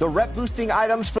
The rep boosting items for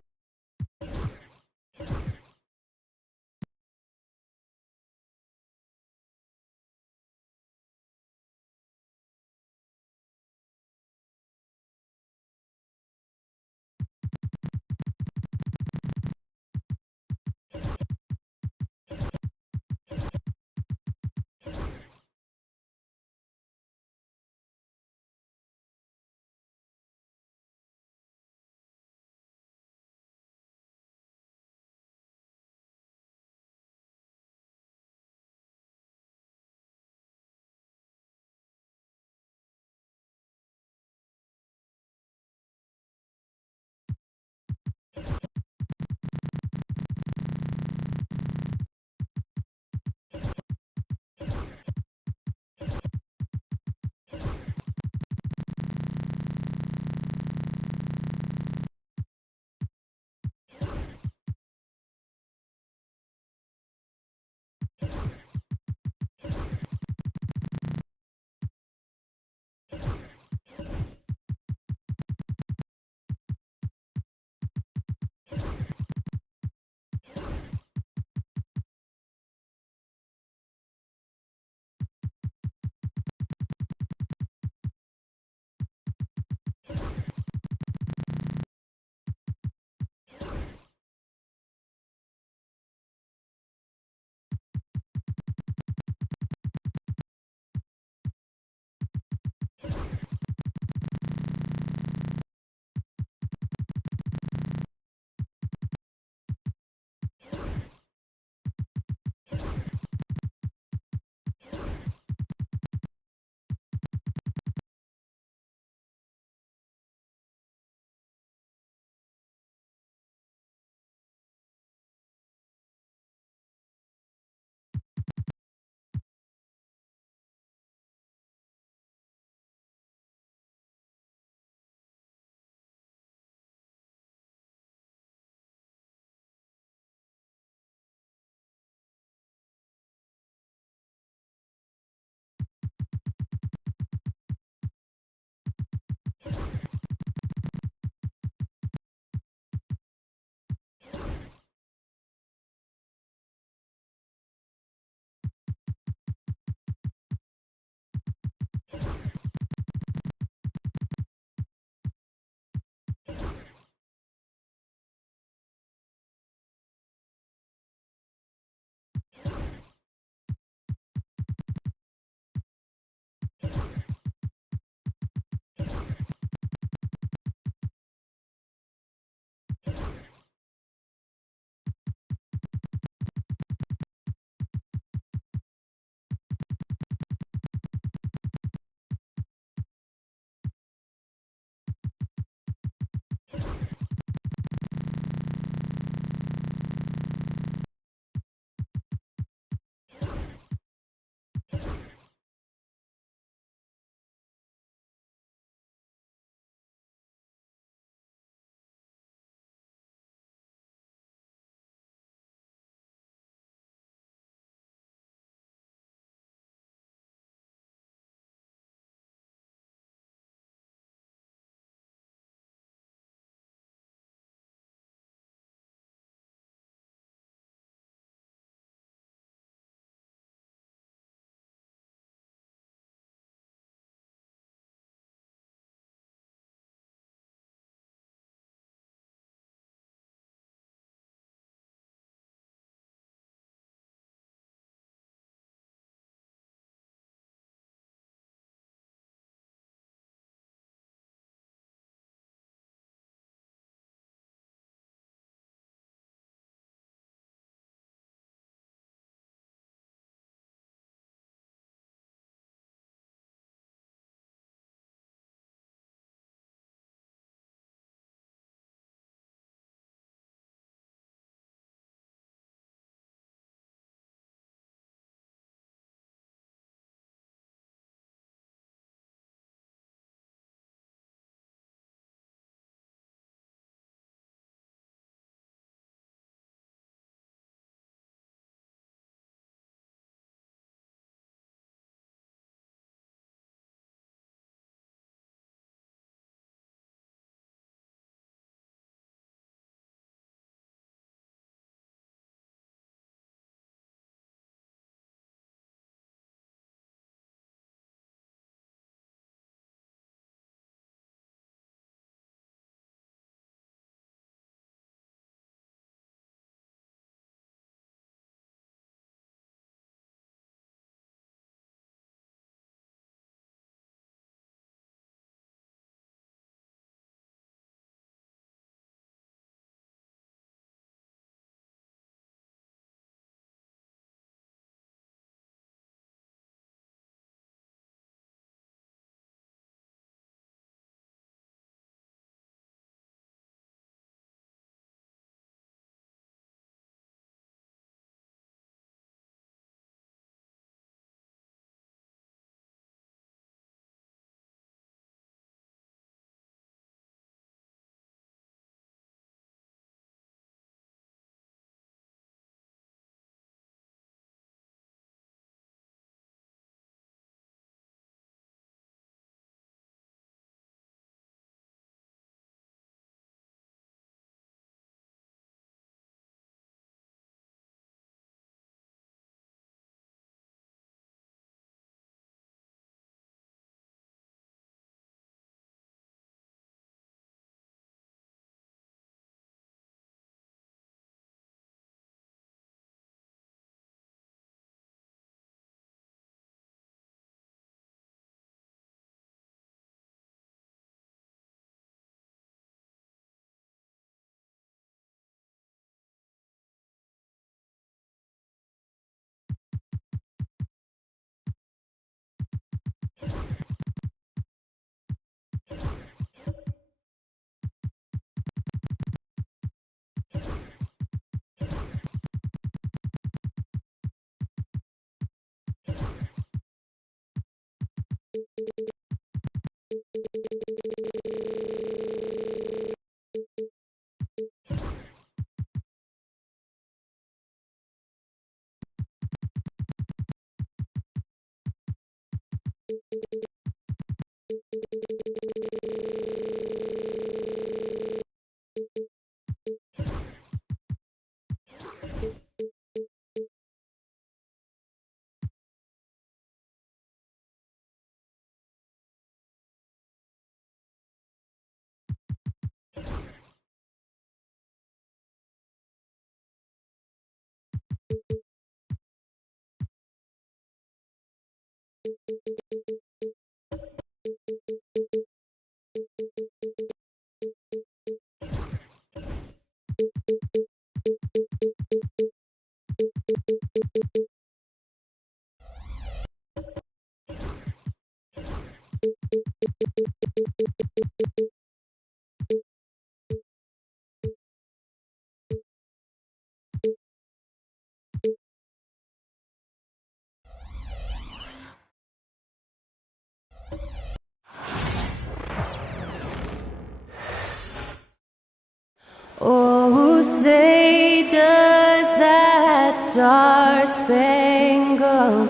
Oh, say does that star-spangled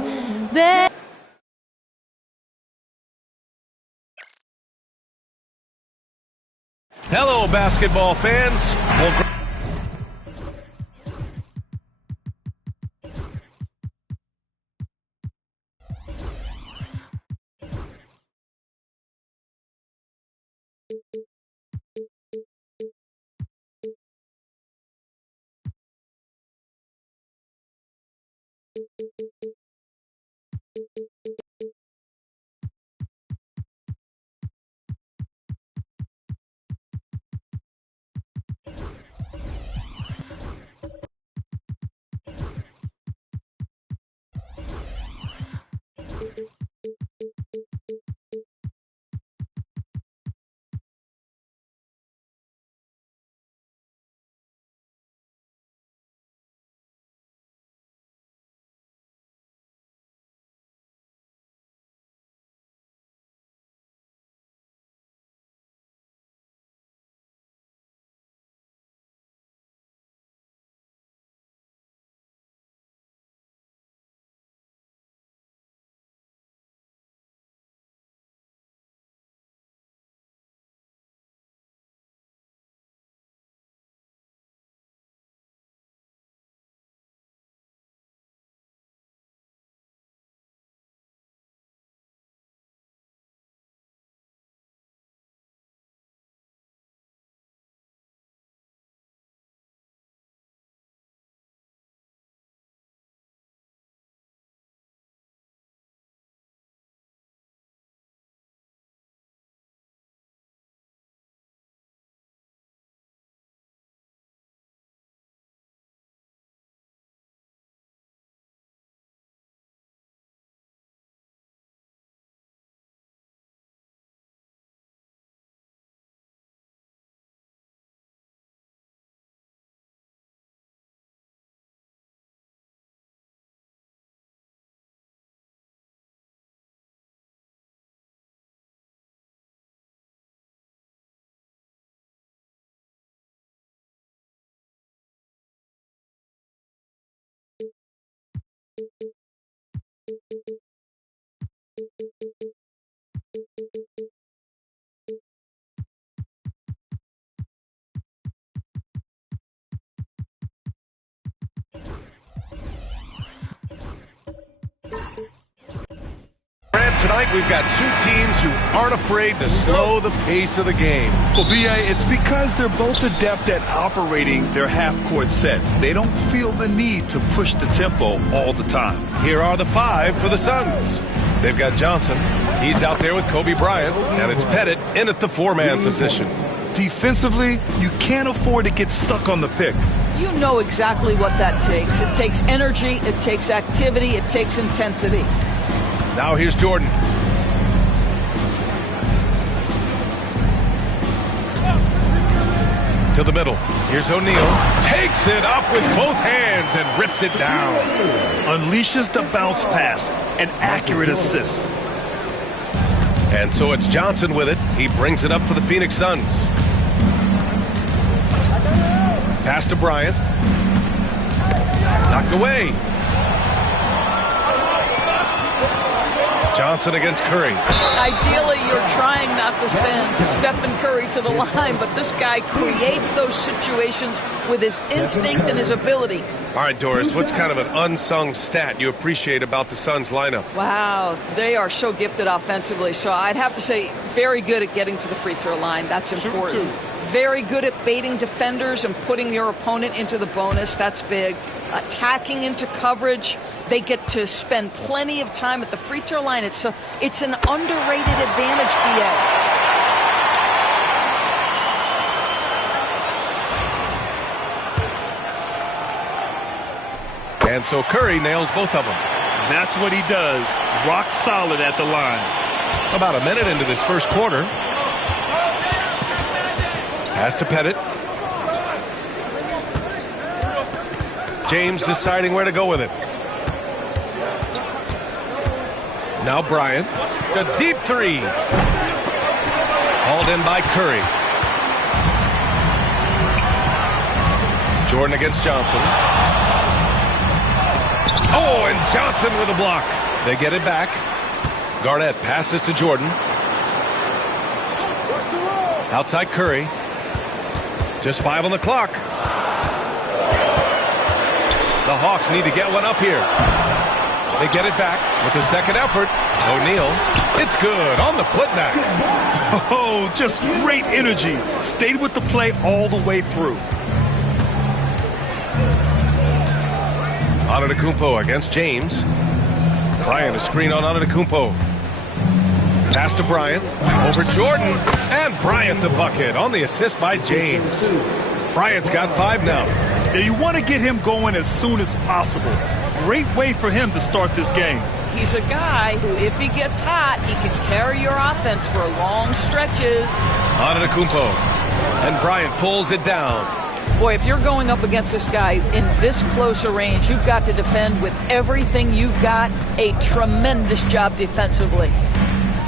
banner. Hello, basketball fans. Tonight we've got two teams who aren't afraid to slow the pace of the game. Well, B.A., it's because they're both adept at operating their half-court sets. They don't feel the need to push the tempo all the time. Here are the five for the Suns. They've got Johnson. He's out there with Kobe Bryant. And it's Pettit in at the four-man position. Defensively, you can't afford to get stuck on the pick. You know exactly what that takes. It takes energy, it takes activity, it takes intensity. Now here's Jordan. To the middle. Here's O'Neal. Takes it up with both hands and rips it down. Unleashes the bounce pass. An accurate assist. And so it's Johnson with it. He brings it up for the Phoenix Suns. Pass to Bryant. Knocked away. Johnson against Curry. Ideally, you're trying not to send Stephen Curry to the line, but this guy creates those situations with his instinct and his ability. All right, Doris, what's kind of an unsung stat you appreciate about the Suns lineup? Wow, they are so gifted offensively. So I'd have to say very good at getting to the free throw line. That's important. Very good at baiting defenders and putting your opponent into the bonus. That's big. Attacking into coverage. They get to spend plenty of time at the free throw line. It's an underrated advantage, BA. And so Curry nails both of them. That's what he does. Rock solid at the line. About a minute into this first quarter. Pass to Pettit. James deciding where to go with it. Now Bryant. A deep three. Hauled in by Curry. Jordan against Johnson. Oh, and Johnson with a block. They get it back. Garnett passes to Jordan. Outside Curry. Just 5 on the clock. The Hawks need to get one up here. They get it back with the second effort. O'Neal. It's good on the putback. Oh, just great energy. Stayed with the play all the way through. Antetokounmpo against James. Bryant a screen on Antetokounmpo. Pass to Bryant. Over Jordan. And Bryant the bucket on the assist by James. Bryant's got 5 now. Yeah, you want to get him going as soon as possible. Great way for him to start this game. He's a guy who, if he gets hot, he can carry your offense for long stretches. Antetokounmpo. And Bryant pulls it down. Boy, if you're going up against this guy in this close a range, you've got to defend with everything you've got. A tremendous job defensively.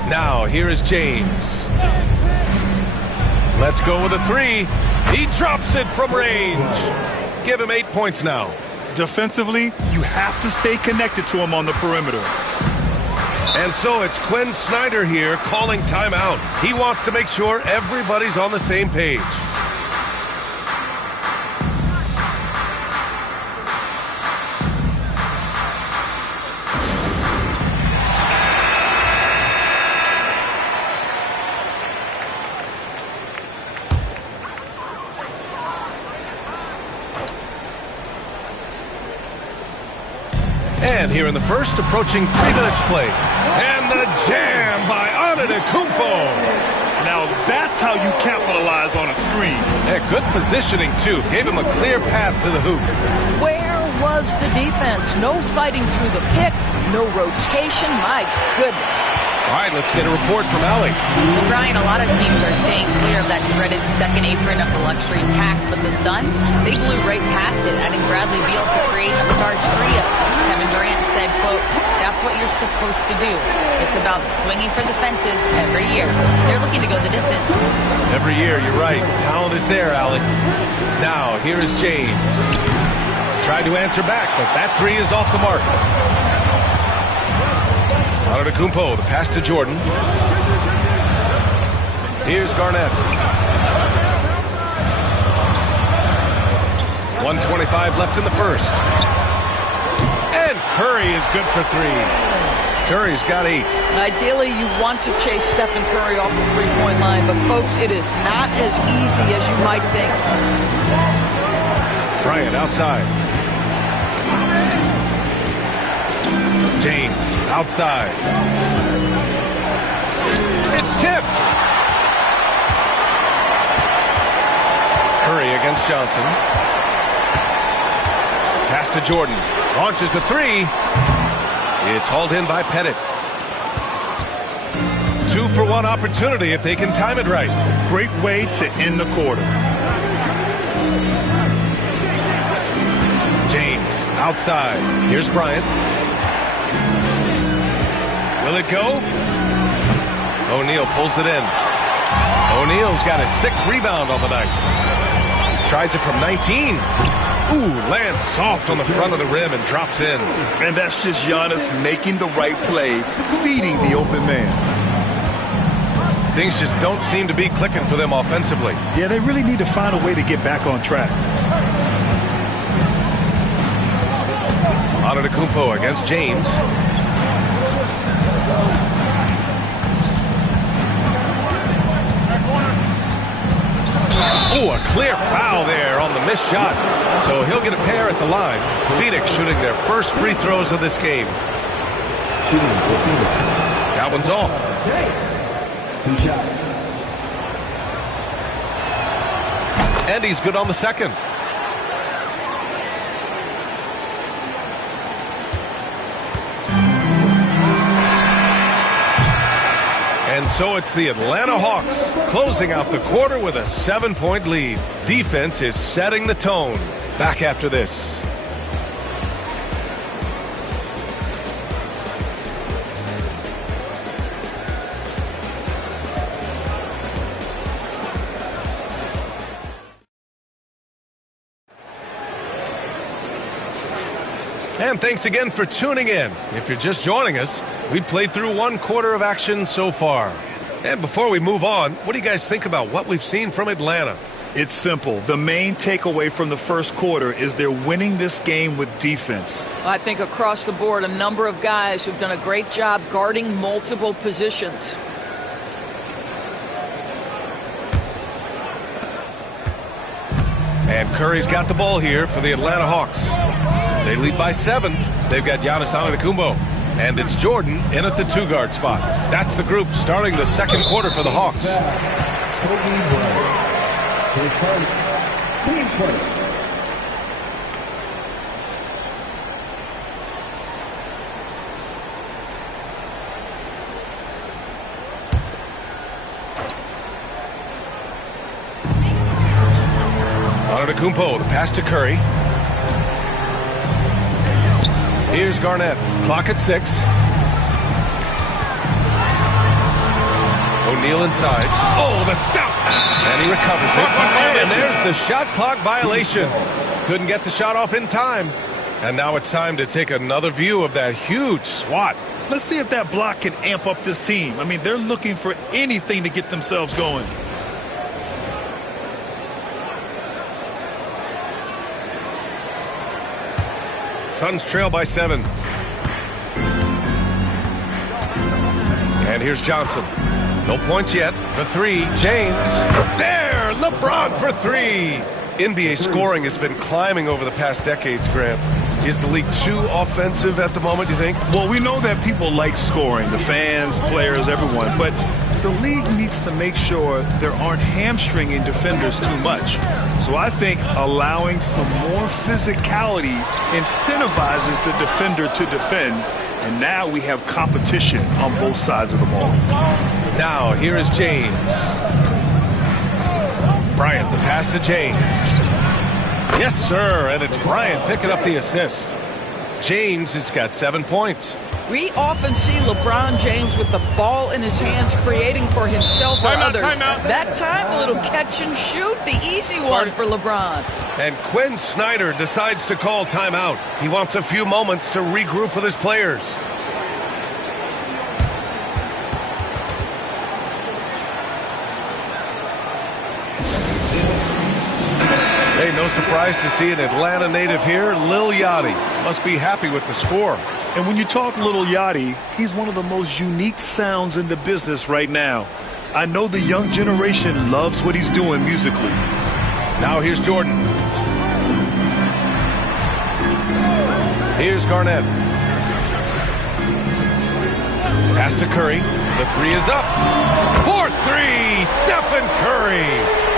Now, here is James. Let's go with a 3. He drops it from range. Give him 8 points now. Defensively, you have to stay connected to him on the perimeter. And so it's Quinn Snyder here calling timeout. He wants to make sure everybody's on the same page. And here in the first, approaching 3 minutes play. And the jam by Antetokounmpo. Now that's how you capitalize on a screen. Yeah, good positioning, too. Gave him a clear path to the hoop. Where was the defense? No fighting through the pick, no rotation. My goodness. All right, let's get a report from Allie. Well, Brian, a lot of teams are staying clear of that dreaded second apron of the luxury tax, but the Suns, they blew right past it, adding Bradley Beal to create a star trio. Kevin Durant said, quote, "That's what you're supposed to do. It's about swinging for the fences every year." They're looking to go the distance. Every year, you're right. Talent is there, Allie. Now, here is James. Tried to answer back, but that 3 is off the mark. Antetokounmpo, the pass to Jordan. Here's Garnett. 1:25 left in the first. And Curry is good for 3. Curry's got 8. Ideally, you want to chase Stephen Curry off the three-point line, but folks, it is not as easy as you might think. Bryant outside. James outside. It's tipped. Curry against Johnson. Pass to Jordan. Launches a 3. It's hauled in by Pettit. 2-for-1 opportunity if they can time it right. Great way to end the quarter. James outside. Here's Bryant. Will it go? O'Neal pulls it in. O'Neal's got a 6th rebound on the night. Tries it from 19. Ooh, lands soft on the front of the rim and drops in. And that's just Giannis making the right play, feeding the open man. Things just don't seem to be clicking for them offensively. Yeah, they really need to find a way to get back on track. Antetokounmpo against James. Ooh, a clear foul there on the missed shot. So he'll get a pair at the line. Phoenix shooting their first free throws of this game. Shooting for Phoenix. That one's off. 2 shots. And he's good on the second. And so it's the Atlanta Hawks closing out the quarter with a 7-point lead. Defense is setting the tone. Back after this. And thanks again for tuning in. If you're just joining us, we've played through 1 quarter of action so far. And before we move on, what do you guys think about what we've seen from Atlanta? It's simple. The main takeaway from the first quarter is they're winning this game with defense. I think across the board, a number of guys who've done a great job guarding multiple positions. And Curry's got the ball here for the Atlanta Hawks. They lead by 7. They've got Giannis Antetokounmpo. And it's Jordan in at the 2-guard spot. That's the group starting the second quarter for the Hawks. Team first. Antetokounmpo, the pass to Curry. Here's Garnett. Clock at 6. O'Neal inside. Oh, the stuff! And he recovers it. And there's the shot clock violation. Couldn't get the shot off in time. And now it's time to take another view of that huge swat. Let's see if that block can amp up this team. I mean, they're looking for anything to get themselves going. Suns trail by 7. And here's Johnson. No points yet. The 3, James. There! LeBron for 3! NBA scoring has been climbing over the past decades, Grant. Is the league too offensive at the moment, do you think? Well, we know that people like scoring, the fans, players, everyone, but the league needs to make sure there aren't hamstringing defenders too much. So I think allowing some more physicality incentivizes the defender to defend, and now we have competition on both sides of the ball. Now, here is James. Bryant, the pass to James. Yes, sir, and it's Bryant picking up the assist. James has got 7 points. We often see LeBron James with the ball in his hands, creating for himself or others. That time, a little catch and shoot, the easy one for LeBron. And Quinn Snyder decides to call timeout. He wants a few moments to regroup with his players. Hey, no surprise to see an Atlanta native here, Lil Yachty. Must be happy with the score. And when you talk Lil Yachty, he's one of the most unique sounds in the business right now. I know the young generation loves what he's doing musically. Now here's Jordan. Here's Garnett. Pass to Curry. The 3 is up. 4-3, Stephen Curry.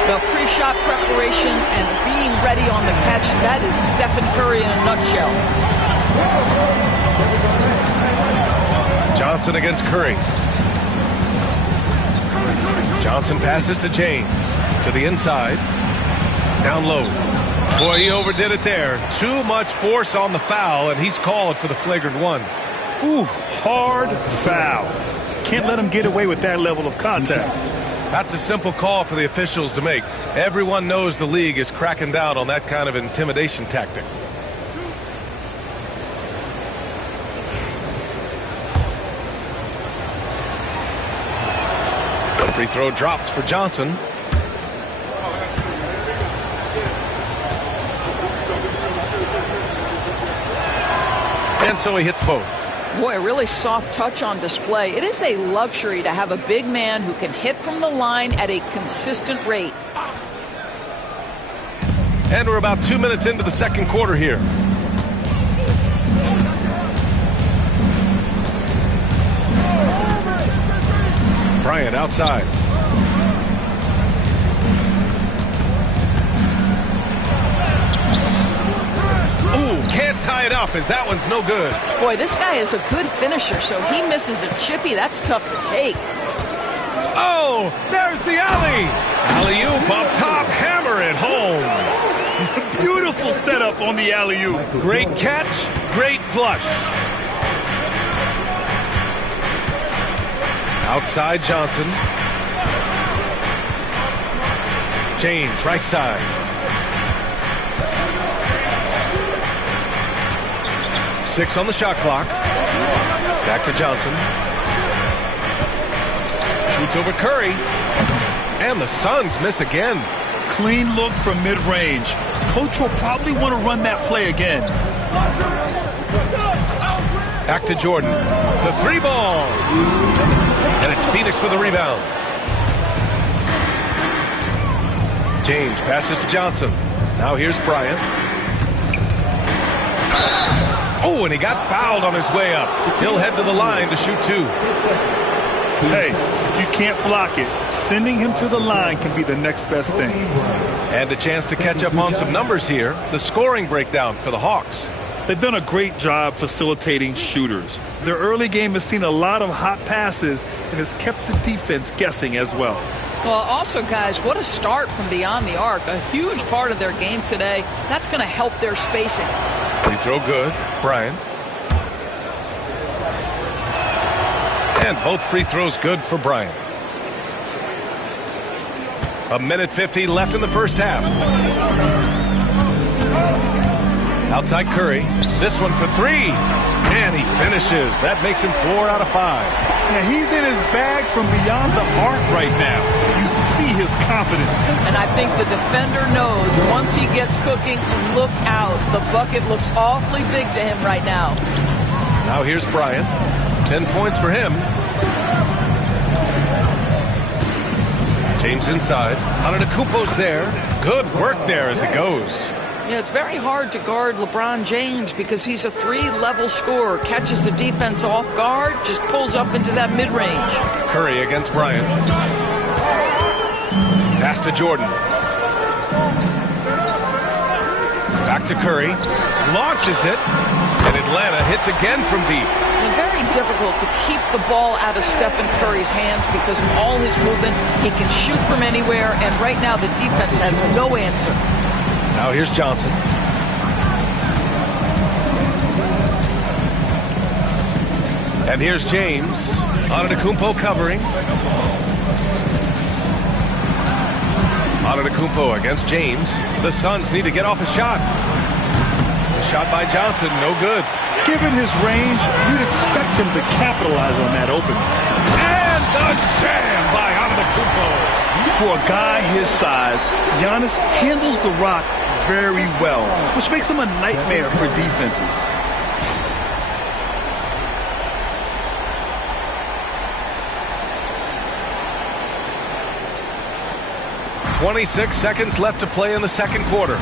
The pre-shot preparation and being ready on the catch, that is Stephen Curry in a nutshell. Johnson against Curry. Johnson passes to James. To the inside. Down low. Boy, he overdid it there. Too much force on the foul, and he's called for the flagrant 1. Ooh, hard foul. Can't let him get away with that level of contact. That's a simple call for the officials to make. Everyone knows the league is cracking down on that kind of intimidation tactic. The free throw drops for Johnson. And so he hits both. Boy, a really soft touch on display. It is a luxury to have a big man who can hit from the line at a consistent rate. And we're about 2 minutes into the second quarter here. Bryant outside. Ooh, can't tie it up as that one's no good. Boy, this guy is a good finisher, so he misses a chippy. That's tough to take. Oh, there's the alley. Alley-oop up top, hammer it home. Beautiful setup on the alley-oop. Great catch, great flush. Outside Johnson. James, right side. Six on the shot clock. Back to Johnson. Shoots over Curry. And the Suns miss again. Clean look from mid-range. Coach will probably want to run that play again. Back to Jordan. The three ball. And it's Phoenix with a rebound. James passes to Johnson. Now here's Bryant. Oh, and he got fouled on his way up. He'll head to the line to shoot two. Hey, if you can't block it, sending him to the line can be the next best thing. And a chance to catch up on some numbers here. The scoring breakdown for the Hawks. They've done a great job facilitating shooters. Their early game has seen a lot of hot passes and has kept the defense guessing as well. Well, also, guys, what a start from beyond the arc. A huge part of their game today. That's going to help their spacing. Free throw good. Bryant. And both free throws good for Bryant. 1:50 left in the first half. Outside Curry. This one for three. And he finishes. That makes him 4 out of 5. Yeah, he's in his bag from beyond the arc right now. You see his confidence. And I think the defender knows once he gets cooking, look out. The bucket looks awfully big to him right now. Now here's Bryant. 10 points for him. James inside. Antetokounmpo's there. Good work there as it goes. Yeah, it's very hard to guard LeBron James because he's a three-level scorer. Catches the defense off guard, just pulls up into that mid-range. Curry against Bryant. Pass to Jordan. Back to Curry. Launches it. And Atlanta hits again from deep. And very difficult to keep the ball out of Stephen Curry's hands because of all his movement. He can shoot from anywhere, and right now the defense has no answer. Now here's Johnson. And here's James. Antetokounmpo covering. Antetokounmpo against James. The Suns need to get off a shot. The shot by Johnson, no good. Given his range, you'd expect him to capitalize on that opening. And the jam by Antetokounmpo. For a guy his size, Giannis handles the rock very well, which makes him a nightmare for defenses. .26 seconds left to play in the second quarter.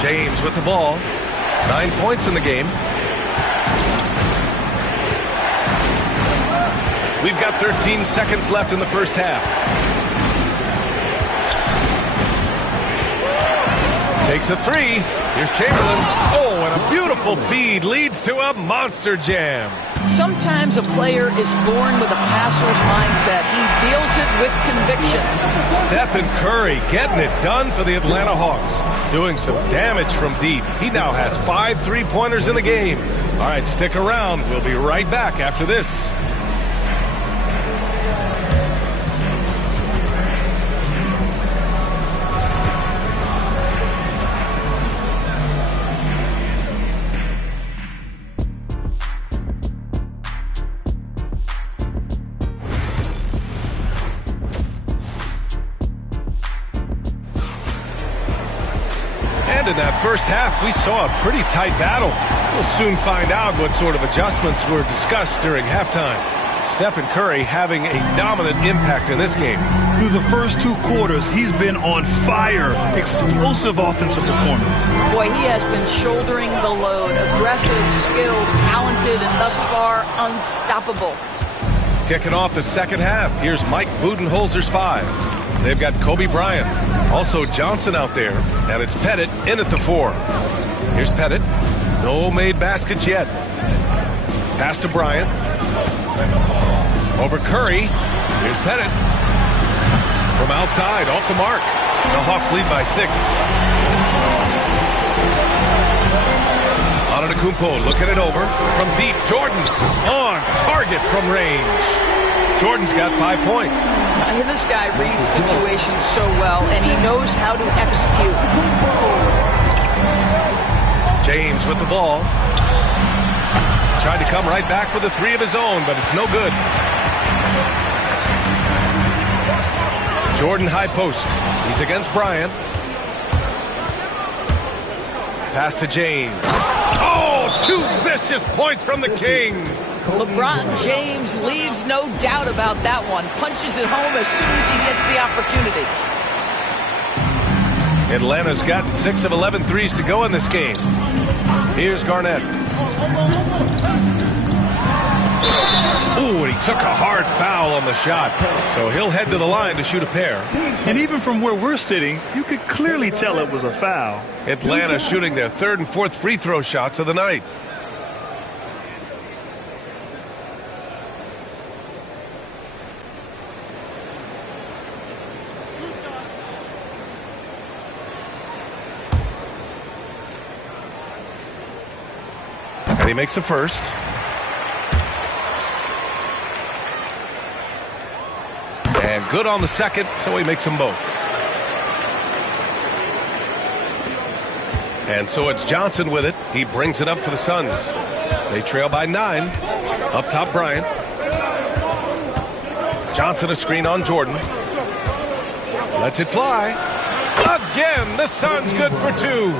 James with the ball. 9 points in the game. We've got 13 seconds left in the first half. Takes a three. Here's Chamberlain. Oh, and a beautiful feed leads to a monster jam. Sometimes a player is born with a passer's mindset. He deals it with conviction. Stephen Curry getting it done for the Atlanta Hawks. Doing some damage from deep. He now has 5 3-pointers in the game. All right, stick around. We'll be right back after this. In that first half, we saw a pretty tight battle. We'll soon find out what sort of adjustments were discussed during halftime. Stephen Curry having a dominant impact in this game. Through the first 2 quarters, he's been on fire. Explosive offensive performance. Boy, he has been shouldering the load. Aggressive, skilled, talented, and thus far unstoppable. Kicking off the second half, here's Mike Budenholzer's 5. They've got Kobe Bryant, also Johnson out there, and it's Pettit in at the 4. Here's Pettit. No made baskets yet. Pass to Bryant. Over Curry. Here's Pettit. From outside, off the mark. The Hawks lead by 6. Antetokounmpo looking it over. From deep, Jordan on target from range. Jordan's got 5 points. This guy reads situations so well, and he knows how to execute. James with the ball. Tried to come right back with a 3 of his own, but it's no good. Jordan high post. He's against Bryant. Pass to James. Oh, 2 vicious points from the King. LeBron James leaves no doubt about that one. Punches it home as soon as he gets the opportunity. Atlanta's got 6 of 11 threes to go in this game. Here's Garnett. Ooh, and he took a hard foul on the shot. So he'll head to the line to shoot a pair. And even from where we're sitting, you could clearly tell it was a foul. Atlanta shooting their 3rd and 4th free throw shots of the night. And he makes a first. And good on the second, so he makes them both. And so it's Johnson with it. He brings it up for the Suns. They trail by 9. Up top, Bryant. Johnson a screen on Jordan. Lets it fly. Again, the Suns good for 2.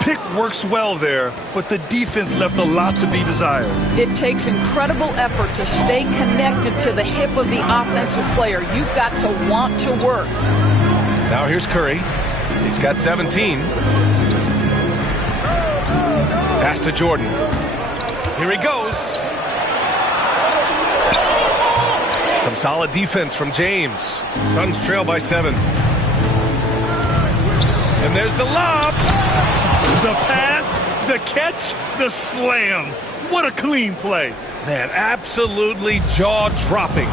Pick works well there, but the defense left a lot to be desired. It takes incredible effort to stay connected to the hip of the offensive player. You've got to want to work. Now here's Curry. He's got 17. Pass to Jordan. Here he goes. Some solid defense from James. Suns trail by 7. And there's the lob. The pass, the catch, the slam. What a clean play. Man, absolutely jaw-dropping.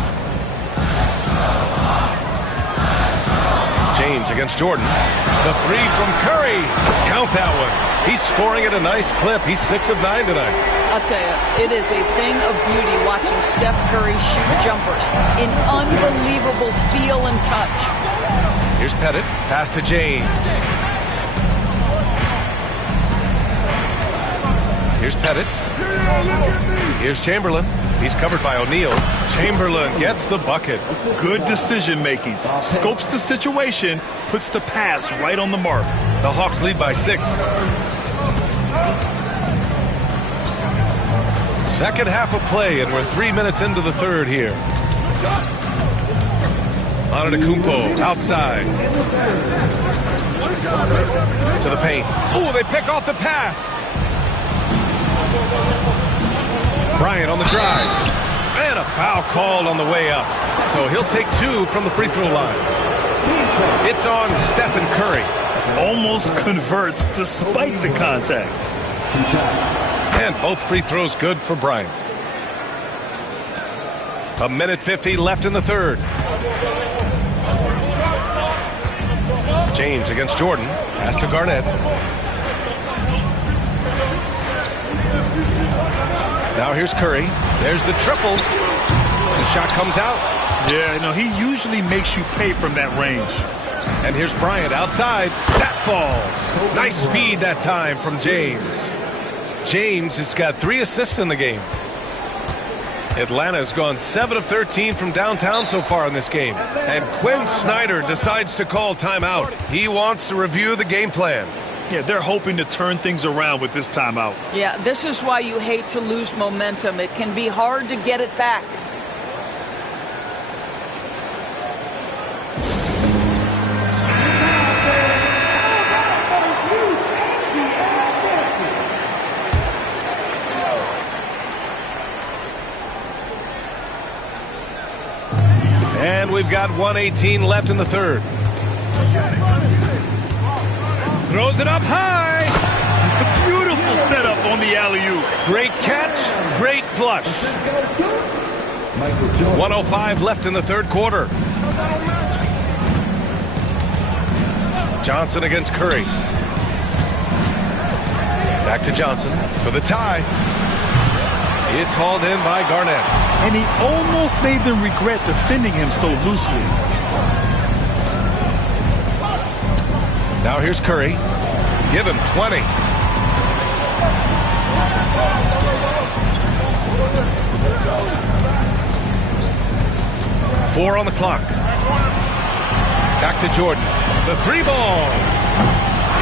James against Jordan. The 3 from Curry. Count that one. He's scoring at a nice clip. He's 6 of 9 tonight. I'll tell you, it is a thing of beauty watching Steph Curry shoot jumpers. An unbelievable feel and touch. Here's Pettit. Pass to James. Here's Pettit. Here's Chamberlain. He's covered by O'Neal. Chamberlain gets the bucket. Good decision making. Scopes the situation, puts the pass right on the mark. The Hawks lead by 6. Second half of play, and we're 3 minutes into the third here. Antetokounmpo outside. To the paint. Oh, they pick off the pass. Bryant on the drive. And a foul called on the way up. So he'll take 2 from the free throw line. It's on Stephen Curry. Almost converts despite the contact. And both free throws good for Bryant. 1:50 left in the third. James against Jordan. Pass to Garnett. Now here's Curry. There's the triple. The shot comes out. Yeah, you know, he usually makes you pay from that range. And here's Bryant outside. That falls. Nice feed that time from James. James has got 3 assists in the game. Atlanta's gone 7 of 13 from downtown so far in this game. And Quinn Snyder decides to call timeout. He wants to review the game plan. Yeah, they're hoping to turn things around with this timeout. Yeah, this is why you hate to lose momentum. It can be hard to get it back. And we've got 1:18 left in the third. Throws it up high. Beautiful setup on the alley-oop. Great catch, great flush. 1:05 left in the third quarter. Johnson against Curry. Back to Johnson for the tie. It's hauled in by Garnett. And he almost made them regret defending him so loosely. Now here's Curry. Give him 20. Four on the clock. Back to Jordan. The three ball.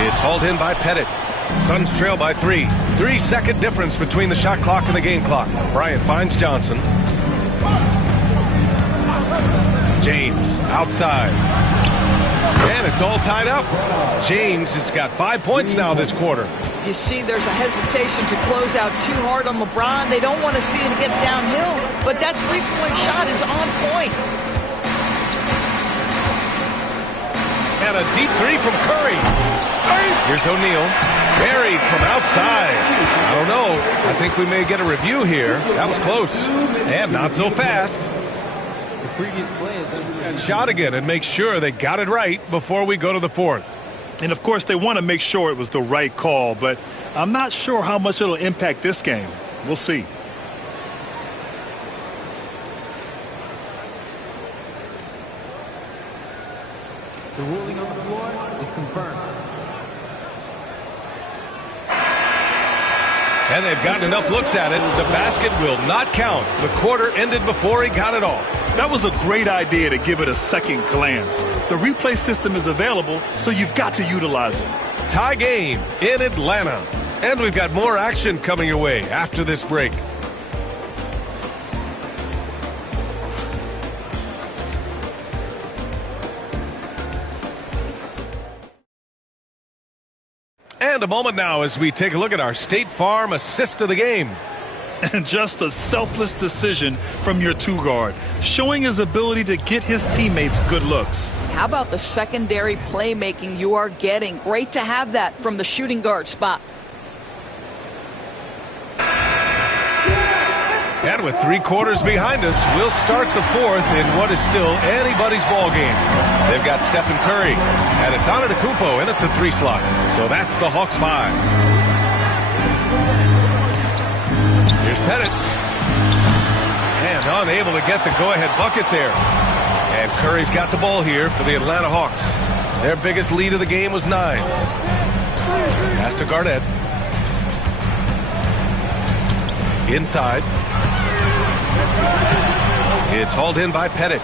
It's hauled in by Pettit. Suns trail by 3. 3-second difference between the shot clock and the game clock. Bryant finds Johnson. James outside. And it's all tied up. James has got 5 points now this quarter. You see there's a hesitation to close out too hard on LeBron. They don't want to see him get downhill, but that three-point shot is on point. And a deep three from Curry. Here's O'Neal. Buried from outside. I don't know. I think we may get a review here. That was close. And not so fast. The previous play is Shot again and make sure they got it right before we go to the fourth. And, of course, they want to make sure it was the right call, but I'm not sure how much it'll impact this game. We'll see. the ruling on the floor is confirmed. And they've gotten enough looks at it. The basket will not count. The quarter ended before he got it off. That was a great idea to give it a second glance. The replay system is available, so you've got to utilize it. Tie game in Atlanta. And we've got more action coming your way after this break. And a moment now as we take a look at our State Farm assist of the game. And just a selfless decision from your two-guard, showing his ability to get his teammates good looks. How about the secondary playmaking you are getting? Great to have that from the shooting guard spot. And with 3 quarters behind us, we'll start the fourth in what is still anybody's ball game. They've got Stephen Curry, and it's Antetokounmpo in at the 3 slot. So that's the Hawks 5. Here's Pettit. And unable to get the go-ahead bucket there. And Curry's got the ball here for the Atlanta Hawks. Their biggest lead of the game was 9. Pass to Garnett. Inside. It's hauled in by Pettit.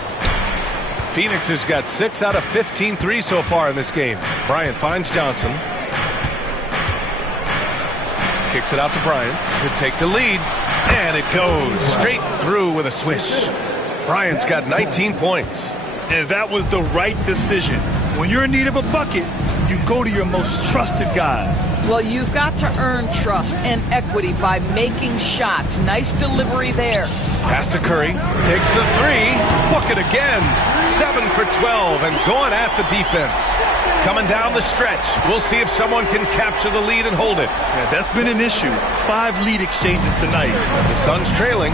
Phoenix has got 6 out of 15 threes so far in this game. Bryant finds Johnson. Kicks it out to Bryant to take the lead. And it goes straight through with a swish. Bryant's got 19 points. And that was the right decision. When you're in need of a bucket, you go to your most trusted guys. Well, you've got to earn trust and equity by making shots. Nice delivery there. Pass to Curry. Takes the 3. Book it again. 7 for 12 and going at the defense. Coming down the stretch. We'll see if someone can capture the lead and hold it. Yeah, that's been an issue. 5 lead exchanges tonight. The Suns trailing.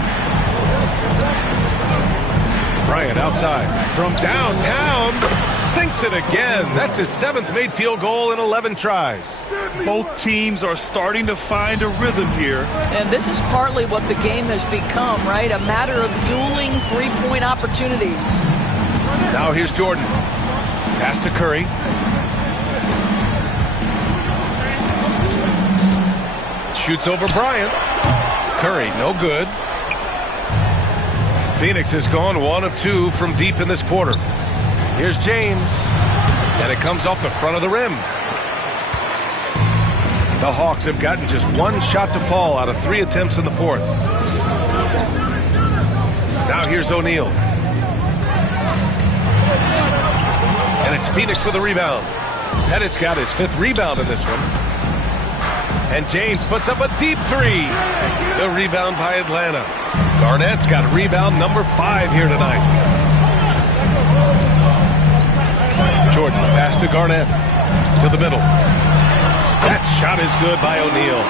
Bryant outside from downtown. Sinks it again. That's his 7th made field goal in 11 tries. Both teams are starting to find a rhythm here. And this is partly what the game has become, right? A matter of dueling three-point opportunities. Now here's Jordan. Pass to Curry. Shoots over Bryant. Curry, no good. Phoenix has gone 1 of 2 from deep in this quarter. Here's James. And it comes off the front of the rim. The Hawks have gotten just 1 shot to fall out of 3 attempts in the fourth. Now here's O'Neal. And it's Phoenix with a rebound. Pettit's got his 5th rebound in this one. And James puts up a deep 3. The rebound by Atlanta. Garnett's got rebound number 5 here tonight. Gordon. The pass to Garnett. To the middle. That shot is good by O'Neal.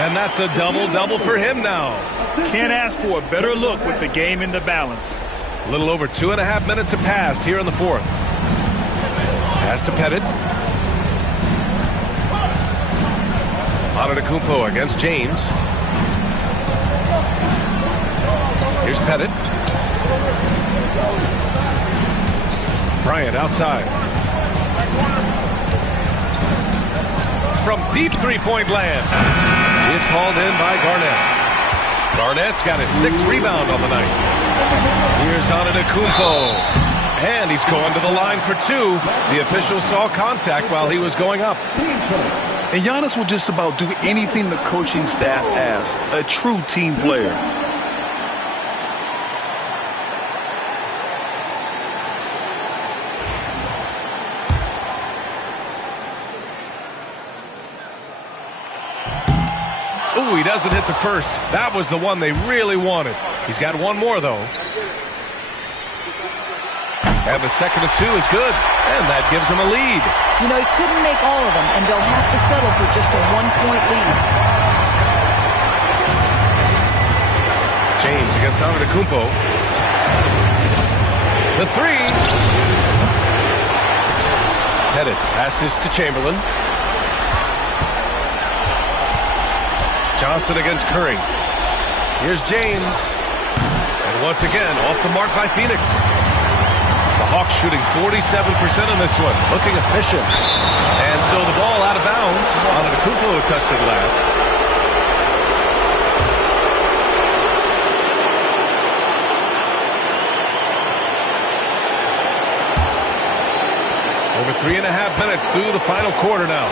And that's a double-double for him now. Can't ask for a better look with the game in the balance. A little over 2.5 minutes have passed here in the fourth. Pass to Pettit. Antetokounmpo against James. Here's Pettit. Bryant outside. From deep three-point land. It's hauled in by Garnett. Garnett's got his 6th rebound on the night. Here's Antetokounmpo. And he's going to the line for 2. The official saw contact while he was going up. And Giannis will just about do anything the coaching staff asks. A true team player. Ooh, he doesn't hit the first. That was the one they really wanted. He's got one more, though. And the second of 2 is good. And that gives him a lead. You know, he couldn't make all of them, and they'll have to settle for just a 1-point lead. James against Antetokounmpo. The 3. Pettit passes to Chamberlain. Johnson against Curry. Here's James. And once again, off the mark by Phoenix. The Hawks shooting 47% in this one. Looking efficient. And so the ball out of bounds. Antetokounmpo touched it last. Over 3.5 minutes through the final quarter now.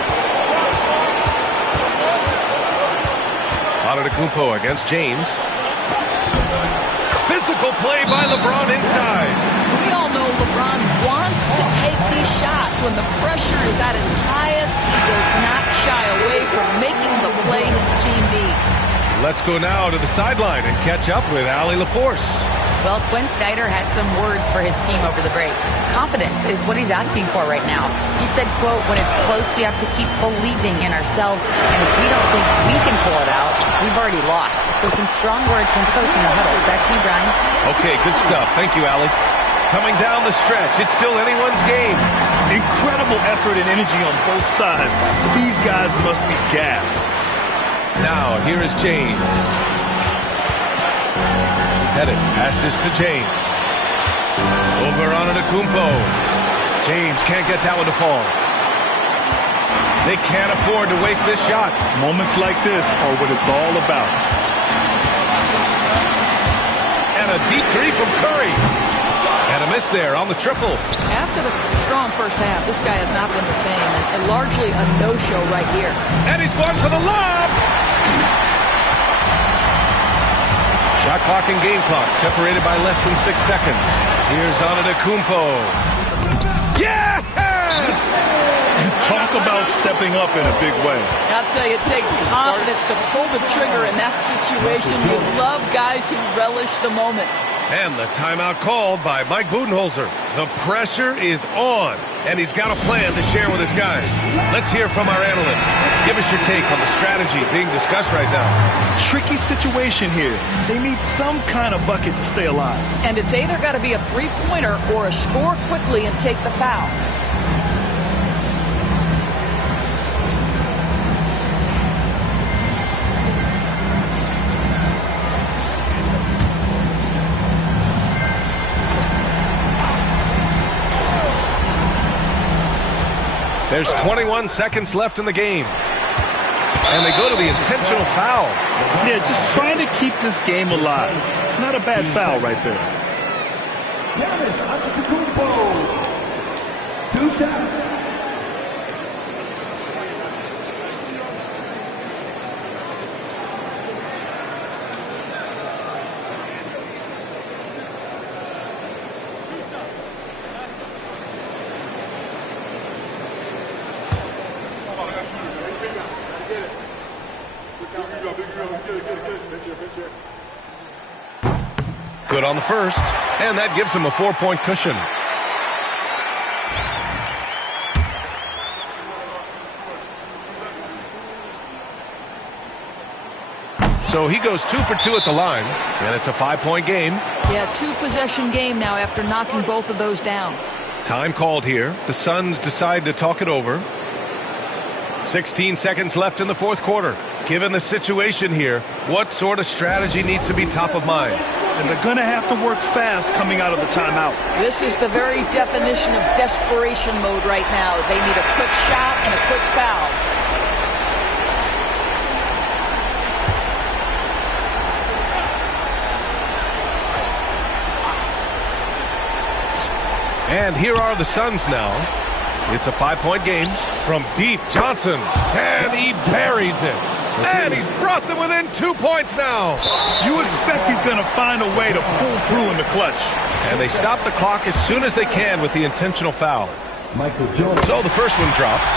Antetokounmpo against James. Physical play by LeBron inside. We all know LeBron wants to take these shots. When the pressure is at its highest, he does not shy away from making the play his team needs. Let's go now to the sideline and catch up with Allie LaForce. Well, Quinn Snyder had some words for his team over the break. Confidence is what he's asking for right now. He said, quote, when it's close, we have to keep believing in ourselves. And if we don't think we can pull it out, we've already lost. So some strong words from coach in the huddle. Back to you, Brian. Okay, good stuff. Thank you, Allie. Coming down the stretch, it's still anyone's game. Incredible effort and energy on both sides. These guys must be gassed. Now, here is James. Pettit passes to James. Over on Antetokounmpo. James can't get that one to fall. They can't afford to waste this shot. Moments like this are what it's all about. And a deep 3 from Curry. And a miss there on the triple. After the strong first half, this guy has not been the same, and largely a no-show right here. And he's going for the lob. Shot clock and game clock separated by less than 6 seconds. Here's Antetokounmpo. Yes! Talk about stepping up in a big way. I'll tell you, it takes confidence to pull the trigger in that situation. You love guys who relish the moment. And the timeout called by Mike Budenholzer. The pressure is on, and he's got a plan to share with his guys. Let's hear from our analyst. Give us your take on the strategy being discussed right now. Tricky situation here. They need some kind of bucket to stay alive. And it's either got to be a three-pointer or a score quickly and take the foul. There's 21 seconds left in the game. And they go to the intentional foul. Yeah, just trying to keep this game alive. Not a bad foul right there. Giannis Antetokounmpo. 2 shots. Good on the first, and that gives him a 4-point cushion. So he goes 2 for 2 at the line, and it's a 5-point game. Yeah, 2-possession game now after knocking both of those down. Time called here. The Suns decide to talk it over. 16 seconds left in the fourth quarter. Given the situation here, what sort of strategy needs to be top of mind? And they're going to have to work fast coming out of the timeout. This is the very definition of desperation mode right now. They need a quick shot and a quick foul. And here are the Suns now. It's a 5-point game. From deep, Johnson. And he buries it. And he's brought them within 2 points now. You expect he's going to find a way to pull through in the clutch. And they stop the clock as soon as they can with the intentional foul. Michael Jordan. So the first one drops.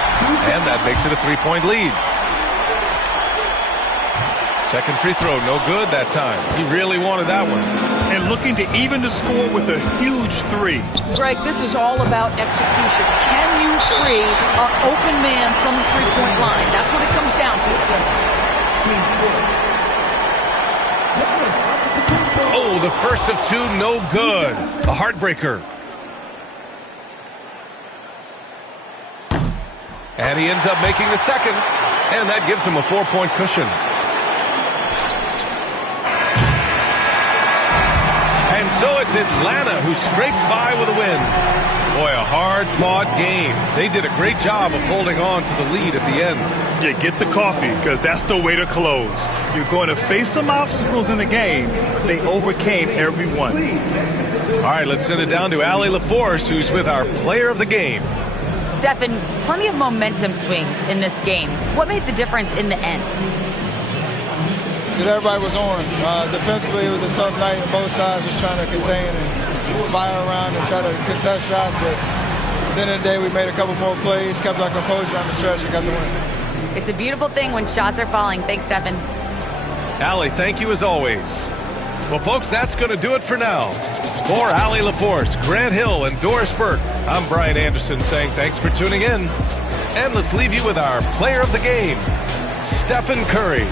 And that makes it a 3-point lead. Second free throw, no good that time. He really wanted that one. And looking to even the score with a huge 3. Greg, this is all about execution. Can you free an open man from the three-point line? That's what it comes down to. Oh, the first of 2, no good. A heartbreaker. And he ends up making the second. And that gives him a 4-point cushion. And so it's Atlanta who scrapes by with a win. Boy, a hard-fought game. They did a great job of holding on to the lead at the end. Yeah, get the coffee, because that's the way to close. You're going to face some obstacles in the game, but they overcame every one. All right, let's send it down to Allie LaForce, who's with our player of the game. Stephen, plenty of momentum swings in this game. What made the difference in the end? Because everybody was on. Defensively, it was a tough night on both sides, just trying to contain and fire around and try to contest shots. But at the end of the day, we made a couple more plays, kept our composure on the stretch, and got the win. It's a beautiful thing when shots are falling. Thanks, Stephen. Allie, thank you as always. Well, folks, that's going to do it for now. For Allie LaForce, Grant Hill, and Doris Burke, I'm Brian Anderson saying thanks for tuning in. And let's leave you with our player of the game, Stephen Curry.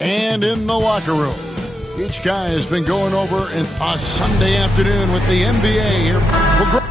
And in the locker room, each guy has been going over a Sunday afternoon with the NBA here.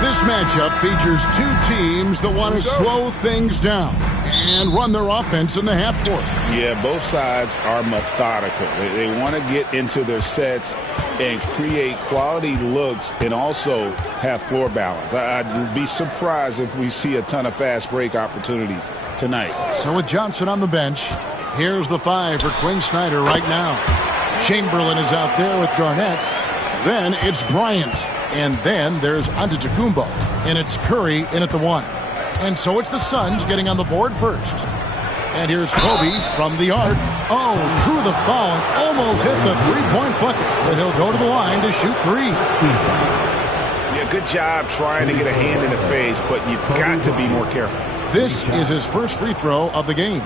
This matchup features two teams that want to slow things down and run their offense in the half court. Yeah, both sides are methodical. They want to get into their sets and create quality looks and also have floor balance. I'd be surprised if we see a ton of fast break opportunities tonight. So with Johnson on the bench, here's the 5 for Quinn Snyder right now. Chamberlain is out there with Garnett. Then it's Bryant. And then there's Antetokounmpo. And it's Curry in at the 1. And so it's the Suns getting on the board first. And here's Kobe from the arc. Oh, drew the foul and almost hit the three-point bucket. But he'll go to the line to shoot 3. Yeah, good job trying to get a hand in the face, but you've got to be more careful. This is his first free throw of the game.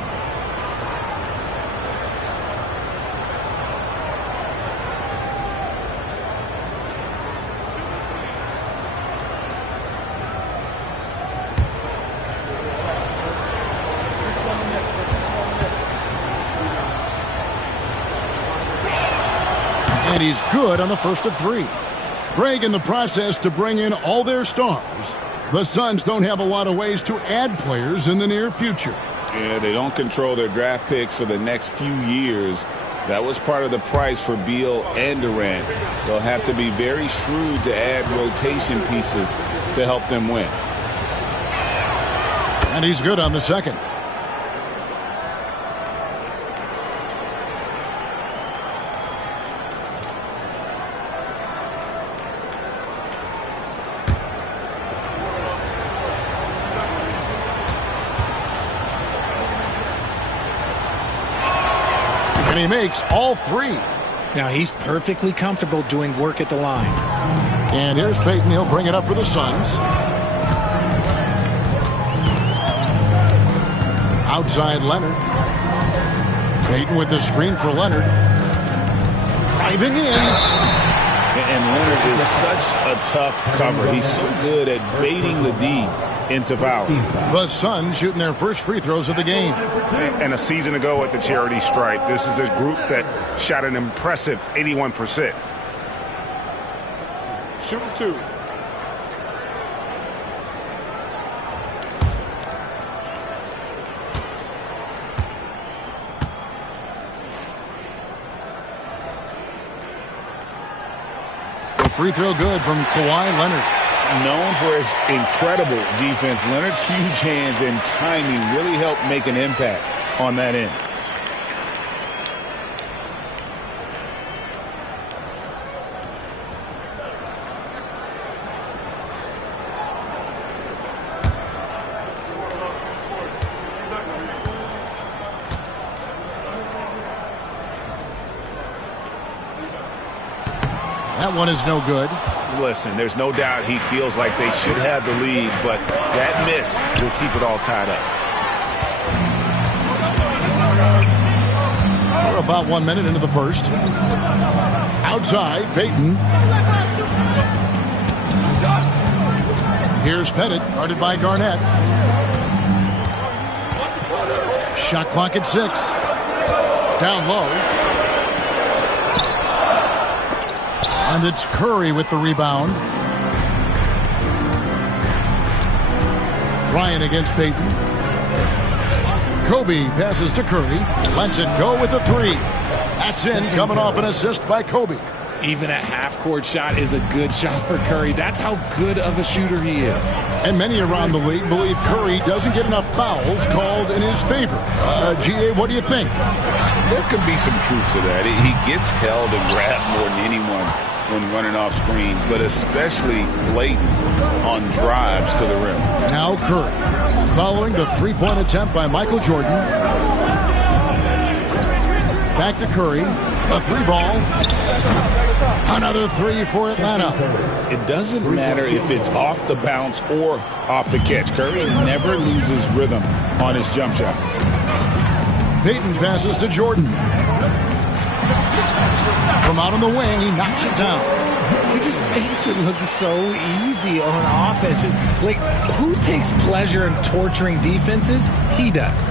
And he's good on the first of 3. Greg in the process to bring in all their stars. The Suns don't have a lot of ways to add players in the near future. Yeah, they don't control their draft picks for the next few years. That was part of the price for Beal and Durant. They'll have to be very shrewd to add rotation pieces to help them win. And he's good on the second. And he makes all three. Now he's perfectly comfortable doing work at the line. And here's Payton. He'll bring it up for the Suns. Outside Leonard. Payton with the screen for Leonard. Driving in. And Leonard is such a tough cover. He's so good at baiting the D into fouling. The Suns shooting their first free throws of the game. And a season ago at the charity stripe, this is a group that shot an impressive 81%. Shoot two. The free throw good from Kawhi Leonard. Known for his incredible defense, Leonard's huge hands and timing really helped make an impact on that end. That one is no good. Listen, there's no doubt he feels like they should have the lead, but that miss will keep it all tied up. We're about 1 minute into the first. Outside, Payton. Here's Pettit, guarded by Garnett. Shot clock at 6. Down low. And it's Curry with the rebound. Bryant against Payton. Kobe passes to Curry. Lets it go with a three. That's in, coming off an assist by Kobe. Even a half-court shot is a good shot for Curry. That's how good of a shooter he is. And many around the league believe Curry doesn't get enough fouls called in his favor. G.A., what do you think? There could be some truth to that. He gets held and grabbed more than anyone when running off screens, but especially blatant on drives to the rim. Now Curry, following the three-point attempt by Michael Jordan. Back to Curry, a three ball. Another three for Atlanta. It doesn't matter if it's off the bounce or off the catch. Curry never loses rhythm on his jump shot. Payton passes to Jordan. From out on the wing, he knocks it down. He just makes it look so easy on offense. Like, who takes pleasure in torturing defenses? He does.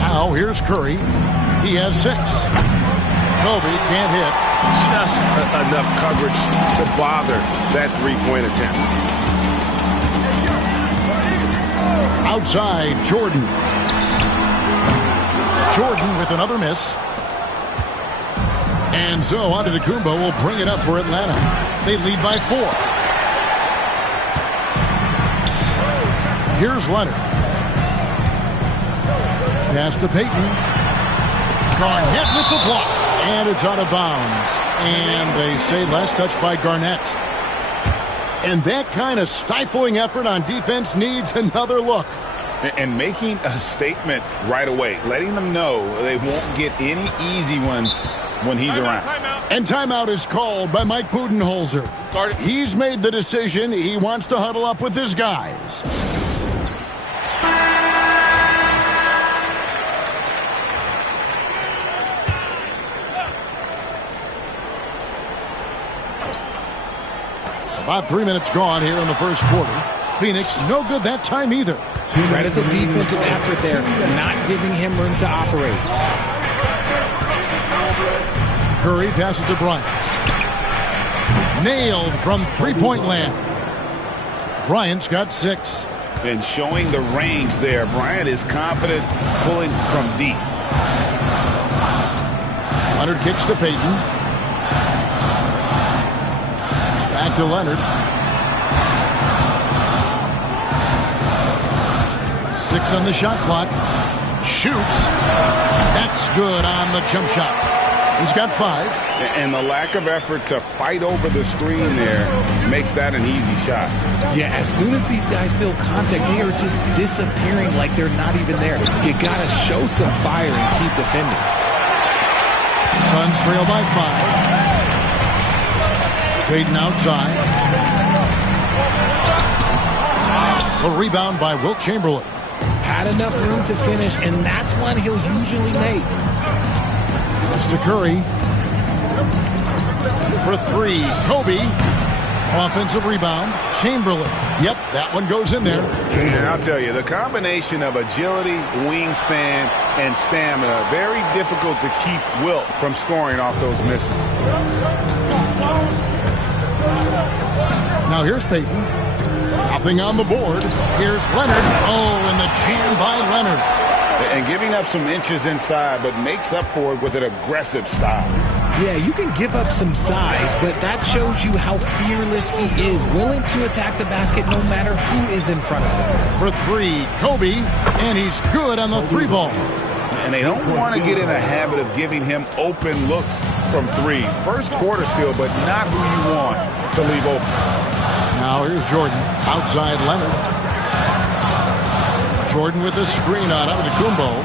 Now, here's Curry. He has 6. Kobe can't hit. Just enough coverage to bother that three-point attempt. Outside, Jordan. Jordan with another miss. And so Antetokounmpo will bring it up for Atlanta. They lead by 4. Here's Leonard. Pass to Payton. Garnett with the block. And it's out of bounds. And they say last touch by Garnett. And that kind of stifling effort on defense needs another look. And making a statement right away, letting them know they won't get any easy ones when he's around. And timeout is called by Mike Budenholzer. He's made the decision. He wants to huddle up with his guys. About 3 minutes gone here in the first quarter. Phoenix, no good that time either. Credit the defensive effort there, not giving him room to operate. Curry passes to Bryant. Nailed from three-point land. Bryant's got 6. And showing the range there, Bryant is confident pulling from deep. Leonard kicks to Payton. Back to Leonard. 6 on the shot clock. Shoots. That's good on the jump shot. He's got 5. And the lack of effort to fight over the screen there makes that an easy shot. Yeah, as soon as these guys feel contact, they are just disappearing like they're not even there. You got to show some fire and keep defending. Suns trail by 5. Payton outside. A rebound by Wilt Chamberlain. Had enough room to finish, and that's one he'll usually make. It's to Curry. For 3, Kobe. Offensive rebound. Chamberlain. Yep, that one goes in there. And I'll tell you, the combination of agility, wingspan, and stamina, very difficult to keep Wilt from scoring off those misses. Now here's Payton. Nothing on the board. Here's Leonard. Oh, and the jam by Leonard. And giving up some inches inside, but makes up for it with an aggressive style. Yeah, you can give up some size, but that shows you how fearless he is, willing to attack the basket no matter who is in front of him. For 3, Kobe, and he's good on the 3 ball. And they don't want to get in a habit of giving him open looks from 3. First quarter still, but not who you want to leave open. Now here's Jordan, outside Leonard. Jordan with the screen on Antetokounmpo.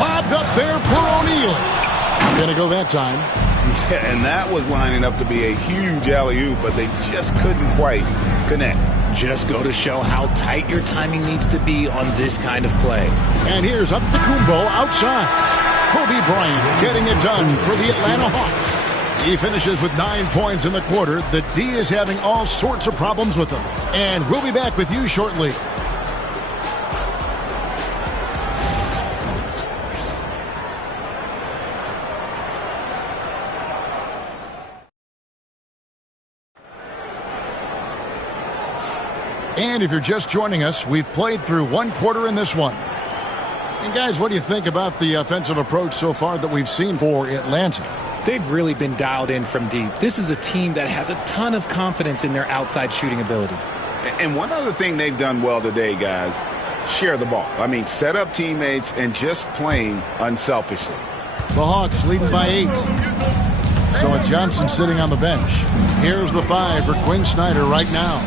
Lobbed up there for O'Neal. Gonna go that time. Yeah, and that was lining up to be a huge alley-oop, but they just couldn't quite connect. Just go to show how tight your timing needs to be on this kind of play. And here's Antetokounmpo outside. Kobe Bryant getting it done for the Atlanta Hawks. He finishes with 9 points in the quarter. The D is having all sorts of problems with him. And we'll be back with you shortly. And if you're just joining us, we've played through 1 quarter in this one. And guys, what do you think about the offensive approach so far that we've seen for Atlanta? They've really been dialed in from deep. This is a team that has a ton of confidence in their outside shooting ability. And one other thing they've done well today, guys, share the ball. I mean, set up teammates and just playing unselfishly. The Hawks leading by 8. So with Johnson sitting on the bench, here's the 5 for Quinn Snyder right now.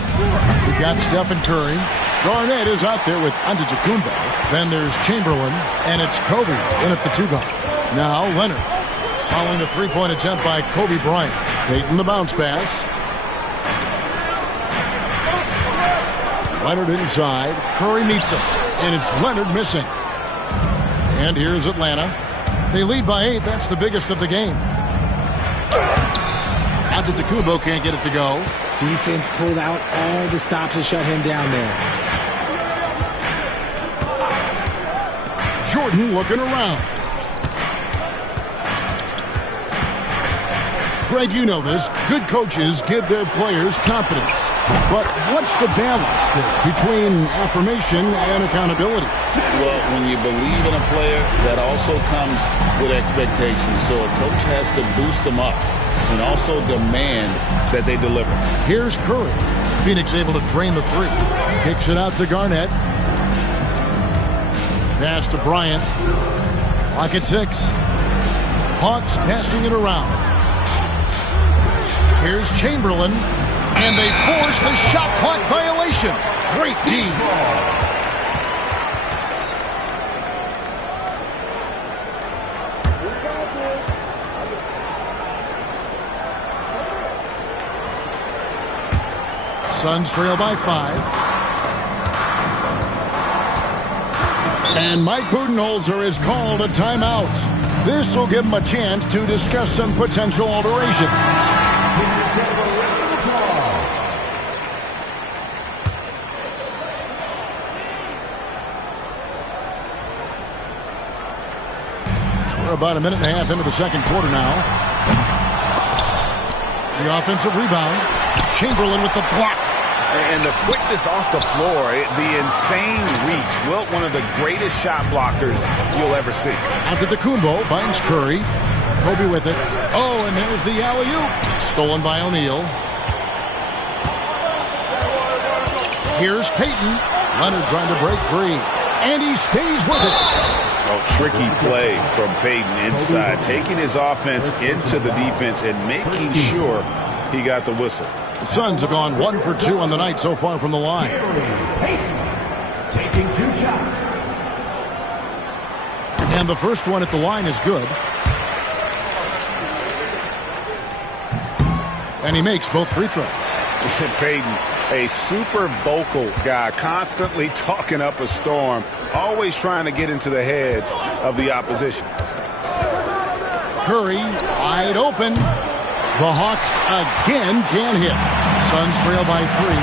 We've got Stephen Curry. Garnett is out there with Antetokounmpo. Then there's Chamberlain, and it's Kobe in at the 2 guard. Now Leonard, following the 3-point attempt by Kobe Bryant. Payton the bounce pass. Leonard inside. Curry meets him, and it's Leonard missing. And here's Atlanta. They lead by 8. That's the biggest of the game. Antetokounmpo can't get it to go. Defense pulled out all the stops to shut him down there. Jordan looking around. Greg, you know this. Good coaches give their players confidence. But what's the balance there between affirmation and accountability? Well, when you believe in a player, that also comes with expectations. So a coach has to boost them up and also demand that they deliver. Here's Curry. Phoenix able to drain the 3. Kicks it out to Garnett. Pass to Bryant. Clock at 6. Hawks passing it around. Here's Chamberlain. And they force the shot clock violation. Great team. Suns trail by 5. And Mike Budenholzer has called a timeout. This will give him a chance to discuss some potential alterations. We're about a minute and a half into the second quarter now. The offensive rebound. Chamberlain with the block. And the quickness off the floor, the insane reach. Wilt, one of the greatest shot blockers you'll ever see. Antetokounmpo finds Curry. Kobe with it. Oh, and there's the alley-oop. Stolen by O'Neal. Here's Payton. Leonard trying to break free. And he stays with it. Oh, tricky play from Payton inside. Taking his offense into the defense and making sure he got the whistle. The Suns have gone 1 for 2 on the night so far from the line. Taking 2 shots. And the first one at the line is good. And he makes both free throws. Payton, a super vocal guy, constantly talking up a storm, always trying to get into the heads of the opposition. Curry wide open. The Hawks again can't hit. Suns trail by 3.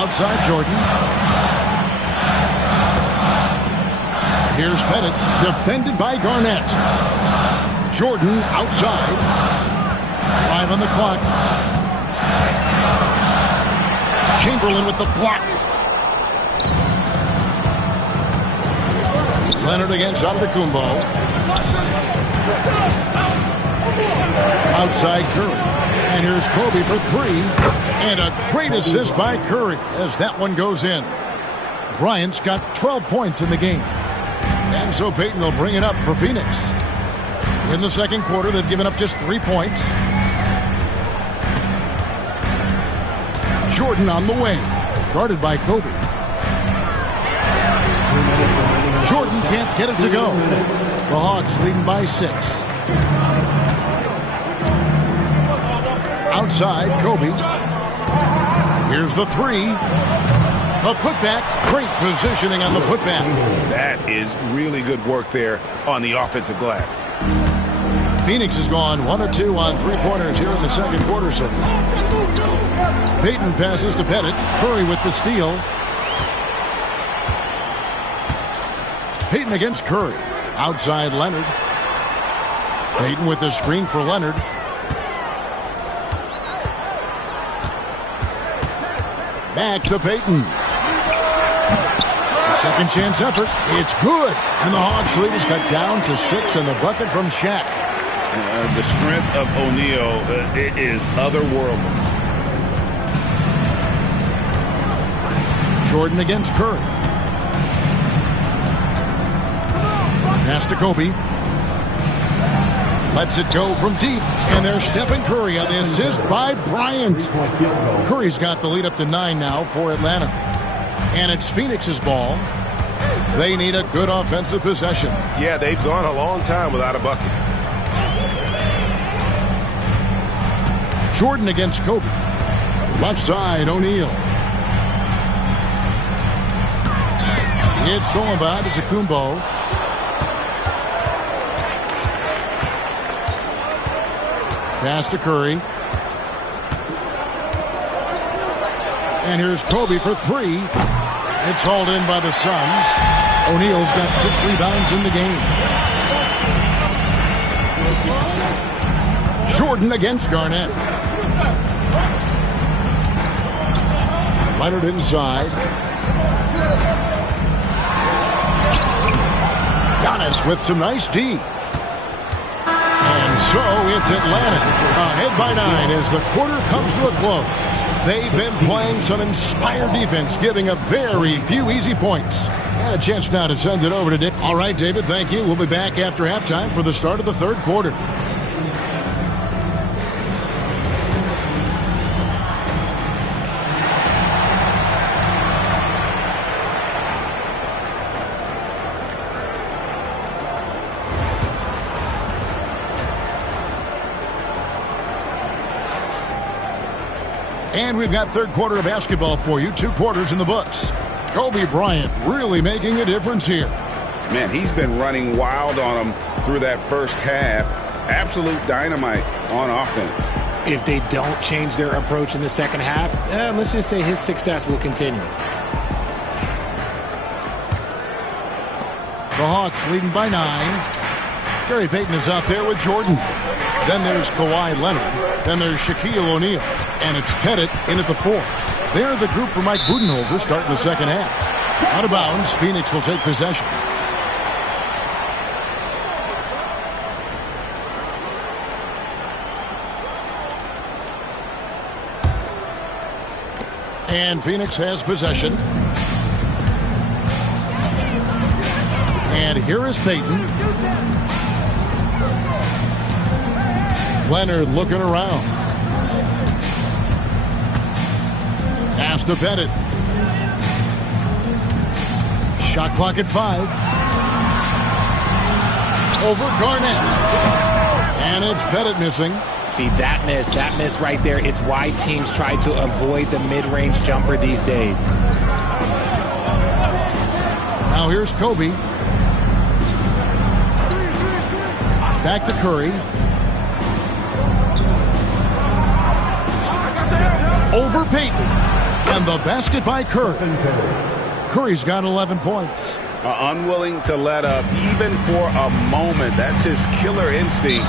Outside Jordan. Here's Pettit, defended by Garnett. Jordan outside. 5 on the clock. Chamberlain with the block. Leonard against Antetokounmpo. Outside Curry. And here's Kobe for 3. And a great assist by Curry as that one goes in. Bryant's got 12 points in the game. And so Payton will bring it up for Phoenix. In the second quarter, they've given up just 3 points. Jordan on the way. Guarded by Kobe. Jordan can't get it to go. The Hawks leading by 6. Outside, Kobe. Here's the 3. A putback. Great positioning on the putback. That is really good work there on the offensive glass. Phoenix has gone 1 of 2 on 3-pointers here in the second quarter so far. Payton passes to Pettit. Curry with the steal. Payton against Curry. Outside Leonard. Payton with the screen for Leonard. Back to Payton. The second chance effort. It's good. And the Hawks lead is cut down to 6 and the bucket from Shaq. The strength of O'Neal is otherworldly. Jordan against Curry. Pass to Kobe. Lets it go from deep. And there's Stephen Curry on the assist by Bryant. Curry's got the lead up to 9 now for Atlanta. And it's Phoenix's ball. They need a good offensive possession. Yeah, they've gone a long time without a bucket. Jordan against Kobe. Left side, O'Neal. It's stolen by Antetokounmpo. Pass to Curry. And here's Kobe for 3. It's hauled in by the Suns. O'Neal's got 6 rebounds in the game. Jordan against Garnett. Leonard inside. Giannis with some nice D. And so it's Atlanta ahead by 9 as the quarter comes to a close. They've been playing some inspired defense, giving up very few easy points. And a chance now to send it over to Dick. All right, David, thank you. We'll be back after halftime for the start of the third quarter. And we've got third quarter of basketball for you. 2 quarters in the books. Kobe Bryant really making a difference here. Man, he's been running wild on them through that first half. Absolute dynamite on offense. If they don't change their approach in the second half, let's just say his success will continue. The Hawks leading by 9. Gary Payton is out there with Jordan. Then there's Kawhi Leonard. Then there's Shaquille O'Neal. And it's Pettit in at the 4. They're the group for Mike Budenholzer starting the second half. Out of bounds, Phoenix will take possession. And Phoenix has possession. And here is Payton. Leonard looking around. Pass to Bennett. Shot clock at 5. Over Garnett. And it's Bennett missing. See, that miss right there, it's why teams try to avoid the mid-range jumper these days. Now here's Kobe. Back to Curry. Over Payton. And the basket by Curry. Curry's got 11 points. Unwilling to let up even for a moment. That's his killer instinct.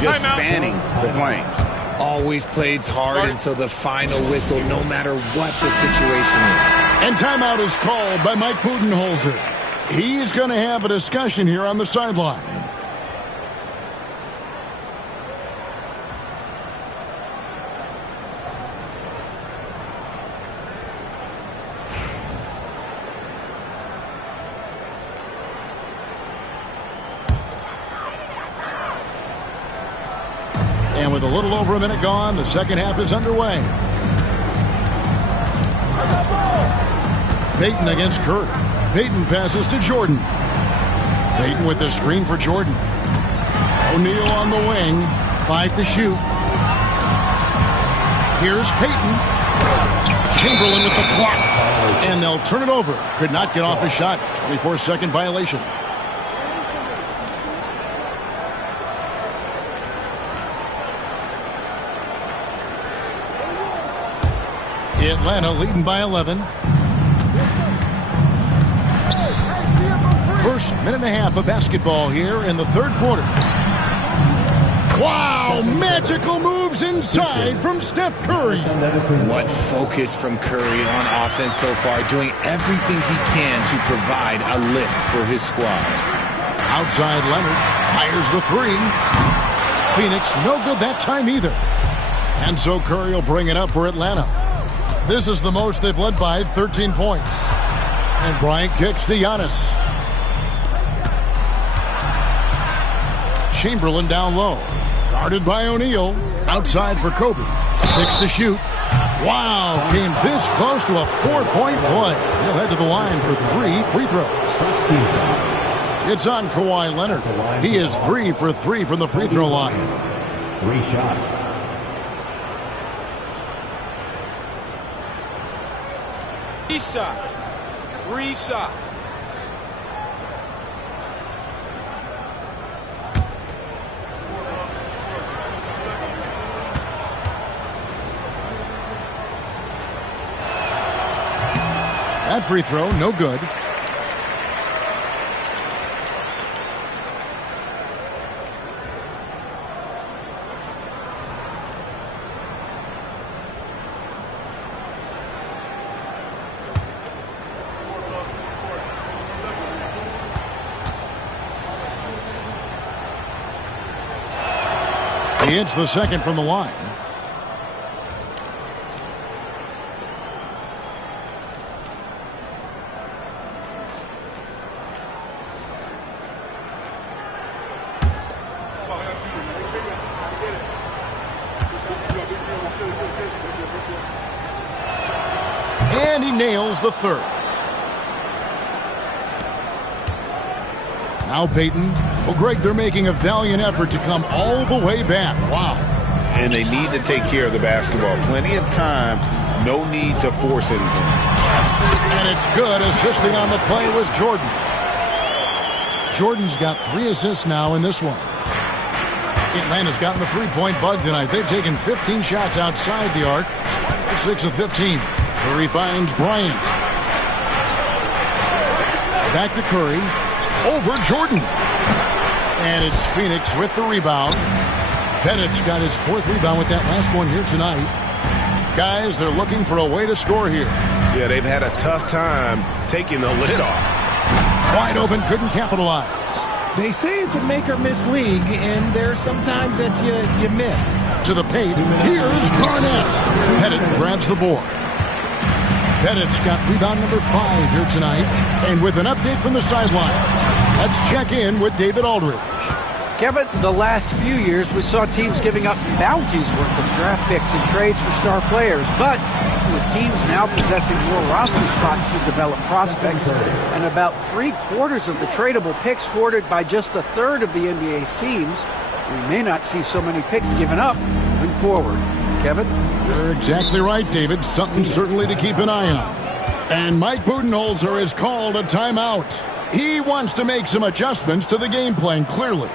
Just fanning the Flames. Always plays hard until the final whistle, no matter what the situation is. And timeout is called by Mike Budenholzer. He's going to have a discussion here on the sideline. And with a little over a minute gone, the second half is underway. Payton against Curry. Payton passes to Jordan. Payton with the screen for Jordan. O'Neal on the wing. 5 to shoot. Here's Payton. Chamberlain with the block. And they'll turn it over. Could not get off a shot. 24-second violation. Atlanta leading by 11. First minute and a half of basketball here in the third quarter. Wow, magical moves inside from Steph Curry. What focus from Curry on offense so far, doing everything he can to provide a lift for his squad. Outside Leonard fires the 3. Phoenix no good that time either. And so Curry will bring it up for Atlanta. This is the most they've led by, 13 points. And Bryant kicks to Giannis. Chamberlain down low. Guarded by O'Neal. Outside for Kobe. 6 to shoot. Wow, came this close to a 4-point play. He'll head to the line for 3 free throws. It's on Kawhi Leonard. He is 3 for 3 from the free throw line. 3 shots. 3 shots. 3 shots. That free throw, no good. He hits the second from the line. And he nails the third. Now Payton. Well, Greg, they're making a valiant effort to come all the way back. Wow. And they need to take care of the basketball. Plenty of time. No need to force anything. And it's good. Assisting on the play was Jordan. Jordan's got 3 assists now in this one. Atlanta's gotten the three-point bug tonight. They've taken 15 shots outside the arc. 6 of 15. Curry finds Bryant. Back to Curry. Over Jordan. And it's Phoenix with the rebound. Bennett's got his 4th rebound with that last one here tonight. Guys, they're looking for a way to score here. Yeah, they've had a tough time taking the lid off. Wide open, couldn't capitalize. They say it's a make-or-miss league, and there's sometimes that you miss. To the paint, here's Garnett. Bennett grabs the board. Pettit's got rebound number 5 here tonight. And with an update from the sideline, let's check in with David Aldridge. Kevin, the last few years we saw teams giving up bounties worth of draft picks and trades for star players. But with teams now possessing more roster spots to develop prospects and about 3/4 of the tradable picks hoarded by just a third of the NBA's teams, we may not see so many picks given up moving forward. Kevin? You're exactly right, David. Something certainly to keep an eye on. And Mike Budenholzer has called a timeout. He wants to make some adjustments to the game plan, clearly.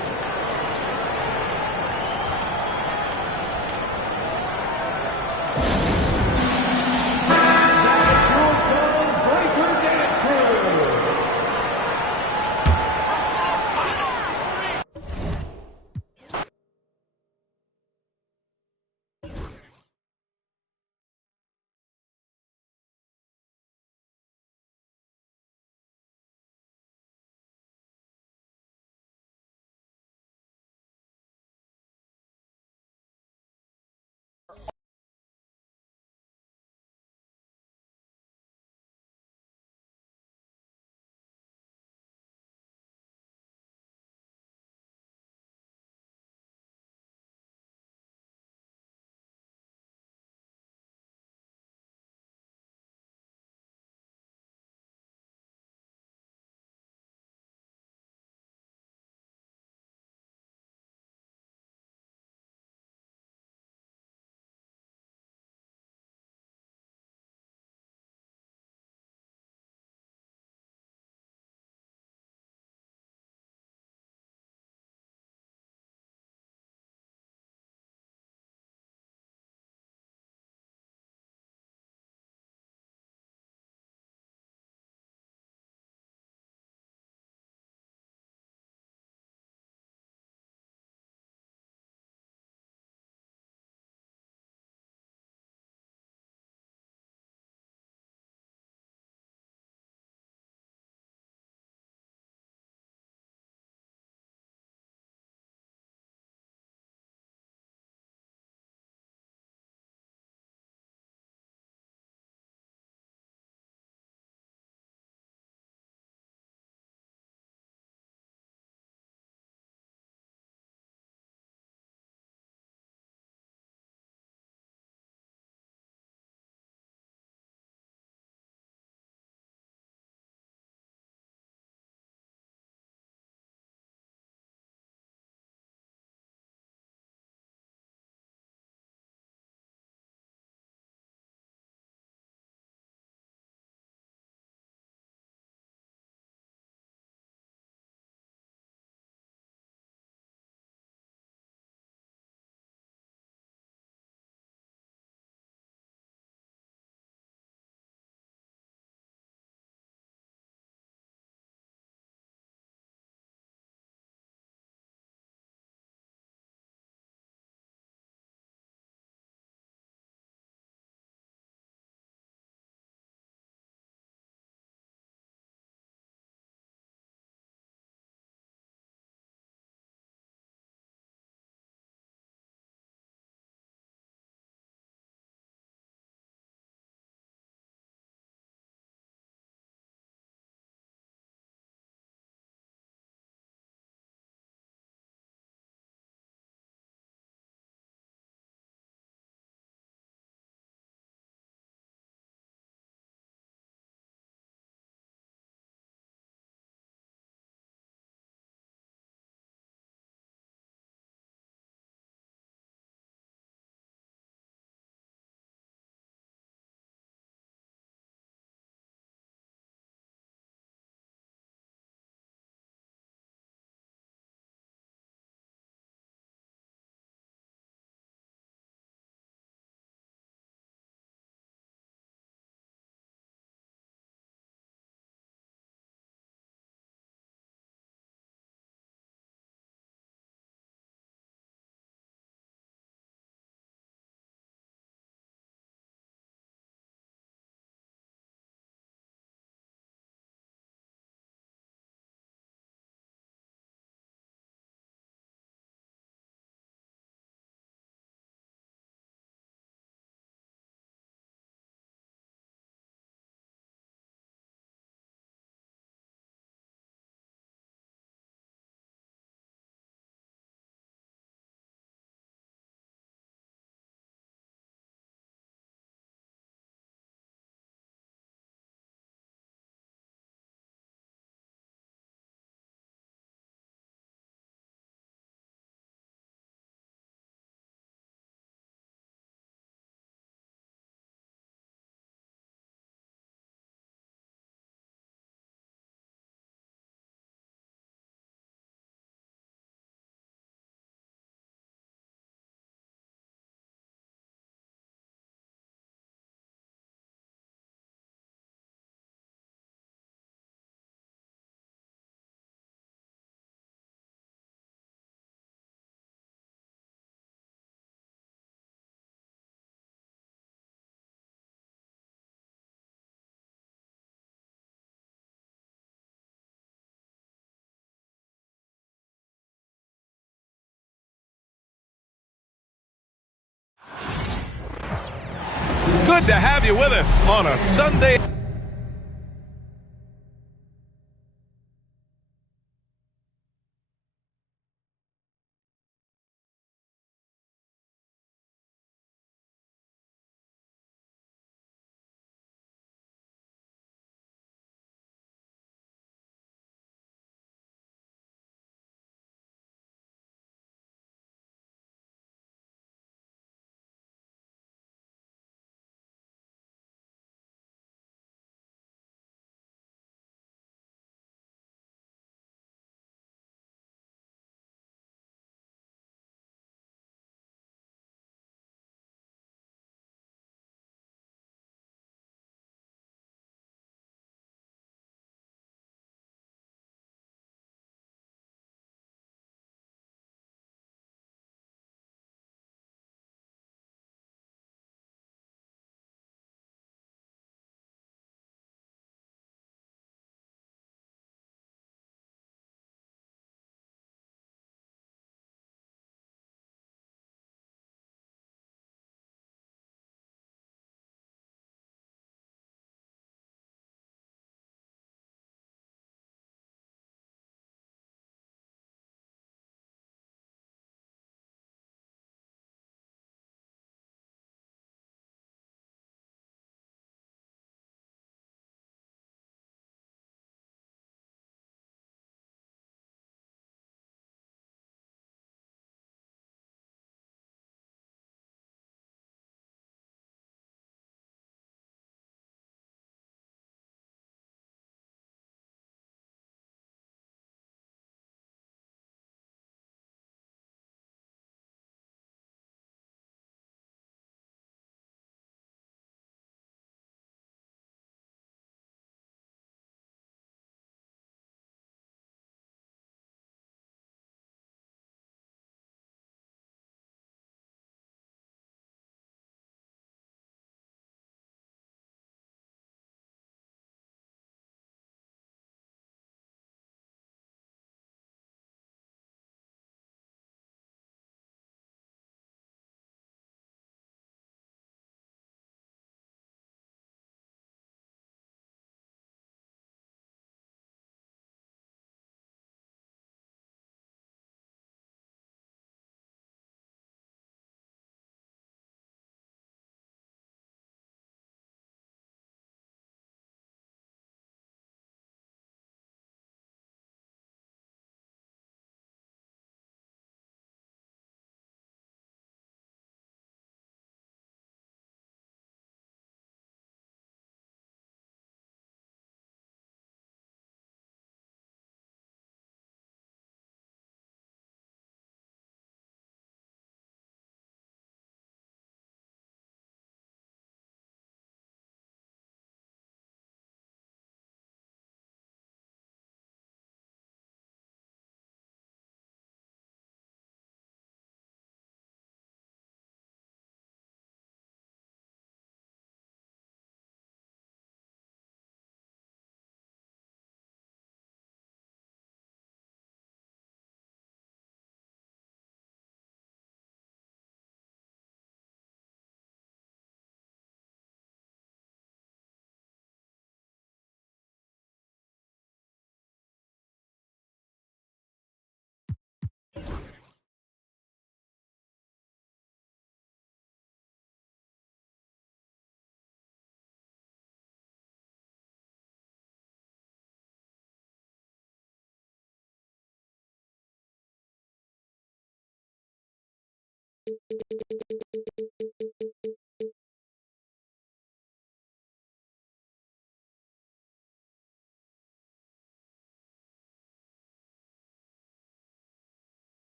Good to have you with us on a Sunday.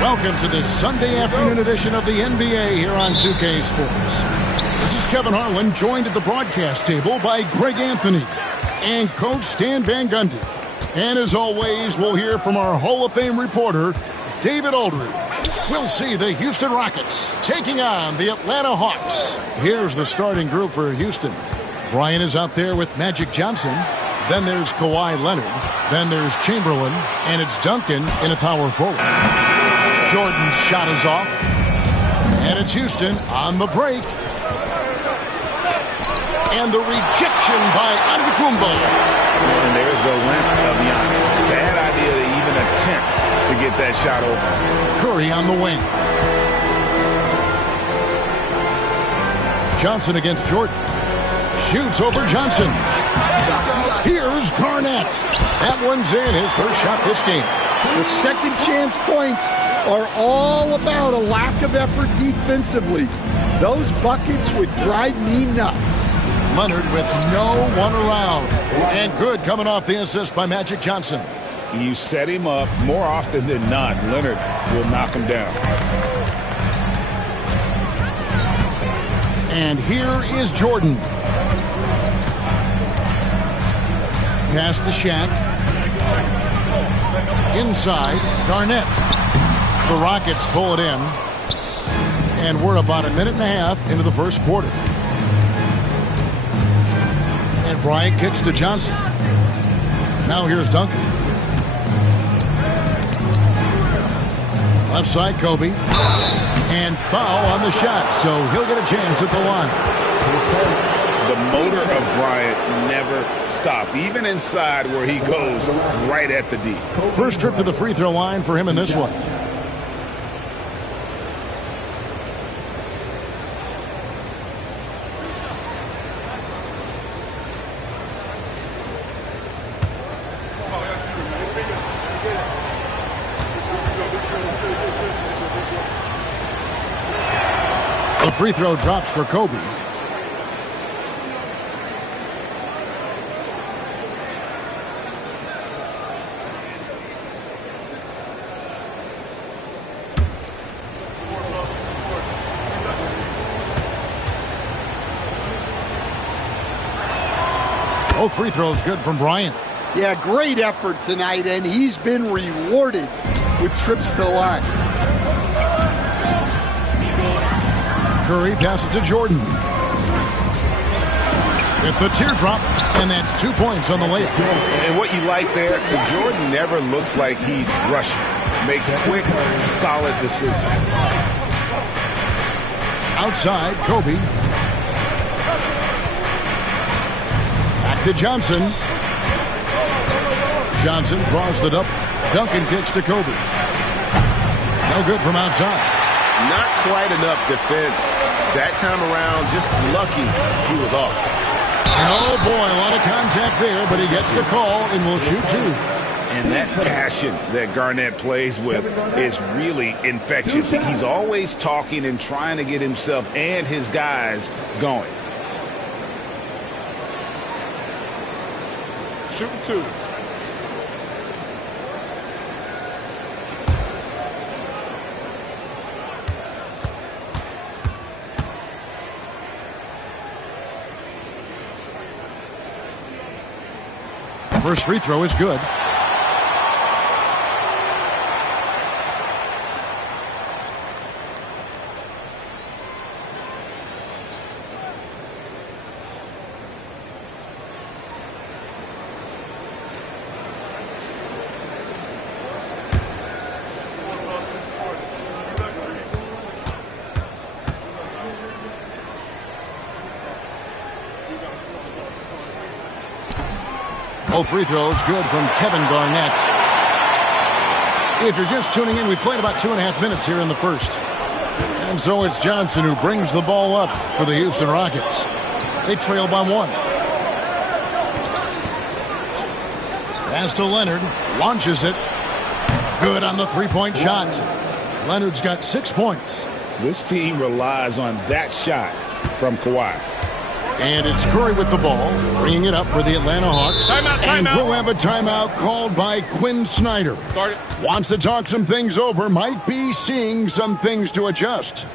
Welcome to this Sunday afternoon edition of the NBA here on 2K Sports. This is Kevin Harlan, joined at the broadcast table by Greg Anthony and Coach Stan Van Gundy. And as always, we'll hear from our Hall of Fame reporter, David Aldridge. We'll see the Houston Rockets taking on the Atlanta Hawks. Here's the starting group for Houston. Bryant is out there with Magic Johnson. Then there's Kawhi Leonard. Then there's Chamberlain. And it's Duncan in a power forward. Jordan's shot is off. And it's Houston on the break. And the rejection by Antetokounmpo. And there's the length of Giannis. Bad idea to even attempt to get that shot over. Curry on the wing. Johnson against Jordan. Shoots over Johnson. Here's Garnett. That one's in, his first shot this game. The second chance points are all about a lack of effort defensively. Those buckets would drive me nuts. Leonard with no one around. And good coming off the assist by Magic Johnson. You set him up more often than not. Leonard will knock him down. And here is Jordan. Pass to Shaq. Inside, Garnett. The Rockets pull it in. And we're about a minute and a half into the first quarter. And Bryant kicks to Johnson. Now here's Duncan. Left side, Kobe. And foul on the shot, so he'll get a chance at the line. The motor of Bryant never stops, even inside where he goes right at the D. First trip to the free throw line for him in this one. The free throw drops for Kobe. Both free throws good from Bryant. Yeah, great effort tonight, and he's been rewarded with trips to the line. Curry passes to Jordan. With the teardrop, and that's 2 points on the layup. And what you like there, Jordan never looks like he's rushing. Makes quick, solid decisions. Outside, Kobe. Back to Johnson. Johnson draws the double. Duncan kicks to Kobe. No good from outside. Not quite enough defense that time around. Just lucky he was off. Oh, boy, a lot of contact there, but he gets the call and will shoot two. And that passion that Garnett plays with is really infectious. He's always talking and trying to get himself and his guys going. Shooting two. First free throw is good. Both free throws good from Kevin Garnett. If you're just tuning in, we played about 2.5 minutes here in the first. And so it's Johnson who brings the ball up for the Houston Rockets. They trail by 1. Pass to Leonard. Launches it. Good on the three-point shot. Leonard's got 6 points. This team relies on that shot from Kawhi. And it's Curry with the ball, bringing it up for the Atlanta Hawks. Timeout. And we'll have a timeout called by Quinn Snyder. Wants to talk some things over, might be seeing some things to adjust.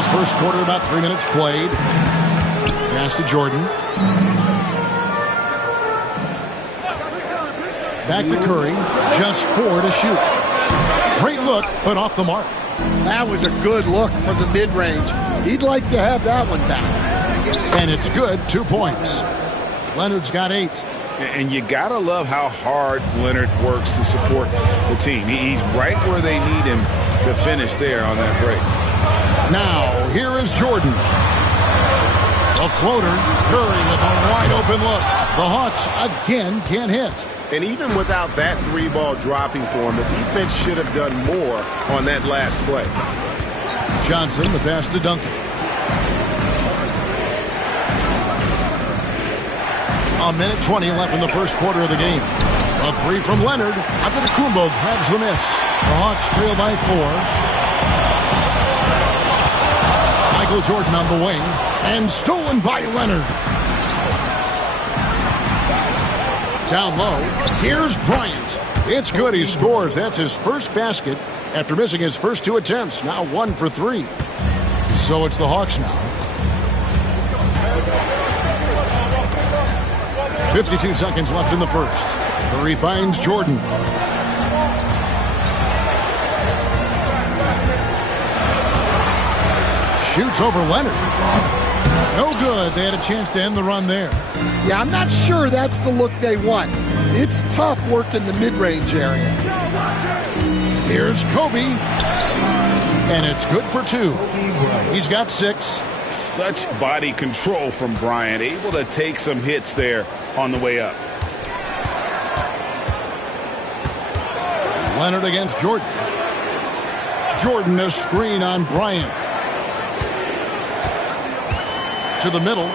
this first quarter, about 3 minutes played. Pass to Jordan. Back to Curry. Just 4 to shoot. Great look, but off the mark. That was a good look from the mid-range. He'd like to have that one back. And it's good, 2 points. Leonard's got 8. And you got to love how hard Leonard works to support the team. He's right where they need him to finish there on that break. Now, here is Jordan. A floater. Curry with a wide-open look. The Hawks again can't hit. And even without that 3-ball dropping for him, the defense should have done more on that last play. Johnson, the pass to Duncan. A minute 20 left in the first quarter of the game. A 3 from Leonard. Antetokounmpo grabs the miss. The Hawks trail by 4. Michael Jordan on the wing. And stolen by Leonard. Down low. Here's Bryant. It's good. He scores. That's his first basket after missing his first 2 attempts. Now 1 for 3. So it's the Hawks now. 52 seconds left in the first. Curry finds Jordan. Shoots over Leonard. No good. They had a chance to end the run there. Yeah, I'm not sure that's the look they want. It's tough work in the mid-range area. Here's Kobe. And it's good for 2. He's got 6. Such body control from Bryant. Able to take some hits there on the way up. Leonard against Jordan. Jordan, a screen on Bryant. To the middle.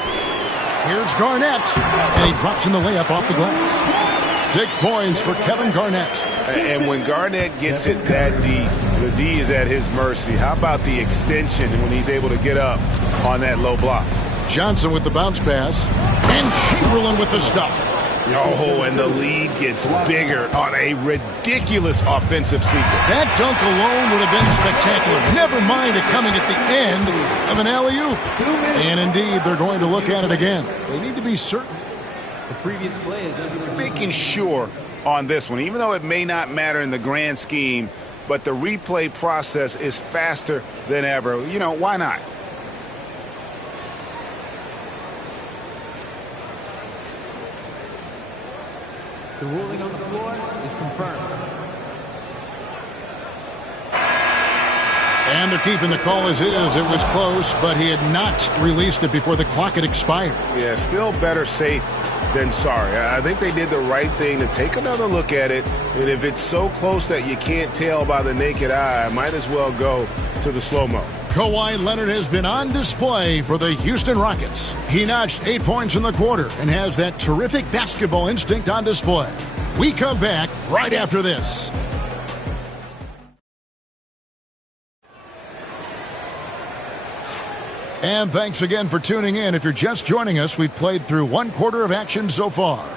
Here's Garnett. And he drops in the layup off the glass. 6 points for Kevin Garnett. And when Garnett gets it that deep, the D is at his mercy. How about the extension when he's able to get up on that low block? Johnson with the bounce pass. And Chamberlain with the stuff. Oh, and the lead gets bigger on a ridiculous offensive sequence. That dunk alone would have been spectacular. Never mind it coming at the end of an alley-oop. And indeed, they're going to look at it again. They need to be certain. The previous play is making sure on this one, even though it may not matter in the grand scheme, but the replay process is faster than ever. You know, why not? The ruling on the floor is confirmed. And they're keeping the call as is. It was close, but he had not released it before the clock had expired. Yeah, still better safe than sorry. I think they did the right thing to take another look at it. And if it's so close that you can't tell by the naked eye, might as well go to the slow-mo. Kawhi Leonard has been on display for the Houston Rockets. He notched 8 points in the quarter and has that terrific basketball instinct on display. We come back right after this. And thanks again for tuning in. If you're just joining us, we've played through 1 quarter of action so far.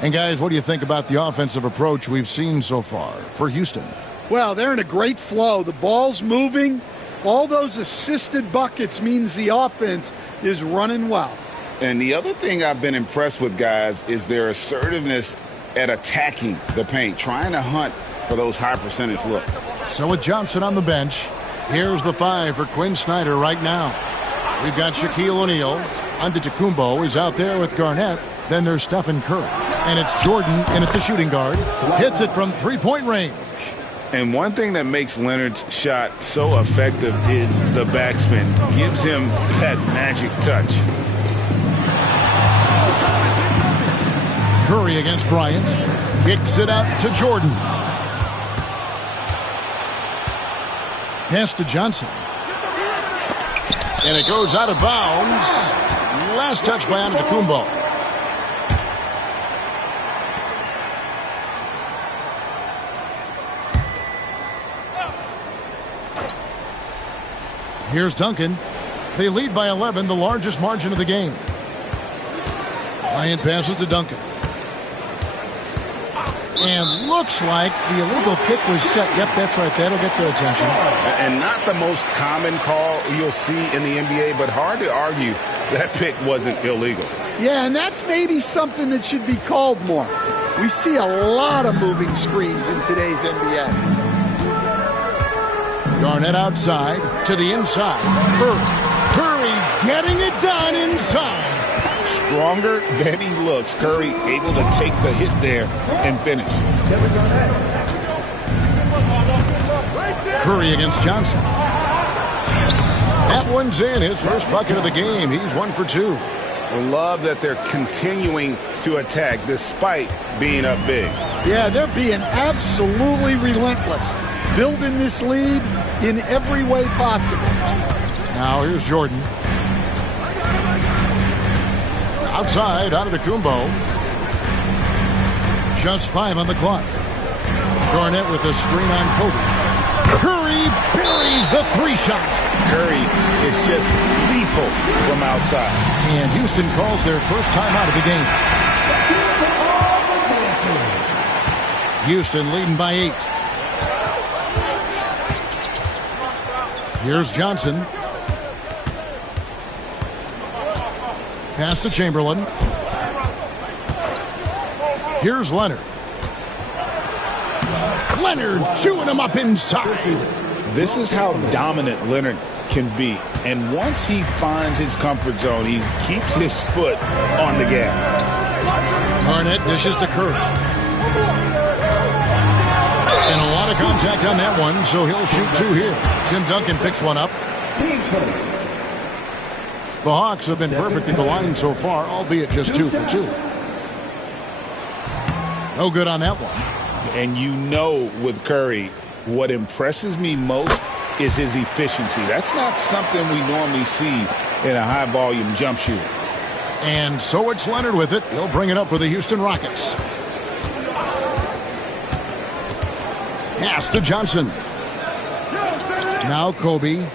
And guys, what do you think about the offensive approach we've seen so far for Houston? Well, they're in a great flow. The ball's moving. All those assisted buckets means the offense is running well. And the other thing I've been impressed with, guys, is their assertiveness at attacking the paint, trying to hunt for those high percentage looks. So with Johnson on the bench, here's the 5 for Quinn Snyder right now. We've got Shaquille O'Neal. Antetokounmpo is out there with Garnett. Then there's Stephen Curry. And it's Jordan in at the shooting guard. Hits it from 3-point range. And one thing that makes Leonard's shot so effective is the backspin. Gives him that magic touch. Curry against Bryant. Kicks it out to Jordan. Pass to Johnson. And it goes out of bounds. Last touch by Antetokounmpo. Here's Duncan. They lead by 11, the largest margin of the game. Bryant passes to Duncan. And looks like the illegal kick was set. Yep, that's right. That'll get their attention. And not the most common call you'll see in the NBA, but hard to argue that pick wasn't illegal. Yeah, and that's maybe something that should be called more. We see a lot of moving screens in today's NBA. Garnett outside to the inside. Curry getting it done inside. Stronger than he looks. Curry able to take the hit there and finish. Curry against Johnson. That one's in. His first bucket of the game. He's 1 for 2. We love that they're continuing to attack despite being up big. Yeah, they're being absolutely relentless. Building this lead in every way possible. Now here's Jordan. Outside, Antetokounmpo. Just 5 on the clock. Garnett with a screen on Kobe. Curry buries the 3-shot. Curry is just lethal from outside. And Houston calls their first timeout of the game. Houston leading by 8. Here's Johnson. Pass to Chamberlain. Here's Leonard. Leonard chewing him up inside. This is how dominant Leonard can be. And once he finds his comfort zone, he keeps his foot on the gas. Garnett dishes to Curry. And a lot of contact on that one, so he'll shoot 2 here. Tim Duncan picks one up. The Hawks have been perfect at the line so far, albeit just 2 for 2. No good on that one. And you know with Curry, what impresses me most is his efficiency. That's not something we normally see in a high-volume jump shooter. And so it's Leonard with it. He'll bring it up for the Houston Rockets. Pass to Johnson. Now Kobe.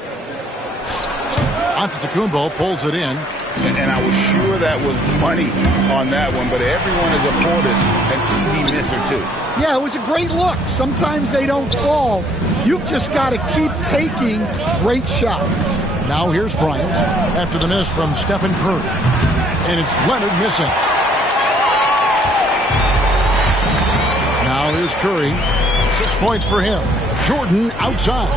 Antetokounmpo pulls it in. And I was sure that was money on that one, but everyone is afforded an easy misser too. Yeah, it was a great look. Sometimes they don't fall. You've just got to keep taking great shots. Now here's Bryant after the miss from Stephen Curry. And it's Leonard missing. Now here's Curry. 6 points for him. Jordan outside.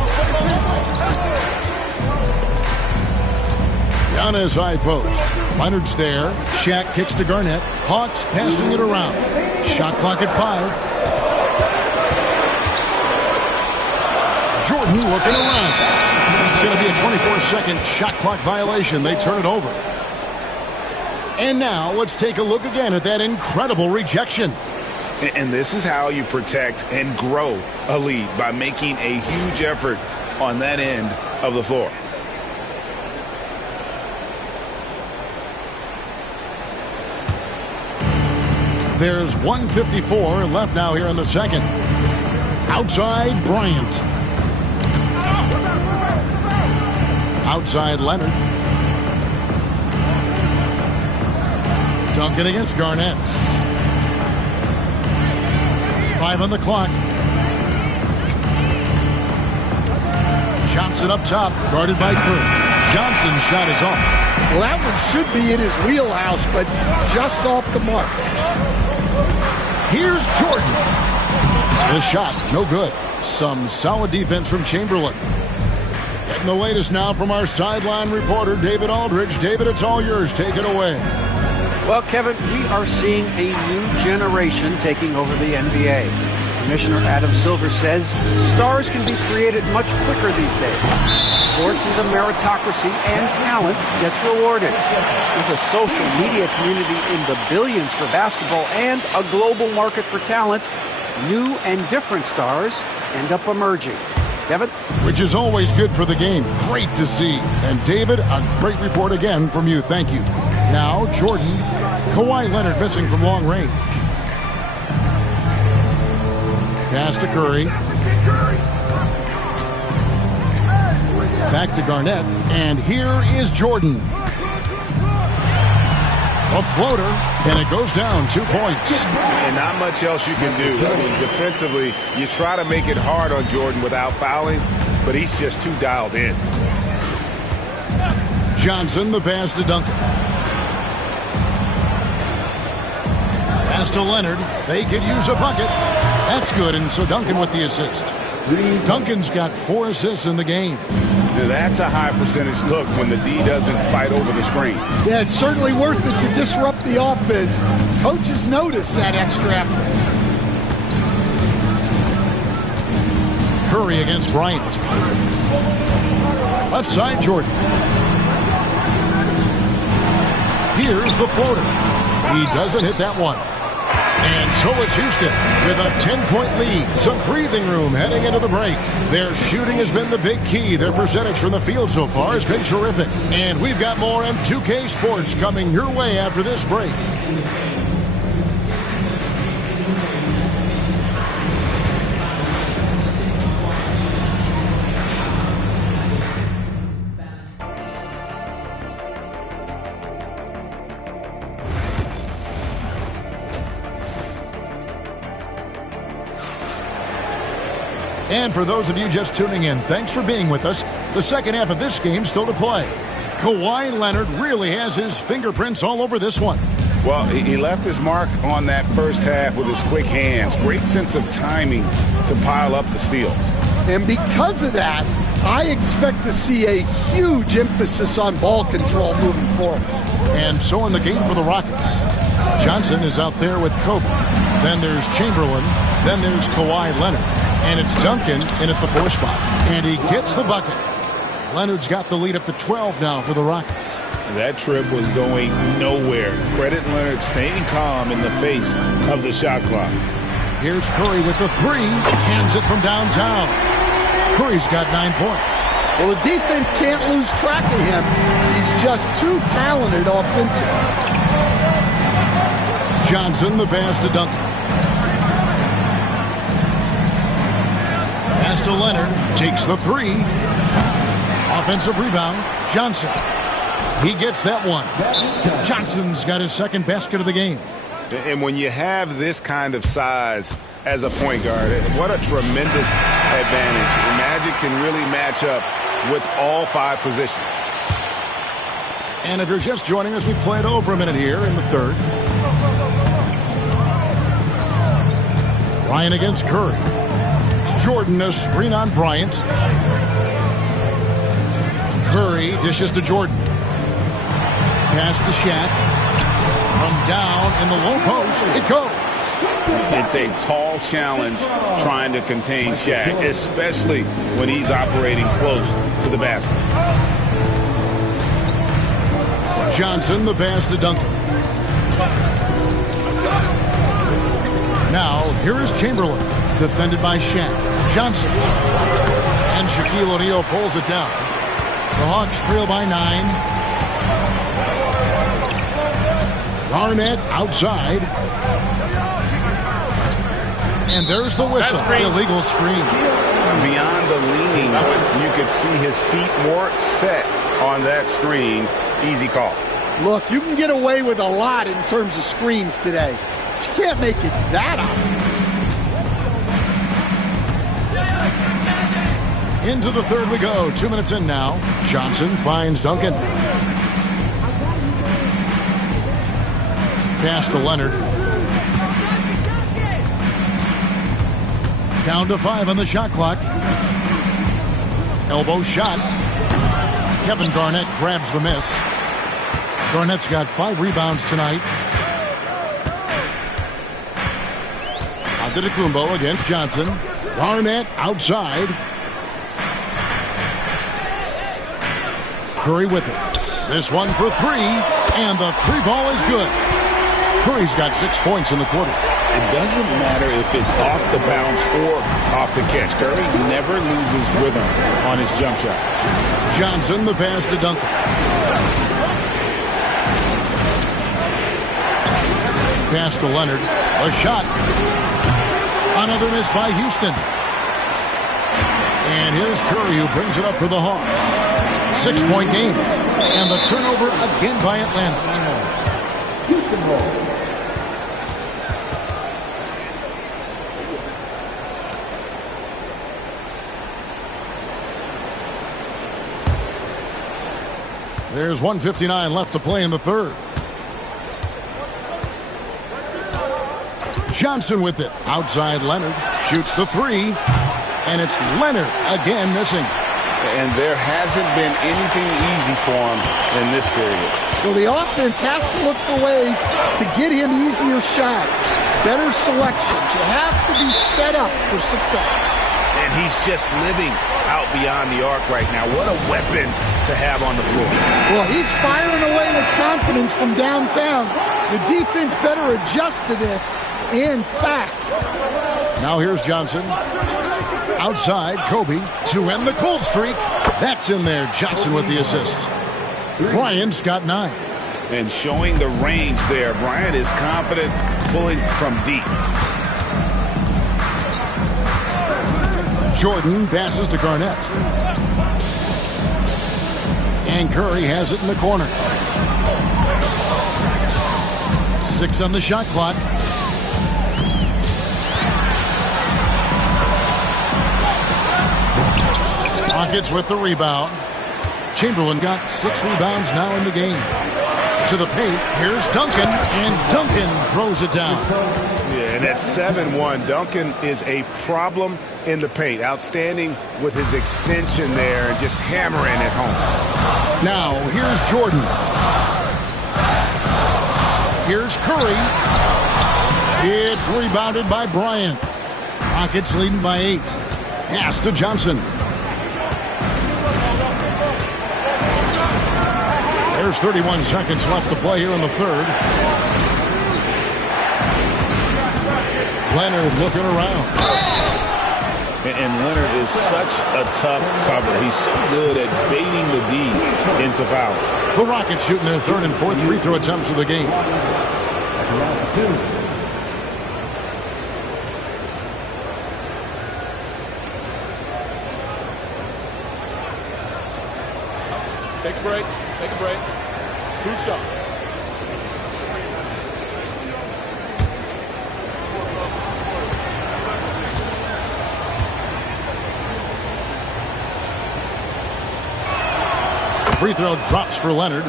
On his high post. Leonard's there. Shaq kicks to Garnett. Hawks passing it around. Shot clock at 5. Jordan looking around. It's going to be a 24-second shot clock violation. They turn it over. And now let's take a look again at that incredible rejection. And this is how you protect and grow a lead, by making a huge effort on that end of the floor. There's 1:54 left now here in the second. Outside, Bryant. Outside, Leonard. Duncan against Garnett. 5 on the clock. Johnson up top, guarded by Curry. Johnson's shot is off. Well, that one should be in his wheelhouse, but just off the mark. Here's Jordan. This shot, no good. Some solid defense from Chamberlain. Getting the latest now from our sideline reporter, David Aldridge. David, it's all yours. Take it away. Well, Kevin, we are seeing a new generation taking over the NBA. Commissioner Adam Silver says stars can be created much quicker these days. Sports is a meritocracy and talent gets rewarded. With a social media community in the billions for basketball and a global market for talent, new and different stars end up emerging. Kevin? Which is always good for the game. Great to see. And David, a great report again from you. Thank you. Now, Jordan. Kawhi Leonard missing from long range. Pass to Curry. Back to Garnett. And here is Jordan. A floater, and it goes down 2 points. And not much else you can do. I mean, defensively, you try to make it hard on Jordan without fouling, but he's just too dialed in. Johnson, the pass to Duncan. Pass to Leonard. They could use a bucket. That's good, and so Duncan with the assist. Duncan's got 4 assists in the game. Now that's a high percentage look when the D doesn't fight over the screen. Yeah, it's certainly worth it to disrupt the offense. Coaches notice that extra effort. Curry against Bryant. Left side, Jordan. Here's the floater. He doesn't hit that one. And so it's Houston with a 10-point lead. Some breathing room heading into the break. Their shooting has been the big key. Their percentage from the field so far has been terrific. And we've got more M2K Sports coming your way after this break. And for those of you just tuning in, thanks for being with us. The second half of this game still to play. Kawhi Leonard really has his fingerprints all over this one. Well, he left his mark on that first half with his quick hands. Great sense of timing to pile up the steals. And because of that, I expect to see a huge emphasis on ball control moving forward. And so in the game for the Rockets. Johnson is out there with Kobe. Then there's Chamberlain. Then there's Kawhi Leonard. And it's Duncan in at the 4 spot. And he gets the bucket. Leonard's got the lead up to 12 now for the Rockets. That trip was going nowhere. Credit Leonard staying calm in the face of the shot clock. Here's Curry with the 3. Cans it from downtown. Curry's got 9 points. Well, the defense can't lose track of him. He's just too talented offensively. Johnson, the pass to Duncan. Pass to Leonard. Takes the 3. Offensive rebound. Johnson. He gets that one. Johnson's got his second basket of the game. And when you have this kind of size as a point guard, what a tremendous advantage. Magic can really match up with all 5 positions. And if you're just joining us, we played over a minute here in the third. Ryan against Curry. Jordan a screen on Bryant. Curry dishes to Jordan. Pass to Shaq. From down in the low post, it goes. It's a tall challenge trying to contain Shaq, especially when he's operating close to the basket. Johnson, the pass to Duncan. Now, here is Chamberlain, defended by Shaq. Johnson. And Shaquille O'Neal pulls it down. The Hawks trail by 9. Garnett outside. And there's the whistle. Illegal screen. Beyond the leaning, you could see his feet more set on that screen. Easy call. Look, you can get away with a lot in terms of screens today. But you can't make it that obvious. Into the third we go. 2 minutes in now. Johnson finds Duncan. Pass to Leonard. Down to 5 on the shot clock. Elbow shot. Kevin Garnett grabs the miss. Garnett's got 5 rebounds tonight. Antetokounmpo against Johnson. Garnett outside. Curry with it. This one for 3. And the 3 ball is good. Curry's got 6 points in the quarter. It doesn't matter if it's off the bounce or off the catch. Curry never loses rhythm on his jump shot. Johnson, the pass to Duncan. Pass to Leonard. A shot. Another miss by Houston. And here's Curry who brings it up for the Hawks. 6-point game. And the turnover again by Atlanta. Houston ball. There's 1:59 left to play in the third. Johnson with it. Outside Leonard. Shoots the three. And it's Leonard again missing. And there hasn't been anything easy for him in this period. Well, the offense has to look for ways to get him easier shots, better selections. You have to be set up for success. And he's just living out beyond the arc right now. What a weapon to have on the floor. Well, he's firing away with confidence from downtown. The defense better adjust to this and fast. Now here's Johnson. Outside, Kobe to end the cold streak. That's in there. Johnson with the assist. Bryant's got 9. And showing the range there. Bryant is confident pulling from deep. Jordan passes to Garnett. And Curry has it in the corner. 6 on the shot clock. Rockets with the rebound. Chamberlain got 6 rebounds now in the game. To the paint, here's Duncan, and Duncan throws it down. Yeah, and at 7-1, Duncan is a problem in the paint. Outstanding with his extension there and just hammering it home. Now, here's Jordan. Here's Curry. It's rebounded by Bryant. Rockets leading by 8. Pass to Johnson. There's 31 seconds left to play here in the third. Leonard looking around. And Leonard is such a tough cover. He's so good at baiting the D into foul. The Rockets shooting their third and fourth free throw attempts of the game. Take a break. Take a break. 2 shots. Free throw drops for Leonard.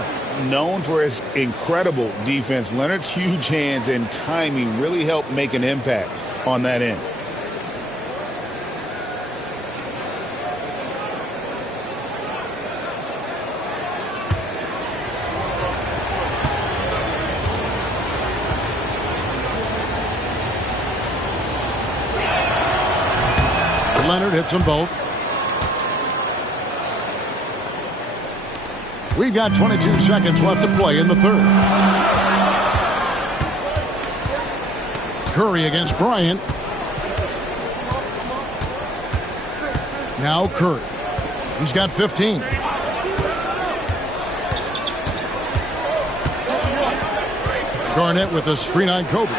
Known for his incredible defense, Leonard's huge hands and timing really helped make an impact on that end. Leonard hits them both. We've got 22 seconds left to play in the third. Curry against Bryant. Now Curry. He's got 15. Garnett with a screen on Kobe.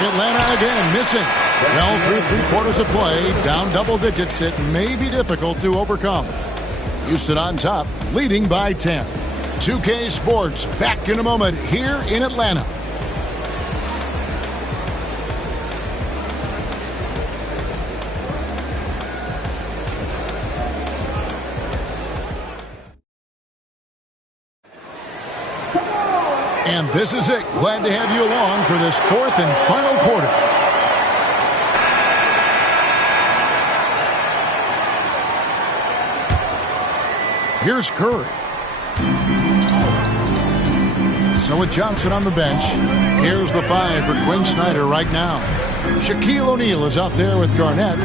Atlanta again missing. Well, through 3/4 of play, down double digits, it may be difficult to overcome. Houston on top, leading by 10. 2K Sports back in a moment here in Atlanta. And this is it. Glad to have you along for this fourth and final quarter. Here's Curry. So with Johnson on the bench, here's the 5 for Quinn Snyder right now. Shaquille O'Neal is out there with Garnett.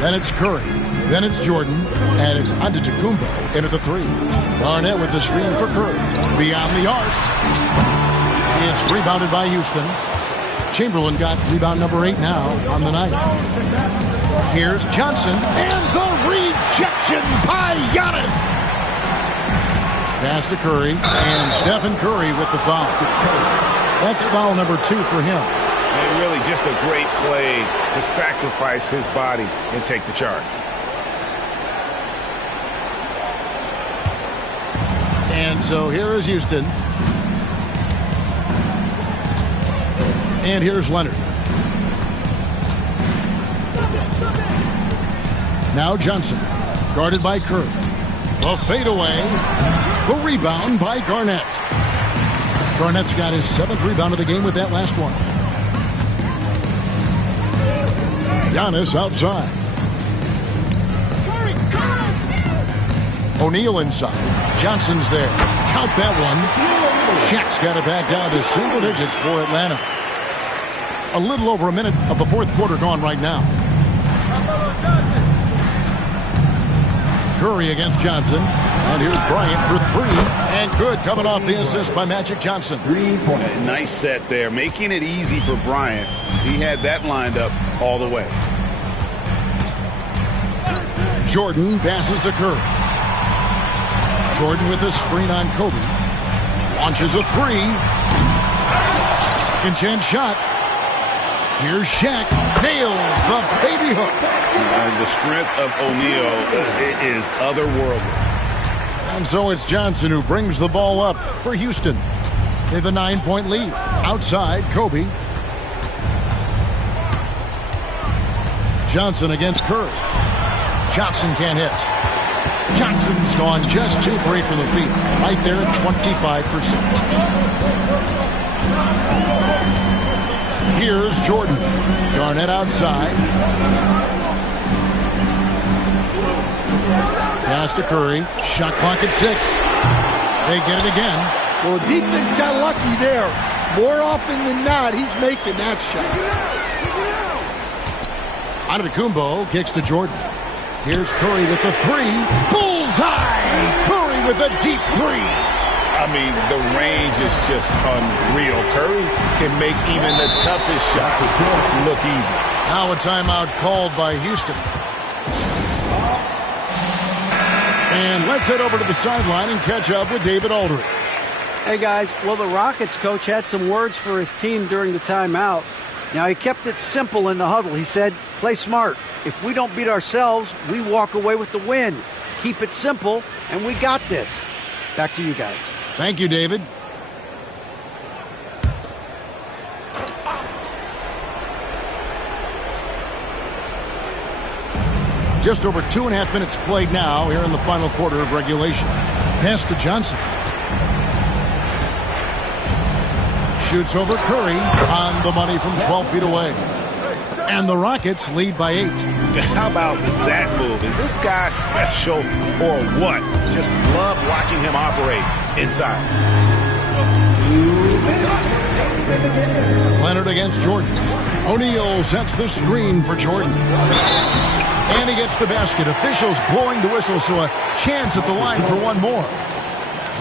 Then it's Curry. Then it's Jordan. And it's Antetokounmpo into the 3. Garnett with the screen for Curry. Beyond the arc. It's rebounded by Houston. Chamberlain got rebound number 8 now on the night. Here's Johnson. And the rejection by Giannis. Pass to Curry, and Stephen Curry with the foul. That's foul number 2 for him. And really just a great play to sacrifice his body and take the charge. And so here is Houston. And here's Leonard. Now Johnson, guarded by Curry. The fadeaway. The rebound by Garnett. Garnett's got his 7th rebound of the game with that last one. Giannis outside. O'Neal inside. Johnson's there. Count that one. Shaq's got it back down to single digits for Atlanta. A little over a minute of the 4th quarter gone right now. Curry against Johnson. And here's Bryant for 3. And good, coming off the assist by Magic Johnson. Nice set there, making it easy for Bryant. He had that lined up all the way. Jordan passes to Curry. Jordan with a screen on Kobe. Launches a 3. Second chance shot. Here's Shaq. Nails the baby hook. The strength of O'Neal is otherworldly. And so it's Johnson who brings the ball up for Houston. They have a 9-point lead. Outside, Kobe. Johnson against Curry. Johnson can't hit. Johnson's gone just 2 for 8 from the field. Right there at 25%. Here's Jordan. Garnett outside. Pass to Curry. Shot clock at 6. They get it again. Well, the defense got lucky there. More often than not, he's making that shot. Antetokounmpo kicks to Jordan. Here's Curry with the 3. Bullseye! Curry with a deep 3. I mean, the range is just unreal. Curry can make even the toughest shots look easy. Now a timeout called by Houston. And let's head over to the sideline and catch up with David Aldridge. Hey, guys. Well, the Rockets coach had some words for his team during the timeout. Now, he kept it simple in the huddle. He said, play smart. If we don't beat ourselves, we walk away with the win. Keep it simple, and we got this. Back to you guys. Thank you, David. Just over 2.5 minutes played now here in the final quarter of regulation. Pass to Johnson. Shoots over Curry on the money from 12 feet away. And the Rockets lead by 8. How about that move? Is this guy special or what? Just love watching him operate inside. Leonard against Jordan. O'Neal sets the screen for Jordan. And he gets the basket. Officials blowing the whistle, so a chance at the line for one more.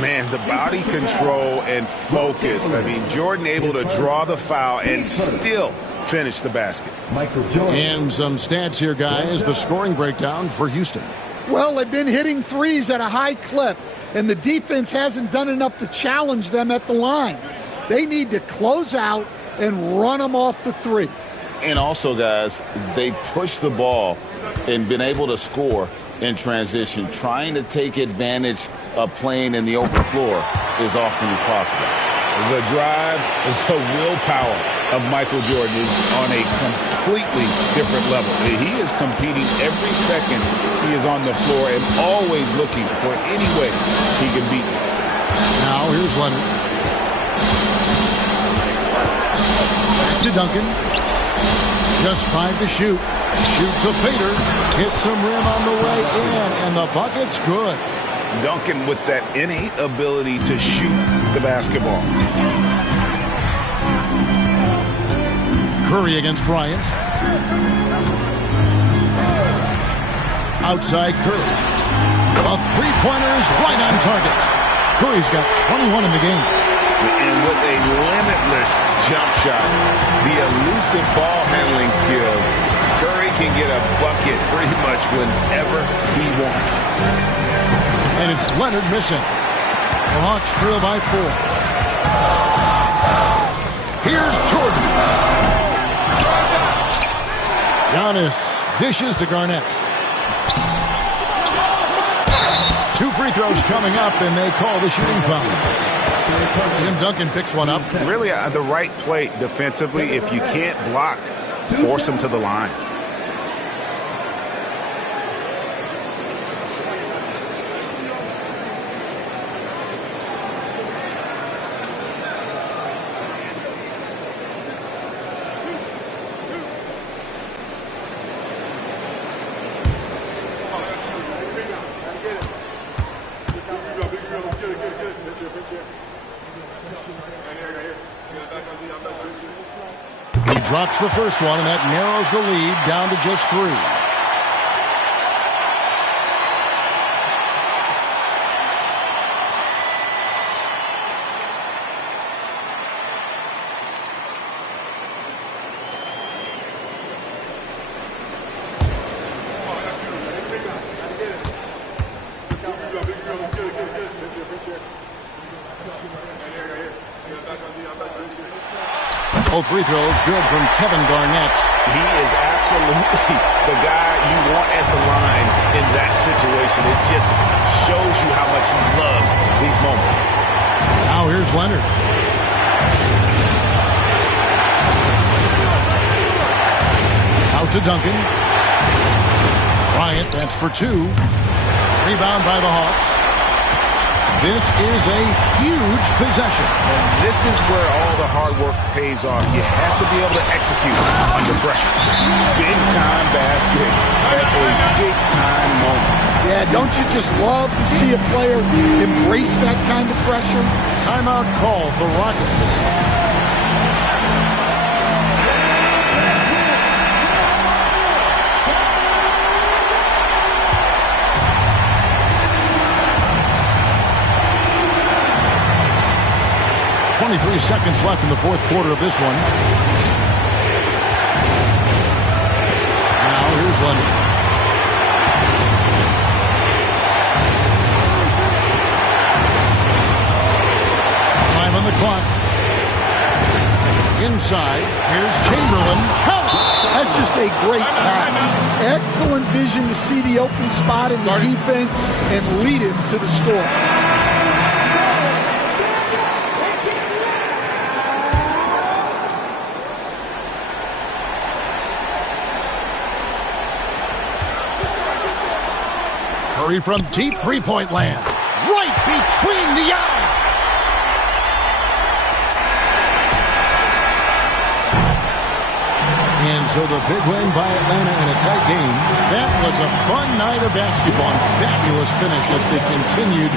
Man, the body control and focus. I mean, Jordan able to draw the foul and still finish the basket. And some stats here, guys. The scoring breakdown for Houston. Well, they've been hitting threes at a high clip, and the defense hasn't done enough to challenge them at the line. They need to close out and run them off the 3. And also, guys, they push the ball and been able to score in transition, trying to take advantage of playing in the open floor as often as possible. The drive, the willpower of Michael Jordan is on a completely different level. He is competing every second he is on the floor and always looking for any way he can beat. Now here's Leonard. Back to Duncan. Just 5 to shoot. Shoots a fader. Hits some rim on the way in, and the bucket's good. Duncan with that innate ability to shoot the basketball. Curry against Bryant. Outside Curry. A three-pointer is right on target. Curry's got 21 in the game. And with a limitless jump shot, the elusive ball handling skills, Curry can get a bucket pretty much whenever he wants. And it's Leonard missing. The Hawks trail by 4. Here's Jordan. Giannis dishes to Garnett. 2 free throws coming up, and they call the shooting foul. Tim Duncan picks one up. Really the right play defensively. If you can't block, force him to the line. He drops the first one, and that narrows the lead down to just 3. Both free throws good from Kevin Garnett. He is absolutely the guy you want at the line in that situation. It just shows you how much he loves these moments. Now here's Leonard. Out to Duncan. Bryant, that's for 2. Rebound by the Hawks. This is a huge possession. And this is where all the hard work pays off. You have to be able to execute under pressure. Big-time basket at a big-time moment. Yeah, don't you just love to see a player embrace that kind of pressure? Timeout called the Rockets. 23 seconds left in the fourth quarter of this one. Now here's Leonard. Time on the clock. Inside, here's Chamberlain. Count! That's just a great pass. Excellent vision to see the open spot in the defense and lead him to the score. Curry from deep three-point land. Right between the eyes. And so the big win by Atlanta in a tight game. That was a fun night of basketball and fabulous finish as they continued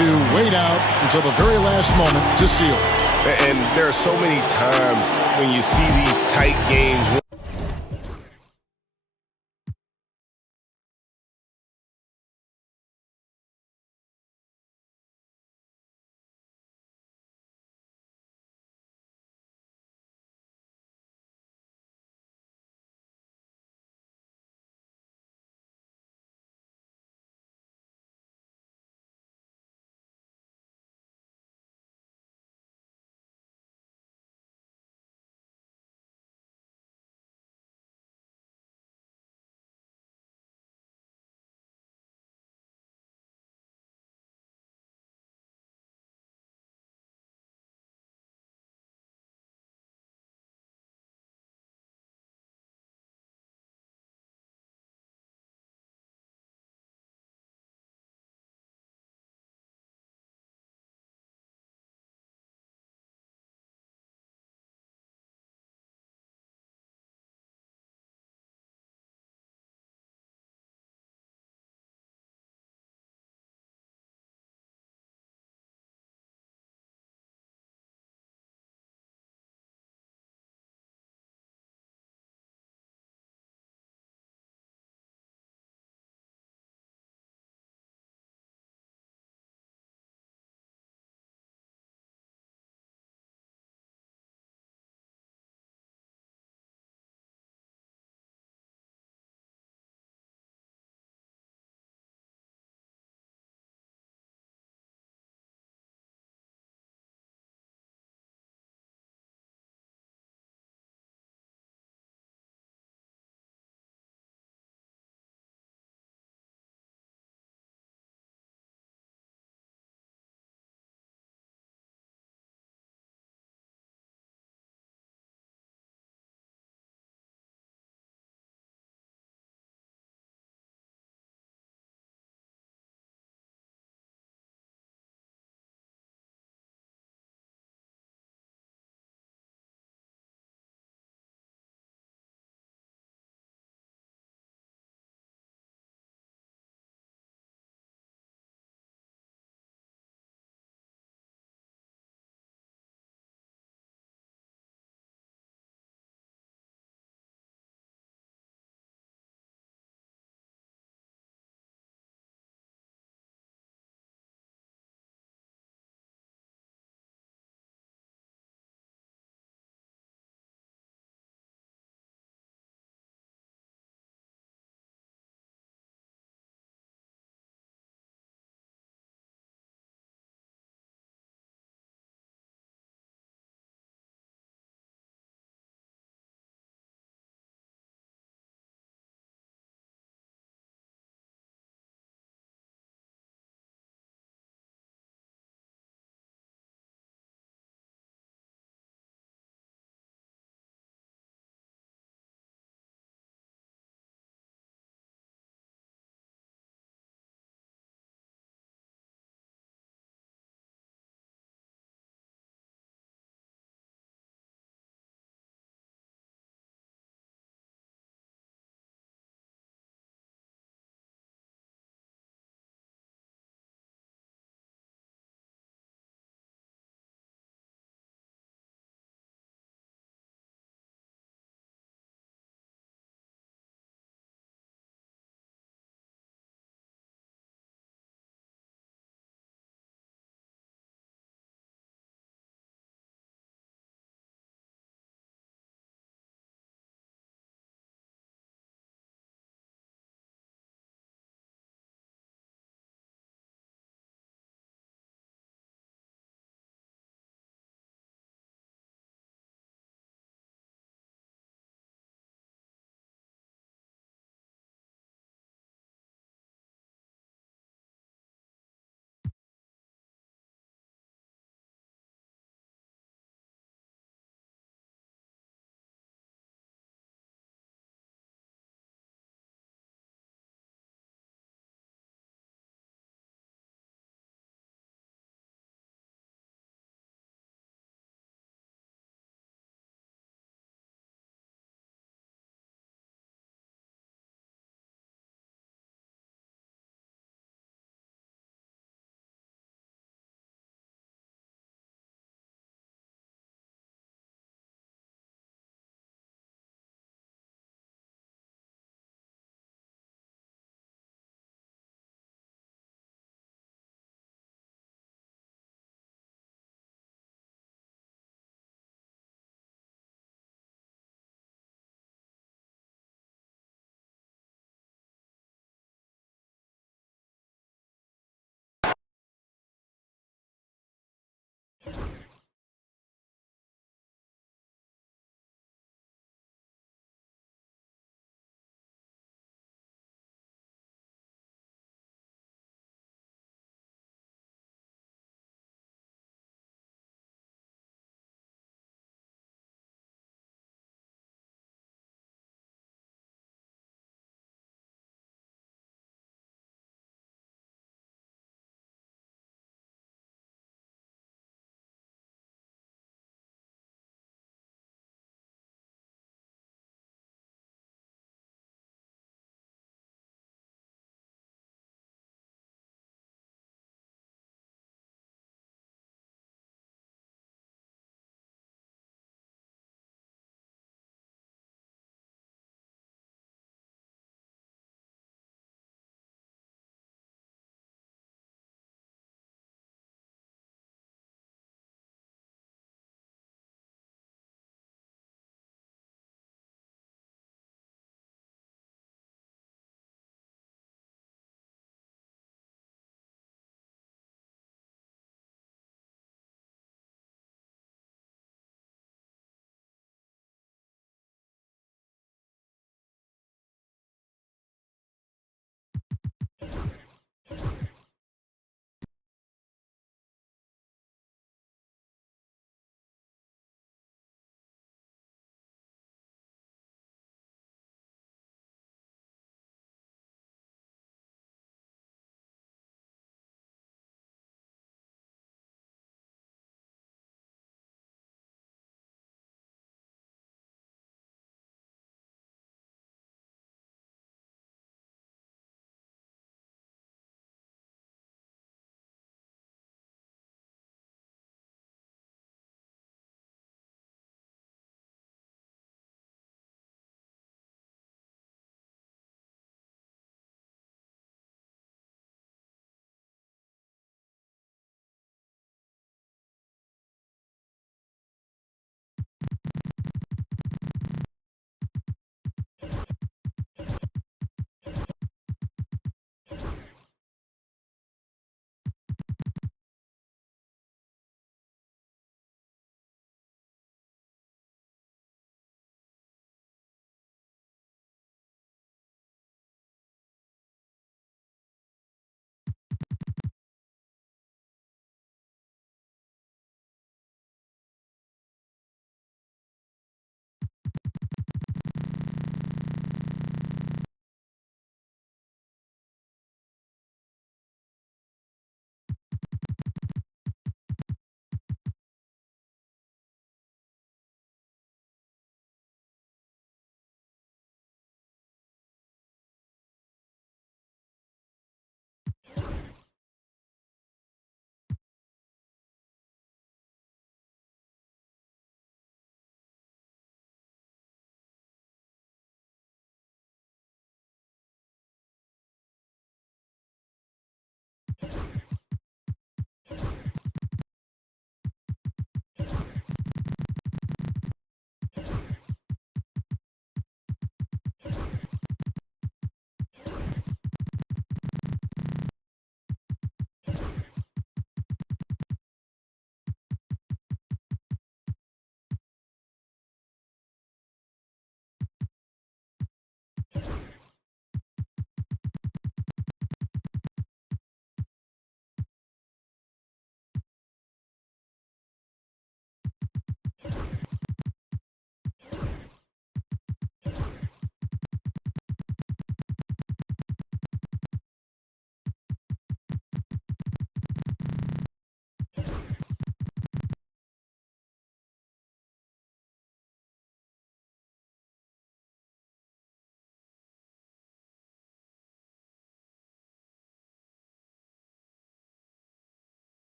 to wait out until the very last moment to seal. And there are so many times when you see these tight games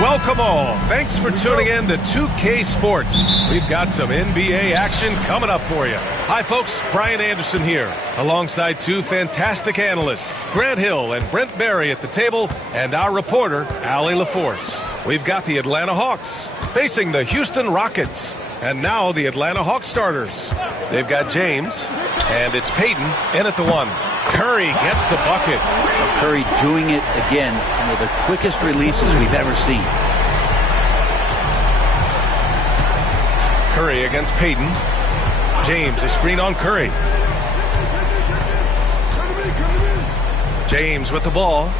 Welcome all. Thanks for tuning in to 2K Sports. We've got some NBA action coming up for you. Hi, folks. Brian Anderson here, alongside two fantastic analysts, Grant Hill and Brent Barry at the table, and our reporter, Allie LaForce. We've got the Atlanta Hawks facing the Houston Rockets. And now the Atlanta Hawks starters. They've got James, and it's Payton in at the one. Curry gets the bucket. Curry doing it again, one of the quickest releases we've ever seen. Curry against Payton. James, a screen on Curry. James with the ball.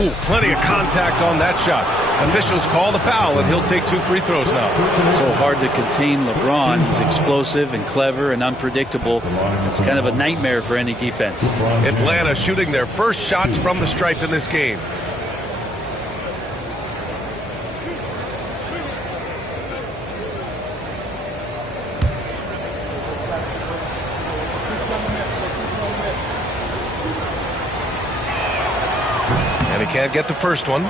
Oh, plenty of contact on that shot. Officials call the foul, and he'll take 2 free throws now. So hard to contain LeBron. He's explosive and clever and unpredictable. It's kind of a nightmare for any defense. Atlanta shooting their first shots from the stripe in this game. And he can't get the first one.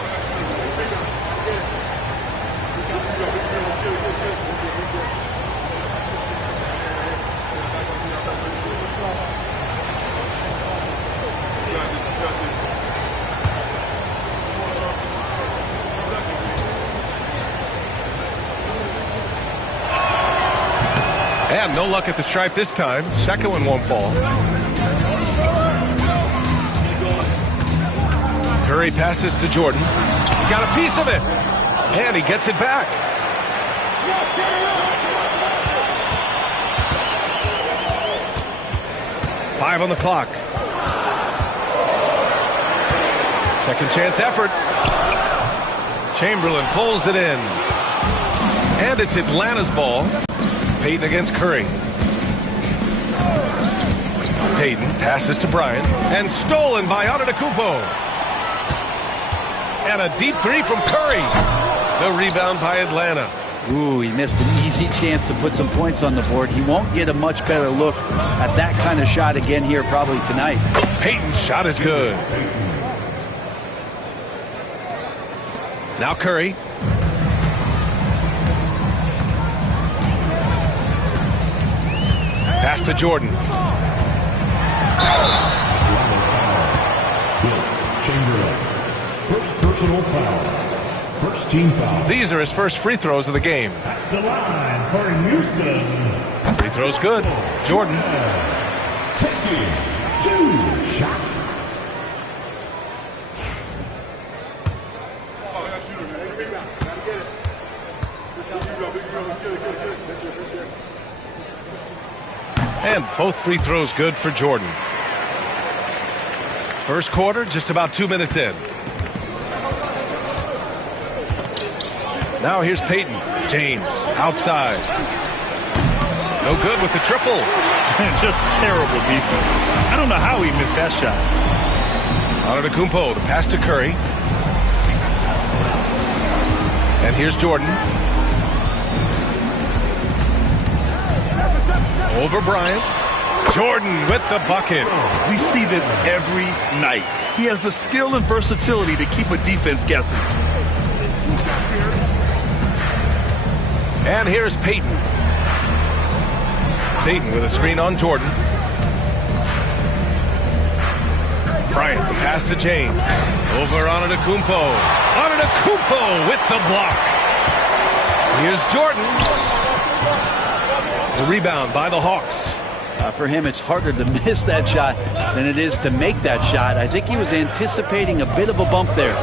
And no luck at the stripe this time. Second one won't fall. Curry passes to Jordan. Got a piece of it. And he gets it back. Five on the clock. Second chance effort. Chamberlain pulls it in. And it's Atlanta's ball. Payton against Curry. Payton passes to Bryant. And stolen by Antetokounmpo. And a deep three from Curry. The rebound by Atlanta. Ooh, he missed an easy chance to put some points on the board. He won't get a much better look at that kind of shot again here probably tonight. Payton's shot is good. Now Curry. Pass to Jordan. First personal foul. First team foul. These are his first free throws of the game. At the line for Houston. Free throws good. Jordan. Taking 2 shots. And both free throws good for Jordan. First quarter, just about 2 minutes in. Now here's Payton. James, outside. No good with the triple. Just terrible defense. I don't know how he missed that shot. Antetokounmpo, the pass to Curry. And here's Jordan. Over Bryant. Jordan with the bucket. We see this every night. He has the skill and versatility to keep a defense guessing. And here's Payton. Payton with a screen on Jordan. Bryant, the pass to James. Over Antetokounmpo. Antetokounmpo with the block. Here's Jordan. The rebound by the Hawks. For him, it's harder to miss that shot than it is to make that shot. I think he was anticipating a bit of a bump there.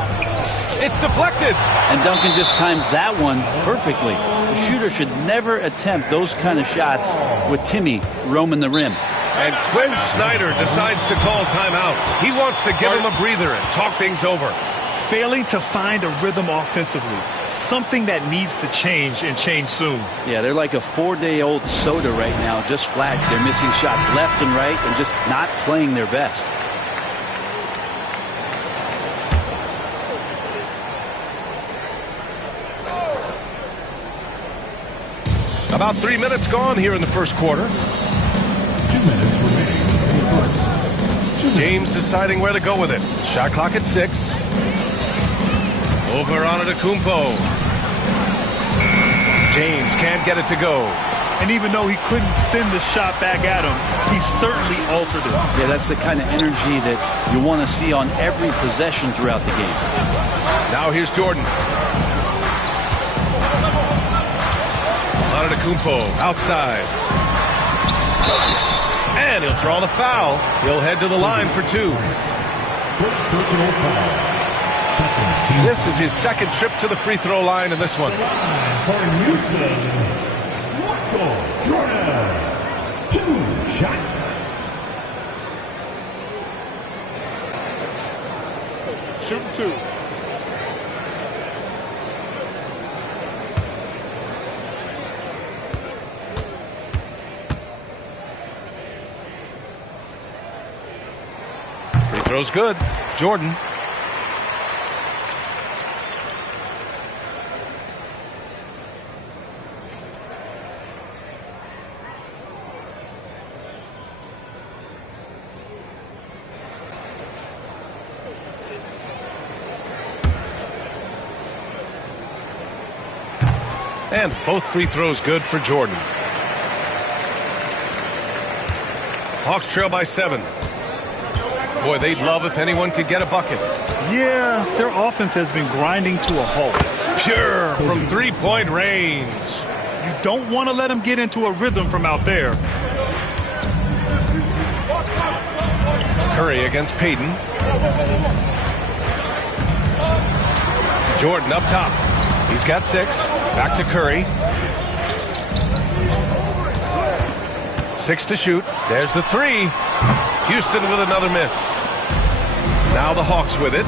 It's deflected. And Duncan just times that one perfectly. The shooter should never attempt those kind of shots with Timmy roaming the rim. And Quinn Snyder decides to call timeout. He wants to give him a breather and talk things over. Failing to find a rhythm offensively. Something that needs to change and change soon. Yeah, they're like a 4-day-old soda right now, just flat. They're missing shots left and right and just not playing their best. About 3 minutes gone here in the first quarter. 2 minutes remaining. James deciding where to go with it. Shot clock at 6. Over Antetokounmpo. James can't get it to go. And even though he couldn't send the shot back at him, he certainly altered it. Yeah, that's the kind of energy that you want to see on every possession throughout the game. Now here's Jordan. Antetokounmpo outside. And he'll draw the foul. He'll head to the line for 2. First personal foul. This is his second trip to the free throw line in this one. For Houston, Michael Jordan. 2 shots. Shooting 2. Free throw's good. Jordan. And both free throws good for Jordan. Hawks trail by 7. Boy, they'd love if anyone could get a bucket. Yeah, their offense has been grinding to a halt. Pure from three-point range. You don't want to let them get into a rhythm from out there. Curry against Payton. Jordan up top. He's got 6. Back to Curry. 6 to shoot. There's the 3. Houston with another miss. Now the Hawks with it.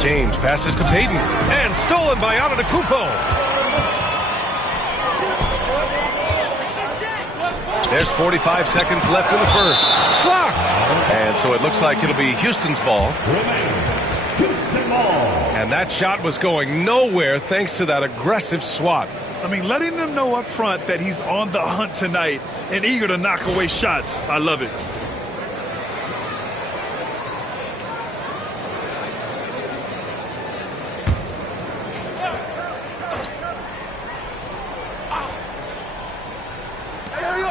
James passes to Payton. And stolen by Antetokounmpo. There's 45 seconds left in the first. Blocked. And so it looks like it'll be Houston's ball. Houston ball. And that shot was going nowhere thanks to that aggressive swat. I mean, letting them know up front that he's on the hunt tonight and eager to knock away shots. I love it.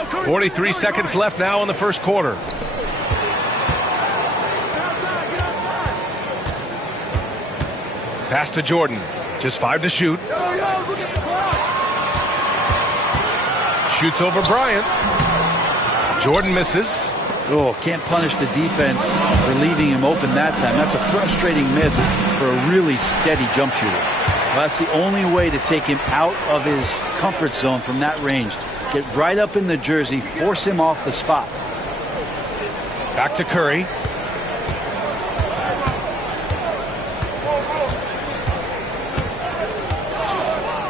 Curry. 43 seconds left now in the first quarter. Pass to Jordan. Just 5 to shoot. Shoots over Bryant. Jordan misses. Oh, can't punish the defense for leaving him open that time. That's a frustrating miss for a really steady jump shooter. Well, that's the only way to take him out of his comfort zone from that range. Get right up in the jersey, force him off the spot. Back to Curry.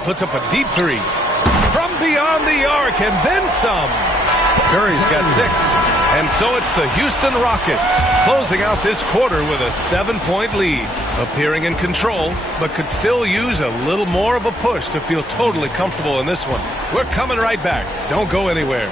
Puts up a deep three from beyond the arc and then some. Curry's got 6. And so it's the Houston Rockets closing out this quarter with a 7-point lead. Appearing in control, but could still use a little more of a push to feel totally comfortable in this one. We're coming right back. Don't go anywhere.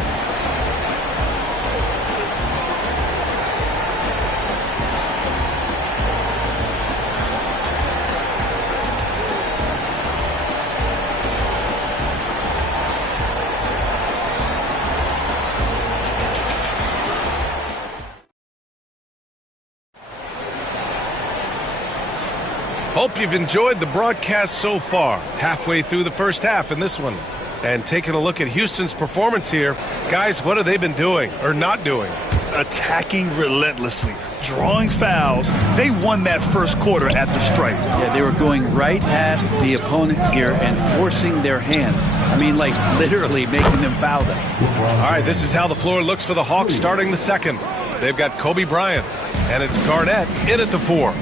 Hope you've enjoyed the broadcast so far. Halfway through the first half in this one. And taking a look at Houston's performance here. Guys, what have they been doing or not doing? Attacking relentlessly, drawing fouls. They won that first quarter at the stripe. Yeah, they were going right at the opponent here and forcing their hand. I mean, like literally making them foul them. All right, this is how the floor looks for the Hawks starting the second. They've got Kobe Bryant, and it's Garnett in at the 4.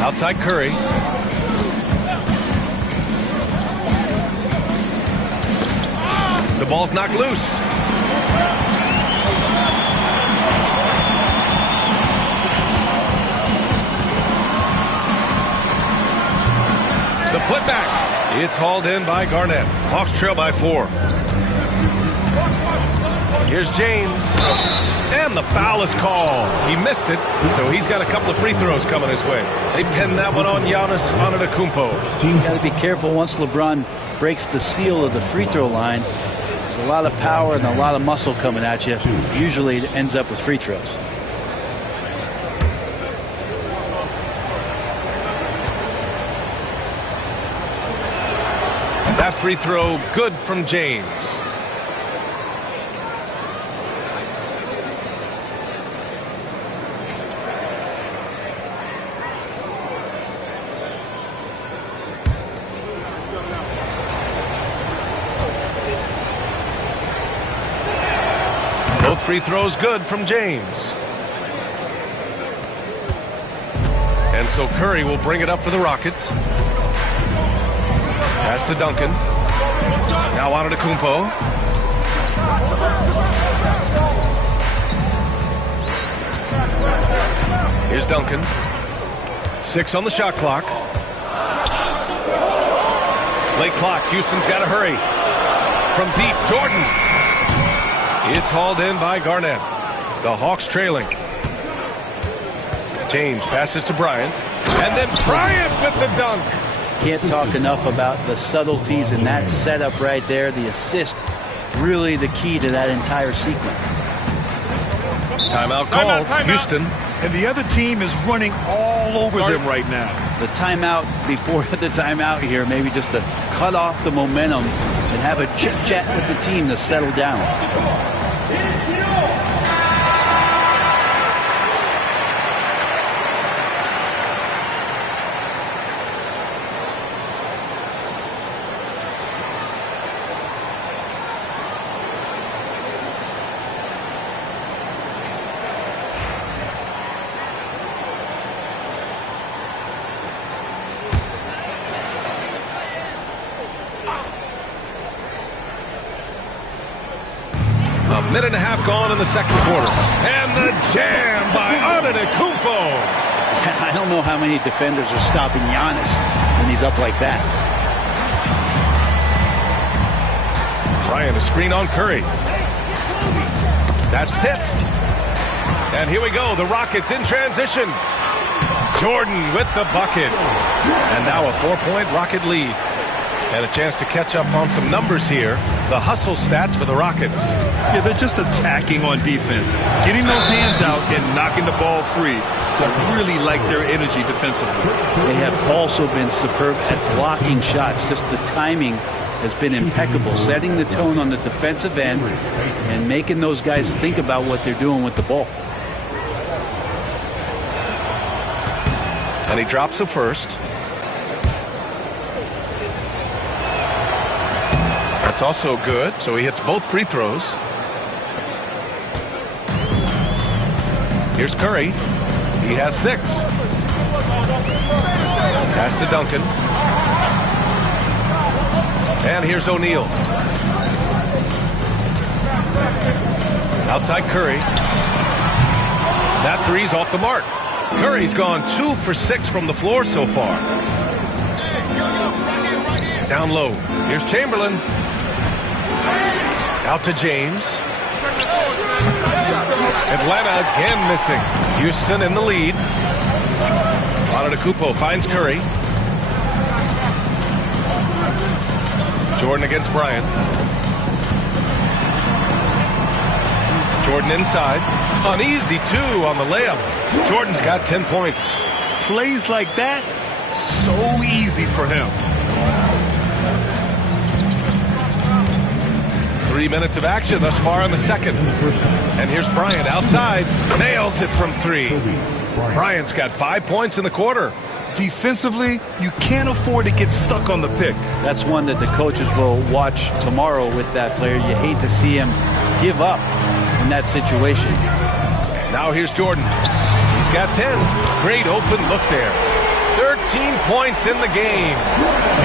Outside Curry. The ball's knocked loose. The putback. It's hauled in by Garnett. Hawks trail by 4. Here's James. And the foul is called. He missed it, so he's got a couple of free throws coming his way. They pinned that one on Giannis Antetokounmpo. You got to be careful once LeBron breaks the seal of the free throw line. There's a lot of power and a lot of muscle coming at you. Usually it ends up with free throws. That free throw good from James. Both free throws good from James. And so Curry will bring it up for the Rockets. Pass to Duncan. Now Antetokounmpo. Here's Duncan. 6 on the shot clock. Late clock. Houston's got to hurry. From deep, Jordan. It's hauled in by Garnett. The Hawks trailing. James passes to Bryant. And then Bryant with the dunk. Can't talk enough about the subtleties in that setup right there. The assist, really the key to that entire sequence. Timeout called. Houston. And the other team is running all over them right now. The timeout before the timeout here, maybe just to cut off the momentum and have a chit-chat with the team to settle down. Minute and a half gone in the second quarter. And the jam by Antetokounmpo. I don't know how many defenders are stopping Giannis when he's up like that. Bryant, a screen on Curry. That's tipped. And here we go. The Rockets in transition. Jordan with the bucket. And now a 4-point Rocket lead. And a chance to catch up on some numbers here. The hustle stats for the Rockets. Yeah, they're just attacking on defense. Getting those hands out and knocking the ball free. I really like their energy defensively. They have also been superb at blocking shots. Just the timing has been impeccable. Setting the tone on the defensive end and making those guys think about what they're doing with the ball. And he drops the first. That's also good. So he hits both free throws. Here's Curry. He has 6. Pass to Duncan. And here's O'Neal. Outside Curry. That three's off the mark. Curry's gone 2 for 6 from the floor so far. Down low. Here's Chamberlain. Out to James. Atlanta again missing. Houston in the lead. Antetokounmpo finds Curry. Jordan against Bryant. Jordan inside. An easy 2 on the layup. Jordan's got 10 points. Plays like that, so easy for him. 3 minutes of action thus far in the second. And here's Bryant outside. Nails it from 3. Bryant's got 5 points in the quarter. Defensively, you can't afford to get stuck on the pick. That's one that the coaches will watch tomorrow with that player. You hate to see him give up in that situation. Now here's Jordan. He's got 10. Great open look there. 13 points in the game.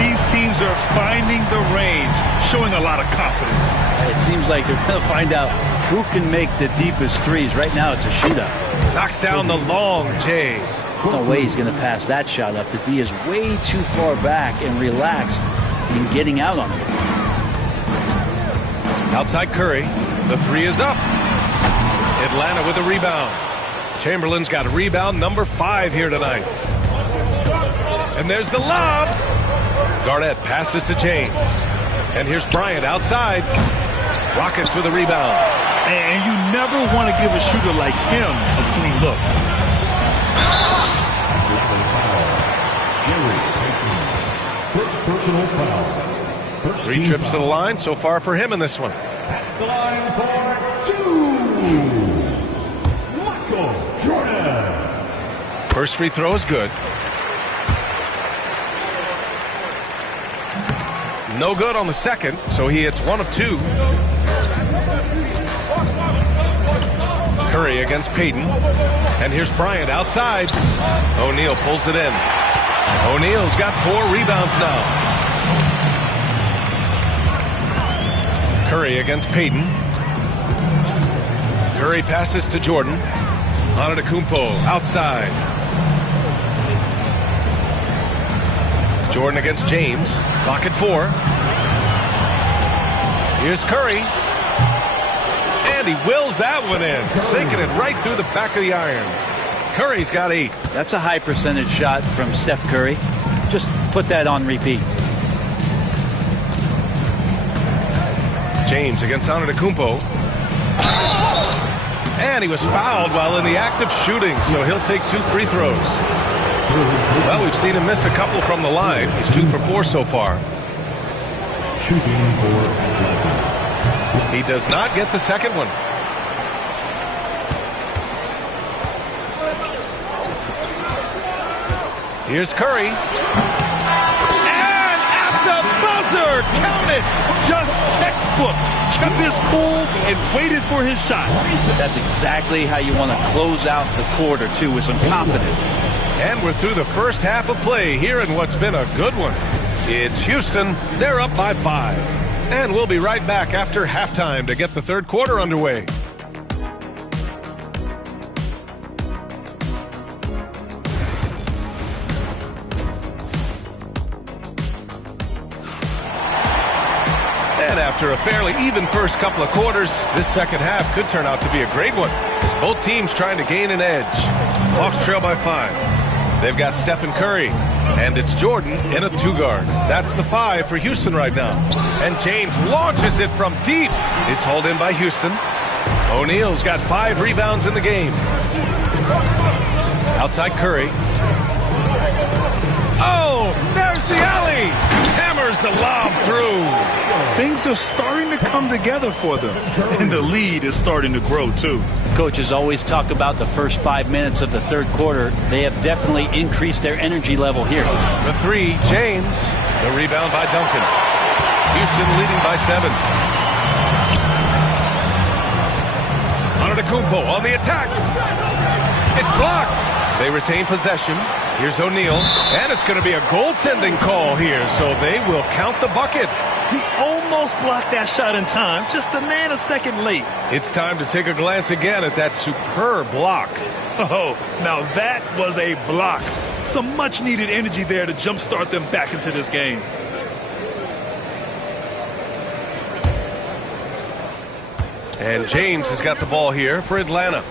These teams are finding the range, showing a lot of confidence. It seems like they're going to find out who can make the deepest threes. Right now it's a shootout. Knocks down the long J. No way he's going to pass that shot up. The D is way too far back and relaxed in getting out on him. Outside Curry. The 3 is up. Atlanta with a rebound. Chamberlain's got a rebound number 5 here tonight. And there's the lob. Garnett passes to James. And here's Bryant outside. Rockets with a rebound. And you never want to give a shooter like him a clean look. First personal foul. 3 trips to the line so far for him in this one. The line for 2. Michael Jordan. First free throw is good. No good on the second, so he hits 1 of 2. Curry against Payton. And here's Bryant outside. O'Neal pulls it in. O'Neal's got 4 rebounds now. Curry against Payton. Curry passes to Jordan. Antetokounmpo outside. Jordan against James. Clock at 4. Here's Curry. And he wills that one in. Sinking it right through the back of the iron. Curry's got 8. That's a high percentage shot from Steph Curry. Just put that on repeat. James against Antetokounmpo. And he was fouled while in the act of shooting, so he'll take 2 free throws. Well, we've seen him miss a couple from the line. He's 2 for 4 so far. He does not get the second one. Here's Curry. And at the buzzer, count it. Just textbook. Kept his cool and waited for his shot. That's exactly how you want to close out the quarter, too, with some confidence. And we're through the first half of play here in what's been a good one. It's Houston. They're up by 5. And we'll be right back after halftime to get the third quarter underway. And after a fairly even first couple of quarters, this second half could turn out to be a great one as both teams trying to gain an edge. Hawks trail by 5. They've got Stephen Curry, and it's Jordan in a 2-guard. That's the 5 for Houston right now. And James launches it from deep. It's hauled in by Houston. O'Neal's got 5 rebounds in the game. Outside Curry. Oh, there's the alley. Hammers the lob through. Things are starting to come together for them, and the lead is starting to grow too. Coaches always talk about the first 5 minutes of the third quarter. They have definitely increased their energy level here. The 3, James. The rebound by Duncan. Houston leading by 7. Antetokounmpo on the attack. It's blocked. They retain possession. Here's O'Neal, and it's going to be a goaltending call here, so they will count the bucket. He almost blocked that shot in time, just a nanosecond late. It's time to take a glance again at that superb block. Oh, now that was a block. Some much-needed energy there to jumpstart them back into this game. And James has got the ball here for Atlanta.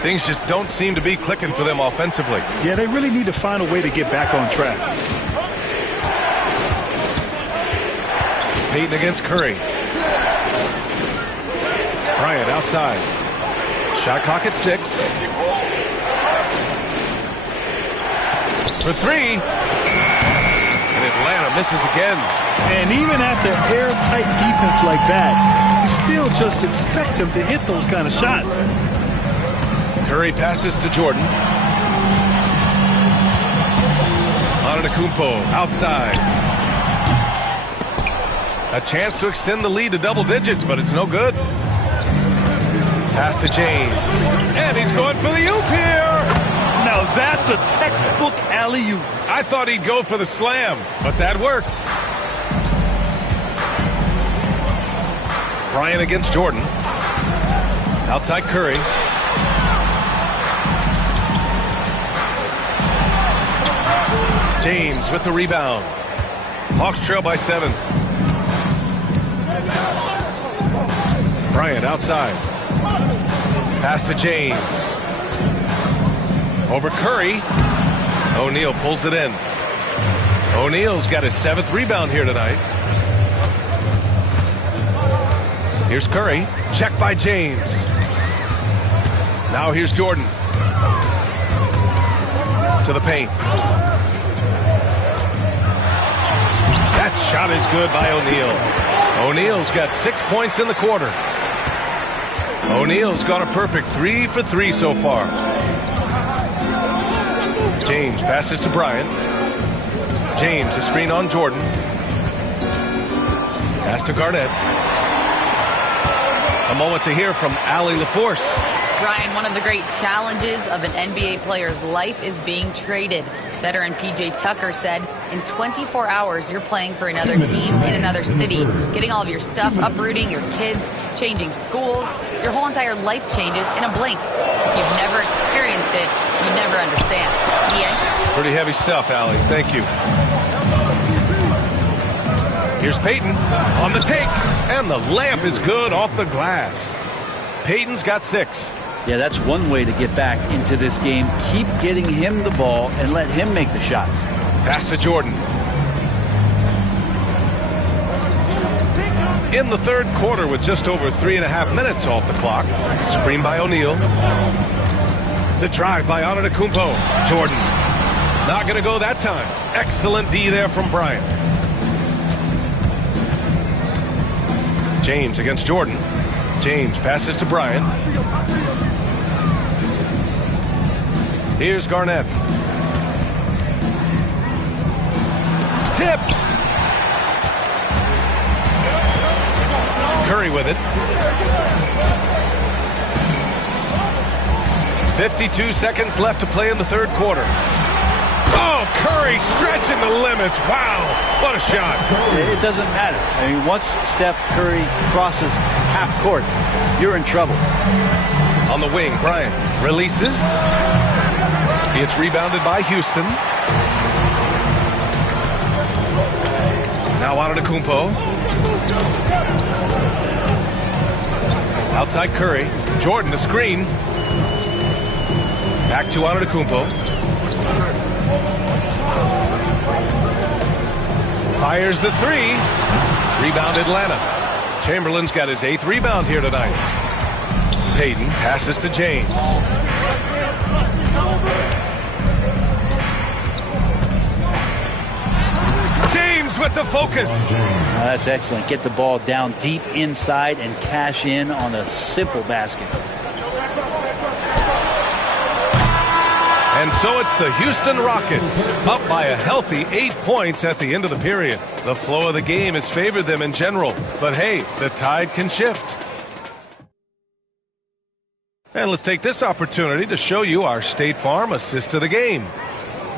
Things just don't seem to be clicking for them offensively. Yeah, they really need to find a way to get back on track. Payton against Curry. Bryant outside. Shot clock at 6. For 3. And Atlanta misses again. And even after airtight defense like that, you still just expect him to hit those kind of shots. Curry passes to Jordan. Antetokounmpo outside. A chance to extend the lead to double digits, but it's no good. Pass to James. And he's going for the oop here. Now that's a textbook alley-oop. I thought he'd go for the slam, but that worked. Bryant against Jordan. Outside Curry. James with the rebound. Hawks trail by 7. Bryant outside. Pass to James. Over Curry. O'Neal pulls it in. O'Neal's got his 7th rebound here tonight. Here's Curry. Check by James. Now here's Jordan. To the paint. That shot is good by O'Neal. O'Neal's got 6 points in the quarter. O'Neal's got a perfect 3 for 3 so far. James passes to Bryant. James, a screen on Jordan. Pass to Garnett. A moment to hear from Allie LaForce. Brian, one of the great challenges of an NBA player's life is being traded. Veteran P.J. Tucker said, in 24 hours, you're playing for another team in another city, getting all of your stuff, uprooting your kids, changing schools. Your whole entire life changes in a blink. If you've never experienced it, you never understand. Ian? Pretty heavy stuff, Allie. Thank you. Here's Payton on the take, and the layup is good off the glass. Payton's got 6. Yeah, that's one way to get back into this game. Keep getting him the ball and let him make the shots. Pass to Jordan. In the third quarter with just over 3.5 minutes off the clock. Screen by O'Neal. The drive by Antetokounmpo. Jordan. Not going to go that time. Excellent D there from Bryant. James against Jordan. James passes to Bryant. Here's Garnett. Tipped. Curry with it. 52 seconds left to play in the third quarter. Oh, Curry Curry stretching the limits. Wow, what a shot. It doesn't matter. I mean, once Steph Curry crosses half court, you're in trouble. On the wing, Bryant releases. It's rebounded by Houston. Now Antetokounmpo. Outside Curry. Jordan, the screen. Back to Antetokounmpo. Fires the three. Rebound Atlanta. Chamberlain's got his 8th rebound here tonight. Payton passes to James. James with the focus. That's excellent. Get the ball down deep inside and cash in on a simple basket. And so it's the Houston Rockets up by a healthy 8 points at the end of the period. The flow of the game has favored them in general, but hey, the tide can shift. And let's take this opportunity to show you our State Farm assist to the game.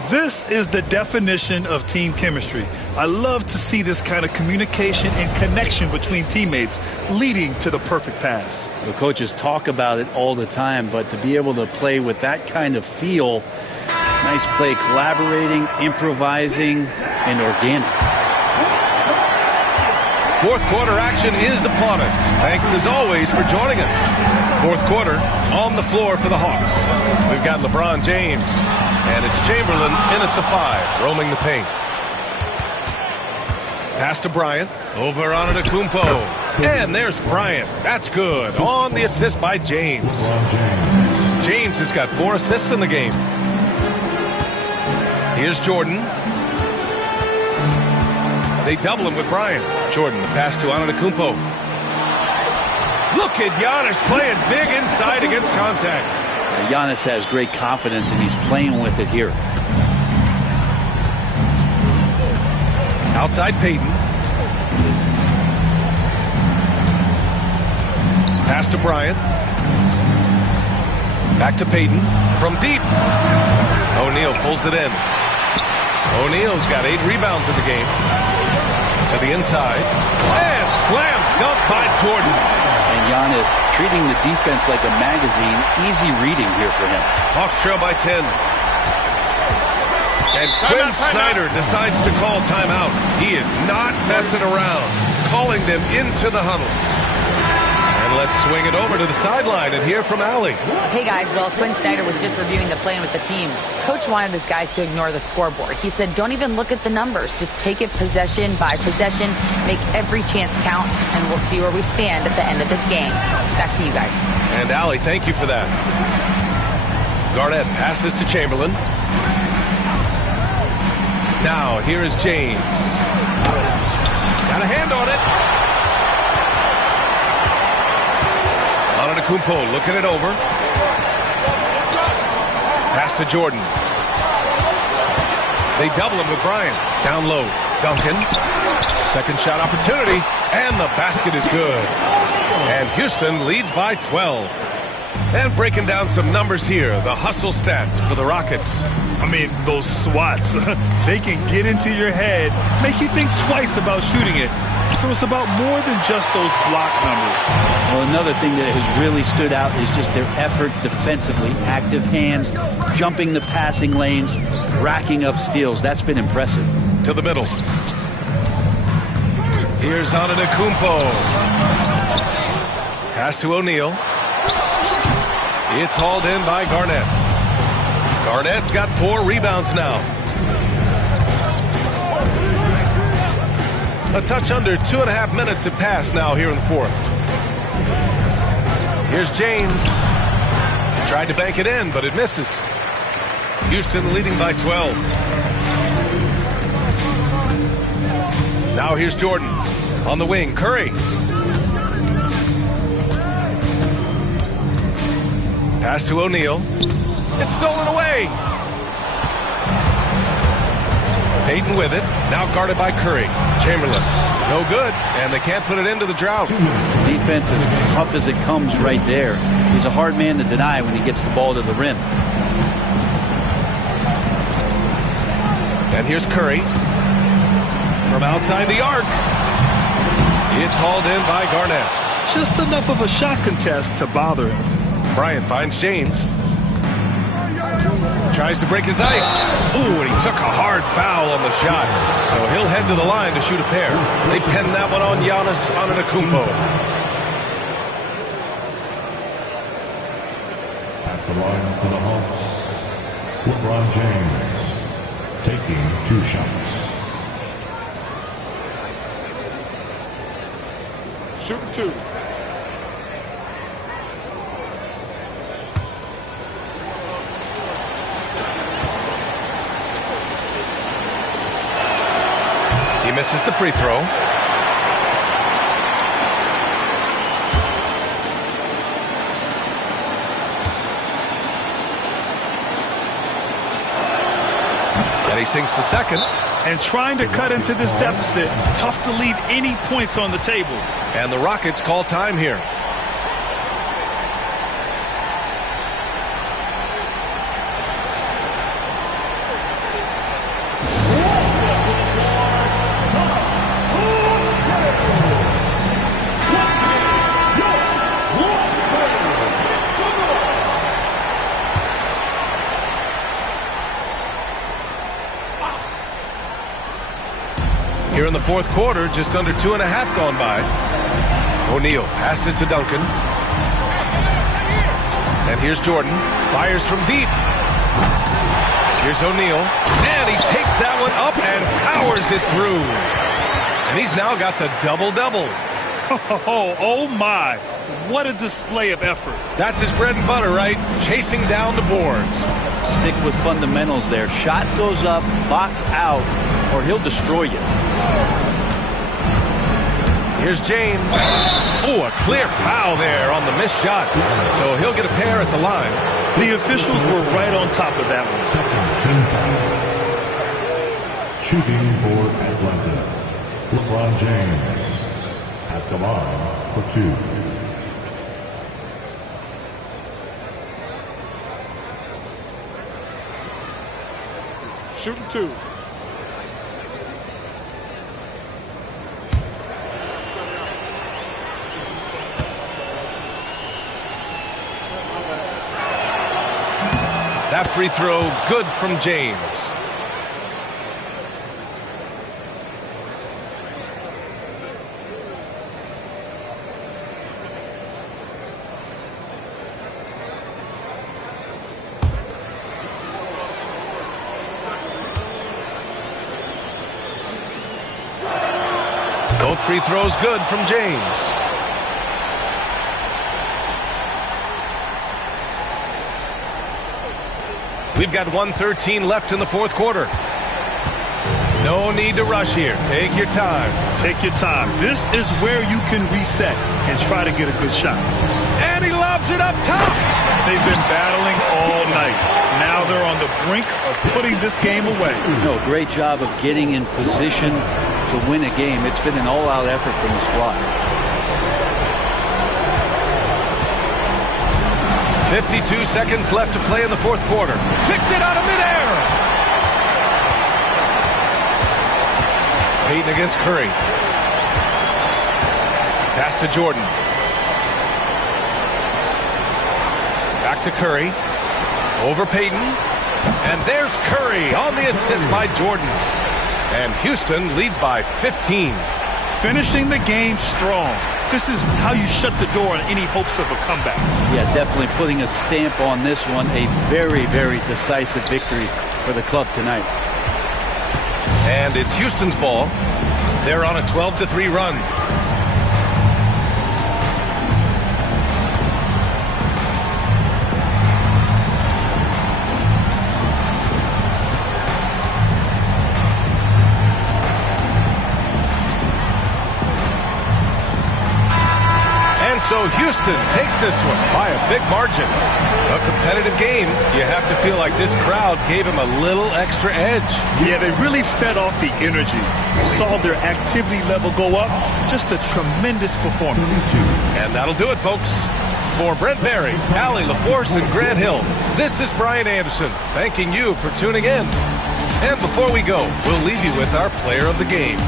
This is the definition of team chemistry. I love to see this kind of communication and connection between teammates leading to the perfect pass. The coaches talk about it all the time, but to be able to play with that kind of feel, nice play, collaborating, improvising, and organic. Fourth quarter action is upon us. Thanks as always for joining us. Fourth quarter on the floor for the Hawks. We've got LeBron James, and it's Chamberlain in at the 5, roaming the paint. Pass to Bryant, over on Antetokounmpo. And there's Bryant. That's good. On the assist by James. James has got 4 assists in the game. Here's Jordan. They double him with Bryant. Jordan, the pass to Antetokounmpo. Look at Giannis playing big inside against contact. Giannis has great confidence, and he's playing with it here. Outside Payton. Pass to Bryant. Back to Payton. From deep. O'Neal pulls it in. O'Neal's got 8 rebounds in the game. To the inside. And slam dunk by Jordan. And Giannis treating the defense like a magazine. Easy reading here for him. Hawks trail by 10. And Quinn Snyder decides to call timeout. He is not messing around. Calling them into the huddle. And let's swing it over to the sideline and hear from Allie. Hey guys, well, Quinn Snyder was just reviewing the plan with the team. Coach wanted his guys to ignore the scoreboard. He said, don't even look at the numbers. Just take it possession by possession. Make every chance count, and we'll see where we stand at the end of this game. Back to you guys. And Allie, thank you for that. Garnett passes to Chamberlain. Now, here is James. Got a hand on it. Antetokounmpo looking it over. Pass to Jordan. They double him with Bryant. Down low. Duncan. Second shot opportunity. And the basket is good. And Houston leads by 12. And breaking down some numbers here. The hustle stats for the Rockets. I mean, those swats, they can get into your head, make you think twice about shooting it. So it's about more than just those block numbers. Well, another thing that has really stood out is just their effort defensively. Active hands, jumping the passing lanes, racking up steals. That's been impressive. To the middle. Here's Antetokounmpo. Pass to O'Neal. It's hauled in by Garnett. Garnett's got 4 rebounds now. A touch under 2.5 minutes have passed now here in the fourth. Here's James. Tried to bank it in, but it misses. Houston leading by 12. Now here's Jordan. On the wing, Curry. Pass to O'Neal. It's stolen away. Payton with it. Now guarded by Curry. Chamberlain. No good. And they can't put it into the drought. Defense as tough as it comes right there. He's a hard man to deny when he gets the ball to the rim. And here's Curry. From outside the arc. It's hauled in by Garnett. Just enough of a shot contest to bother him. Bryant finds James. Tries to break his ice. Ooh, and he took a hard foul on the shot. So he'll head to the line to shoot a pair. They pen that one on Giannis Antetokounmpo. At the line for the Hawks, LeBron James taking 2 shots. Shooting 2. He misses the free throw. And he sinks the second. And trying to cut into this deficit, tough to leave any points on the table. And the Rockets call time here. Here in the fourth quarter, just under 2.5 gone by. O'Neal passes to Duncan. And here's Jordan. Fires from deep. Here's O'Neal. And he takes that one up and powers it through. And he's now got the double-double. Oh my. What a display of effort. That's his bread and butter, right? Chasing down the boards. Stick with fundamentals there. Shot goes up, box out, or he'll destroy you. Here's James. Oh, a clear foul there on the missed shot. So he'll get a pair at the line. The officials were right on top of that one. Second team foul. Shooting for Atlanta, LeBron James at the line for 2. Shooting 2. That free throw good from James. Both free throws good from James. We've got 1:13 left in the fourth quarter. No need to rush here. Take your time. Take your time. This is where you can reset and try to get a good shot. And he lobs it up top. They've been battling all night. Now they're on the brink of putting this game away. No, great job of getting in position to win a game. It's been an all-out effort from the squad. 52 seconds left to play in the fourth quarter. Picked it out of midair. Payton against Curry. Pass to Jordan. Back to Curry. Over Payton. And there's Curry on the assist by Jordan. And Houston leads by 15. Finishing the game strong. This is how you shut the door on any hopes of a comeback. Yeah, definitely putting a stamp on this one. A very, very decisive victory for the club tonight. And it's Houston's ball. They're on a 12-3 run. So Houston takes this one by a big margin. A competitive game. You have to feel like this crowd gave him a little extra edge. Yeah, they really fed off the energy. Saw their activity level go up. Just a tremendous performance. And that'll do it, folks. For Brent Barry, Allie LaForce, and Grant Hill, this is Brian Anderson, thanking you for tuning in. And before we go, we'll leave you with our player of the game.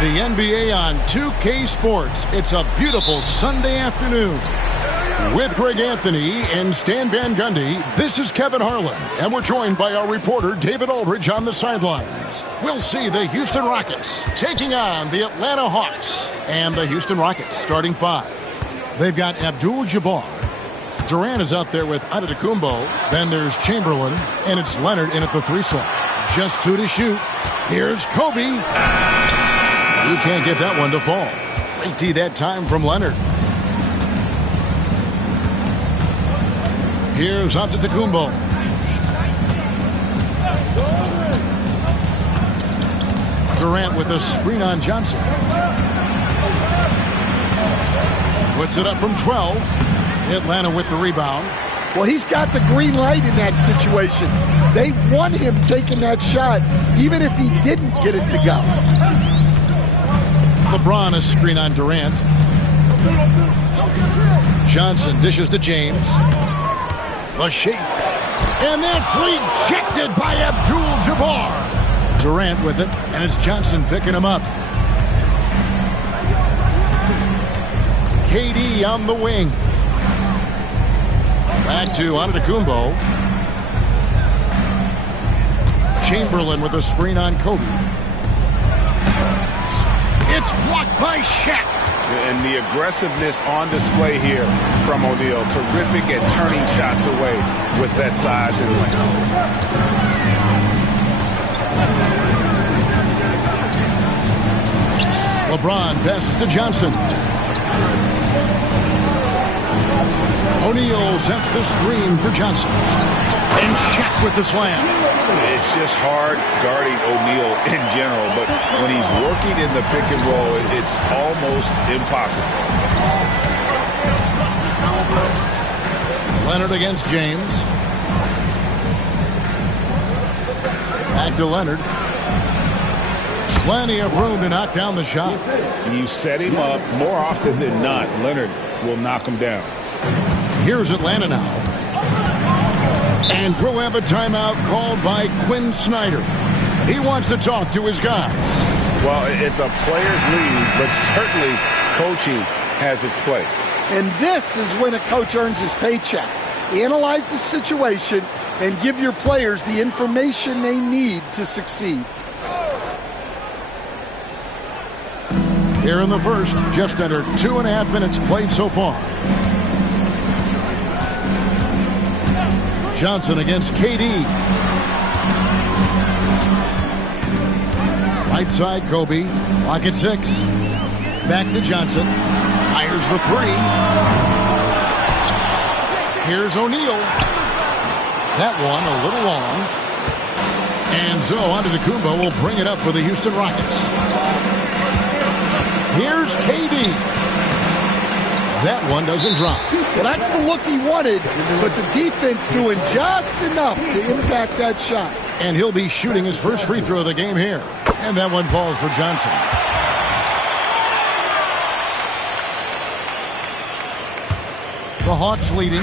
The NBA on 2K Sports. It's a beautiful Sunday afternoon. With Greg Anthony and Stan Van Gundy, this is Kevin Harlan, and we're joined by our reporter David Aldridge on the sidelines. We'll see the Houston Rockets taking on the Atlanta Hawks, and the Houston Rockets starting five. They've got Abdul-Jabbar. Durant is out there with Antetokounmpo. Then there's Chamberlain, and it's Leonard in at the 3 slot. Just 2 to shoot. Here's Kobe. He can't get that one to fall. Great D that time from Leonard. Here's Antetokounmpo. Durant with a screen on Johnson. Puts it up from 12. Atlanta with the rebound. Well, he's got the green light in that situation. They want him taking that shot, even if he didn't get it to go. LeBron a screen on Durant. Johnson dishes to James. The shake. And that's rejected by Abdul-Jabbar. Durant with it, and it's Johnson picking him up. KD on the wing. Back to Antetokounmpo. Chamberlain with a screen on Kobe. It's blocked by Shaq. And the aggressiveness on display here from O'Neal. Terrific at turning shots away with that size and length. LeBron passes to Johnson. O'Neal sets the screen for Johnson. And Shaq with the slam. It's just hard guarding O'Neal in general, but when he's working in the pick and roll, it's almost impossible. Leonard against James. Back to Leonard. Plenty of room to knock down the shot. You set him up more often than not. Leonard will knock him down. Here's Atlanta now. And we'll have a timeout called by Quinn Snyder. He wants to talk to his guys. Well, it's a player's league, but certainly coaching has its place. And this is when a coach earns his paycheck. Analyze the situation and give your players the information they need to succeed. Here in the first, just under 2.5 minutes played so far. Johnson against KD. Right side, Kobe. Lock at 6. Back to Johnson. Fires the 3. Here's O'Neal. That one a little long. And so Antetokounmpo will bring it up for the Houston Rockets. Here's KD. That one doesn't drop. Well, that's the look he wanted, but the defense doing just enough to impact that shot. And he'll be shooting his first free throw of the game here. And that one falls for Johnson. The Hawks leading.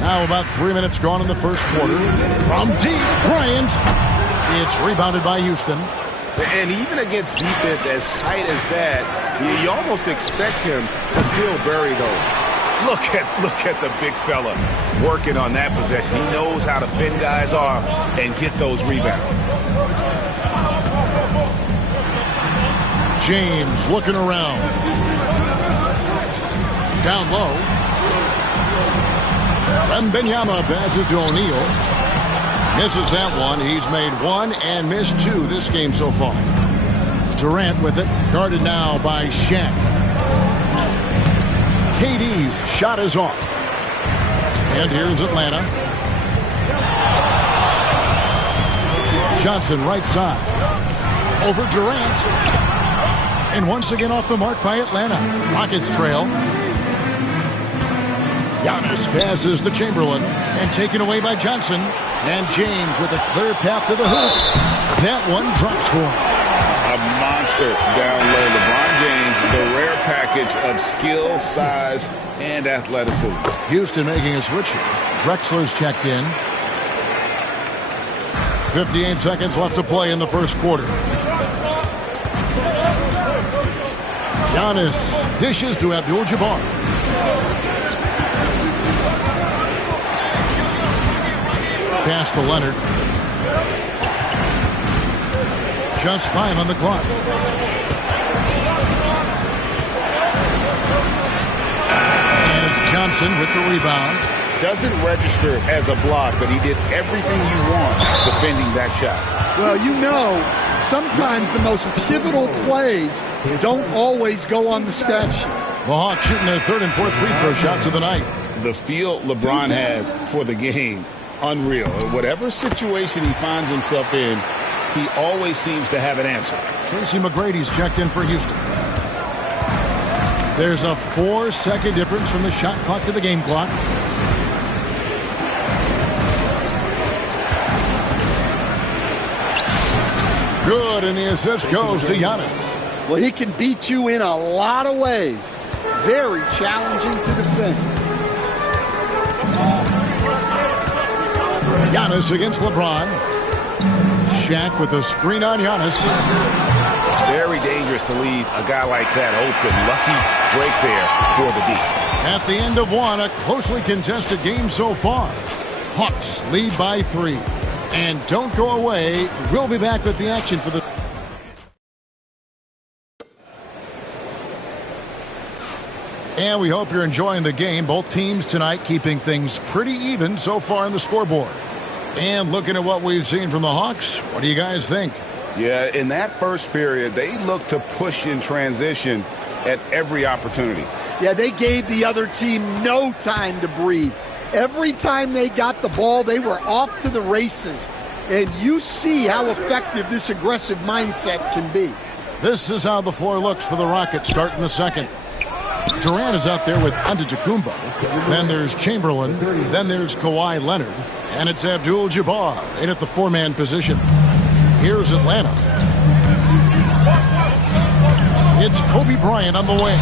Now about 3 minutes gone in the first quarter. From deep, Bryant. It's rebounded by Houston. And even against defense as tight as that, you almost expect him to still bury those. Look at the big fella working on that possession. He knows how to fend guys off and get those rebounds. James looking around. Down low. Wembanyama passes to O'Neal. Misses that one. He's made 1 and missed 2 this game so far. Durant with it. Guarded now by Shaq. KD's shot is off. And here's Atlanta. Johnson right side. Over Durant. And once again off the mark by Atlanta. Rockets trail. Giannis passes to Chamberlain. And taken away by Johnson. And James with a clear path to the hoop. That one drops for him. A monster down low. LeBron James, the rare package of skill, size, and athleticism. Houston making a switch here. Drexler's checked in. 58 seconds left to play in the first quarter. Giannis dishes to Abdul-Jabbar. Pass to Leonard. Just 5 on the clock. And it's Johnson with the rebound. Doesn't register as a block, but he did everything you want defending that shot. Well, you know, sometimes the most pivotal plays don't always go on the stat sheet. The Hawks shooting their 3rd and 4th free throw shots of the night. The feel LeBron has for the game, unreal. Whatever situation he finds himself in, he always seems to have an answer. Tracy McGrady's checked in for Houston. There's a 4-second difference from the shot clock to the game clock. Good, and the assist goes to Giannis. Well, he can beat you in a lot of ways. Very challenging to defend. Giannis against LeBron. Shaq with a screen on Giannis. Very dangerous to leave a guy like that open. Lucky break there for the defense. At the end of one, a closely contested game so far. Hawks lead by 3. And don't go away. We'll be back with the action for the... And we hope you're enjoying the game. Both teams tonight keeping things pretty even so far on the scoreboard. And looking at what we've seen from the Hawks, what do you guys think? Yeah, in that first period, they looked to push in transition at every opportunity. Yeah, they gave the other team no time to breathe. Every time they got the ball, they were off to the races. And you see how effective this aggressive mindset can be. This is how the floor looks for the Rockets starting the second. Durant is out there with Antetokounmpo. Then there's Chamberlain. Then there's Kawhi Leonard. And it's Abdul-Jabbar in at the four-man position. Here's Atlanta. It's Kobe Bryant on the wing.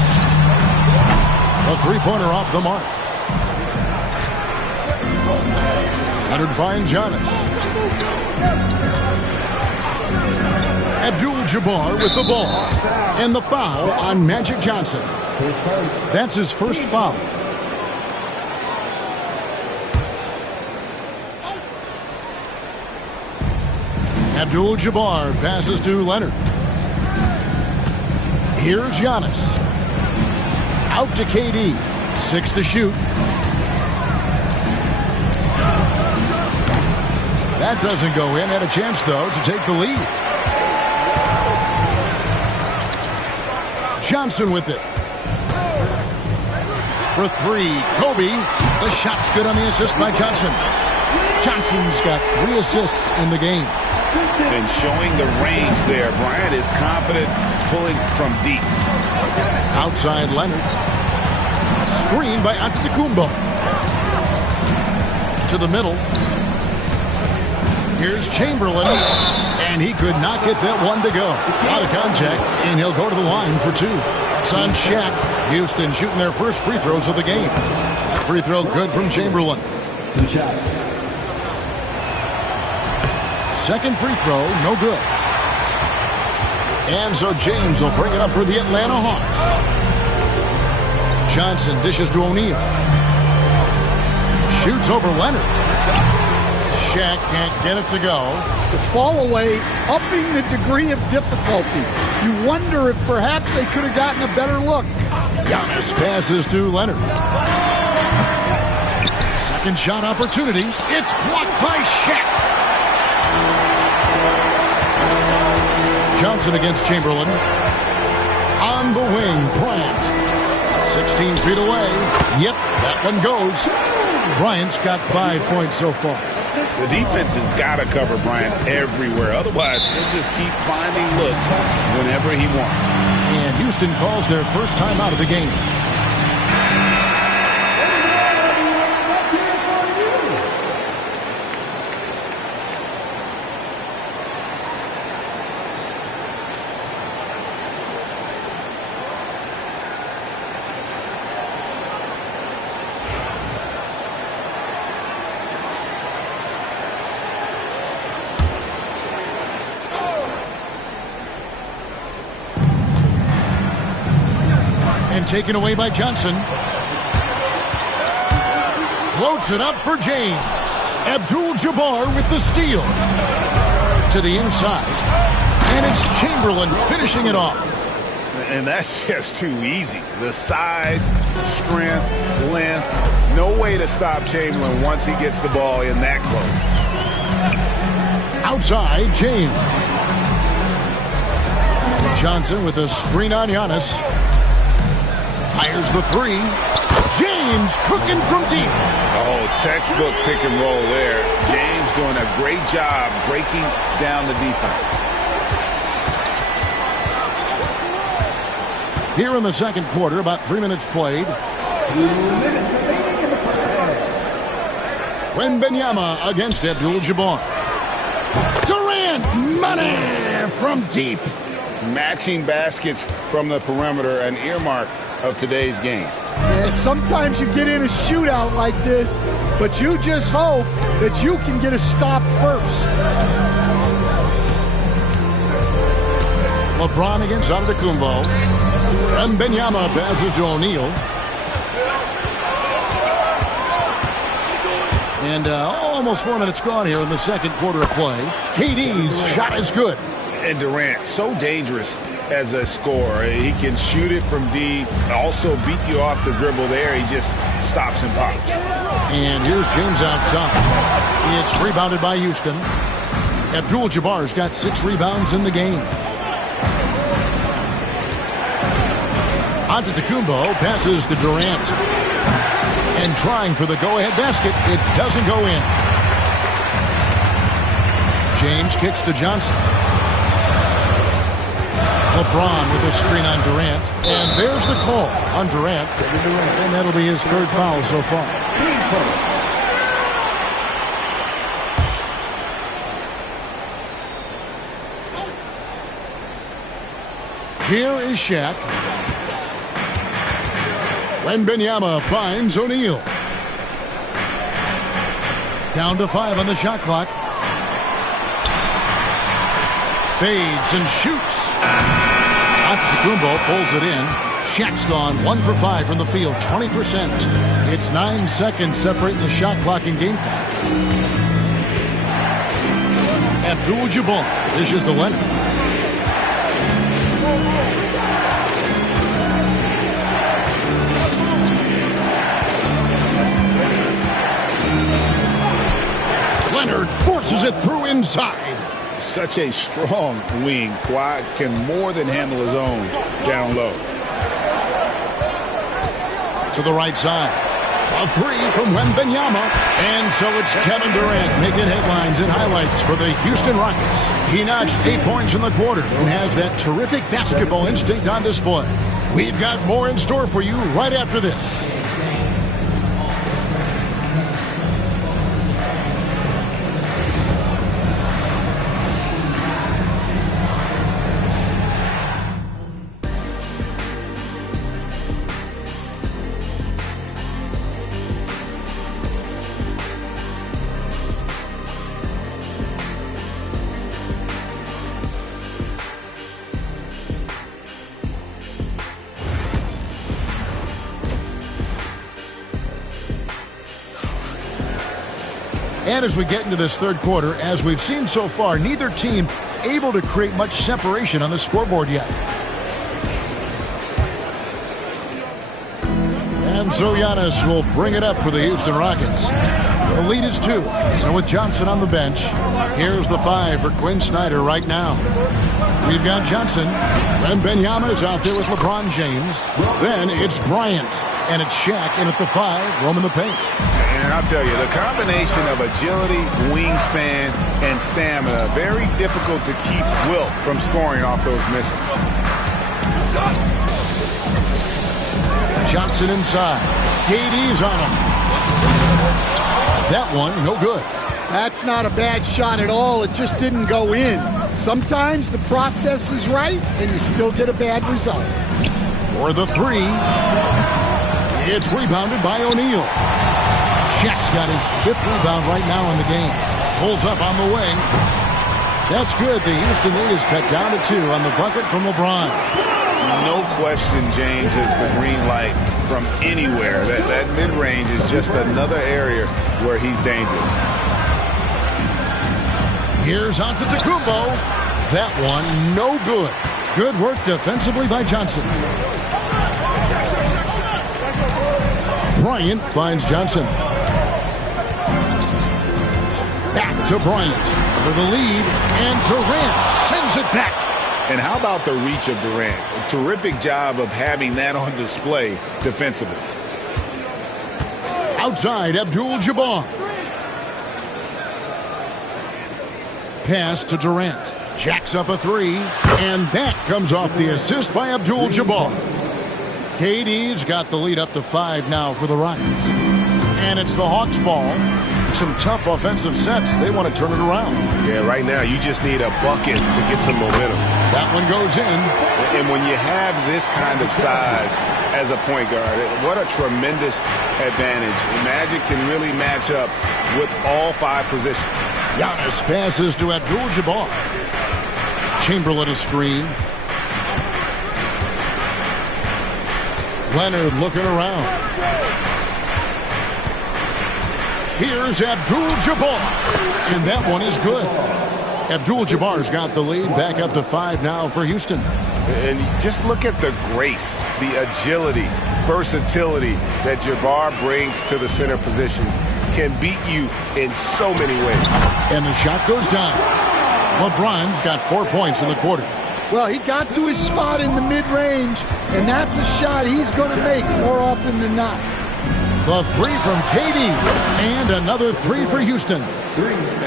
A three-pointer off the mark. Leonard finds Giannis. Abdul-Jabbar with the ball. And the foul on Magic Johnson. That's his first foul. Abdul-Jabbar passes to Leonard. Here's Giannis. Out to KD. 6 to shoot. That doesn't go in. Had a chance, though, to take the lead. Johnson with it. For three, Kobe. The shot's good on the assist by Johnson. Johnson's got 3 assists in the game. And showing the range there, Bryant is confident pulling from deep. Outside Leonard. Screen by Antetokounmpo. To the middle. Here's Chamberlain. And he could not get that one to go. Out of contact, and he'll go to the line for 2. That's on Shaq. Houston shooting their first free throws of the game. That free throw good from Chamberlain. 2 shots. Second free throw, no good. And so James will bring it up for the Atlanta Hawks. Johnson dishes to O'Neal. Shoots over Leonard. Shaq can't get it to go. The fall away, upping the degree of difficulty. You wonder if perhaps they could have gotten a better look. Giannis passes to Leonard. Second shot opportunity. It's blocked by Shaq. Johnson against Chamberlain. On the wing, Bryant. 16 feet away. Yep, that one goes. Bryant's got 5 points so far. The defense has got to cover Bryant everywhere. Otherwise, he'll just keep finding looks whenever he wants. And Houston calls their first time out of the game. Taken away by Johnson. Floats it up for James. Abdul-Jabbar with the steal. To the inside. And it's Chamberlain finishing it off. And that's just too easy. The size, strength, length. No way to stop Chamberlain once he gets the ball in that close. Outside, James. Johnson with a screen on Giannis. Fires the three. James cooking from deep. Oh, textbook pick and roll there. James doing a great job breaking down the defense. Here in the second quarter, about 3 minutes played. 2 minutes remaining in the first half. Wembanyama against Abdul-Jabbar. Durant, money from deep. Matching baskets from the perimeter, an earmark of today's game. Yeah, sometimes you get in a shootout like this, but you just hope that you can get a stop first. LeBron against Antetokounmpo. Wembanyama passes to O'Neal. And almost 4 minutes gone here in the second quarter of play. KD's shot is good. And Durant, so dangerous as a scorer. He can shoot it from deep, also beat you off the dribble there. He just stops and pops. And here's James outside. It's rebounded by Houston. Abdul-Jabbar's got 6 rebounds in the game. Antetokounmpo passes to Durant. And trying for the go-ahead basket. It doesn't go in. James kicks to Johnson. LeBron with a screen on Durant. And there's the call on Durant. And that'll be his 3rd foul so far. Here is Shaq. Wembanyama finds O'Neal. Down to 5 on the shot clock. Fades and shoots. Antetokounmpo pulls it in. Shaq's gone 1 for 5 from the field, 20%. It's 9 seconds separating the shot clock and game clock. Abdul-Jabbar dishes to Leonard. Leonard forces it through inside. Such a strong wing. Kawhi can more than handle his own down low. To the right side. A 3 from Wembanyama. And so it's Kevin Durant making headlines and highlights for the Houston Rockets. He notched 8 points in the quarter and has that terrific basketball instinct on display. We've got more in store for you right after this. And as we get into this 3rd quarter, as we've seen so far, neither team able to create much separation on the scoreboard yet. And so Giannis will bring it up for the Houston Rockets. The lead is 2. So with Johnson on the bench, here's the 5 for Quinn Snyder right now. We've got Johnson. Wembanyama is out there with LeBron James. Then it's Bryant. And it's Shaq in at the 5, roaming the paint. And I'll tell you, the combination of agility, wingspan, and stamina, very difficult to keep Wilt from scoring off those misses. Johnson inside. KD's on him. That one, no good. That's not a bad shot at all. It just didn't go in. Sometimes the process is right, and you still get a bad result. For the 3, it's rebounded by O'Neal. Shaq's got his 5th rebound right now in the game. Pulls up on the wing. That's good. The Houston lead is cut down to 2 on the bucket from LeBron. No question, James has the green light from anywhere. That mid-range is just another area where he's dangerous. Here's Antetokounmpo. That one, no good. Good work defensively by Johnson. Bryant finds Johnson. Back to Bryant for the lead, and Durant sends it back. And how about the reach of Durant? A terrific job of having that on display defensively. Outside, Abdul-Jabbar. Pass to Durant. Jacks up a 3, and that comes off the assist by Abdul-Jabbar. KD's got the lead up to 5 now for the Rockets. And it's the Hawks ball. Some tough offensive sets. They want to turn it around. Yeah, right now you just need a bucket to get some momentum. That one goes in. And when you have this kind of size as a point guard, what a tremendous advantage. Magic can really match up with all 5 positions. Giannis passes to Abdul-Jabbar. Chamberlain a screen. Leonard looking around. Here's Abdul-Jabbar. And that one is good. Abdul-Jabbar's got the lead, back up to 5 now for Houston. And just look at the grace, the agility, versatility that Jabbar brings to the center position. Can beat you in so many ways. And the shot goes down. LeBron's got 4 points in the quarter. Well, he got to his spot in the mid-range, and that's a shot he's going to make more often than not. The 3 from KD, and another 3 for Houston.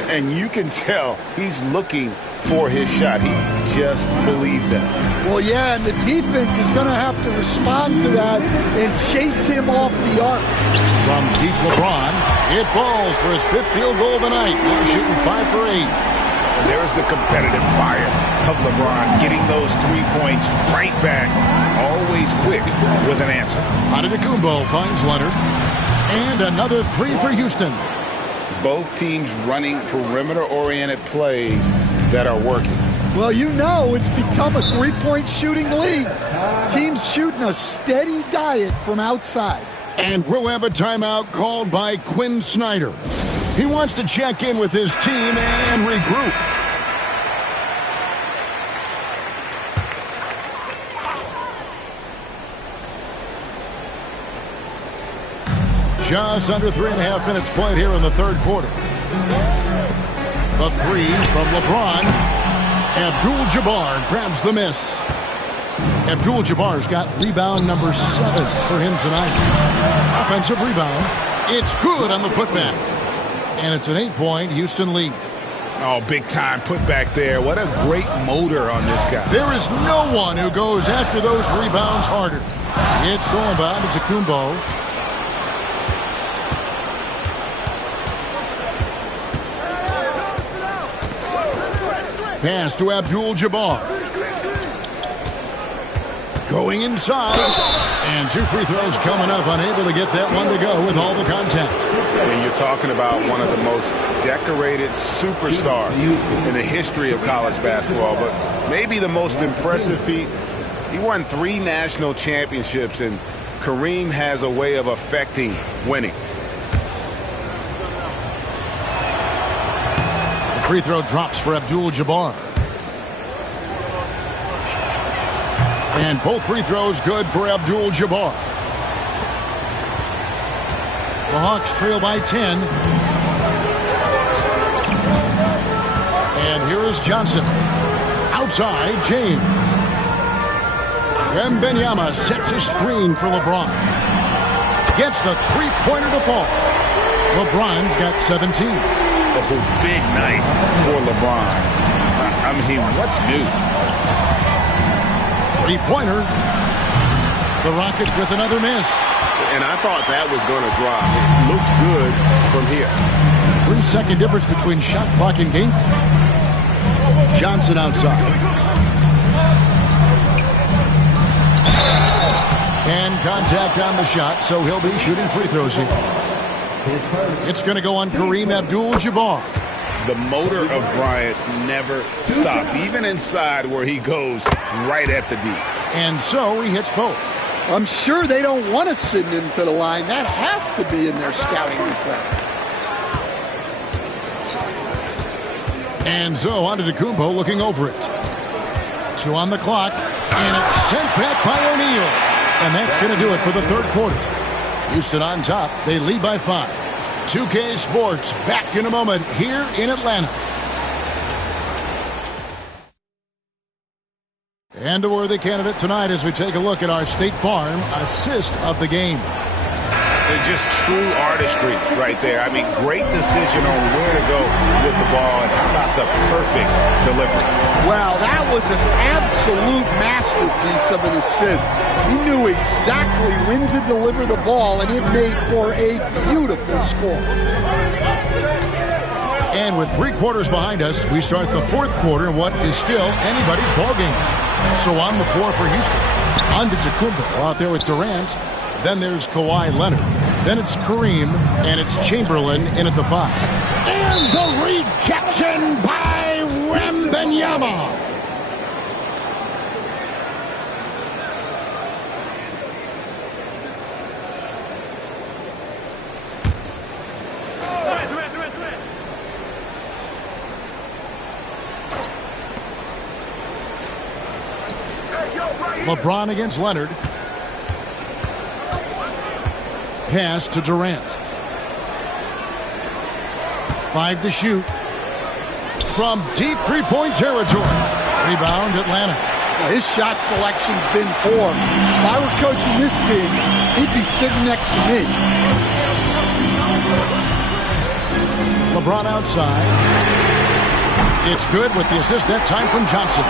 And you can tell he's looking for his shot. He just believes that. Well, yeah, and the defense is going to have to respond to that and chase him off the arc. From deep LeBron, it falls for his 5th field goal of the night. Now shooting 5 for 8. There's the competitive fire of LeBron, getting those 3 points right back. Always quick with an answer. Antetokounmpo finds Leonard. And another 3 for Houston. Both teams running perimeter-oriented plays that are working. Well, you know it's become a three-point shooting league. Teams shooting a steady diet from outside. And we'll have a timeout called by Quinn Snyder. He wants to check in with his team and regroup. Just under 3.5 minutes played here in the third quarter. The 3 from LeBron. Abdul-Jabbar grabs the miss. Abdul-Jabbar's got rebound number 7 for him tonight. Offensive rebound. It's good on the putback. And it's an 8-point Houston lead. Oh, big time putback there. What a great motor on this guy. There is no one who goes after those rebounds harder. It's all about Antetokounmpo. Pass to Abdul-Jabbar. Going inside. And 2 free throws coming up. Unable to get that one to go with all the contact. And you're talking about one of the most decorated superstars in the history of college basketball. But maybe the most impressive feat, he won 3 national championships. And Kareem has a way of affecting winning. Free throw drops for Abdul-Jabbar. And both free throws good for Abdul-Jabbar. The Hawks trail by 10. And here is Johnson. Outside, James. Wembanyama sets a screen for LeBron. Gets the three-pointer to fall. LeBron's got 17. A big night for LeBron. I mean, what's new? Three-pointer. The Rockets with another miss. And I thought that was going to drop. It looked good from here. 3-second difference between shot clock and game clock. Johnson outside. And contact on the shot, so he'll be shooting free throws here. It's going to go on Kareem Abdul-Jabbar. The motor of Bryant never stops, even inside where he goes right at the D. And so he hits both. I'm sure they don't want to send him to the line. That has to be in their scouting report. And so Antetokounmpo looking over it. 2 on the clock, and it's sent back by O'Neal. And that's going to do it for the third quarter. Houston on top. They lead by 5. 2K Sports back in a moment here in Atlanta. And a worthy candidate tonight as we take a look at our State Farm assist of the game. It's just true artistry right there. I mean, great decision on where to go with the ball, and how about the perfect delivery? Wow, that was an absolute masterpiece of an assist. He knew exactly when to deliver the ball, and it made for a beautiful score. And with 3 quarters behind us, we start the fourth quarter in what is still anybody's ball game. So on the floor for Houston, Antetokounmpo out there with Durant. Then there's Kawhi Leonard. Then it's Kareem, and it's Chamberlain in at the 5. And the rejection by Wembanyama. LeBron against Leonard. Pass to Durant. 5 to shoot. From deep three-point territory. Rebound, Atlanta. His shot selection's been poor. If I were coaching this team, he'd be sitting next to me. LeBron outside. It's good with the assist that time from Johnson.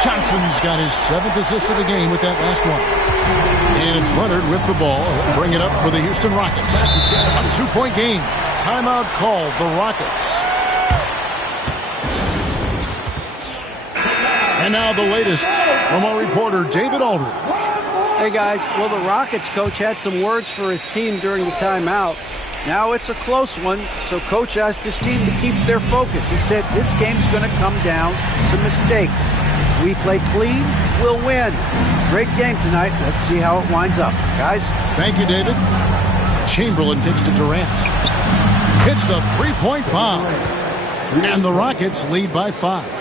Johnson's got his 7th assist of the game with that last one. And it's Leonard with the ball. He'll bring it up for the Houston Rockets. A 2-point game. Timeout called the Rockets. And now the latest from our reporter, David Aldridge. Hey, guys. Well, the Rockets coach had some words for his team during the timeout. Now it's a close one, so coach asked his team to keep their focus. He said this game's going to come down to mistakes. If we play clean, we'll win. Great game tonight. Let's see how it winds up. Guys? Thank you, David. Chamberlain kicks to Durant. Hits the three-point bomb. And the Rockets lead by 5.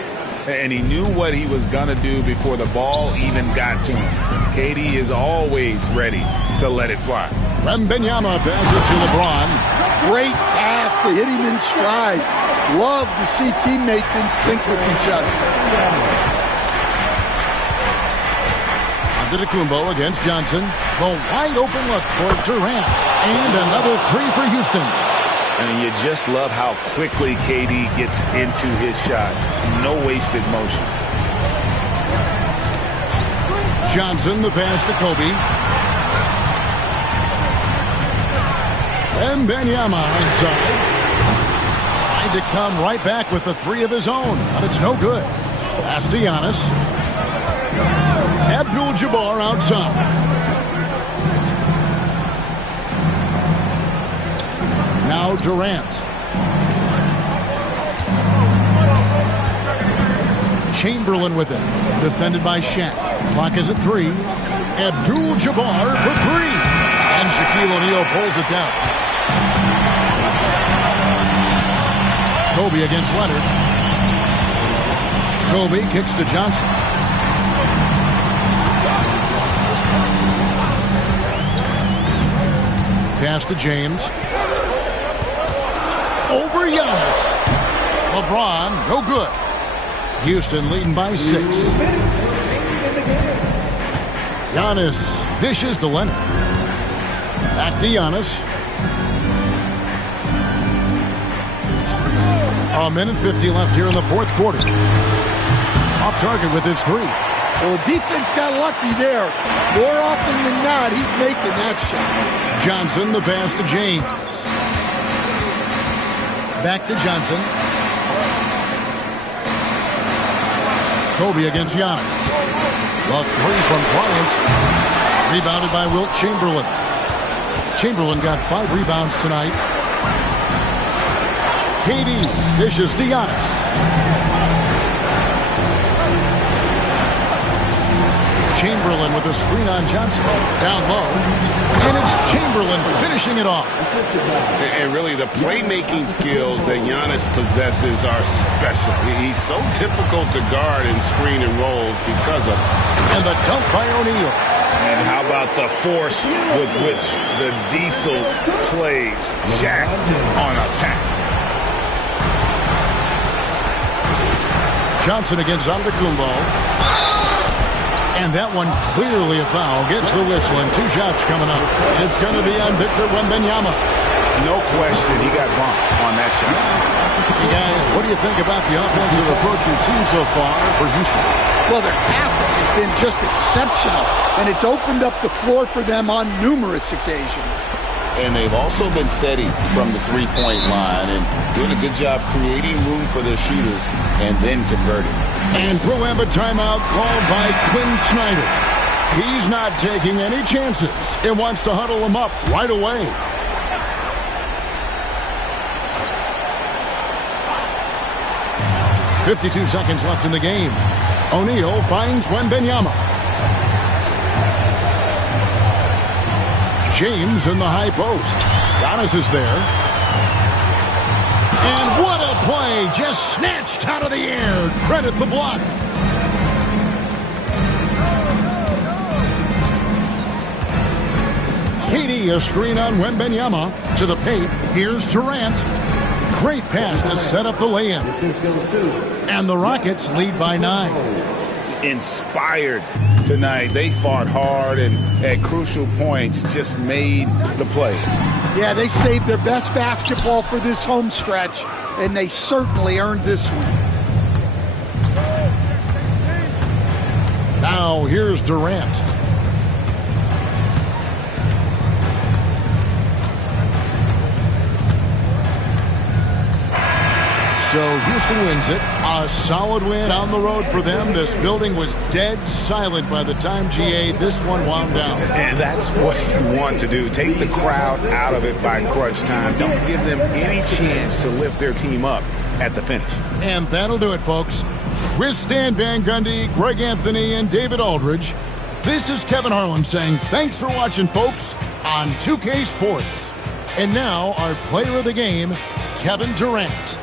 And he knew what he was going to do before the ball even got to him. KD is always ready to let it fly. Wembanyama passes to LeBron. Great pass to hit him in stride. Love to see teammates in sync with each other. Antetokounmpo against Johnson. The wide open look for Durant. And another 3 for Houston. And you just love how quickly KD gets into his shot. No wasted motion. Johnson, the pass to Kobe. Wembanyama inside. Tried to come right back with the 3 of his own, but it's no good. Pass to Giannis. Abdul-Jabbar outside. Now Durant. Chamberlain with it. Defended by Shaq. Clock is at 3. Abdul-Jabbar for 3. And Shaquille O'Neal pulls it down. Kobe against Leonard. Kobe kicks to Johnson. Pass to James. Over Giannis. LeBron, no good. Houston leading by 6. Giannis dishes to Leonard. Back to Giannis. A minute 50 left here in the 4th quarter. Off target with his 3. Well, the defense got lucky there. More often than not, he's making that shot. Johnson, the pass to James. Back to Johnson. Kobe against Giannis. The 3 from Bryant. Rebounded by Wilt Chamberlain. Chamberlain got 5 rebounds tonight. KD dishes to Giannis. Chamberlain with a screen on Johnson. Down low. And it's Chamberlain finishing it off. And really, the playmaking skills that Giannis possesses are special. He's so difficult to guard in screen and rolls because of it. And the dunk by O'Neal. And how about the force with which the Diesel plays Shaq on attack? Johnson against Antetokounmpo. And that one clearly a foul. Gets the whistle and 2 shots coming up. It's going to be on Victor Wembanyama. No question, he got bumped on that shot. Hey guys, what do you think about the offensive approach we've seen so far for Houston? Well, their passing has been just exceptional, and it's opened up the floor for them on numerous occasions. And they've also been steady from the three-point line and doing a good job creating room for their shooters and then converting. And pro-am timeout called by Quinn Snyder. He's not taking any chances and wants to huddle them up right away. .52 seconds left in the game. O'Neal finds Wembanyama. James in the high post. Giannis is there. And what a play! Just snatched out of the air. Credit the block. KD, a screen on Wembanyama. To the paint, here's Durant. Great pass to set up the lay-in. And the Rockets lead by 9. Inspired tonight. They fought hard and at crucial points just made the plays. Yeah, they saved their best basketball for this home stretch, and they certainly earned this one. Now here's Durant. So Houston wins it. A solid win on the road for them. This building was dead silent by the time GA this one wound down. And that's what you want to do. Take the crowd out of it by crunch time. Don't give them any chance to lift their team up at the finish. And that'll do it, folks. With Stan Van Gundy, Greg Anthony, and David Aldridge, this is Kevin Harlan saying thanks for watching, folks, on 2K Sports. And now our player of the game, Kevin Durant.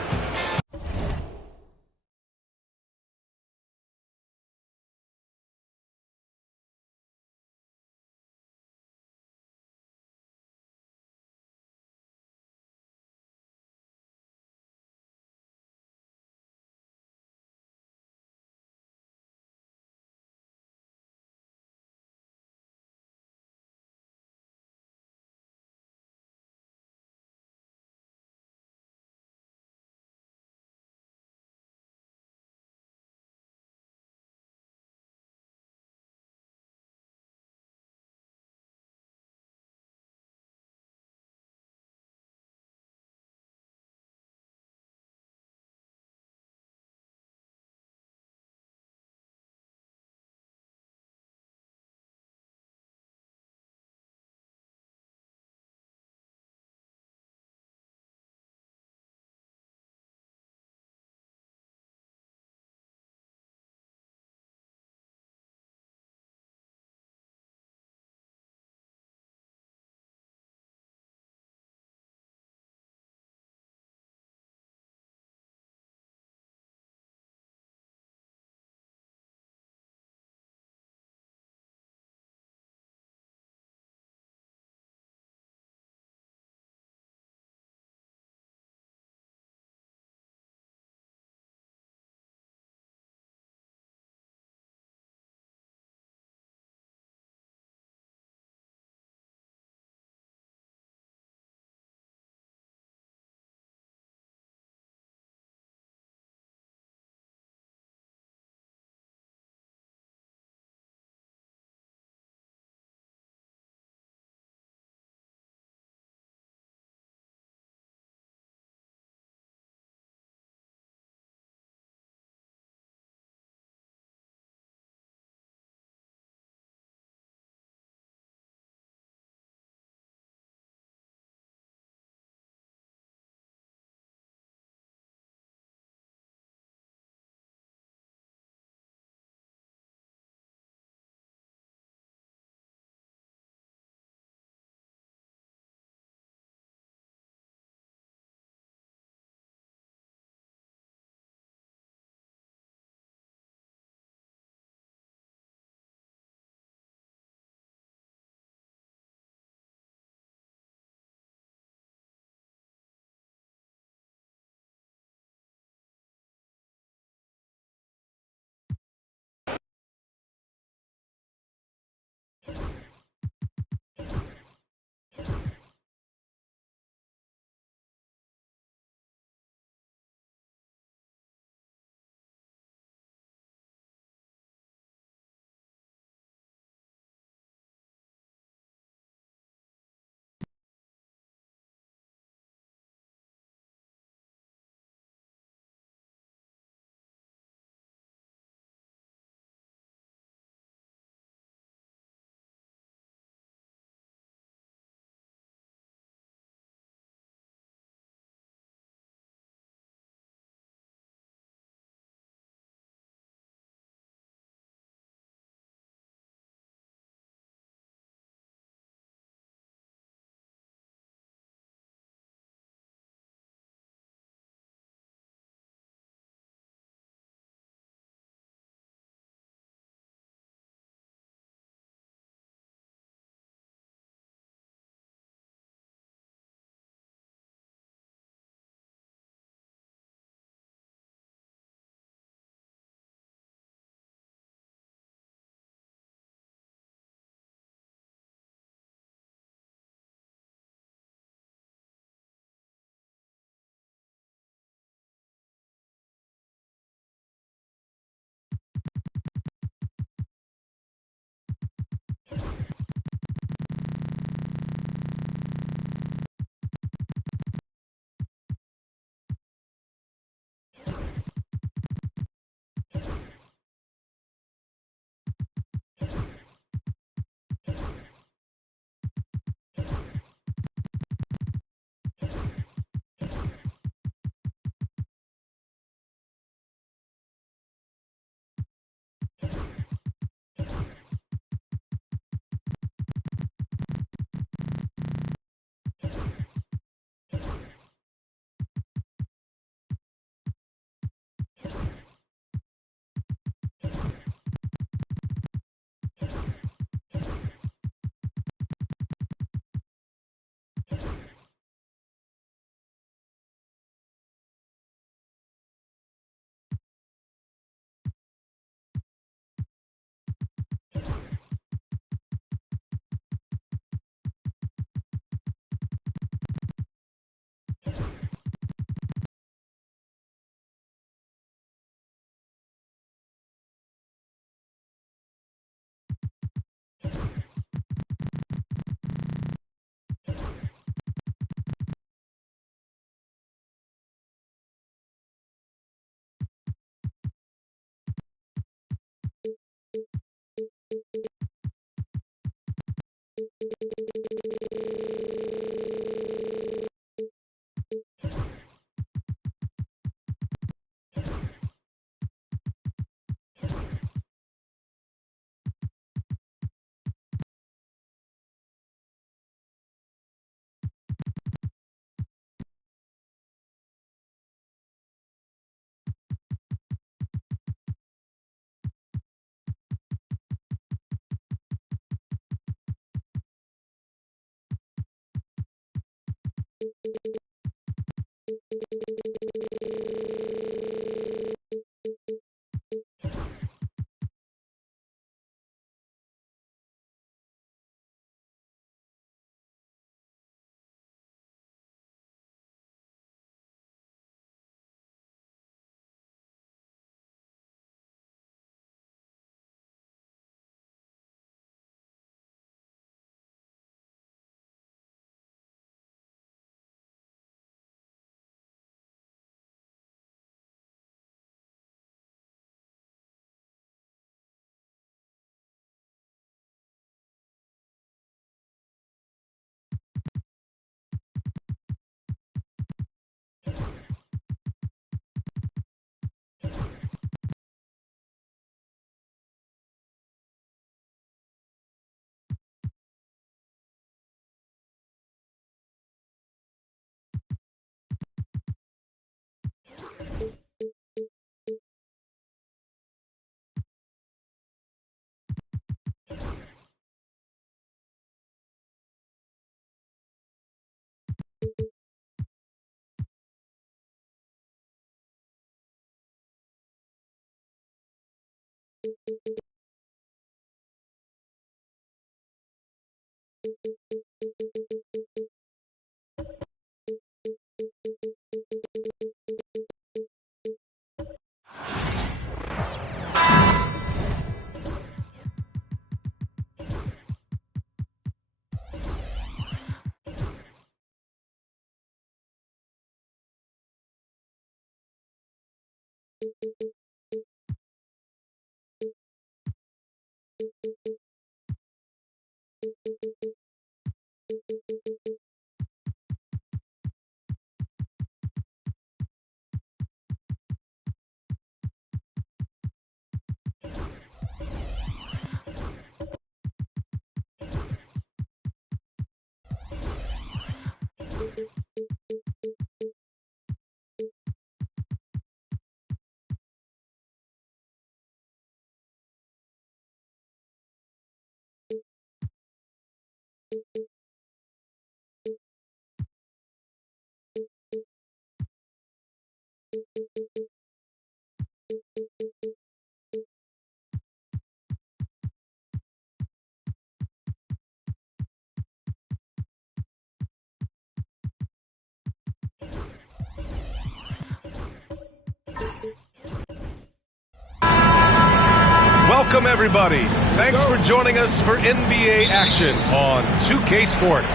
Welcome, everybody. Thanks for joining us for NBA action on 2K Sports.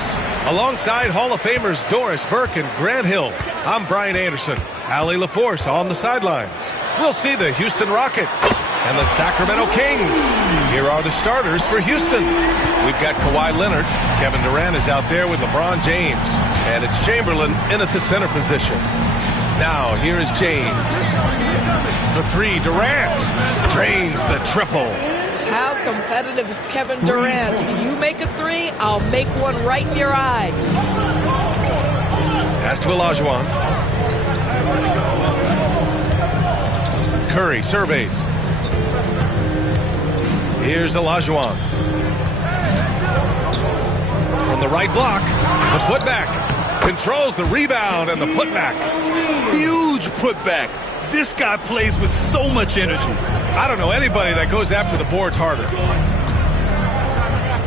Alongside Hall of Famers Doris Burke and Grant Hill, I'm Brian Anderson. Allie LaForce on the sidelines. We'll see the Houston Rockets and the Sacramento Kings. Here are the starters for Houston. We've got Kawhi Leonard. Kevin Durant is out there with LeBron James. And it's Chamberlain in at the center position. Now, here is James. The three, Durant drains the triple. How competitive is Kevin Durant? You make a three, I'll make one right in your eye. Pass to Olajuwon. Curry surveys. Here's Olajuwon. From the right block, the putback. Controls the rebound and the putback. Huge putback. This guy plays with so much energy. I don't know anybody that goes after the boards harder.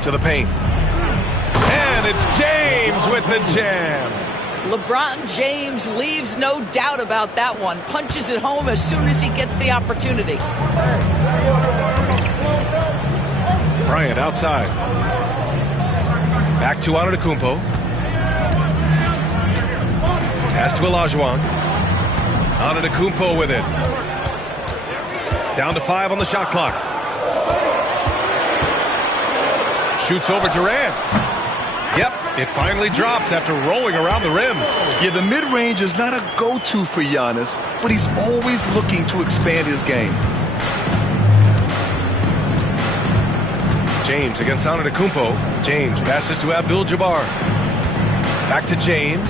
To the paint. And it's James with the jam. LeBron James leaves no doubt about that one. Punches it home as soon as he gets the opportunity. Bryant outside. Back to Antetokounmpo. Pass to Olajuwon. Antetokounmpo with it. Down to 5 on the shot clock. Shoots over Durant. Yep, it finally drops after rolling around the rim. Yeah, the mid-range is not a go-to for Giannis, but he's always looking to expand his game. James against Antetokounmpo. James passes to Abdul-Jabbar. Back to James.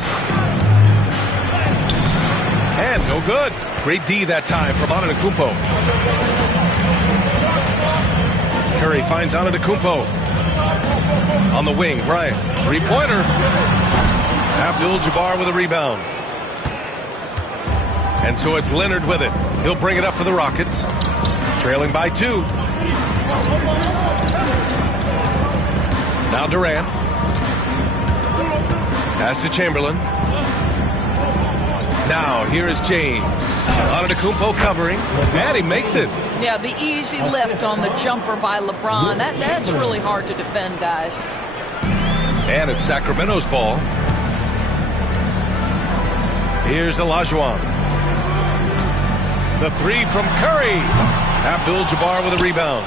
And no good. Great D that time from Antetokounmpo. Curry finds Antetokounmpo. On the wing, Bryant. Three-pointer. Abdul-Jabbar with a rebound. And so it's Leonard with it. He'll bring it up for the Rockets. Trailing by 2. Now Durant. Pass to Chamberlain. Now here is James. Antetokounmpo covering. And he makes it. Yeah, the easy lift on the jumper by LeBron. That's really hard to defend, guys. And it's Sacramento's ball. Here's Olajuwon. The 3 from Curry. Abdul-Jabbar with a rebound.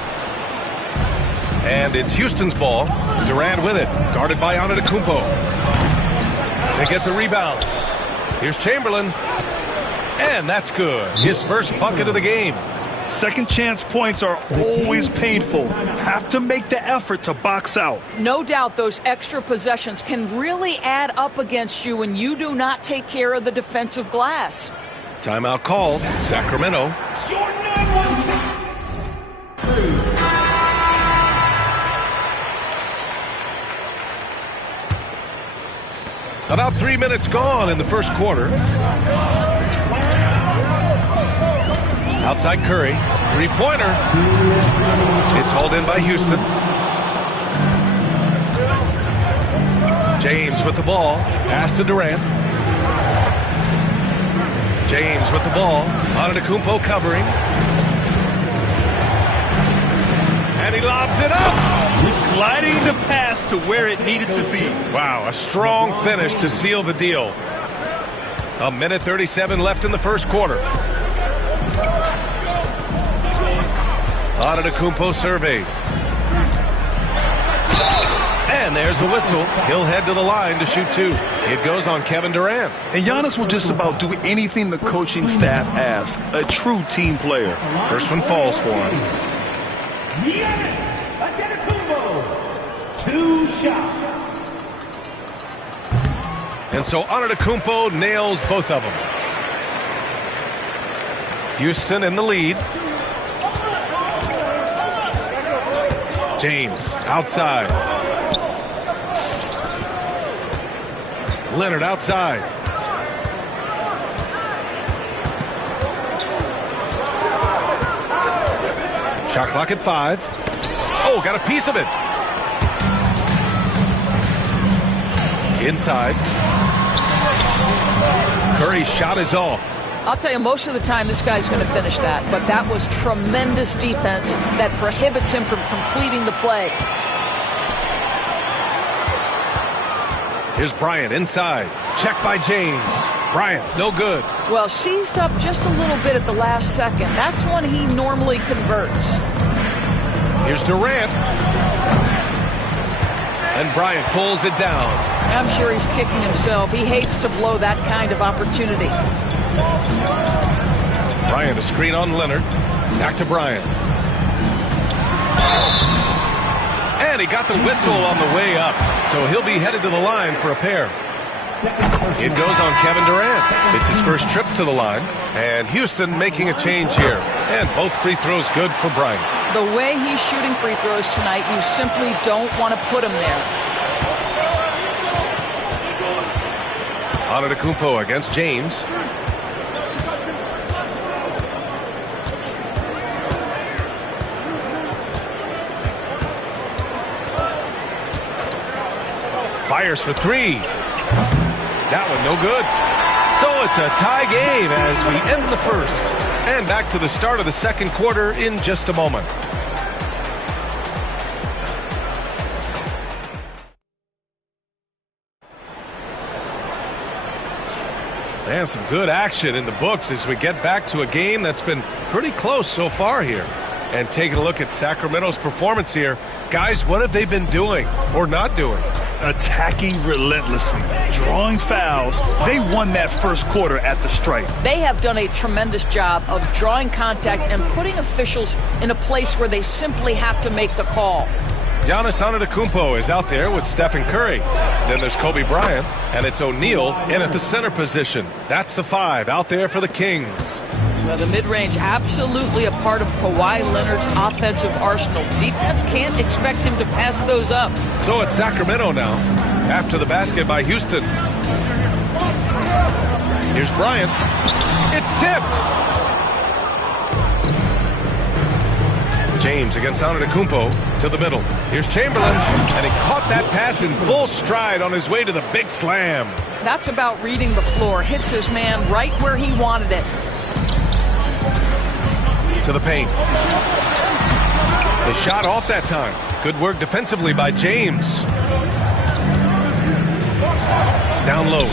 And it's Houston's ball. Durant with it. Guarded by Antetokounmpo. They get the rebound. Here's Chamberlain. And that's good. His first bucket of the game. Second chance points are always painful. Have to make the effort to box out. No doubt those extra possessions can really add up against you when you do not take care of the defensive glass. Timeout called. Sacramento. About 3 minutes gone in the first quarter. Outside Curry. 3-pointer. It's hauled in by Houston. James with the ball. Pass to Durant. James with the ball. Antetokounmpo covering. And he lobs it up. He's gliding the pass to where it needed to be. Wow, a strong finish to seal the deal. 1:37 left in the first quarter. Antetokounmpo surveys. And there's a whistle. He'll head to the line to shoot 2. It goes on Kevin Durant. And Giannis will just about do anything the coaching staff asks. A true team player. First one falls for him. Giannis Antetokounmpo, 2 shots. And so Antetokounmpo nails both of them. Houston in the lead. James outside. Leonard outside. Shot clock at 5. Oh, got a piece of it. Inside. Curry's shot is off. I'll tell you, most of the time this guy's going to finish that, but that was tremendous defense that prohibits him from completing the play. Here's Bryant inside. Check by James. Bryant, no good. Well, seized up just a little bit at the last second. That's when he normally converts. Here's Durant. And Bryant pulls it down. I'm sure he's kicking himself. He hates to blow that kind of opportunity. Bryant, a screen on Leonard. Back to Bryant. And he got the whistle on the way up. So he'll be headed to the line for a pair. It goes on Kevin Durant. It's his first trip to the line. And Houston making a change here. And both free throws good for Bryant. The way he's shooting free throws tonight, you simply don't want to put him there. Antetokounmpo against James. Fires for 3. That one no good. So it's a tie game as we end the first. And back to the start of the second quarter in just a moment. And some good action in the books as we get back to a game that's been pretty close so far here. And taking a look at Sacramento's performance here. Guys, what have they been doing or not doing? Attacking relentlessly, drawing fouls. They won that first quarter at the stripe. They have done a tremendous job of drawing contact and putting officials in a place where they simply have to make the call. Giannis Antetokounmpo is out there with Stephen Curry. Then there's Kobe Bryant, and it's O'Neal in at the center position. That's the 5 out there for the Kings. Well, the mid-range absolutely a part of Kawhi Leonard's offensive arsenal. Defense can't expect him to pass those up. So it's Sacramento now. After the basket by Houston. Here's Bryant. It's tipped. James against Antetokounmpo to the middle. Here's Chamberlain, and he caught that pass in full stride on his way to the big slam. That's about reading the floor. Hits his man right where he wanted it. To the paint. The shot off that time. Good work defensively by James. Down low.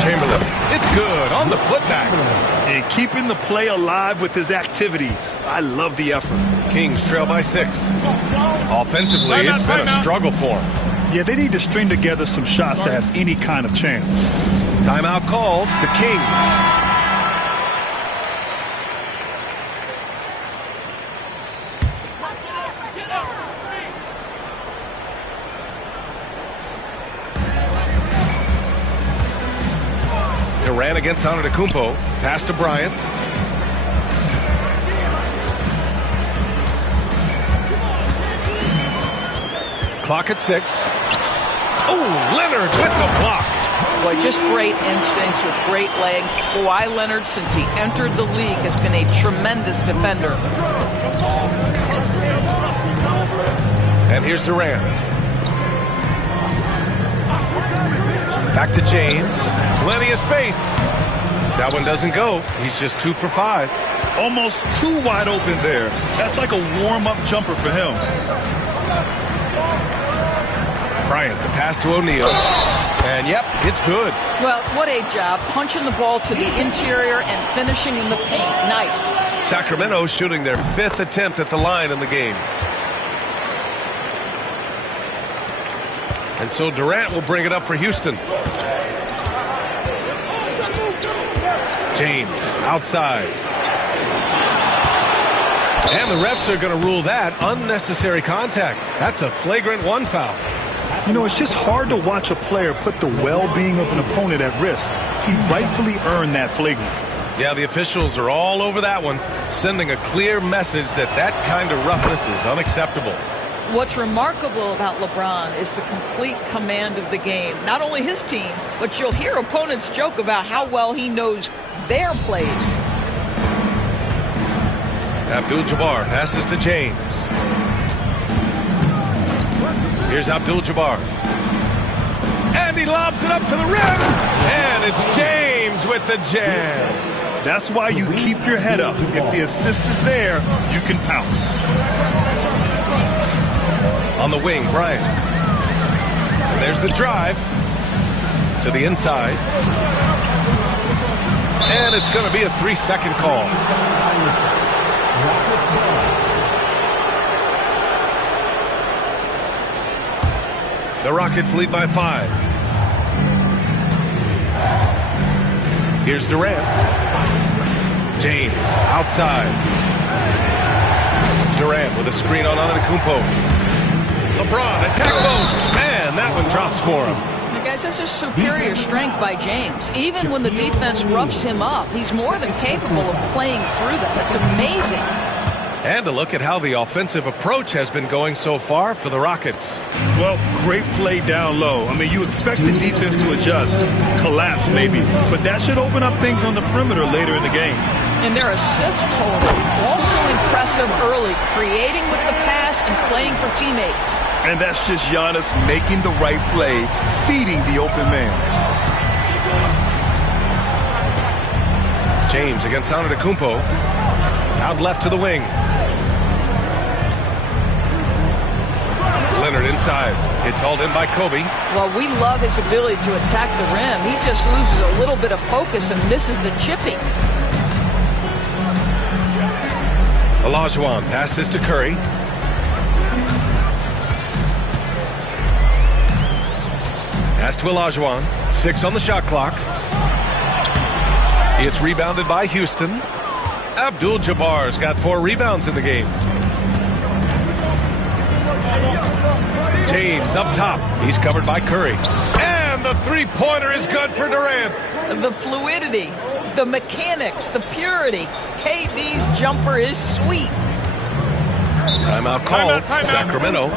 Chamberlain. It's good on the putback. And keeping the play alive with his activity. I love the effort. Kings trail by 6. Offensively, it's been a struggle for him. Yeah, they need to string together some shots to have any kind of chance. Timeout called. The Kings. Durant against Antetokounmpo. Pass to Bryant. Clock at 6. Oh, Leonard with the block. Boy, just great instincts with great leg. Kawhi Leonard, since he entered the league, has been a tremendous defender. And here's Durant. Back to James. Plenty of space. That one doesn't go. He's just 2 for 5. Almost too wide open there. That's like a warm-up jumper for him. Bryant, the pass to O'Neal. And yep, it's good. Well, what a job. Punching the ball to the interior and finishing in the paint. Nice. Sacramento shooting their 5th attempt at the line in the game. And so Durant will bring it up for Houston. James outside. And the refs are going to rule that unnecessary contact. That's a flagrant 1 foul. You know, it's just hard to watch a player put the well-being of an opponent at risk. He rightfully earned that flagrant. Yeah, the officials are all over that one, sending a clear message that that kind of roughness is unacceptable. What's remarkable about LeBron is the complete command of the game. Not only his team, but you'll hear opponents joke about how well he knows their plays. Abdul-Jabbar passes to James. Here's Abdul-Jabbar. And he lobs it up to the rim. And it's James with the jam. That's why you keep your head up. If the assist is there, you can pounce. On the wing, Bryant. There's the drive to the inside. And it's going to be a 3-second call. The Rockets lead by 5. Here's Durant. James outside. Durant with a screen on Antetokounmpo. LeBron, attack mode. Man, that one drops for him. You guys, that's just superior strength by James. Even when the defense roughs him up, he's more than capable of playing through them. That's amazing. And a look at how the offensive approach has been going so far for the Rockets. Well, great play down low. I mean, you expect the defense to adjust, collapse maybe, but that should open up things on the perimeter later in the game. And their assist total, also impressive early, creating with the pass and playing for teammates. And that's just Giannis making the right play, feeding the open man. James against Antetokounmpo. Out left to the wing. Leonard inside. It's hauled in by Kobe. Well, we love his ability to attack the rim. He just loses a little bit of focus and misses the chipping. Olajuwon passes to Curry. Pass to Olajuwon. 6 on the shot clock. It's rebounded by Houston. Abdul-Jabbar's got 4 rebounds in the game. James up top. He's covered by Curry. And the three-pointer is good for Durant. The fluidity, the mechanics, the purity. KD's jumper is sweet. Timeout called. Sacramento.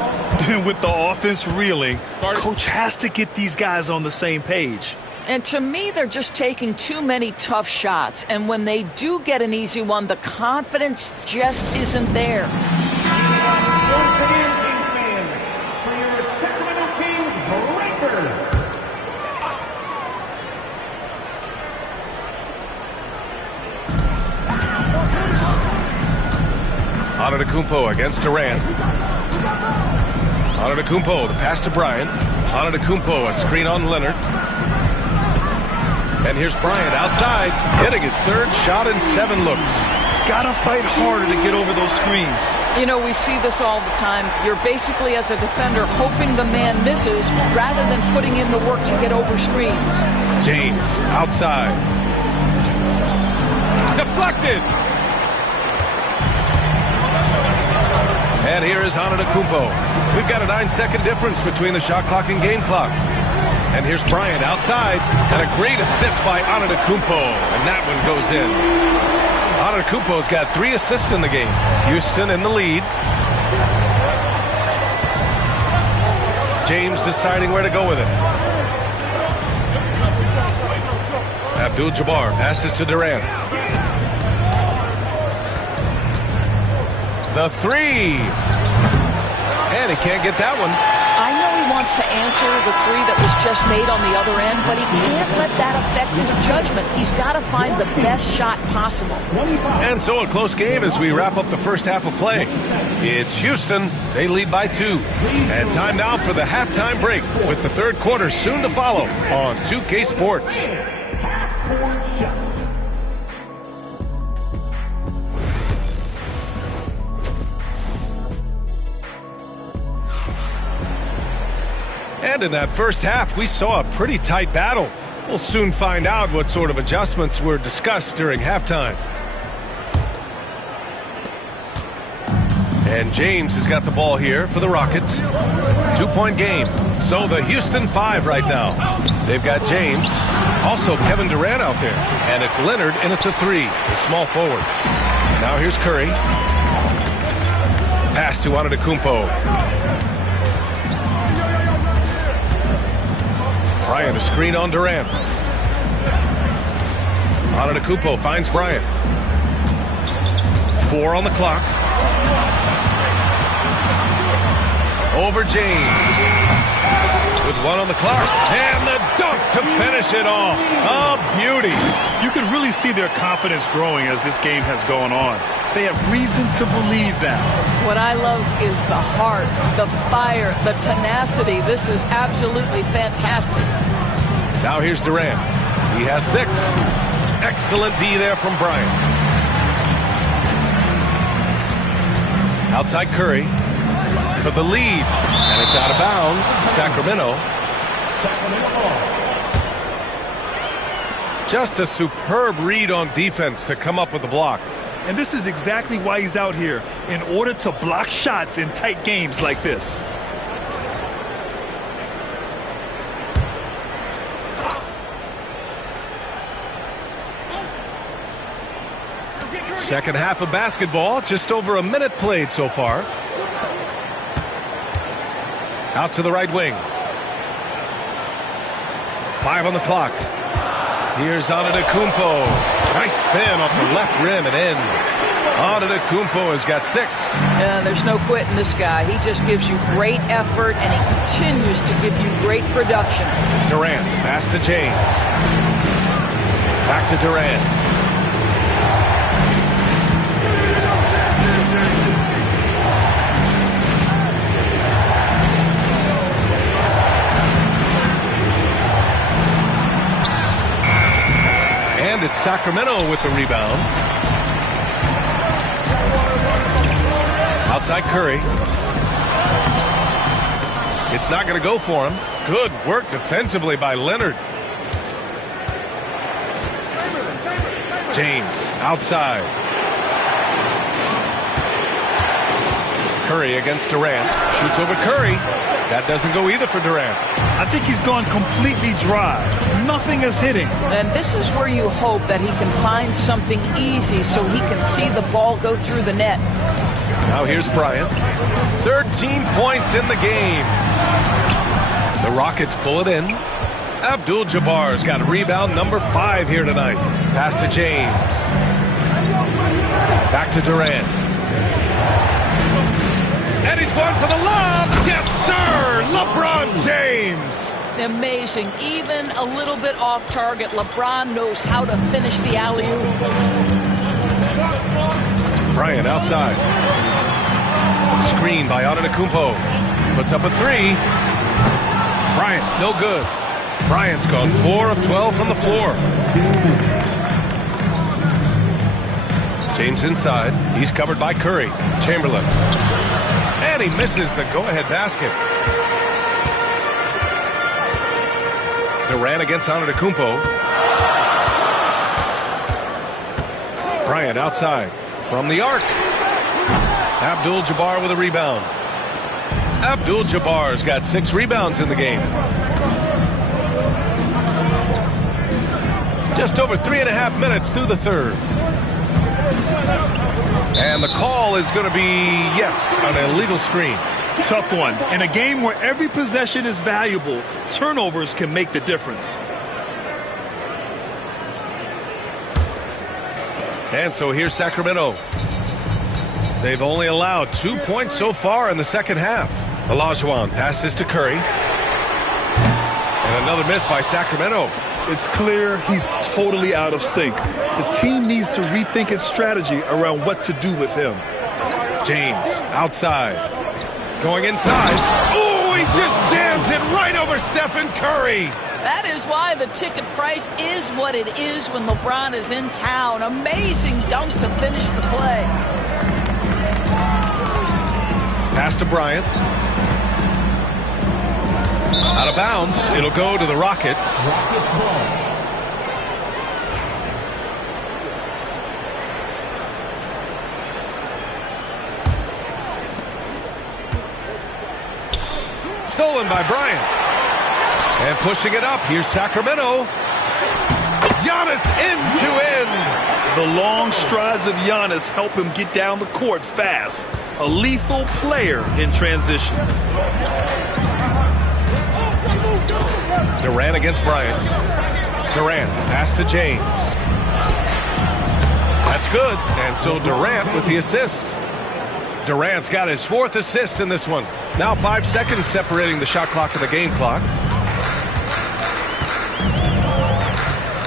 With the offense reeling, coach has to get these guys on the same page. And to me, they're just taking too many tough shots. And when they do get an easy one, the confidence just isn't there. Once again, Kings fans, for your Sacramento Kings breakers. Antetokounmpo against Durant. Antetokounmpo, the pass to Bryant. Antetokounmpo, a screen on Leonard. And here's Bryant outside, hitting his third shot in 7 looks. Gotta fight harder to get over those screens. You know, we see this all the time. You're basically, as a defender, hoping the man misses rather than putting in the work to get over screens. James, outside. Deflected! And here is Antetokounmpo. We've got a 9-second difference between the shot clock and game clock. And here's Bryant outside, and a great assist by Antetokounmpo, and that one goes in. Antetokounmpo's got 3 assists in the game. Houston in the lead. James deciding where to go with it. Abdul-Jabbar passes to Durant. The 3. And he can't get that one. I know he wants to answer the 3 that was just made on the other end, but he can't let that affect his judgment. He's got to find the best shot possible. And so a close game as we wrap up the first half of play. It's Houston. They lead by 2. And time now for the halftime break with the third quarter soon to follow on 2K Sports. And in that first half, we saw a pretty tight battle. We'll soon find out what sort of adjustments were discussed during halftime. And James has got the ball here for the Rockets. 2-point game. So the Houston 5 right now. They've got James. Also Kevin Durant out there. And it's Leonard in at the 3, the small forward. Now here's Curry. Pass to Antetokounmpo. Bryant, a screen on Durant. Antetokounmpo finds Bryant. 4 on the clock. Over James. With 1 on the clock. And the dunk to finish it off. A beauty. You can really see their confidence growing as this game has gone on. They have reason to believe that. What I love is the heart, the fire, the tenacity. This is absolutely fantastic. Now here's Durant. He has 6. Excellent D there from Bryant. Outside Curry for the lead. And it's out of bounds to Sacramento. Just a superb read on defense to come up with the block. And this is exactly why he's out here, in order to block shots in tight games like this. Second half of basketball, just over a minute played so far. Out to the right wing. 5 on the clock. Here's Antetokounmpo. Nice spin off the left rim and in. Antetokounmpo has got 6. Yeah, there's no quitting this guy. He just gives you great effort, and he continues to give you great production. Durant, pass to James. Back to Durant. And it's Sacramento with the rebound. Outside Curry. It's not going to go for him. Good work defensively by Leonard. James outside. Curry against Durant. Shoots over Curry. That doesn't go either for Durant. I think he's gone completely dry. Nothing is hitting. And this is where you hope that he can find something easy so he can see the ball go through the net. Now here's Bryant. 13 points in the game. The Rockets pull it in. Abdul-Jabbar's got rebound number 5 here tonight. Pass to James. Back to Durant. And he's going for the lob. Yes, sir. LeBron James. Amazing. Even a little bit off target, LeBron knows how to finish the alley-oop. Bryant outside. Screen by Antetokounmpo. Puts up a 3. Bryant, no good. Bryant's gone 4 of 12 on the floor. James inside. He's covered by Curry. Chamberlain. And he misses the go-ahead basket. Durant against Antetokounmpo. Bryant outside. From the arc. Abdul-Jabbar with a rebound. Abdul-Jabbar's got 6 rebounds in the game. Just over 3.5 minutes through the third. And the call is going to be, yes, an illegal screen. Tough one. In a game where every possession is valuable, turnovers can make the difference. And so here's Sacramento. They've only allowed 2 points so far in the second half. Olajuwon passes to Curry. And another miss by Sacramento. It's clear he's totally out of sync. The team needs to rethink its strategy around what to do with him. James outside. Going inside. Oh, he just jams it right over Stephen Curry. That is why the ticket price is what it is when LeBron is in town. Amazing dunk to finish the play. Pass to Bryant. Out of bounds. It'll go to the Rockets. Stolen by Bryant. And pushing it up. Here's Sacramento. Giannis in to end. The long strides of Giannis help him get down the court fast. A lethal player in transition. Durant against Bryant. Durant, pass to James. That's good. And so Durant with the assist. Durant's got his 4th assist in this one. Now 5 seconds separating the shot clock and the game clock.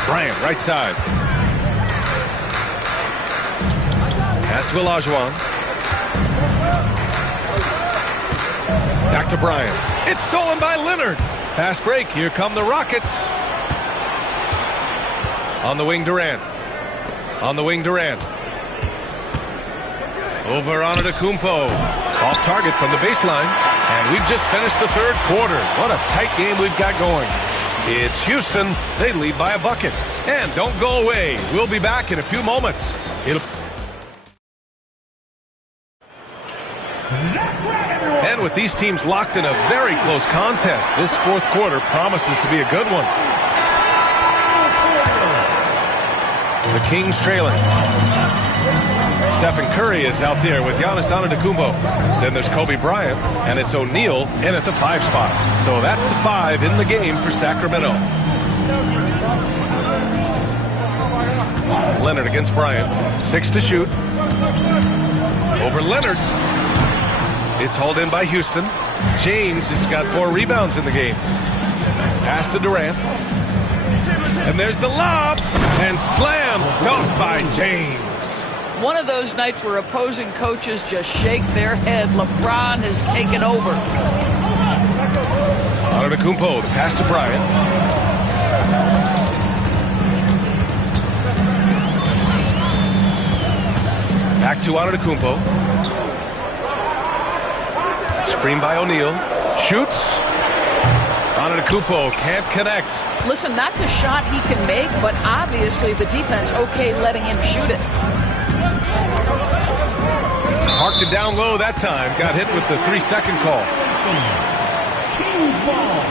Bryant, right side. Pass to Olajuwon. Back to Bryant. It's stolen by Leonard. Fast break. Here come the Rockets. On the wing, Durant. On the wing, Durant. Over Antetokounmpo. Off target from the baseline. And we've just finished the third quarter. What a tight game we've got going. It's Houston. They lead by a bucket. And don't go away. We'll be back in a few moments. And with these teams locked in a very close contest, this fourth quarter promises to be a good one. The Kings trailing. Stephen Curry is out there with Giannis Antetokounmpo. Then there's Kobe Bryant, and it's O'Neal in at the 5 spot. So that's the 5 in the game for Sacramento. Leonard against Bryant. 6 to shoot. Over Leonard. It's hauled in by Houston. James has got 4 rebounds in the game. Pass to Durant. And there's the lob. And slam dunked by James. One of those nights where opposing coaches just shake their head. LeBron has taken over. Antetokounmpo, the pass to Bryant. Back to Antetokounmpo. Screen by O'Neal. Shoots. Antetokounmpo can't connect. Listen, that's a shot he can make, but obviously the defense okay letting him shoot it. Parked it down low that time. Got hit with the 3-second call. Kings ball.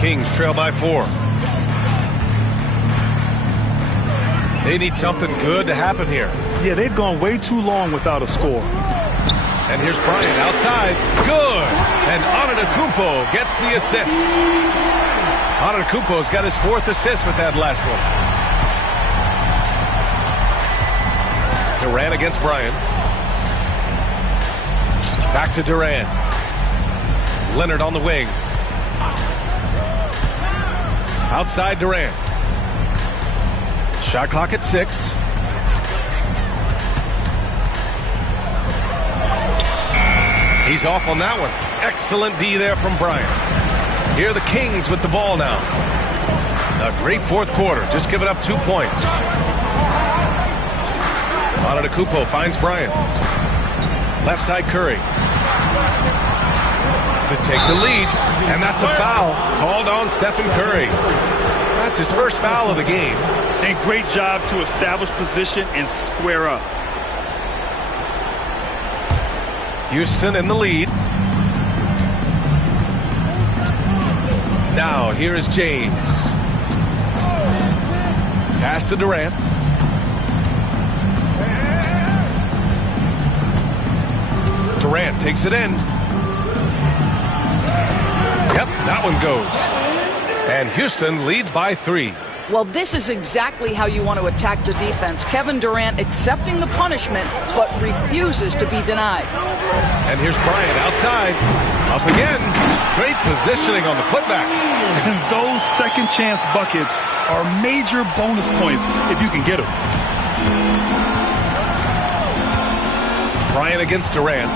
Kings trail by 4. They need something good to happen here. Yeah, they've gone way too long without a score. And here's Bryant outside. Good. And Antetokounmpo gets the assist. Antetokounmpo's got his 4th assist with that last one. Durant against Bryant. Back to Durant. Leonard on the wing. Outside Durant. Shot clock at 6. He's off on that one. Excellent D there from Bryant. Here are the Kings with the ball now. A great 4th quarter. Just giving up 2 points. Antetokounmpo finds Bryant. Left side Curry. To take the lead. And that's a foul called on Stephen Curry. That's his first foul of the game. And great job to establish position and square up. Houston in the lead. Now here is James. Pass to Durant. Durant takes it in. Yep, that one goes. And Houston leads by 3. Well, this is exactly how you want to attack the defense. Kevin Durant accepting the punishment, but refuses to be denied. And here's Bryant outside. Up again. Great positioning on the putback. And those second chance buckets are major bonus points if you can get them. Bryant against Durant.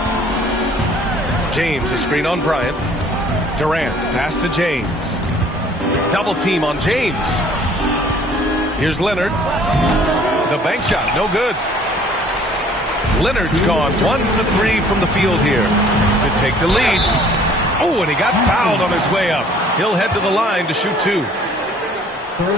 James, a screen on Bryant. Durant, pass to James. Double team on James. Here's Leonard. The bank shot, no good. Leonard's gone 1 for 3 from the field here to take the lead. Oh, and he got fouled on his way up. He'll head to the line to shoot 2.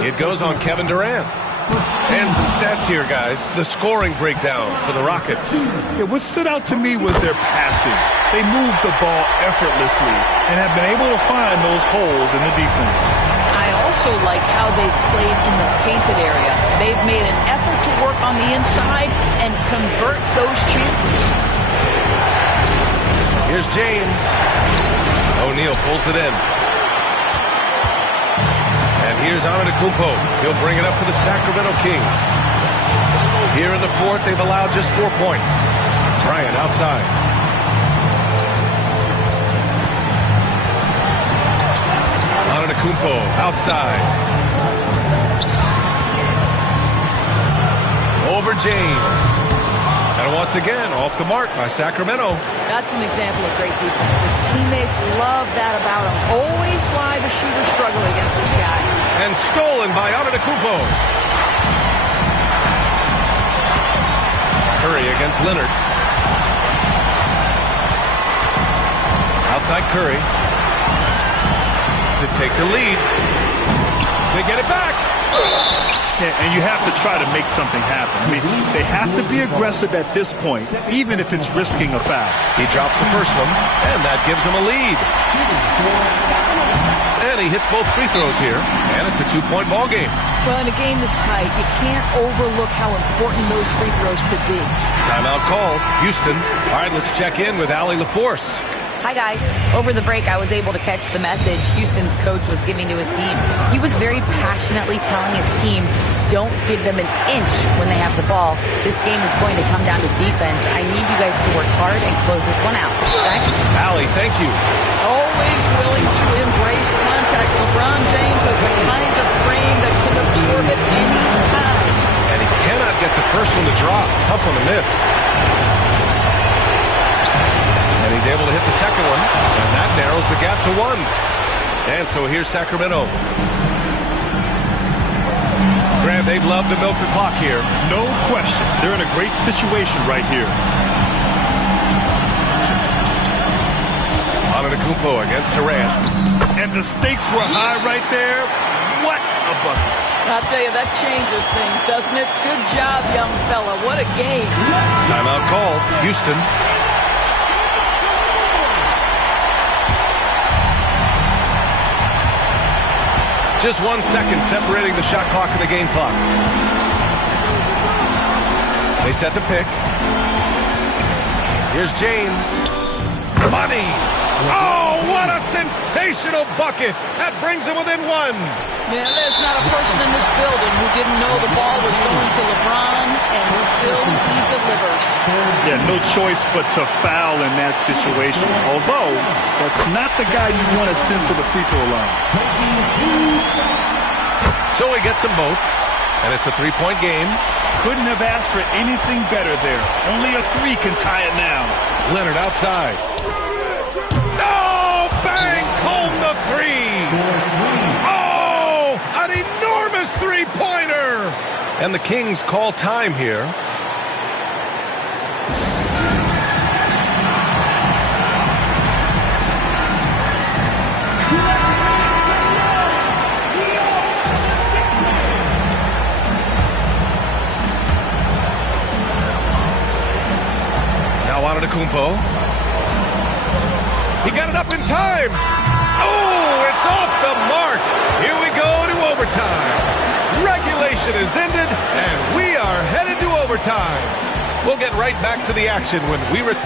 It goes on Kevin Durant. And some stats here, guys. The scoring breakdown for the Rockets. Yeah, what stood out to me was their passing. They moved the ball effortlessly and have been able to find those holes in the defense. I also like how they've played in the painted area. They've made an effort to work on the inside and convert those chances. Here's James. O'Neal pulls it in. And here's Antetokounmpo. He'll bring it up for the Sacramento Kings. Here in the 4th, they've allowed just 4 points. Bryant outside. Antetokounmpo outside. Over James. And once again, off the mark by Sacramento. That's an example of great defense. His teammates love that about him. Always why the shooters struggle against this guy. And stolen by Antetokounmpo. Curry against Leonard. Outside Curry. To take the lead. They get it back. Yeah, and you have to try to make something happen. I mean, they have to be aggressive at this point, even if it's risking a foul. He drops the first one, and that gives him a lead. And he hits both free throws here, and it's a 2-point ball game. Well, in a game this tight, you can't overlook how important those free throws could be. Timeout call, Houston. All right, let's check in with Allie LaForce. Hi, guys. Over the break, I was able to catch the message Houston's coach was giving to his team. He was very passionately telling his team, don't give them an inch when they have the ball. This game is going to come down to defense. I need you guys to work hard and close this one out. Guys? Allie, thank you. Always willing to embrace contact. LeBron James has the kind of frame that can absorb it any time. And he cannot get the first one to drop. Tough one to miss. And he's able to hit the second one, and that narrows the gap to 1. And so here's Sacramento. Grant, they'd love to milk the clock here. No question. They're in a great situation right here. Antetokounmpo against Durant. And the stakes were high right there. What a bucket. I'll tell you, that changes things, doesn't it? Good job, young fella. What a game. Timeout called. Houston. Just 1 second separating the shot clock and the game clock. They set the pick. Here's James. Money. Oh, what a sensational bucket. That brings him within one. Yeah, there's not a person in this building who didn't know the ball was going to LeBron, and still he delivers. Yeah, no choice but to foul in that situation. Although, that's not the guy you want to send to the free throw line. So he gets them both, and it's a three-point game. Couldn't have asked for anything better there. Only a three can tie it now. Leonard outside. Oh, bangs home the three. Oh, an enormous three-pointer. And the Kings call time here. Antetokounmpo. He got it up in time. Oh, it's off the mark. Here we go to overtime. Regulation is ended, and we are headed to overtime. We'll get right back to the action when we return.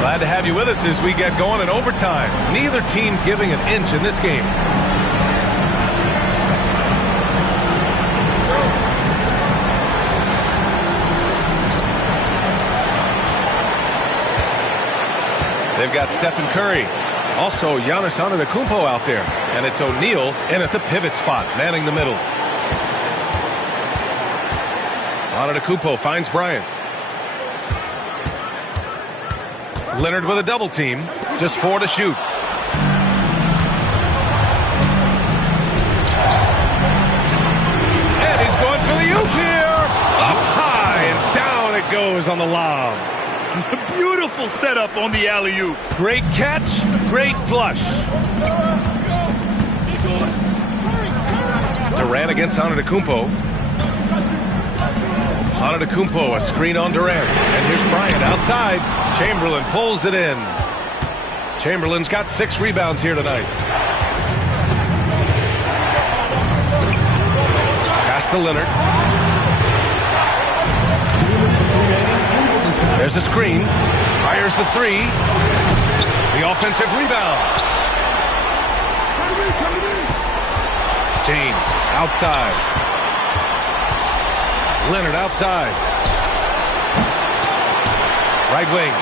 Glad to have you with us as we get going in overtime. Neither team giving an inch in this game. They've got Stephen Curry. Also, Giannis Antetokounmpo out there. And it's O'Neal in at the pivot spot, manning the middle. Antetokounmpo finds Bryant. Leonard with a double team. Just 4 to shoot. And he's going for the oop here. Up high and down it goes on the lob. Beautiful setup on the alley-oop. Great catch, great flush. Durant against Antetokounmpo. Antetokounmpo, a screen on Durant. And here's Bryant outside. Chamberlain pulls it in. Chamberlain's got 6 rebounds here tonight. Pass to Leonard. There's a screen. Fires the 3. The offensive rebound. James outside. Leonard outside. Right wing.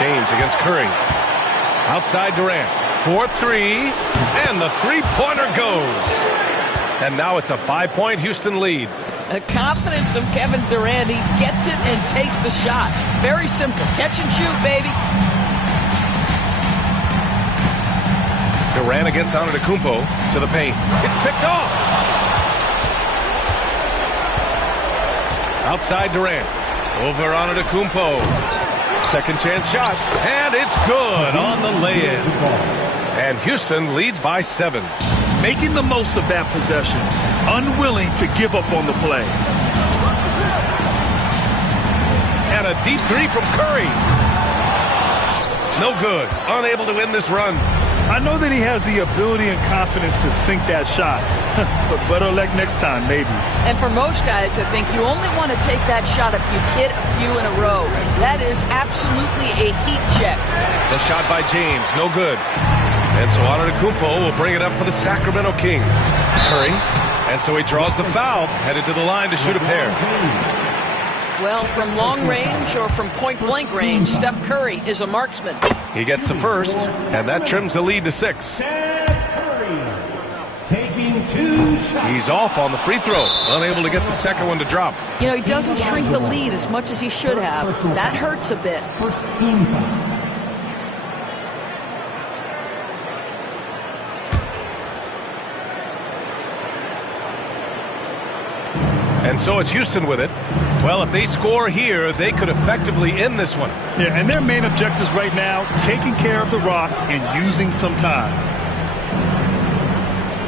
James against Curry. Outside Durant. 4-3. And the three-pointer goes. And now it's a 5-point Houston lead. The confidence of Kevin Durant. He gets it and takes the shot. Very simple. Catch and shoot, baby. Durant against Antetokounmpo to the paint. It's picked off. Outside Durant. Over Antetokounmpo. Second chance shot. And it's good on the lay-in. And Houston leads by 7. Making the most of that possession. Unwilling to give up on the play. And a deep 3 from Curry. No good. Unable to win this run. I know that he has the ability and confidence to sink that shot. But better luck next time, maybe. And for most guys, I think you only want to take that shot if you've hit a few in a row. That is absolutely a heat check. The shot by James, no good. And so Antetokounmpo will bring it up for the Sacramento Kings. Curry. And so he draws the foul, headed to the line to shoot a pair. Well, from long range or from point-blank range, Steph Curry is a marksman. He gets the first, and that trims the lead to 6. Taking 2 shots. He's off on the free throw, unable to get the second one to drop. You know, he doesn't shrink the lead as much as he should have. That hurts a bit. First team foul. And so it's Houston with it. Well, if they score here, they could effectively end this one. Yeah, and their main objectives right now, taking care of the rock and using some time.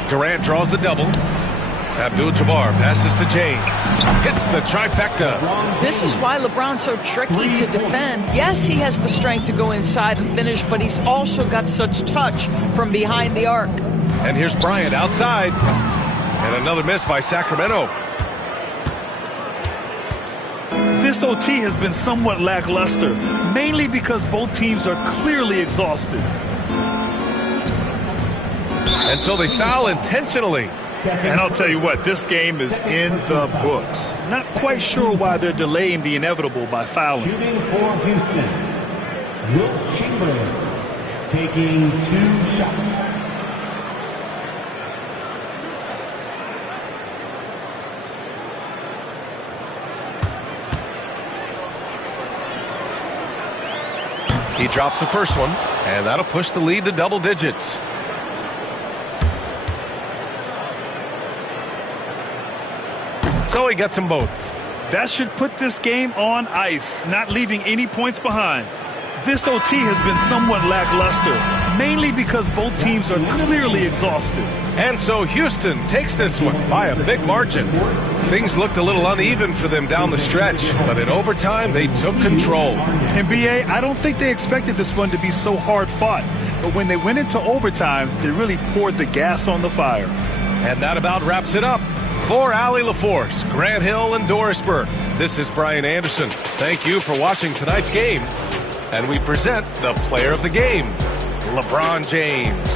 Durant draws the double. Abdul-Jabbar passes to James. Hits the trifecta. This is why LeBron's so tricky to defend. Yes, he has the strength to go inside and finish, but he's also got such touch from behind the arc. And here's Bryant outside. And another miss by Sacramento. This OT has been somewhat lackluster, mainly because both teams are clearly exhausted. And so they foul intentionally. And I'll tell you what, this game is in the books. Not quite sure why they're delaying the inevitable by fouling. Shooting for Houston, Wilt Chamberlain taking 2 shots. He drops the first one, and that'll push the lead to double digits. So he gets them both. That should put this game on ice, not leaving any points behind. This OT has been somewhat lackluster, mainly because both teams are clearly exhausted. And so Houston takes this one by a big margin. Things looked a little uneven for them down the stretch, but in overtime they took control. And BA, I don't think they expected this one to be so hard fought, but when they went into overtime, they really poured the gas on the fire. And that about wraps it up. For Allie LaForce, Grant Hill, and Doris Burke, this is Brian Anderson. Thank you for watching tonight's game. And we present the player of the game, LeBron James.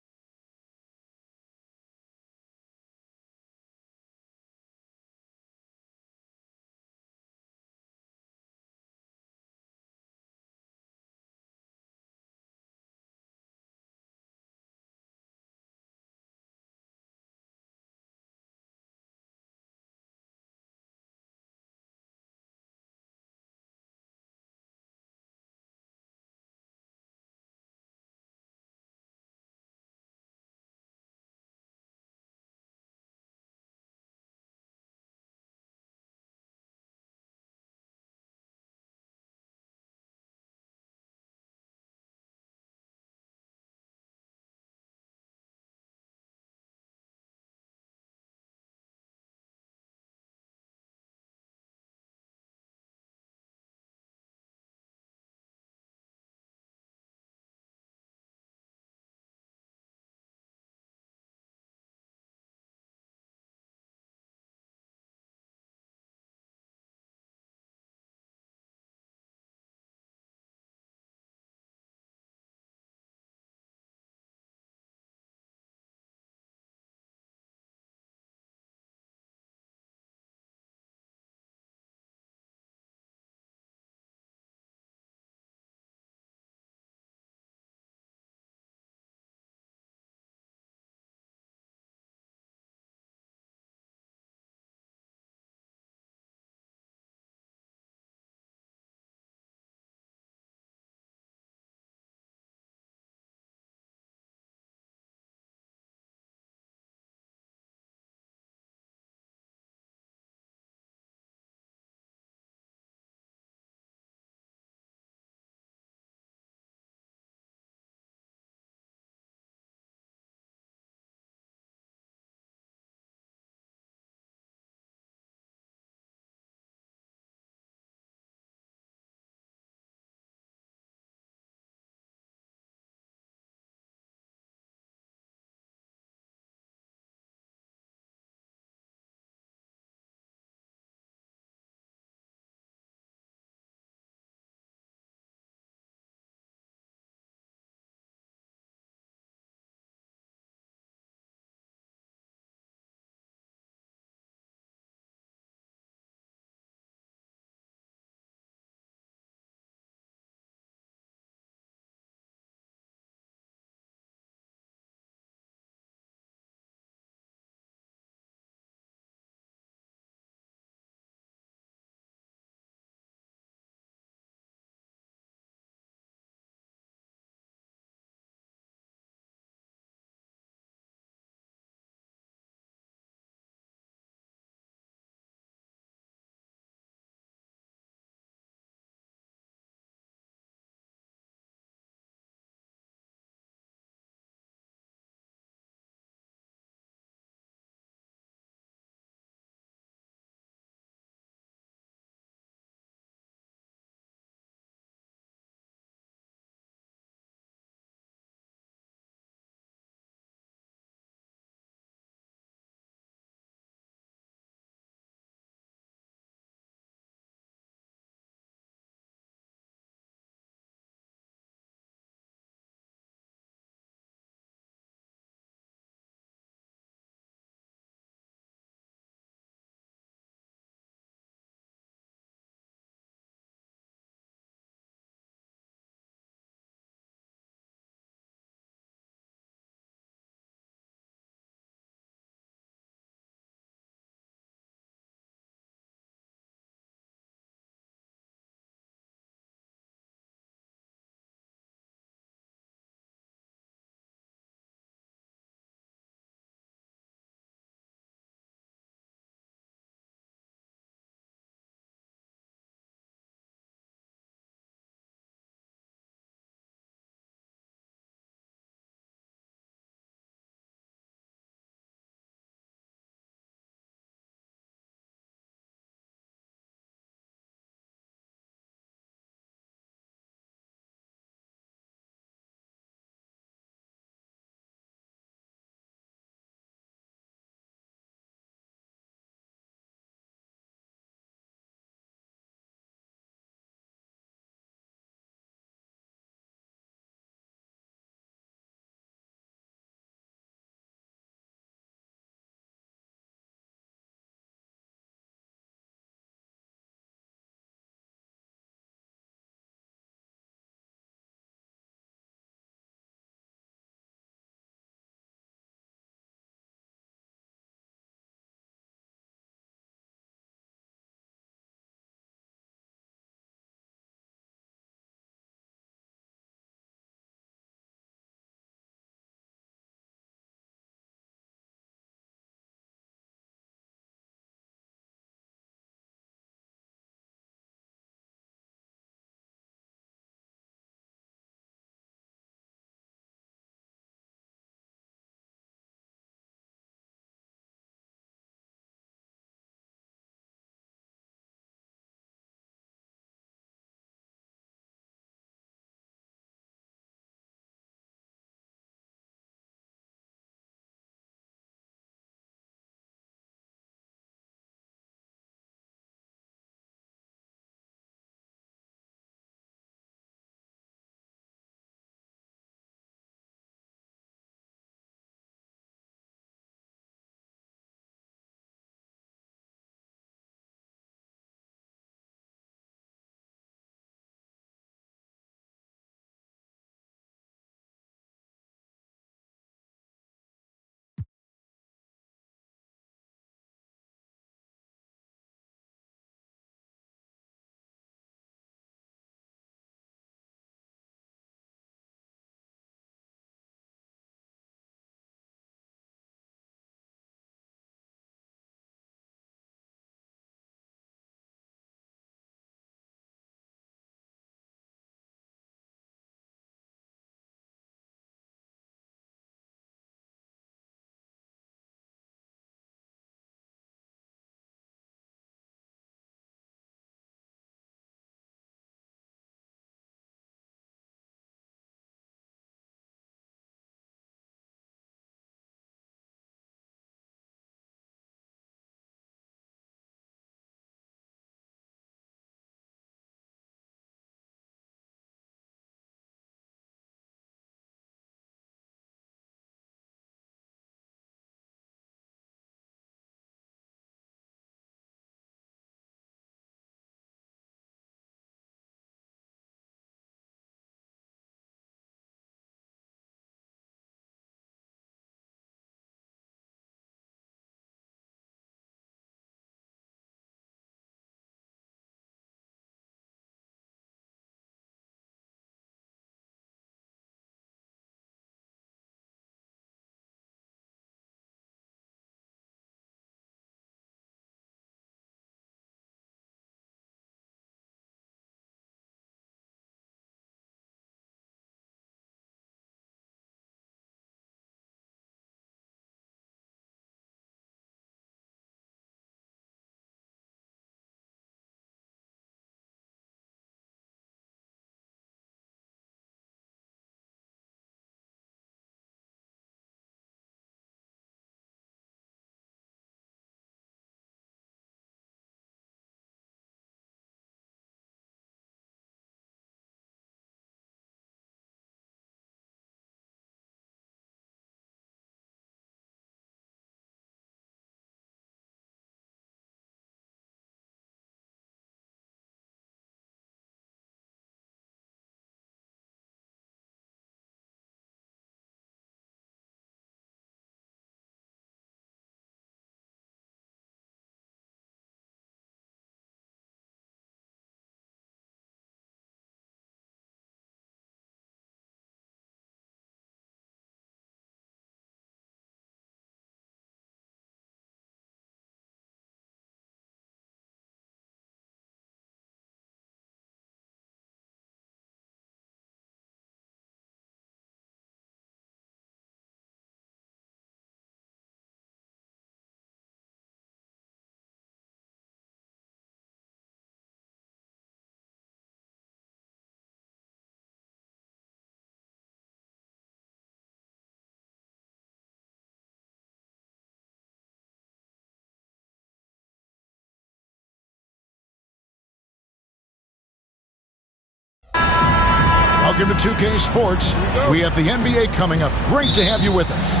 Welcome to 2K Sports. We have the NBA coming up. Great to have you with us.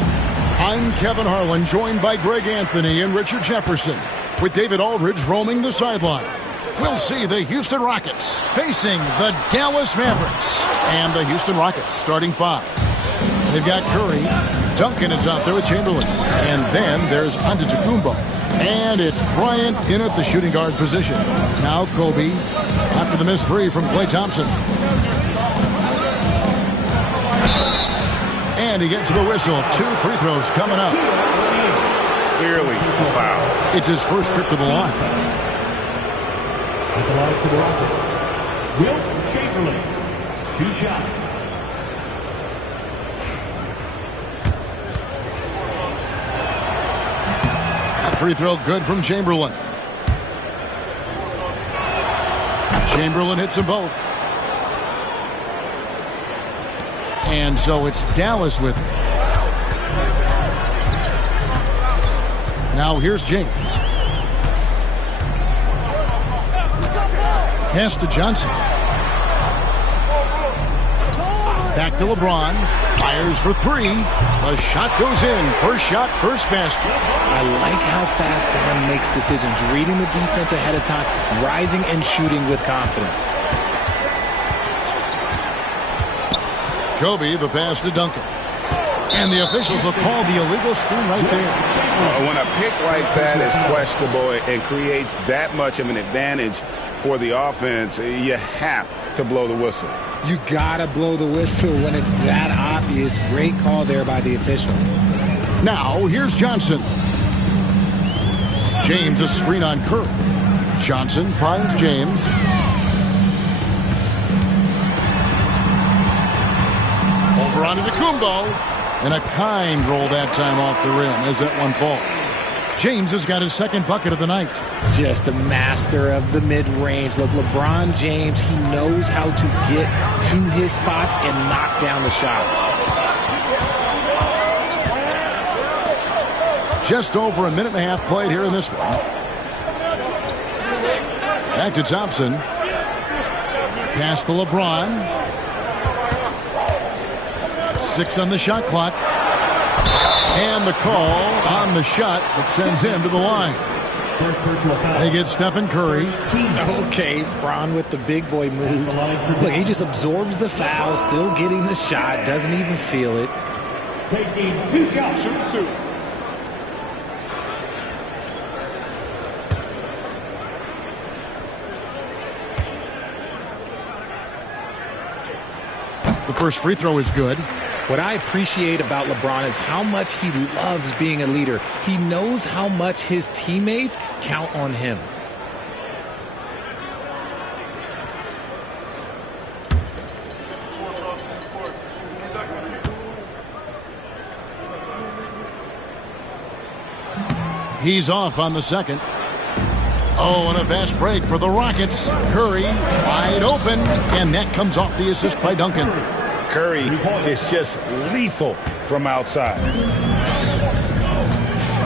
I'm Kevin Harlan, joined by Greg Anthony and Richard Jefferson, with David Aldridge roaming the sideline. We'll see the Houston Rockets facing the Dallas Mavericks. And the Houston Rockets starting 5. They've got Curry. Duncan is out there with Chamberlain. And then there's Antetokounmpo. And it's Bryant in at the shooting guard position. Now Kobe after the missed 3 from Klay Thompson. And he gets the whistle. 2 free throws coming up. Clearly a foul. It's his first trip to the line. At the line for the Rockets, Wilt Chamberlain. 2 shots. A free throw good from Chamberlain. Chamberlain hits them both. And so it's Dallas with it. Now here's James. Pass to Johnson. Back to LeBron. Fires for 3. The shot goes in. First shot, first basket. I like how fast Bam makes decisions, reading the defense ahead of time, rising and shooting with confidence. Kobe, the pass to Duncan. And the officials will call the illegal screen right there. When a pick like that is questionable and creates that much of an advantage for the offense, you have to blow the whistle. You gotta blow the whistle when it's that obvious. Great call there by the official. Now, here's Johnson. James, a screen on Curry. Johnson finds James. Over onto Antetokounmpo. And a kind roll that time off the rim as that one falls. James has got his second bucket of the night. Just a master of the mid-range. Look, LeBron James, he knows how to get to his spots and knock down the shots. Just over a minute and a half played here in this one. Back to Thompson. Pass to LeBron. 6 on the shot clock. And the call on the shot that sends him to the line. They get Stephen Curry. Okay, Bron with the big boy moves. Look, he just absorbs the foul, still getting the shot, doesn't even feel it. Taking 2 shots. Shoot 2. The first free throw is good. What I appreciate about LeBron is how much he loves being a leader. He knows how much his teammates count on him. He's off on the second. Oh, and a fast break for the Rockets. Curry wide open, and that comes off the assist by Duncan. Curry is just lethal from outside.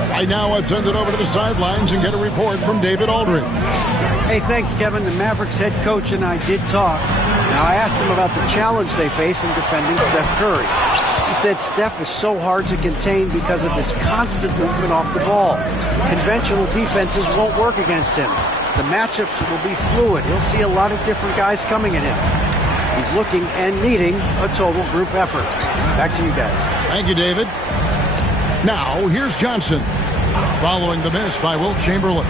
Right now, I'd send it over to the sidelines and get a report from David Aldridge. Hey, thanks, Kevin. The Mavericks head coach and I did talk. Now, I asked him about the challenge they face in defending Steph Curry. He said Steph is so hard to contain because of this constant movement off the ball. Conventional defenses won't work against him. The matchups will be fluid. He'll see a lot of different guys coming at him. He's looking and needing a total group effort. Back to you guys. Thank you, David. Now, here's Johnson. Following the miss by Wilt Chamberlain.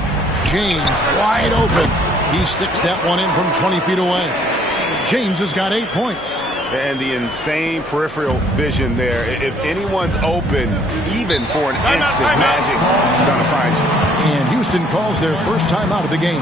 James wide open. He sticks that one in from 20 feet away. James has got 8 points. And the insane peripheral vision there. If anyone's open, even for an instant, Magic's going to find you. And Houston calls their first time out of the game.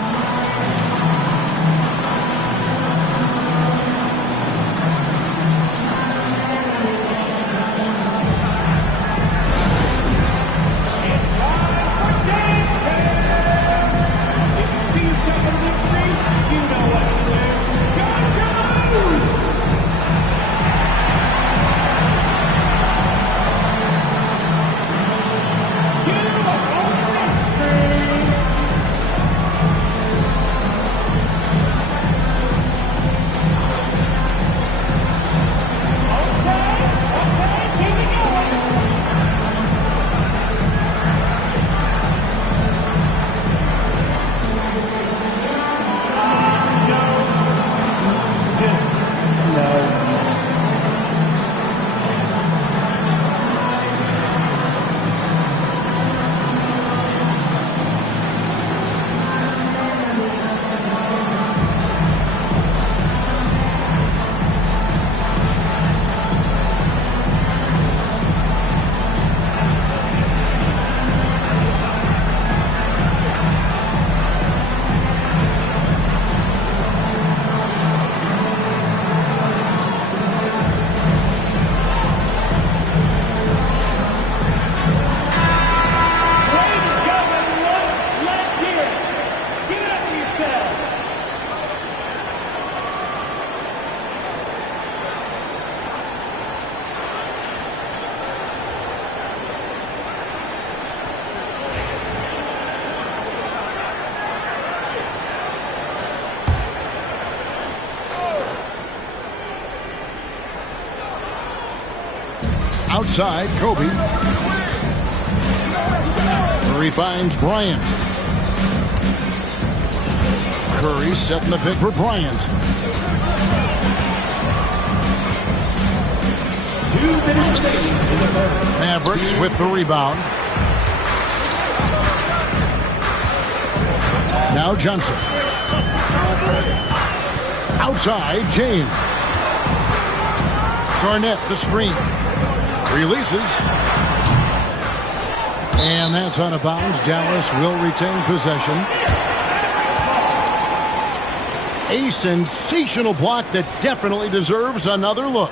Outside, Kobe. Curry finds Bryant. Curry setting the pick for Bryant. 2 minutes remaining in the third. Mavericks with the rebound. Now Johnson. Outside, James. Garnett, the screen. Releases. And that's out of bounds. Dallas will retain possession. A sensational block that definitely deserves another look.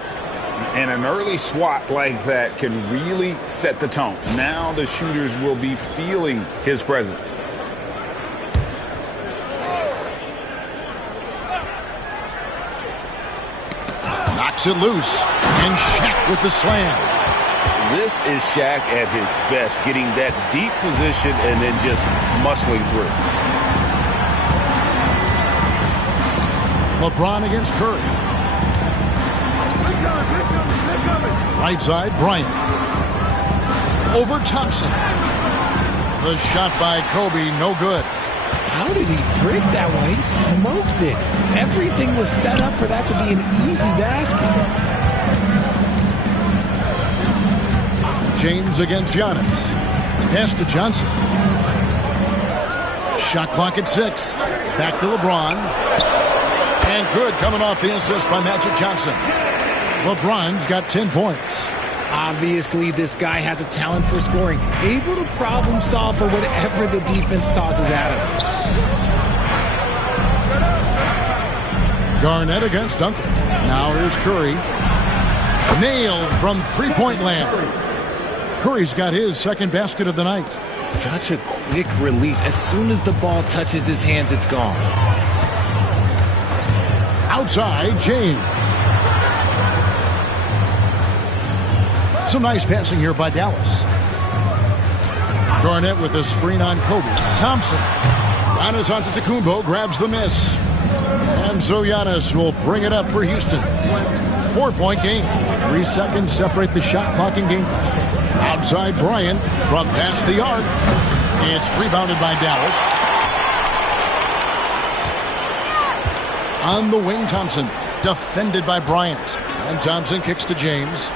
And an early swat like that can really set the tone. Now the shooters will be feeling his presence. Knocks it loose. And Shaq with the slam. This is Shaq at his best, getting that deep position and then just muscling through. LeBron against Curry. Right side, Bryant. Over Thompson. The shot by Kobe, no good. How did he break that one? He smoked it. Everything was set up for that to be an easy basket. James against Giannis. Pass to Johnson. Shot clock at 6. Back to LeBron. And good coming off the assist by Magic Johnson. LeBron's got 10 points. Obviously, this guy has a talent for scoring. Able to problem solve for whatever the defense tosses at him. Garnett against Duncan. Now here's Curry. Nailed from three-point land. Curry's got his second basket of the night. Such a quick release. As soon as the ball touches his hands, it's gone. Outside, James. Some nice passing here by Dallas. Garnett with a screen on Kobe. Thompson. Giannis Antetokounmpo grabs the miss. And so Giannis will bring it up for Houston. 4-point game. 3 seconds separate the shot clock and game clock. Outside Bryant from past the arc. It's rebounded by Dallas. On the wing, Thompson. Defended by Bryant. And Thompson kicks to James.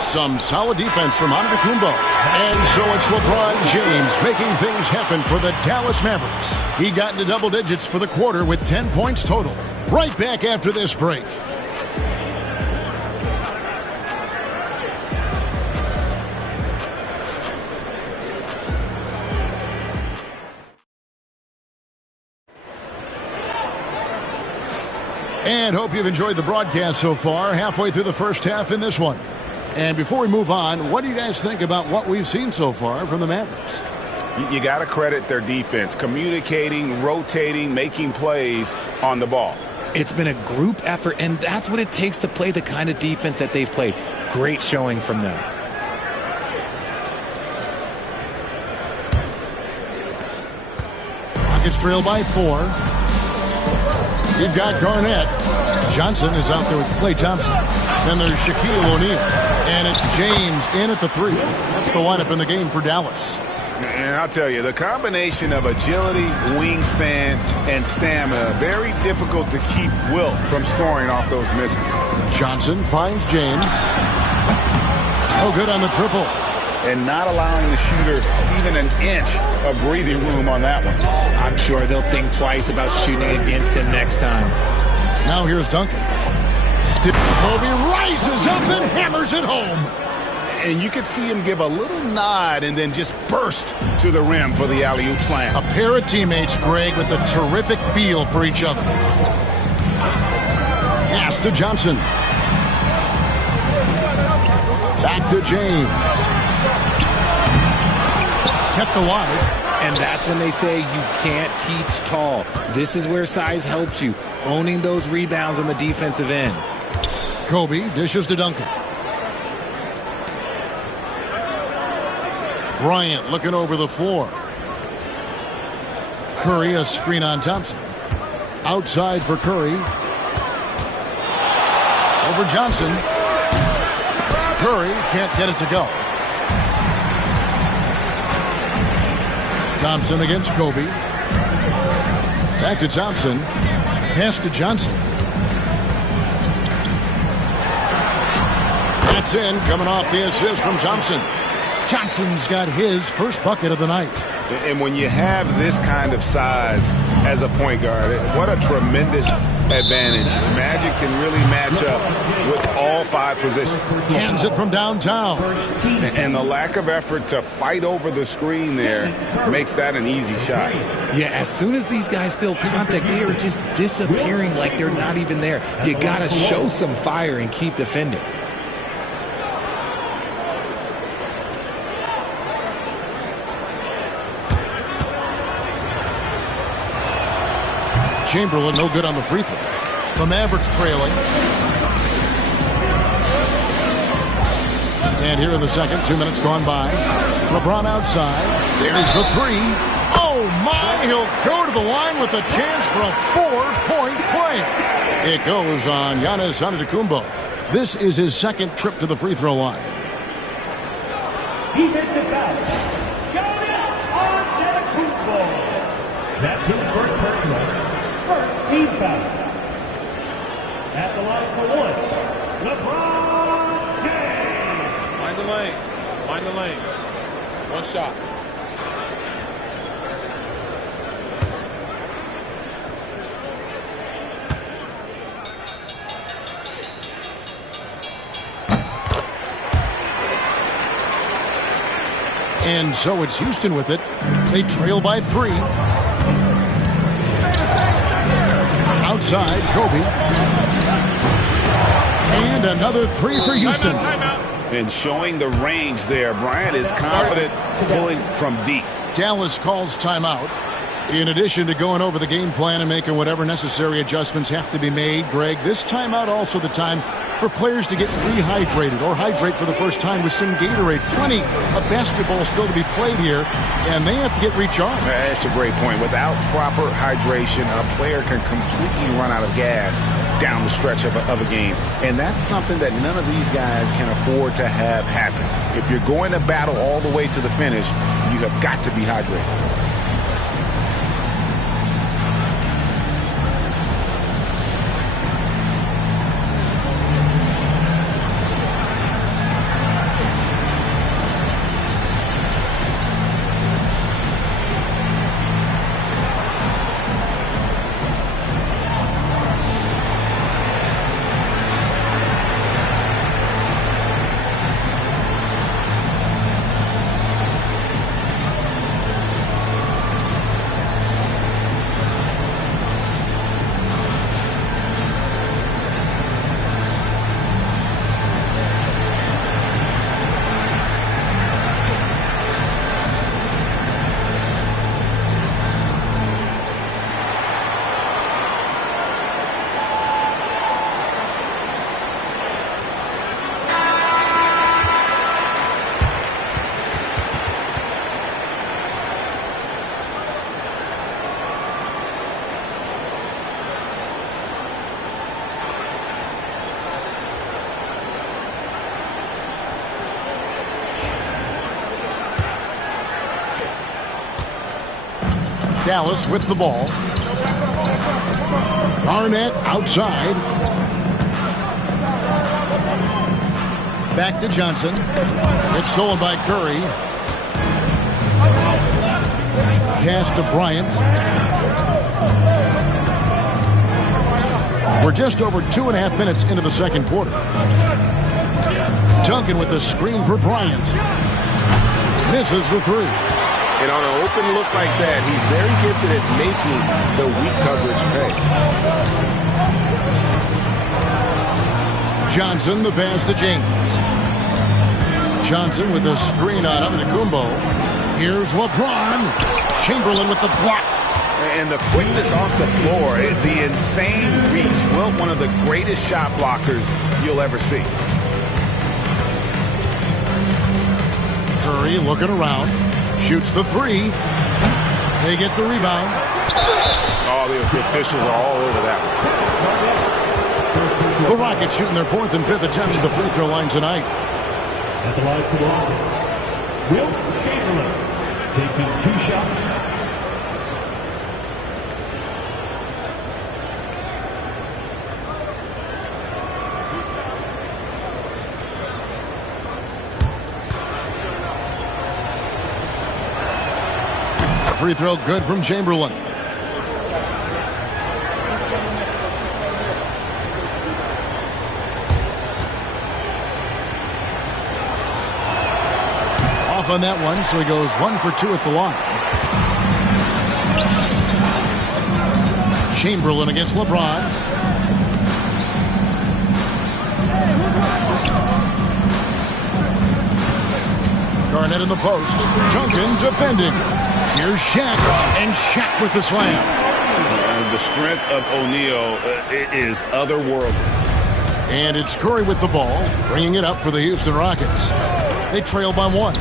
Some solid defense from Antetokounmpo. And so it's LeBron James making things happen for the Dallas Mavericks. He got into double digits for the quarter with 10 points total. Right back after this break. And hope you've enjoyed the broadcast so far. Halfway through the first half in this one. And before we move on, what do you guys think about what we've seen so far from the Mavericks? You got to credit their defense, communicating, rotating, making plays on the ball. It's been a group effort, and that's what it takes to play the kind of defense that they've played. Great showing from them. Rockets trail by 4. You've got Garnett. Johnson is out there with Klay Thompson. Then there's Shaquille O'Neal. And it's James in at the 3. That's the lineup in the game for Dallas. And I'll tell you, the combination of agility, wingspan, and stamina, very difficult to keep Wilt from scoring off those misses. Johnson finds James. Oh, good on the triple. And not allowing the shooter even an inch of breathing room on that one. I'm sure they'll think twice about shooting against him next time. Now here's Duncan. Kobe rises up and hammers it home. And you could see him give a little nod and then just burst to the rim for the alley-oop slam. A pair of teammates, Greg, with a terrific feel for each other. Pass to Johnson. Back to James. Kept alive. And that's when they say you can't teach tall. This is where size helps you. Owning those rebounds on the defensive end. Kobe dishes to Duncan. Bryant looking over the floor. Curry, a screen on Thompson. Outside for Curry. over Johnson. Curry can't get it to go. Thompson against Kobe. Back to Thompson. Pass to Johnson. That's in, coming off the assist from Thompson. Johnson's got his first bucket of the night. And when you have this kind of size as a point guard, what a tremendous advantage. Magic can really match up with all 5 positions. Hands it from downtown. And the lack of effort to fight over the screen there makes that an easy shot. Yeah, as soon as these guys feel contact, they are just disappearing like they're not even there. You got to show some fire and keep defending. Chamberlain no good on the free throw. The Mavericks trailing. And here in the second, 2 minutes gone by. LeBron outside. There's the three. Oh my, he'll go to the line with a chance for a 4-point play. It goes on Giannis Antetokounmpo. This is his second trip to the free throw line. Defensive foul. Giannis Antetokounmpo. That's his first personal. First team foul. At the line for 1, LeBron James. Mind the lanes. Mind the lanes. One shot. And so it's Houston with it. They trail by 3. Outside, Kobe. And another 3 for Houston. And showing the range there, Bryant is confident pulling from deep. Dallas calls timeout. In addition to going over the game plan and making whatever necessary adjustments have to be made, Greg, this timeout also the time for players to get rehydrated or hydrate for the first time with some Gatorade. Plenty of basketball still to be played here, and they have to get recharged. That's a great point. Without proper hydration, a player can completely run out of gas down the stretch of a game. And that's something that none of these guys can afford to have happen. If you're going to battle all the way to the finish, you have got to be hydrated. Dallas with the ball. Garnett outside. Back to Johnson. It's stolen by Curry. Pass to Bryant. We're just over 2.5 minutes into the second quarter. Duncan with the screen for Bryant. Misses the three. And on an open look like that, he's very gifted at making the weak coverage pay. Johnson, the pass to James. Johnson with the screen on Antetokounmpo. Here's LeBron. Chamberlain with the block. And the quickness off the floor, the insane reach. Well, one of the greatest shot blockers you'll ever see. Curry looking around. Shoots the three. They get the rebound. Oh, the officials are all over that one. The Rockets shooting their 4th and 5th attempts at the free throw line tonight. At the line for the Rockets, Wilt Chamberlain taking 2 shots. Free throw good from Chamberlain. Off on that one, so he goes 1 for 2 at the line. Chamberlain against LeBron. Garnett in the post. Duncan defending. Here's Shaq, and Shaq with the slam. The strength of O'Neal is otherworldly. And it's Curry with the ball, bringing it up for the Houston Rockets. They trail by 1.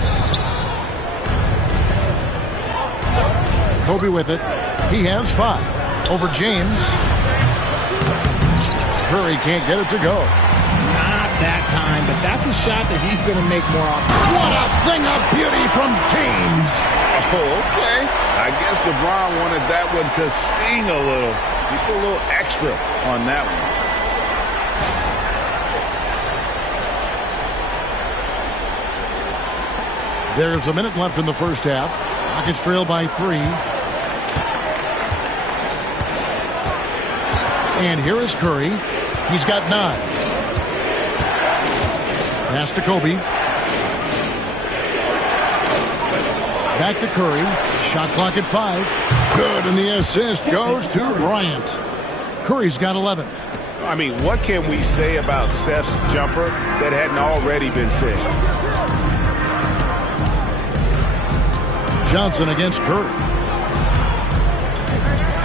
Kobe with it. He has 5. Over James. Curry can't get it to go. Not that time, but that's a shot that he's going to make more often. What a thing of beauty from James. Oh, okay. I guess LeBron wanted that one to sting a little. He put a little extra on that one. There's a minute left in the first half. Rockets trail by 3. And here is Curry. He's got 9. Pass to Kobe. Back to Curry. Shot clock at 5. Good, and the assist goes to Bryant. Curry's got 11. I mean, what can we say about Steph's jumper that hadn't already been said? Johnson against Curry.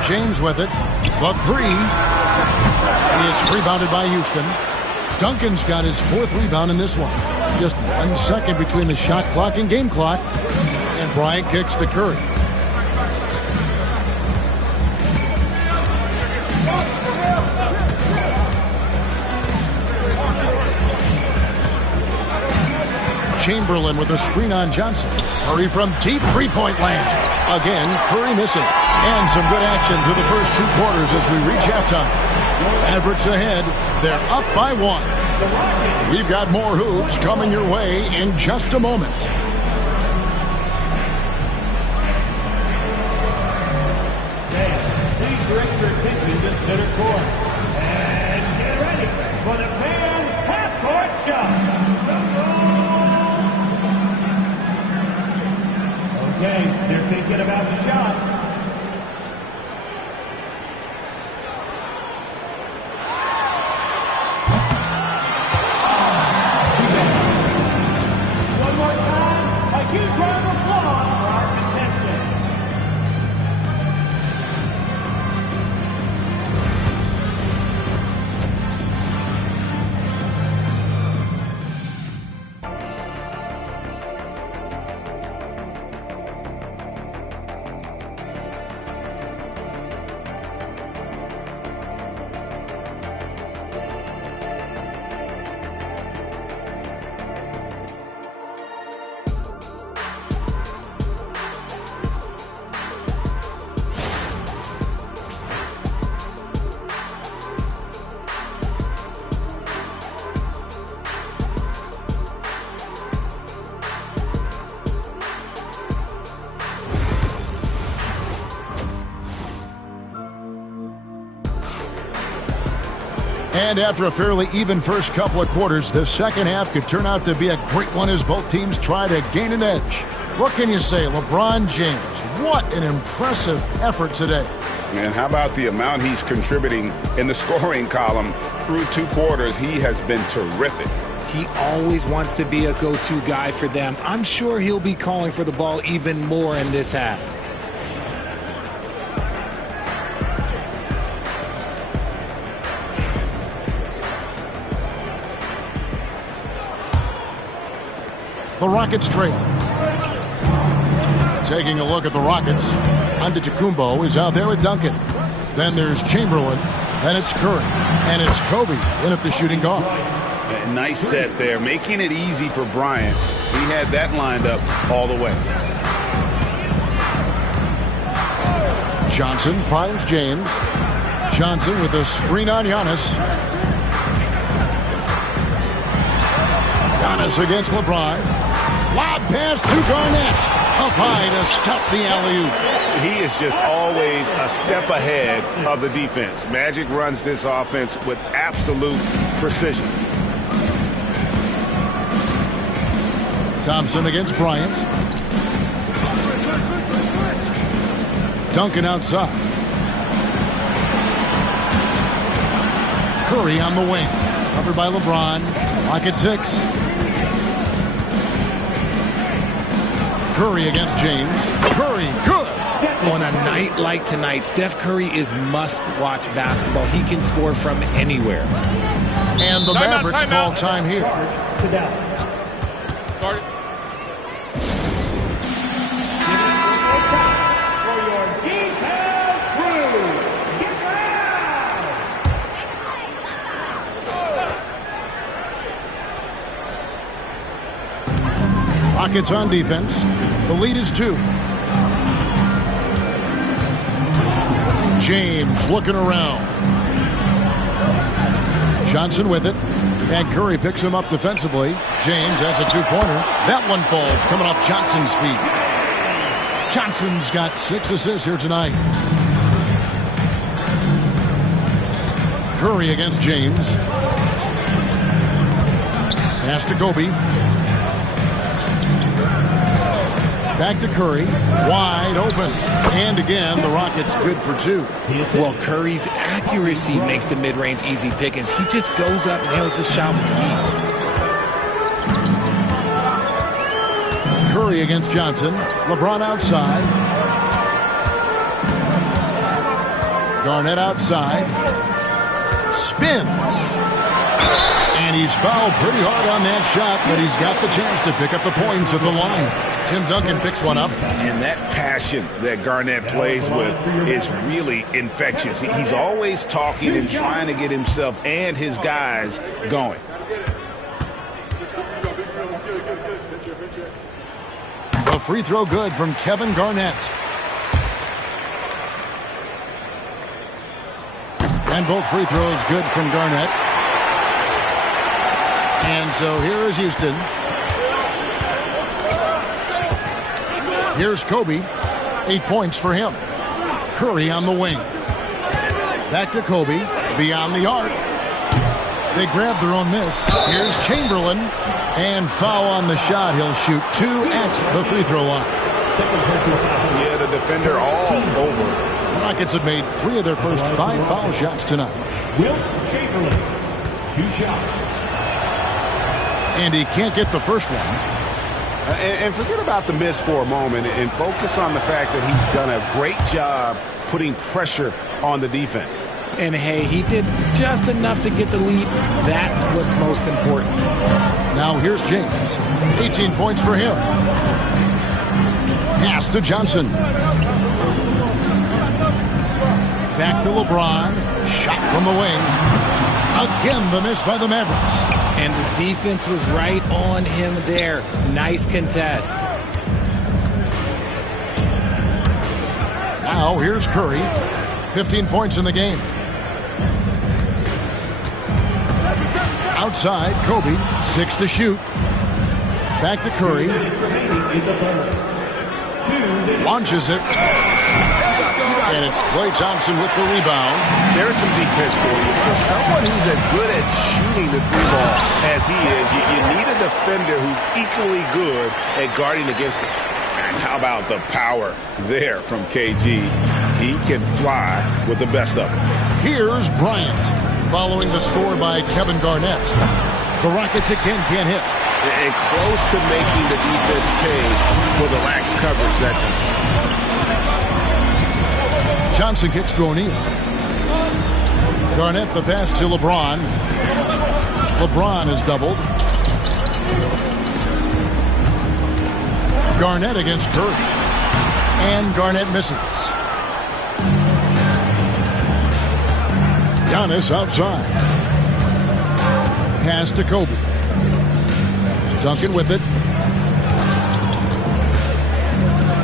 James with it. The 3. It's rebounded by Houston. Duncan's got his 4th rebound in this one. Just 1 second between the shot clock and game clock. And Bryant kicks to Curry. Chamberlain with a screen on Johnson. Curry from deep three-point land. Again, Curry missing. And some good action through the first 2 quarters as we reach halftime. Mavericks ahead. They're up by 1. We've got more hoops coming your way in just a moment. Please direct your attention to center court. And get ready for the fan half-court shot. Okay, they're thinking about the shot. One more time, a huge round of applause for our contestant. And after a fairly even first couple of quarters, the second half could turn out to be a great one as both teams try to gain an edge. What can you say? LeBron James, what an impressive effort today. And how about the amount he's contributing in the scoring column through 2 quarters? He has been terrific. He always wants to be a go-to guy for them. I'm sure he'll be calling for the ball even more in this half. The Rockets trail. Taking a look at the Rockets. Antetokounmpo is out there with Duncan. Then there's Chamberlain. Then it's Curry. And it's Kobe in at the shooting guard. A nice set there, making it easy for Bryant. He had that lined up all the way. Johnson finds James. Johnson with a screen on Giannis. Giannis against LeBron. Lob pass to Garnett. Up high to stuff the alley-oop. He is just always a step ahead of the defense. Magic runs this offense with absolute precision. Thompson against Bryant. Duncan outside. Curry on the wing. Covered by LeBron. Lock at 6. Curry against James. Curry, good. On a night like tonight, Steph Curry is must-watch basketball. He can score from anywhere. And the Mavericks call time here. Rockets on defense. The lead is 2. James looking around. Johnson with it. And Curry picks him up defensively. James has a 2-pointer. That one falls coming off Johnson's feet. Johnson's got 6 assists here tonight. Curry against James. Pass to Kobe. Back to Curry. Wide open. And again, the Rockets good for 2. Well, Curry's accuracy makes the mid-range easy pickings. He just goes up and nails the shot with ease. Curry against Johnson. LeBron outside. Garnett outside. Spins. And he's fouled pretty hard on that shot, but he's got the chance to pick up the points at the line. Tim Duncan picks one up. And that passion that Garnett plays with is really infectious. He's always talking and trying to get himself and his guys going. The free throw good from Kevin Garnett. And both free throws good from Garnett. And so here is Houston. Here's Kobe. 8 points for him. Curry on the wing. Back to Kobe. Beyond the arc. They grab their own miss. Here's Chamberlain. And foul on the shot. He'll shoot 2 at the free throw line. Yeah, the defender all over. The Rockets have made 3 of their first 5 foul shots tonight. Wilt Chamberlain, 2 shots. And he can't get the first one. And forget about the miss for a moment and focus on the fact that he's done a great job putting pressure on the defense. And hey, he did just enough to get the lead. That's what's most important. Now here's James. 18 points for him. Pass to Johnson. Back to LeBron. Shot from the wing. Again, the miss by the Mavericks. And the defense was right on him there. Nice contest. Now here's Curry. 15 points in the game. Outside, Kobe. 6 to shoot. Back to Curry. Launches it. And it's Klay Thompson with the rebound. There's some defense for you. For someone who's as good at shooting the 3-ball as he is, you need a defender who's equally good at guarding against him. And how about the power there from KG? He can fly with the best of them. Here's Bryant, following the score by Kevin Garnett. The Rockets again can't hit. And close to making the defense pay for the lax coverage that time. Johnson kicks to O'Neal. Garnett the pass to LeBron. LeBron is doubled. Garnett against Curry. And Garnett misses. Giannis outside. Pass to Kobe. Duncan with it.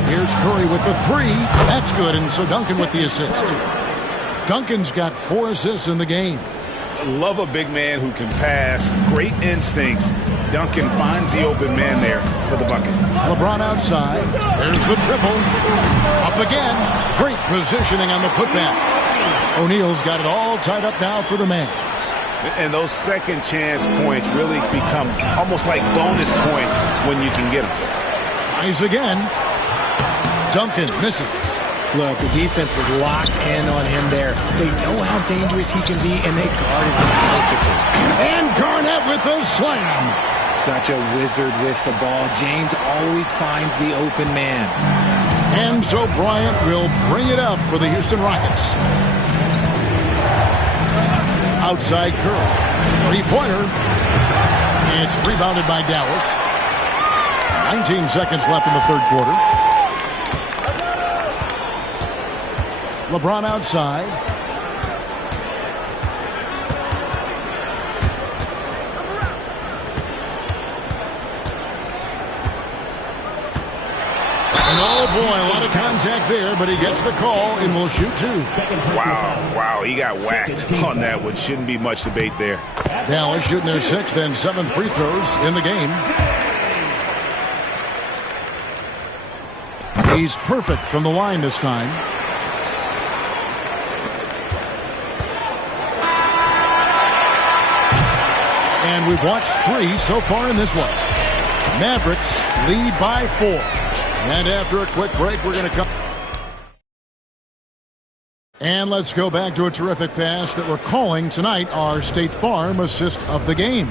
Here's Curry with the three. That's good, and so Duncan with the assist. Duncan's got 4 assists in the game. Love a big man who can pass. Great instincts. Duncan finds the open man there for the bucket. LeBron outside. There's the triple. Up again. Great positioning on the putback. O'Neal's got it all tied up now for the Mavs. And those second chance points really become almost like bonus points when you can get them. Tries again. Duncan misses. Look, the defense was locked in on him there. They know how dangerous he can be, and they guarded him perfectly. And Garnett with the slam. Such a wizard with the ball. James always finds the open man. And so Bryant will bring it up for the Houston Rockets. Outside Curry. Three-pointer. It's rebounded by Dallas. 19 seconds left in the third quarter. LeBron outside. And oh boy, a lot of contact there, but he gets the call and will shoot 2. Wow, he got whacked on that one. Shouldn't be much debate there. Dallas shooting their 6th and 7th free throws in the game. He's perfect from the line this time. And we've watched 3 so far in this one. Mavericks lead by 4. And after a quick break, we're going to come. And let's go back to a terrific pass that we're calling tonight our State Farm assist of the game.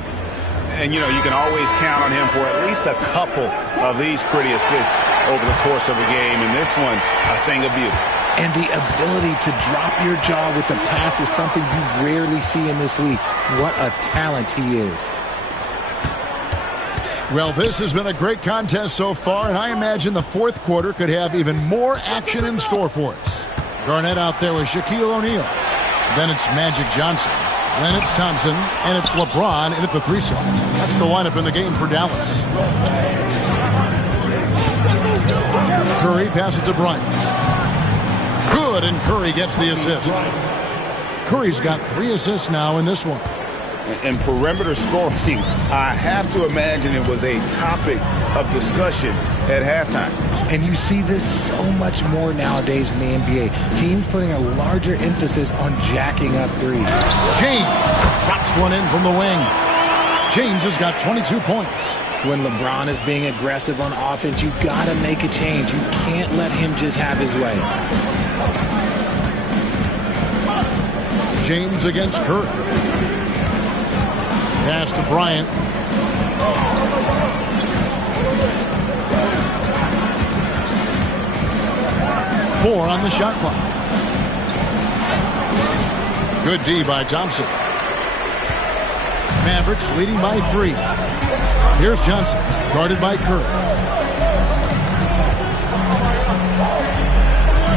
And, you know, you can always count on him for at least a couple of these pretty assists over the course of a game. And this one, a thing of beauty. And the ability to drop your jaw with the pass is something you rarely see in this league. What a talent he is. Well, this has been a great contest so far, and I imagine the fourth quarter could have even more action in store for us. Garnett out there with Shaquille O'Neal. Then it's Magic Johnson. Then it's Thompson, and it's LeBron in at the 3 slot. That's the lineup in the game for Dallas. Curry passes to Bryant. Good, and Curry gets the assist. Curry's got 3 assists now in this one. And perimeter scoring, I have to imagine it was a topic of discussion at halftime. And you see this so much more nowadays in the NBA. Teams putting a larger emphasis on jacking up threes. James drops one in from the wing. James has got 22 points. When LeBron is being aggressive on offense, you got to make a change. You can't let him just have his way. James against Curry. Pass to Bryant. Four on the shot clock. Good D by Thompson. Mavericks leading by 3. Here's Johnson, guarded by Curry.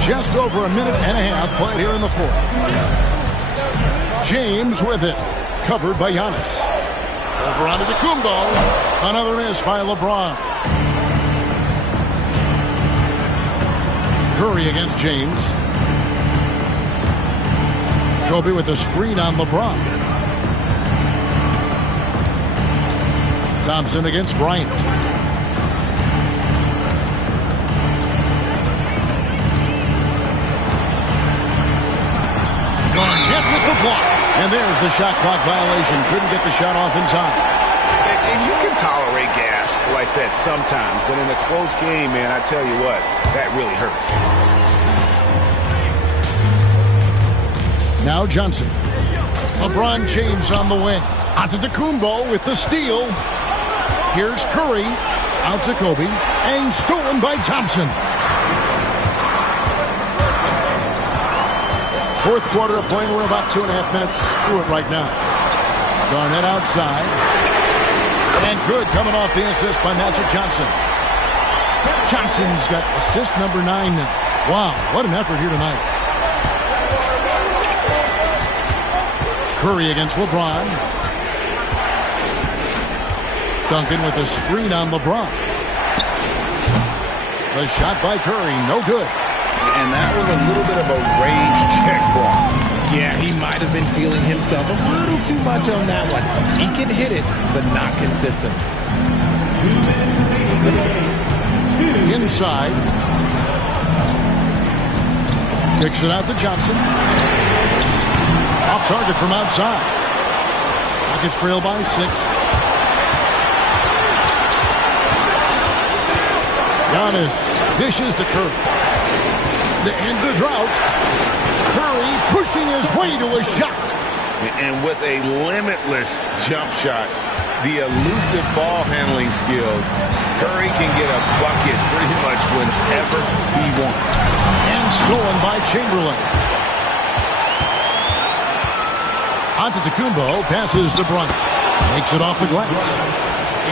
Just over a minute and a half played here in the fourth. James with it, covered by Giannis. Over onto Antetokounmpo. Another miss by LeBron. Curry against James. Kobe with a screen on LeBron. Thompson against Bryant. Garnett with the block. And there's the shot clock violation. Couldn't get the shot off in time. And you can tolerate gas like that sometimes, but in a close game, man, I tell you what, that really hurts. Now Johnson. LeBron James on the wing. Antetokounmpo with the steal. Here's Curry. Out to Kobe. And stolen by Thompson. Fourth quarter of play. We're about 2.5 minutes through it right now. Garnett outside. And good coming off the assist by Magic Johnson. Johnson's got assist number 9 now. Wow, what an effort here tonight. Curry against LeBron. Duncan with a screen on LeBron. The shot by Curry, no good. And that was a little bit of a range check for him. Yeah, he might have been feeling himself a little too much on that one. He can hit it, but not consistent. Inside. Kicks it out to Johnson. Off target from outside. Rockets trail by 6. Giannis dishes to Curry. To end the drought. Curry pushing his way to a shot. And with a limitless jump shot, the elusive ball handling skills, Curry can get a bucket pretty much whenever he wants. And stolen by Chamberlain. Antetokounmpo passes to Bryant. Makes it off the glass.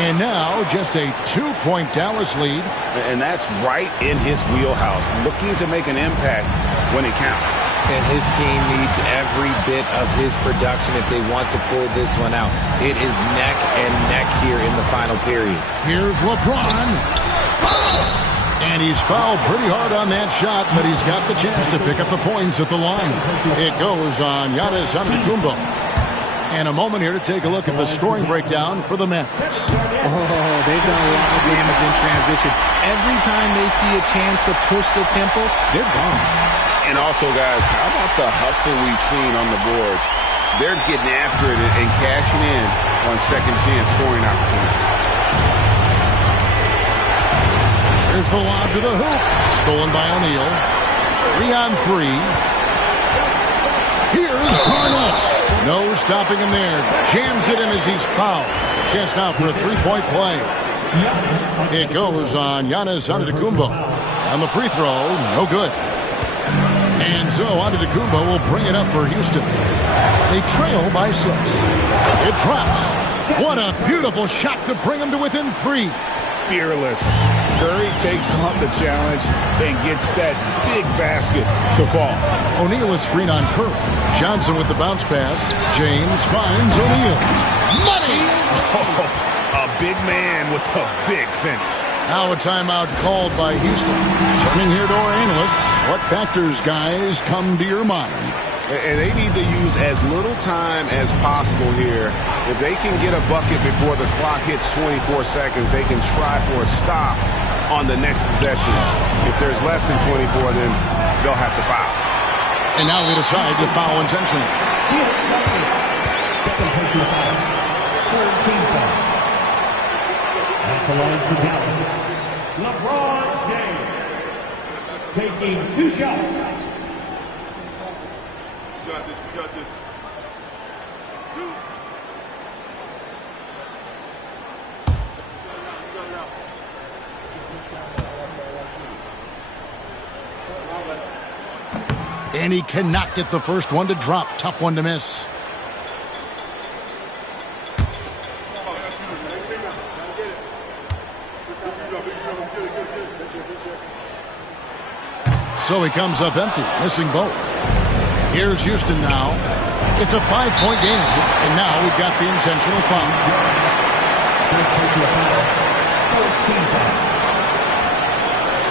And now just a 2-point Dallas lead. And that's right in his wheelhouse, looking to make an impact when it counts. And his team needs every bit of his production if they want to pull this one out. It is neck and neck here in the final period. Here's LeBron. And he's fouled pretty hard on that shot, but he's got the chance to pick up the points at the line. It goes on Giannis Antetokounmpo. And a moment here to take a look at the scoring breakdown for the Mavericks. Oh, they've done a lot of damage in transition. Every time they see a chance to push the tempo, they're gone. And also, guys, how about the hustle we've seen on the boards? They're getting after it and cashing in on second chance scoring opportunities. Here's the lob to the hoop. Stolen by O'Neal. 3-on-3. Here's Garnett. No stopping him there. Jams it in as he's fouled. Chance now for a 3-point play. It goes on Giannis Antetokounmpo. On the free throw, no good. And so Antetokounmpo will bring it up for Houston. They trail by 6. It drops. What a beautiful shot to bring them to within 3. Fearless. Curry takes on the challenge and gets that big basket to fall. O'Neal is screen on Curry. Johnson with the bounce pass. James finds O'Neal. Money! Oh, a big man with a big finish. Now a timeout called by Houston. Turning here to our analysts. What factors, guys, come to your mind? And they need to use as little time as possible here. If they can get a bucket before the clock hits 24 seconds, they can try for a stop on the next possession. If there's less than 24, then they'll have to foul. And now they decide to foul intentionally. Second personal foul. Third team foul. At the line for Dallas, LeBron James taking 2 shots. We got this. 2. And he cannot get the first one to drop. Tough one to miss. So he comes up empty, missing both. Here's Houston now. It's a 5-point game. And now we've got the intentional foul.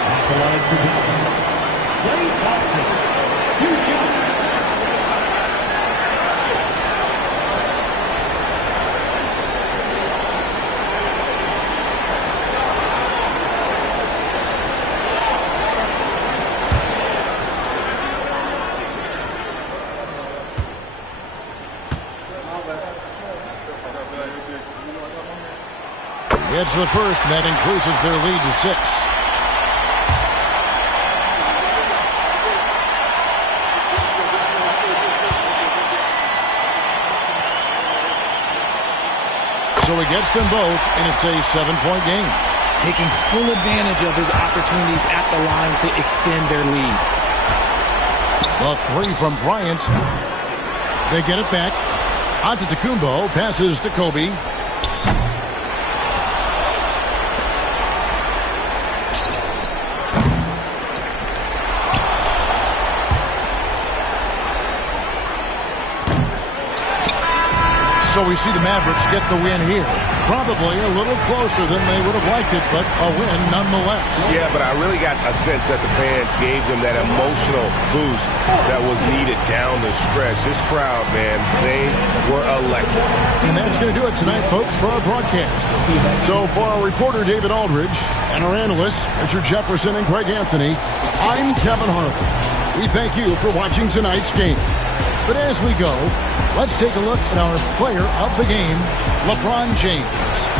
At the line for Dallas, Klay Thompson, 2 shots. It's the first, and that increases their lead to 6. So he gets them both, and it's a 7-point game. Taking full advantage of his opportunities at the line to extend their lead. The 3 from Bryant. They get it back. Antetokounmpo passes to Kobe. So we see the Mavericks get the win here. Probably a little closer than they would have liked it, but a win nonetheless. Yeah, but I really got a sense that the fans gave them that emotional boost that was needed down the stretch. This crowd, man, they were electric. And that's going to do it tonight, folks, for our broadcast. So for our reporter, David Aldridge, and our analysts, Richard Jefferson and Greg Anthony, I'm Kevin Harlan. We thank you for watching tonight's game. But as we go, let's take a look at our player of the game, LeBron James.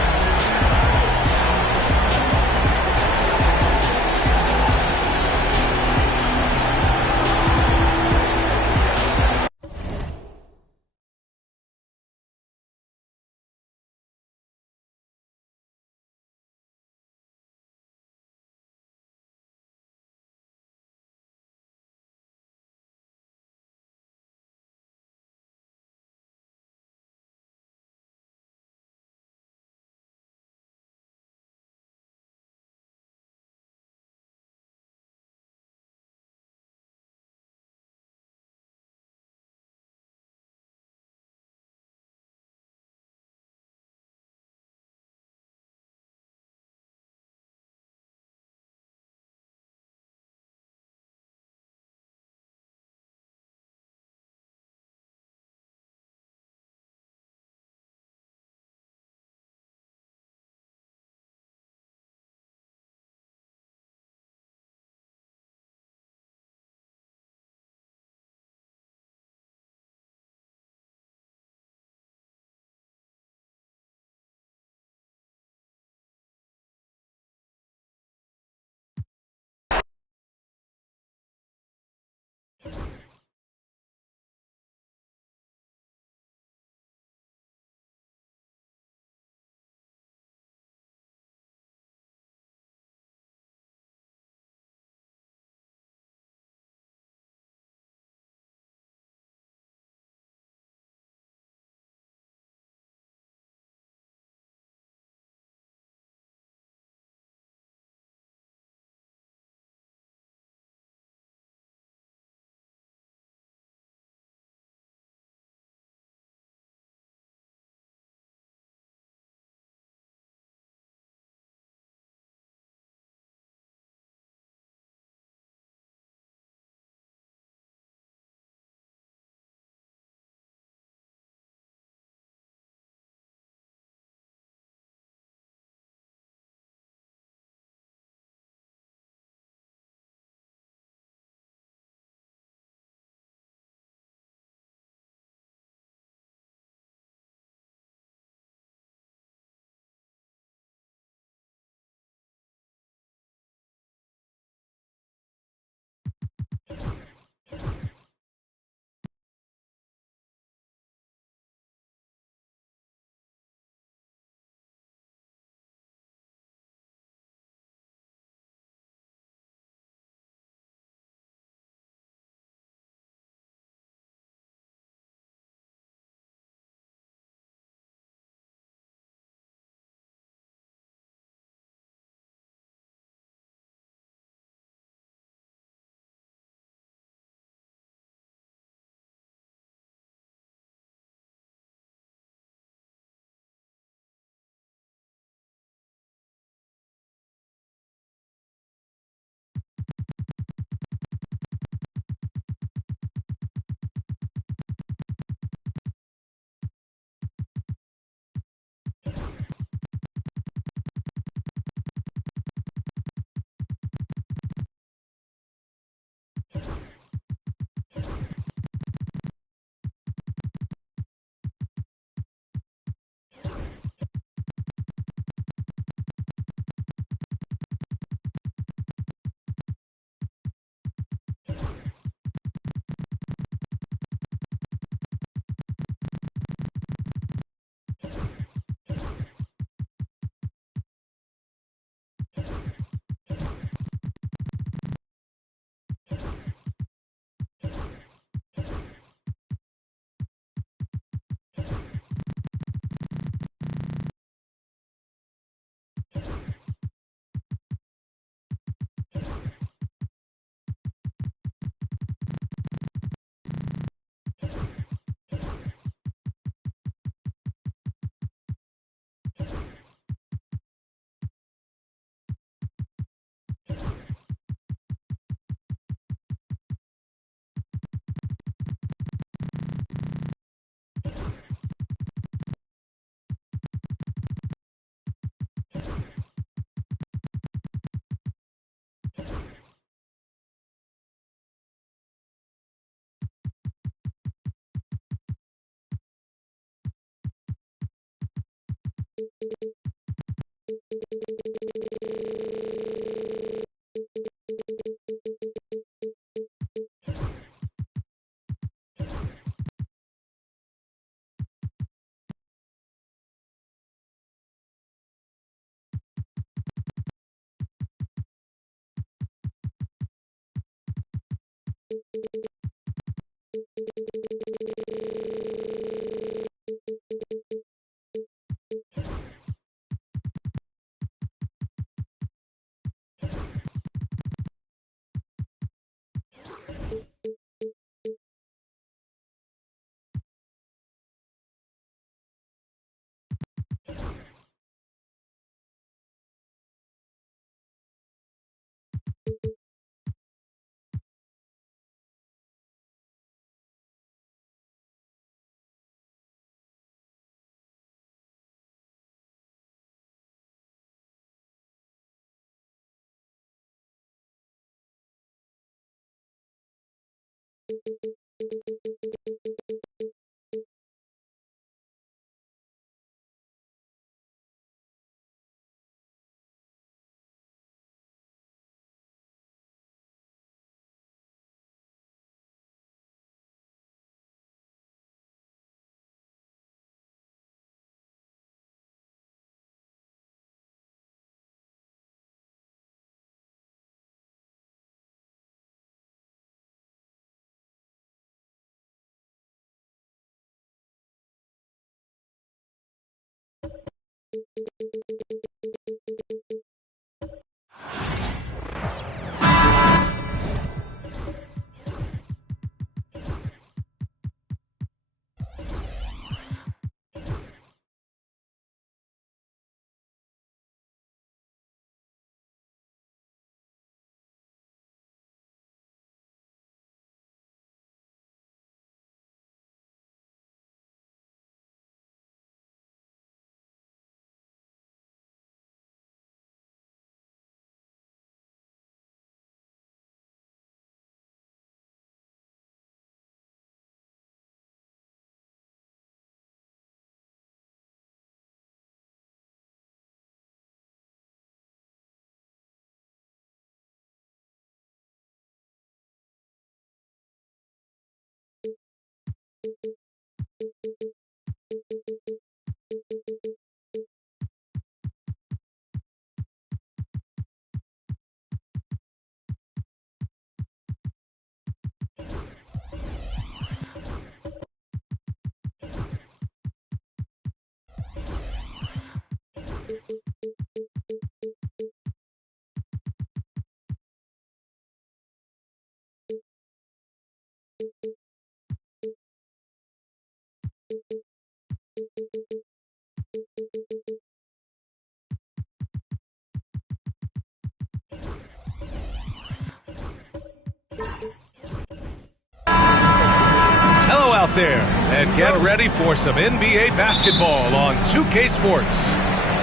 Hello out there, and get ready for some NBA basketball on 2K Sports.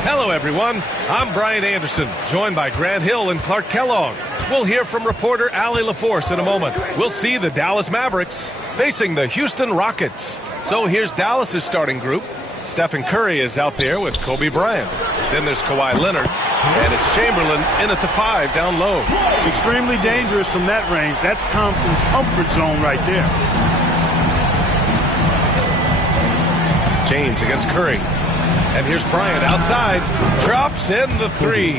Hello everyone, I'm Brian Anderson, joined by Grant Hill and Clark Kellogg. We'll hear from reporter Allie LaForce in a moment. We'll see the Dallas Mavericks facing the Houston Rockets. So here's Dallas's starting group. Stephen Curry is out there with Kobe Bryant. Then there's Kawhi Leonard, and it's Chamberlain in at the 5 down low. Extremely dangerous from that range. That's Thompson's comfort zone right there. James against Curry. And here's Bryant outside. Drops in the 3.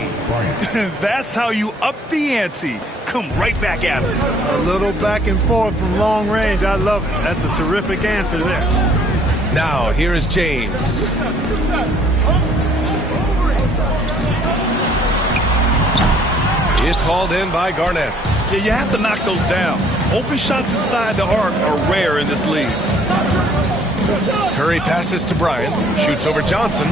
That's how you up the ante. Come right back at him. A little back and forth from long range. I love it. That's a terrific answer there. Now, here is James. It's hauled in by Garnett. Yeah, you have to knock those down. Open shots inside the arc are rare in this league. Curry passes to Bryant. Shoots over Johnson.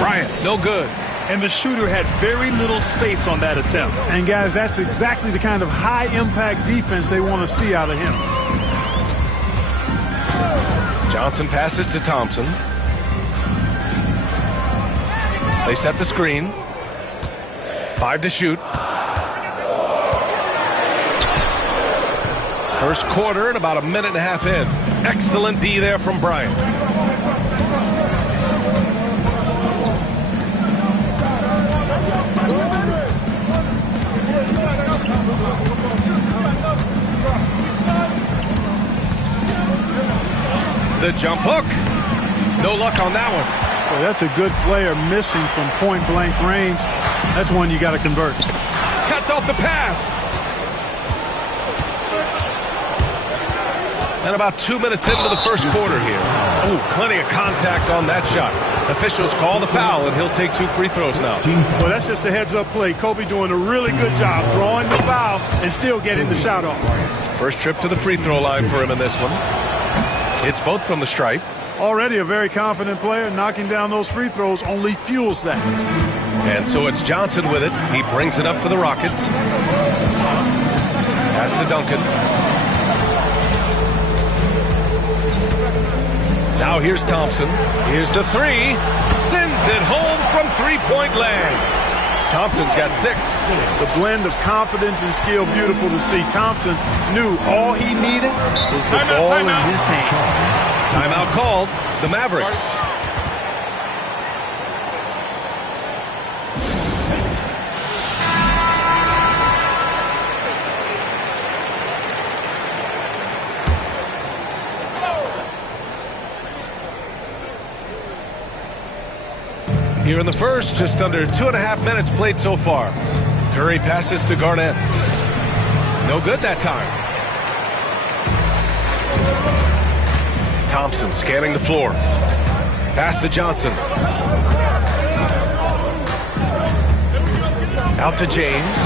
Bryant, no good. And the shooter had very little space on that attempt. And, guys, that's exactly the kind of high-impact defense they want to see out of him. Johnson passes to Thompson. They set the screen. 5 to shoot. First quarter and about a minute and a half in. Excellent D there from Bryant. The jump hook. No luck on that one. Well, that's a good player missing from point-blank range. That's one you got to convert. Cuts off the pass. And about 2 minutes into the first quarter here. Ooh, plenty of contact on that shot. Officials call the foul, and he'll take 2 free throws now. Well, that's just a heads-up play. Kobe doing a really good job drawing the foul and still getting the shot off. First trip to the free throw line for him in this one. Hits both from the stripe. Already a very confident player. Knocking down those free throws only fuels that. And so it's Johnson with it. He brings it up for the Rockets. Pass to Duncan. Now here's Thompson. Here's the three. Sends it home from three-point land. Thompson's got 6. The blend of confidence and skill, beautiful to see. Thompson knew all he needed was the ball in his hands. Timeout called. The Mavericks. Here in the first, just under 2.5 minutes played so far. Curry passes to Garnett. No good that time. Thompson scanning the floor. Pass to Johnson. Out to James.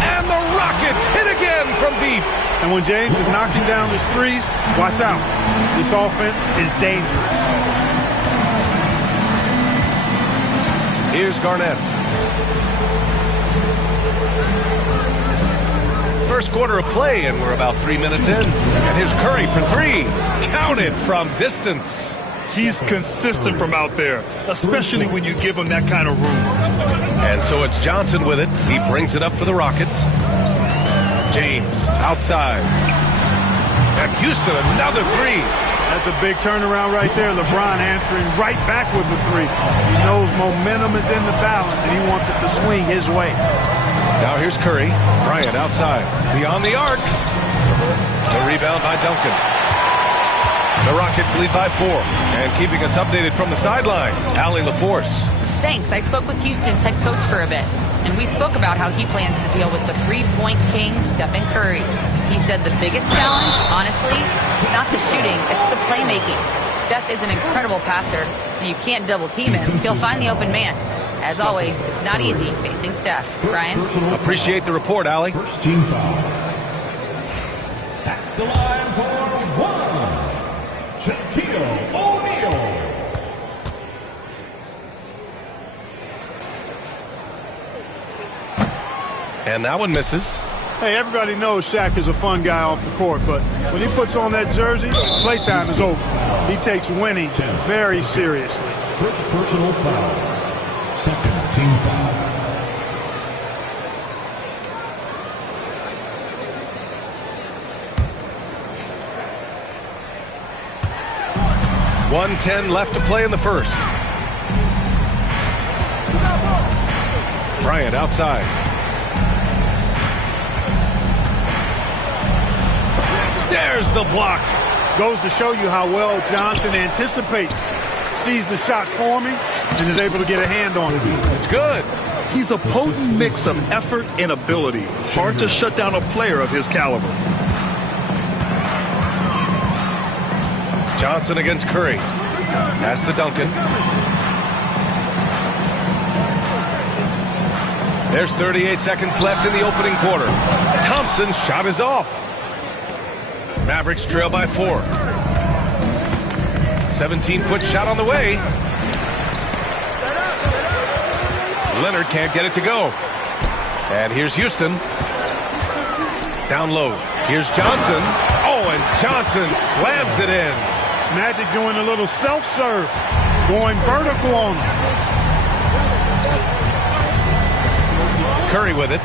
And the Rockets hit again from deep. And when James is knocking down his threes, watch out. This offense is dangerous. Here's Garnett. First quarter of play, and we're about 3 minutes in. And here's Curry for 3. Counted from distance. He's consistent from out there, especially when you give him that kind of room. And so it's Johnson with it. He brings it up for the Rockets. James outside. And Houston, another 3. That's a big turnaround right there. LeBron answering right back with the 3. He knows momentum is in the balance, and he wants it to swing his way. Now here's Curry. Bryant outside. Beyond the arc. The rebound by Duncan. The Rockets lead by 4. And keeping us updated from the sideline, Allie LaForce. Thanks. I spoke with Houston's head coach for a bit, and we spoke about how he plans to deal with the three-point king, Stephen Curry. He said the biggest challenge, honestly, it's not the shooting, it's the playmaking. Steph is an incredible passer, so you can't double-team him. He'll find the open man. As always, it's not easy facing Steph. Brian? Appreciate the report, Allie. First team foul. At the line for 1, Shaquille O'Neal. And that one misses. Hey, everybody knows Shaq is a fun guy off the court, but when he puts on that jersey, playtime is over. He takes winning very seriously. First personal foul. Second team foul. .110 left to play in the first. Bryant outside. There's the block. Goes to show you how well Johnson anticipates. Sees the shot forming and is able to get a hand on it. It's good. He's a potent mix of effort and ability. Hard to shut down a player of his caliber. Johnson against Curry. Pass to Duncan. There's 38 seconds left in the opening quarter. Thompson's shot is off. Mavericks trail by 4. 17-foot shot on the way. Leonard can't get it to go. And here's Houston. Down low. Here's Johnson. Oh, and Johnson slams it in. Magic doing a little self-serve. Going vertical on him. Curry with it.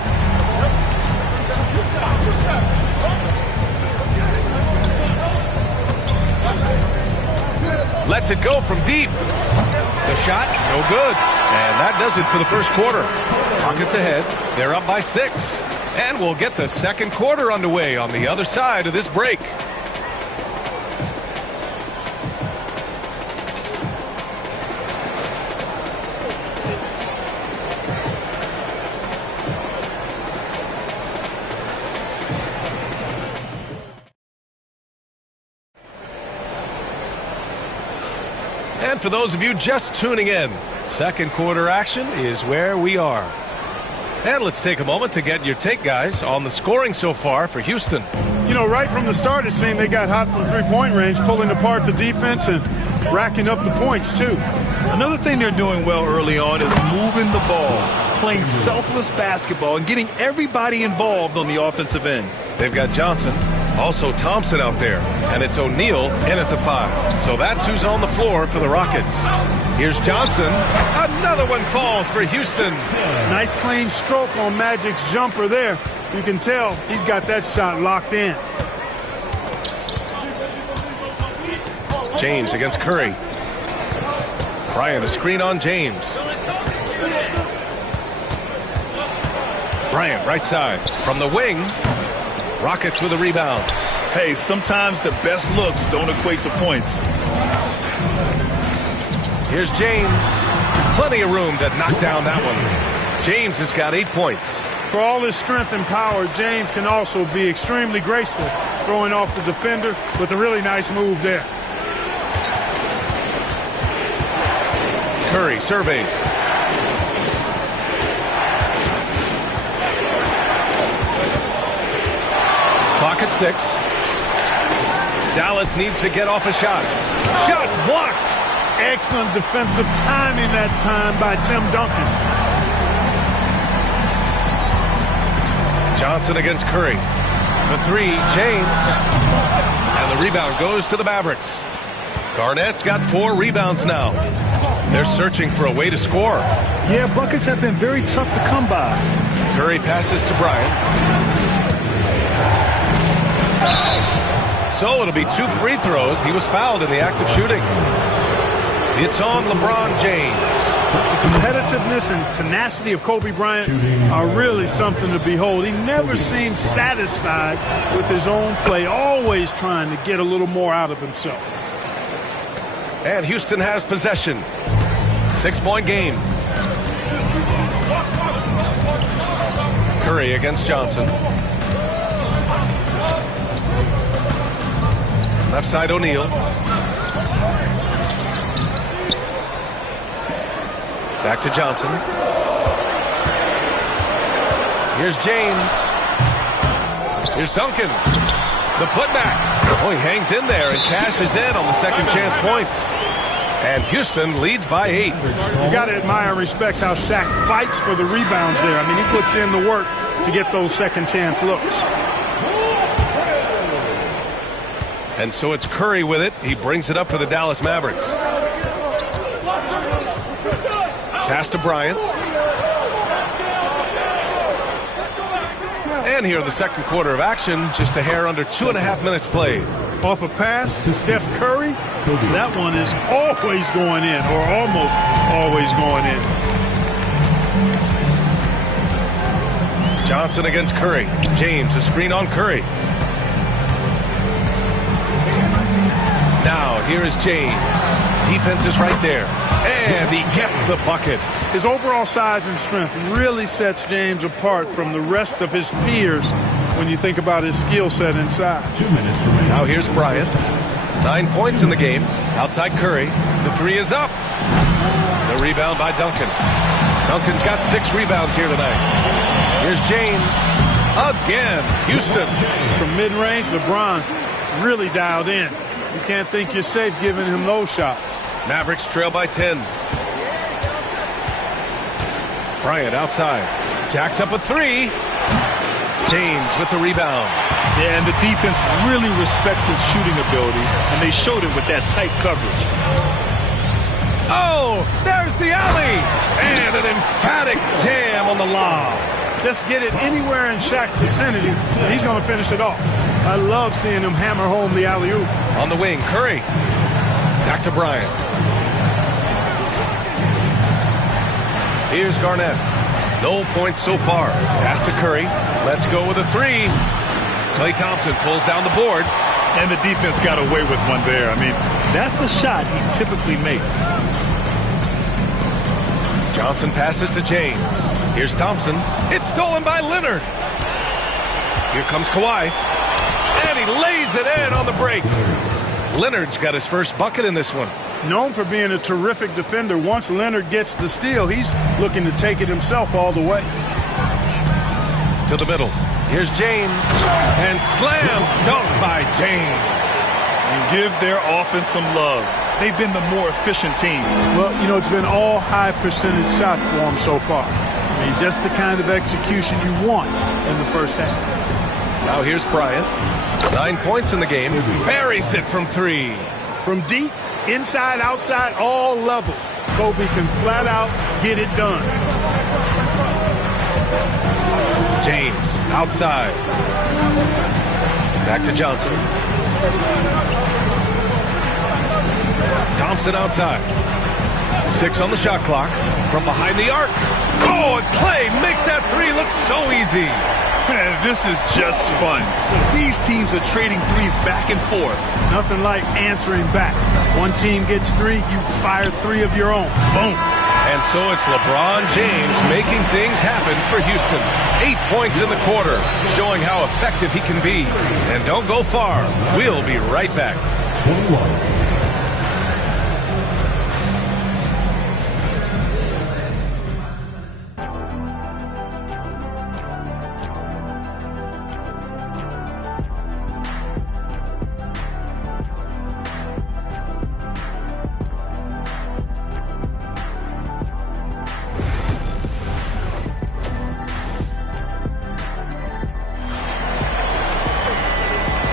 Lets it go from deep. The shot, no good. And that does it for the first quarter. Rockets ahead. They're up by 6. And we'll get the second quarter underway on the other side of this break. And for those of you just tuning in, second quarter action is where we are. And let's take a moment to get your take, guys, on the scoring so far for Houston. You know, right from the start, it seemed they got hot from three-point range, pulling apart the defense and racking up the points, too. Another thing they're doing well early on is moving the ball, playing selfless basketball, and getting everybody involved on the offensive end. They've got Johnson, also Thompson out there, and it's O'Neal in at the 5. So that's who's on the floor for the Rockets. Here's Johnson. Another one falls for Houston. Nice clean stroke on Magic's jumper there. You can tell he's got that shot locked in. James against Curry. Bryant, a screen on James. Bryant, right side. From the wing, Rockets with a rebound. Hey, sometimes the best looks don't equate to points. Here's James. Plenty of room to knock down that one. James has got 8 points. For all his strength and power, James can also be extremely graceful, throwing off the defender with a really nice move there. Curry surveys. Clock at 6. Dallas needs to get off a shot. Shot's blocked. Excellent defensive timing that time by Tim Duncan. Johnson against Curry. The 3, James. And the rebound goes to the Mavericks. Garnett's got 4 rebounds now. They're searching for a way to score. Yeah, buckets have been very tough to come by. Curry passes to Bryant. So it'll be 2 free throws. He was fouled in the act of shooting. It's on LeBron James. The competitiveness and tenacity of Kobe Bryant are really something to behold. He never seems satisfied with his own play, always trying to get a little more out of himself. And Houston has possession. 6-point game. Curry against Johnson. Left side O'Neal. Back to Johnson. Here's James. Here's Duncan. The putback. Oh, he hangs in there and cashes in on the second chance points. And Houston leads by 8. You got to admire and respect how Shaq fights for the rebounds there. I mean, he puts in the work to get those second chance looks. And so it's Curry with it. He brings it up for the Dallas Mavericks. Pass to Bryant. And here in the second quarter of action, just a hair under 2.5 minutes played. Off a pass, Steph Curry, that one is always going in, or almost always going in. Johnson against Curry. James, a screen on Curry. Now, here is James. Defense is right there. And he gets the bucket. His overall size and strength really sets James apart from the rest of his peers when you think about his skill set inside. 2 minutes remaining. Now here's Bryant. 9 points in the game. Outside Curry. The 3 is up. The rebound by Duncan. Duncan's got 6 rebounds here tonight. Here's James. Again. Houston. From mid-range, LeBron really dialed in. You can't think you're safe giving him those shots. Mavericks trail by 10. Bryant outside. Jacks up a 3. James with the rebound. Yeah, and the defense really respects his shooting ability, and they showed it with that tight coverage. Oh, there's the alley. And an emphatic jam on the lob. Just get it anywhere in Shaq's vicinity, and he's going to finish it off. I love seeing him hammer home the alley-oop. On the wing, Curry. Back to Bryant. Here's Garnett. No points so far. Pass to Curry. Let's go with a 3. Klay Thompson pulls down the board. And the defense got away with one there. I mean, that's a shot he typically makes. Johnson passes to James. Here's Thompson. It's stolen by Leonard. Here comes Kawhi. And he lays it in on the break. Leonard's got his first bucket in this one. Known for being a terrific defender, once Leonard gets the steal, he's looking to take it himself all the way. To the middle. Here's James. And slam dunk by James. And give their offense some love. They've been the more efficient team. Well, you know, it's been all high percentage shot for them so far. I mean, just the kind of execution you want in the first half. Now here's Bryant. 9 points in the game. Buries it from 3. From deep, inside, outside, all levels. Kobe can flat out get it done. James outside. Back to Johnson. Thompson outside. 6 on the shot clock. From behind the arc. Oh, and Clay makes that 3 look so easy. Man, this is just fun. These teams are trading threes back and forth. Nothing like answering back. One team gets 3, you fire 3 of your own. Boom. And so it's LeBron James making things happen for Houston. 8 points in the quarter, showing how effective he can be. And don't go far. We'll be right back.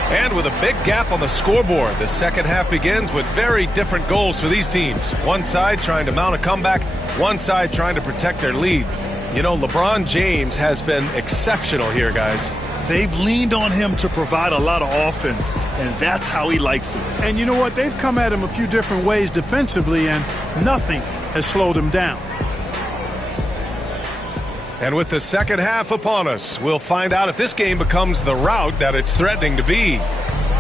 And with a big gap on the scoreboard, the second half begins with very different goals for these teams. One side trying to mount a comeback, one side trying to protect their lead. You know, LeBron James has been exceptional here, guys. They've leaned on him to provide a lot of offense, and that's how he likes it. And you know what? They've come at him a few different ways defensively, and nothing has slowed him down. And with the second half upon us, we'll find out if this game becomes the rout that it's threatening to be.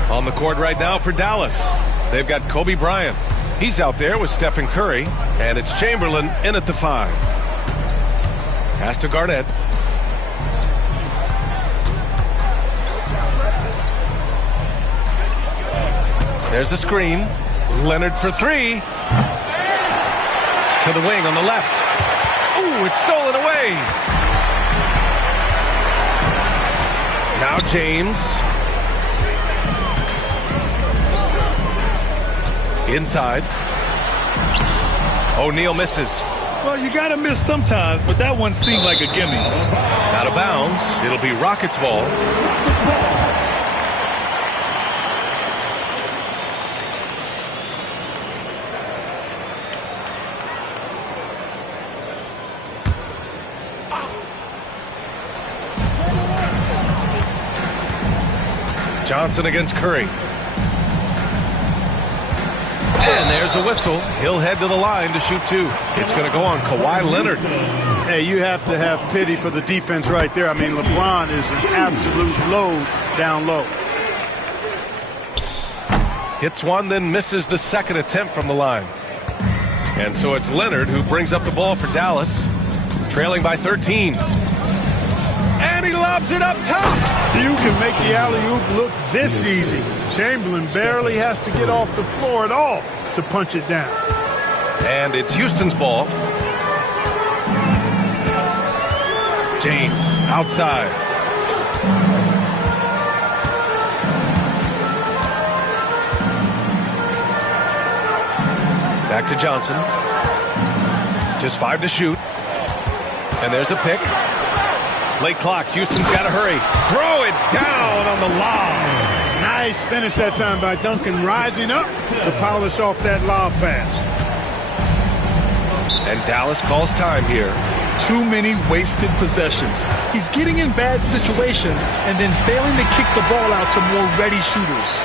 On the court right now for Dallas, they've got Kobe Bryant. He's out there with Stephen Curry, and it's Chamberlain in at the 5. Pass to Garnett. There's a screen. Leonard for 3. To the wing on the left. Ooh, it's stolen away. Now James. Inside. O'Neal misses. Well, you got to miss sometimes, but that one seemed like a gimme. Out of bounds. It'll be Rockets ball. Johnson against Curry. And there's a whistle. He'll head to the line to shoot 2. It's going to go on Kawhi Leonard. Hey, you have to have pity for the defense right there. I mean, LeBron is an absolute load down low. Hits one, then misses the second attempt from the line. And so it's Leonard who brings up the ball for Dallas, trailing by 13. And he lobs it up top. Few can make the alley-oop look this easy. Chamberlain barely has to get off the floor at all to punch it down. And it's Houston's ball. James outside. Back to Johnson. Just 5 to shoot. And there's a pick. Late clock. Houston's got to hurry. Throw it down on the lob. Nice finish that time by Duncan, rising up to polish off that lob pass. And Dallas calls time here. Too many wasted possessions. He's getting in bad situations and then failing to kick the ball out to more ready shooters.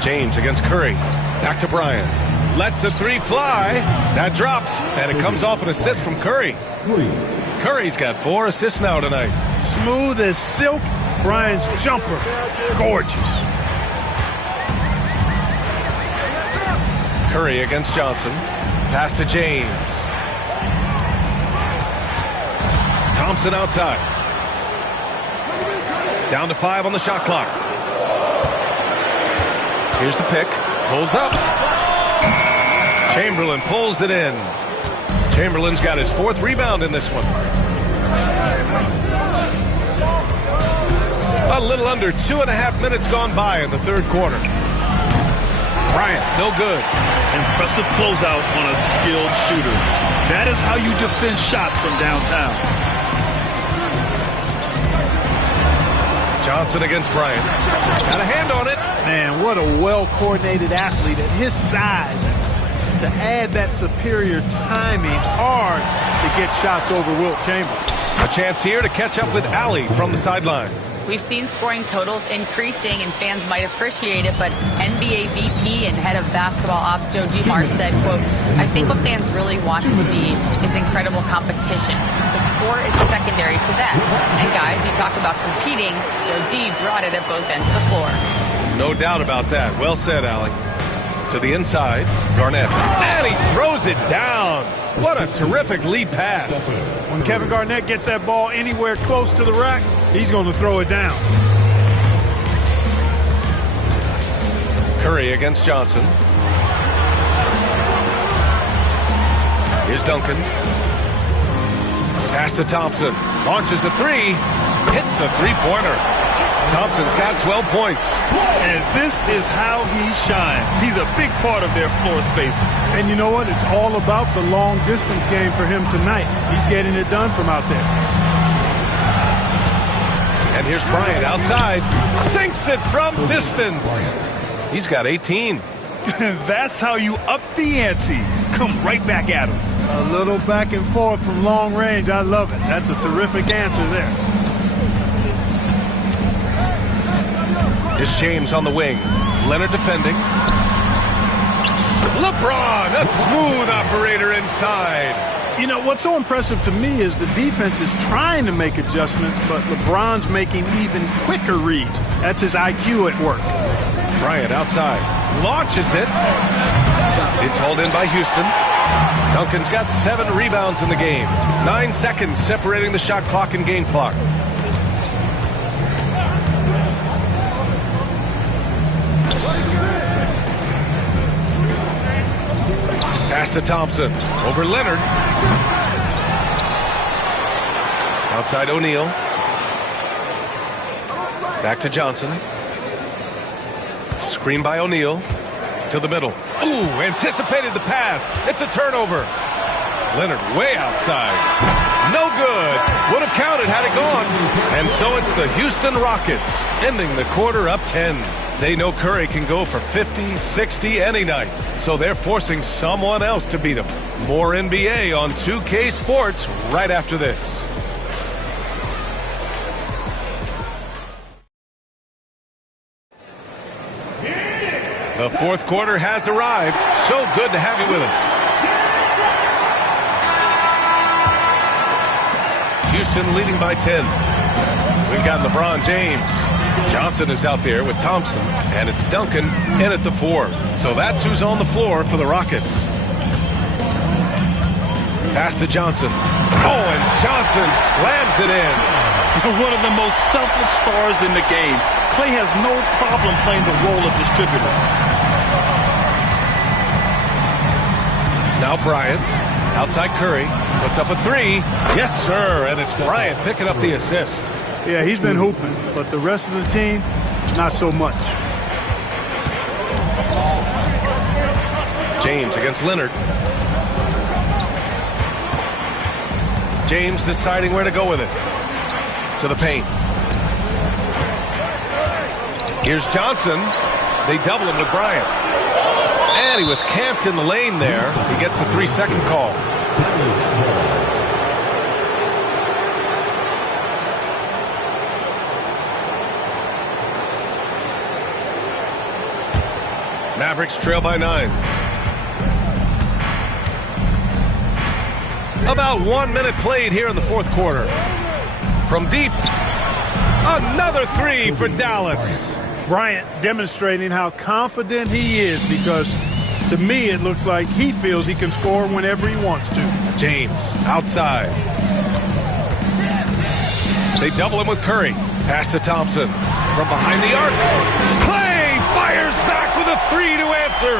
James against Curry. Back to Bryant. Lets the 3 fly. That drops, and it comes off an assist from Curry. Curry's got 4 assists now tonight. Smooth as silk. Bryant's jumper. Gorgeous. Curry against Johnson. Pass to James. Thompson outside. Down to 5 on the shot clock. Here's the pick. Pulls up. Chamberlain pulls it in. Chamberlain's got his 4th rebound in this one. A little under 2.5 minutes gone by in the 3rd quarter. Bryant, no good. Impressive closeout on a skilled shooter. That is how you defend shots from downtown. Johnson against Bryant. Got a hand on it. Man, what a well-coordinated athlete at his size. To add that superior timing, hard to get shots over Wilt Chamberlain. A chance here to catch up with Allie from the sideline. We've seen scoring totals increasing, and fans might appreciate it, but NBA VP and head of basketball ops Joe Dumars said, quote, "I think what fans really want to see is incredible competition. The score is secondary to that. And guys, you talk about competing, Joe D brought it at both ends of the floor." No doubt about that. Well said, Allie. To the inside, Garnett. And he throws it down. What a terrific lead pass. When Kevin Garnett gets that ball anywhere close to the rack, he's going to throw it down. Curry against Johnson. Here's Duncan. Pass to Thompson. Launches a 3. Hits a 3-pointer. Thompson's got 12 points. And this is how he shines. He's a big part of their floor spacing. And you know what? It's all about the long distance game for him tonight. He's getting it done from out there. And here's Bryant outside. Sinks it from distance. He's got 18. That's how you up the ante. Come right back at him. A little back and forth from long range. I love it. That's a terrific answer there. Here's James on the wing. Leonard defending. LeBron, a smooth operator inside. You know, what's so impressive to me is the defense is trying to make adjustments, but LeBron's making even quicker reads. That's his IQ at work. Bryant outside. Launches it. It's hauled in by Houston. Duncan's got 7 rebounds in the game. 9 seconds separating the shot clock and game clock. Pass to Thompson. Over Leonard. Outside O'Neal. Back to Johnson. Screen by O'Neal. To the middle. Ooh, anticipated the pass. It's a turnover. Leonard way outside. No good. Would have counted had it gone. And so it's the Houston Rockets ending the quarter up 10. They know Curry can go for 50, 60 any night. So they're forcing someone else to beat him. More NBA on 2K Sports right after this. The 4th quarter has arrived. So good to have you with us. Houston leading by 10. We've got LeBron James. Johnson is out there with Thompson, and it's Duncan in at the 4. So that's who's on the floor for the Rockets. Pass to Johnson. Oh, and Johnson slams it in. One of the most selfless stars in the game. Klay has no problem playing the role of distributor. Now Bryant, outside Curry, puts up a 3. Yes, sir, and it's Bryant picking up the assist. Yeah, he's been hooping, but the rest of the team, not so much. James against Leonard. James deciding where to go with it. To the paint. Here's Johnson. They double him with Bryant. And he was camped in the lane there. He gets a 3-second call. Mavericks trail by 9. About 1 minute played here in the 4th quarter. From deep, another 3 for Dallas. Bryant demonstrating how confident he is, because To me, it looks like he feels he can score whenever he wants to. James outside. They double him with Curry. Pass to Thompson. From behind the arc. Clay fires back with a 3 to answer.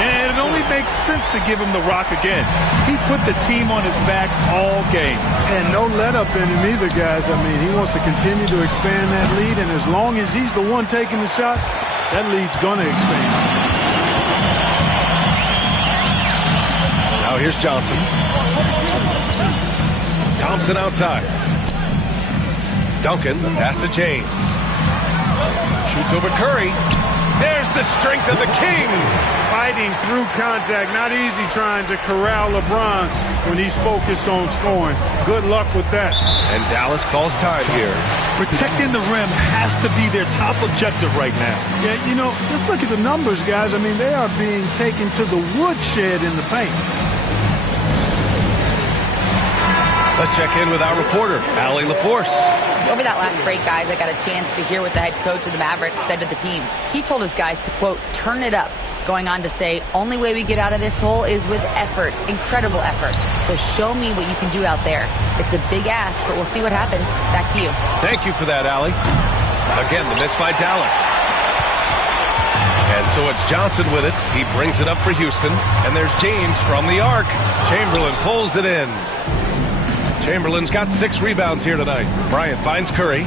And it only makes sense to give him the rock again. He put the team on his back all game. And no let up in him either, guys. I mean, he wants to continue to expand that lead, and as long as he's the one taking the shots, that lead's going to expand. Now here's Johnson. Thompson outside. Duncan, pass to James. Shoots over Curry. There's the strength of the King. Fighting through contact. Not easy trying to corral LeBron when he's focused on scoring. Good luck with that. And Dallas calls time here. Protecting the rim has to be their top objective right now. Yeah, you know, just look at the numbers, guys. I mean, they are being taken to the woodshed in the paint. Let's check in with our reporter, Allie LaForce. Over that last break, guys, I got a chance to hear what the head coach of the Mavericks said to the team. He told his guys to, quote, turn it up, going on to say, only way we get out of this hole is with effort, incredible effort. So show me what you can do out there. It's a big ask, but we'll see what happens. Back to you. Thank you for that, Allie. Again, the miss by Dallas. And so it's Johnson with it. He brings it up for Houston. And there's James from the arc. Chamberlain pulls it in. Chamberlain's got 6 rebounds here tonight. Bryant finds Curry.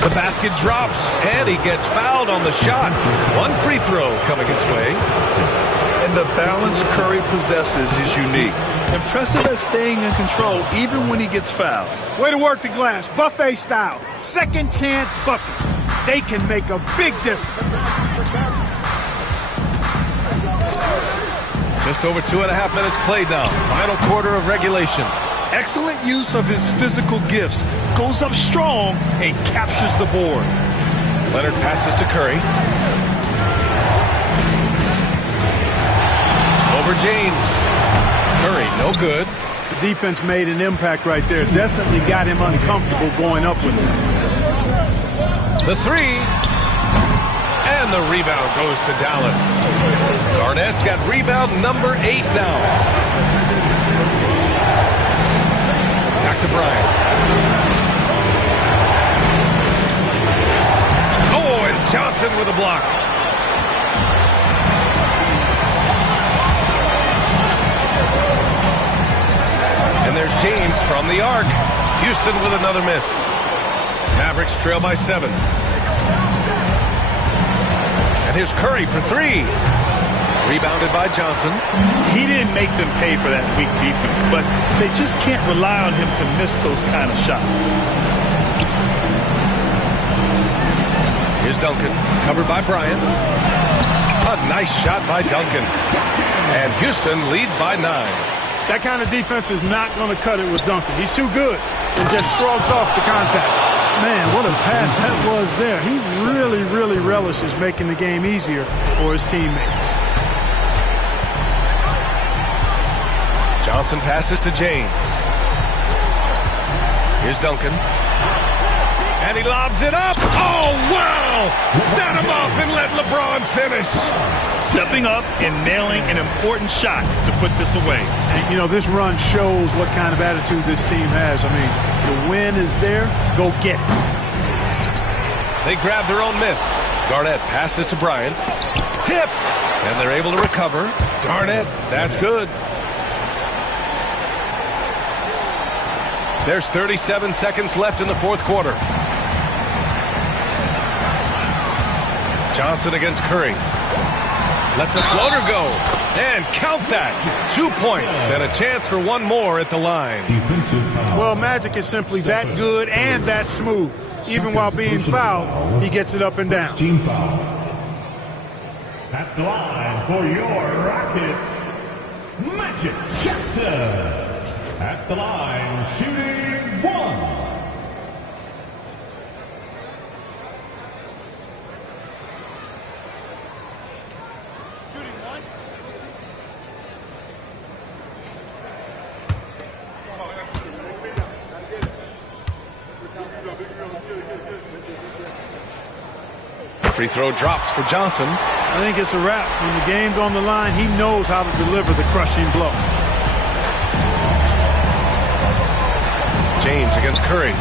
The basket drops, and he gets fouled on the shot. 1 free throw coming his way. And the balance Curry possesses is unique. Impressive at staying in control even when he gets fouled. Way to work the glass, buffet style. Second chance buckets. They can make a big difference. Just over 2.5 minutes played now. Final quarter of regulation. Excellent use of his physical gifts. Goes up strong and captures the board. Leonard passes to Curry. Over James. Curry, no good. The defense made an impact right there. Definitely got him uncomfortable going up with it. The 3. And the rebound goes to Dallas. Garnett's got rebound number 8 now. Back to Bryant. Oh, and Johnson with a block. And there's James from the arc. Houston with another miss. Mavericks trail by 7. Here's Curry for 3. Rebounded by Johnson. He didn't make them pay for that weak defense, but they just can't rely on him to miss those kind of shots. Here's Duncan, covered by Bryant. A nice shot by Duncan. And Houston leads by 9. That kind of defense is not going to cut it with Duncan. He's too good and just shrugs off the contact. Man, what a pass that was there. He really, really relishes making the game easier for his teammates. Johnson passes to James. Here's Duncan. And he lobs it up. Oh, wow! Set him up and let LeBron finish. Stepping up and nailing an important shot to put this away. And, you know, this run shows what kind of attitude this team has. I mean, the win is there. Go get it. They grab their own miss. Garnett passes to Bryant. Tipped. And they're able to recover. Garnett, that's good. There's 37 seconds left in the 4th quarter. Johnson against Curry. Lets a floater go. And count that. 2 points and a chance for 1 more at the line. Well, Magic is simply that good and that smooth. Even while being fouled, he gets it up and down. Team foul. At the line for your Rockets, Magic Johnson. At the line, shooting 1. Free throw dropped for Johnson. I think it's a wrap. When the game's on the line, he knows how to deliver the crushing blow. James against Curry.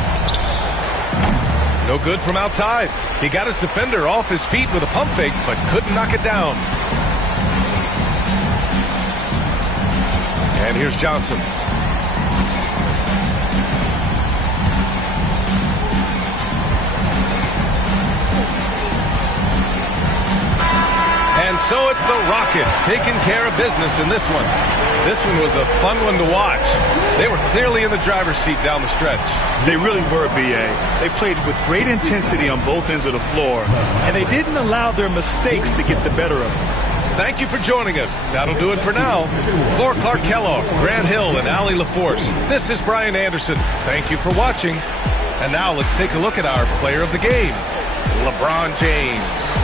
No good from outside. He got his defender off his feet with a pump fake, but couldn't knock it down. And here's Johnson. And so it's the Rockets taking care of business in this one. This one was a fun one to watch. They were clearly in the driver's seat down the stretch. They really were, B.A. They played with great intensity on both ends of the floor, and they didn't allow their mistakes to get the better of them. Thank you for joining us. That'll do it for now. For Clark Kellogg, Grant Hill, and Allie LaForce, this is Brian Anderson. Thank you for watching. And now let's take a look at our player of the game, LeBron James.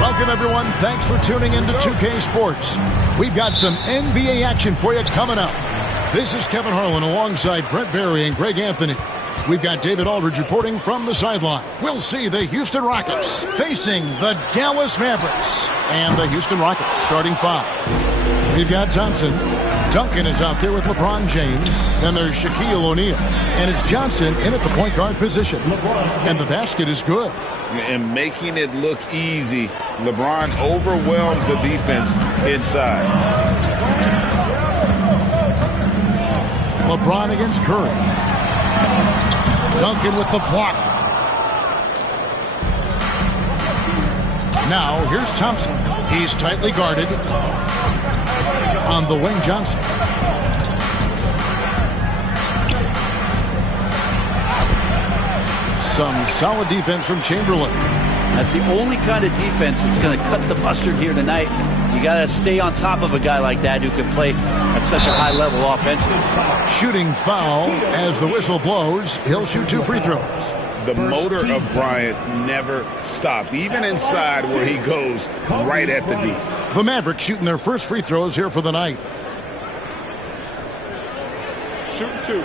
Welcome, everyone. Thanks for tuning in to 2K Sports. We've got some NBA action for you coming up. This is Kevin Harlan alongside Brent Barry and Greg Anthony. We've got David Aldridge reporting from the sideline. We'll see the Houston Rockets facing the Dallas Mavericks. And the Houston Rockets starting five. We've got Thompson. Duncan is out there with LeBron James. Then there's Shaquille O'Neal. And it's Johnson in at the point guard position. And the basket is good. And making it look easy, LeBron overwhelms the defense inside. LeBron against Curry. Duncan with the block. Now, here's Thompson. He's tightly guarded. On the wing, Johnson. Some solid defense from Chamberlain. That's the only kind of defense that's going to cut the mustard here tonight. You got to stay on top of a guy like that who can play at such a high level offensively. Shooting foul as the whistle blows. He'll shoot 2 free throws. The motor of Bryant never stops, even inside where he goes right at the D. The Mavericks shooting their first free throws here for the night. Shooting 2.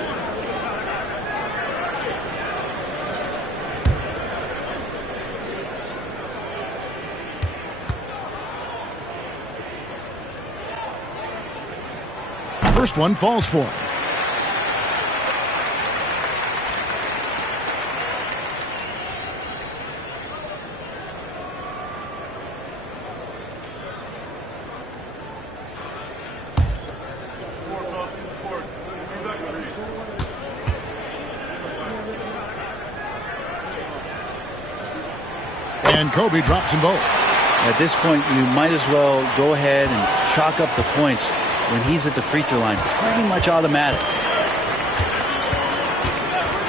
First one falls for him. And Kobe drops them both. At this point, you might as well go ahead and chalk up the points when he's at the free throw line. Pretty much automatic.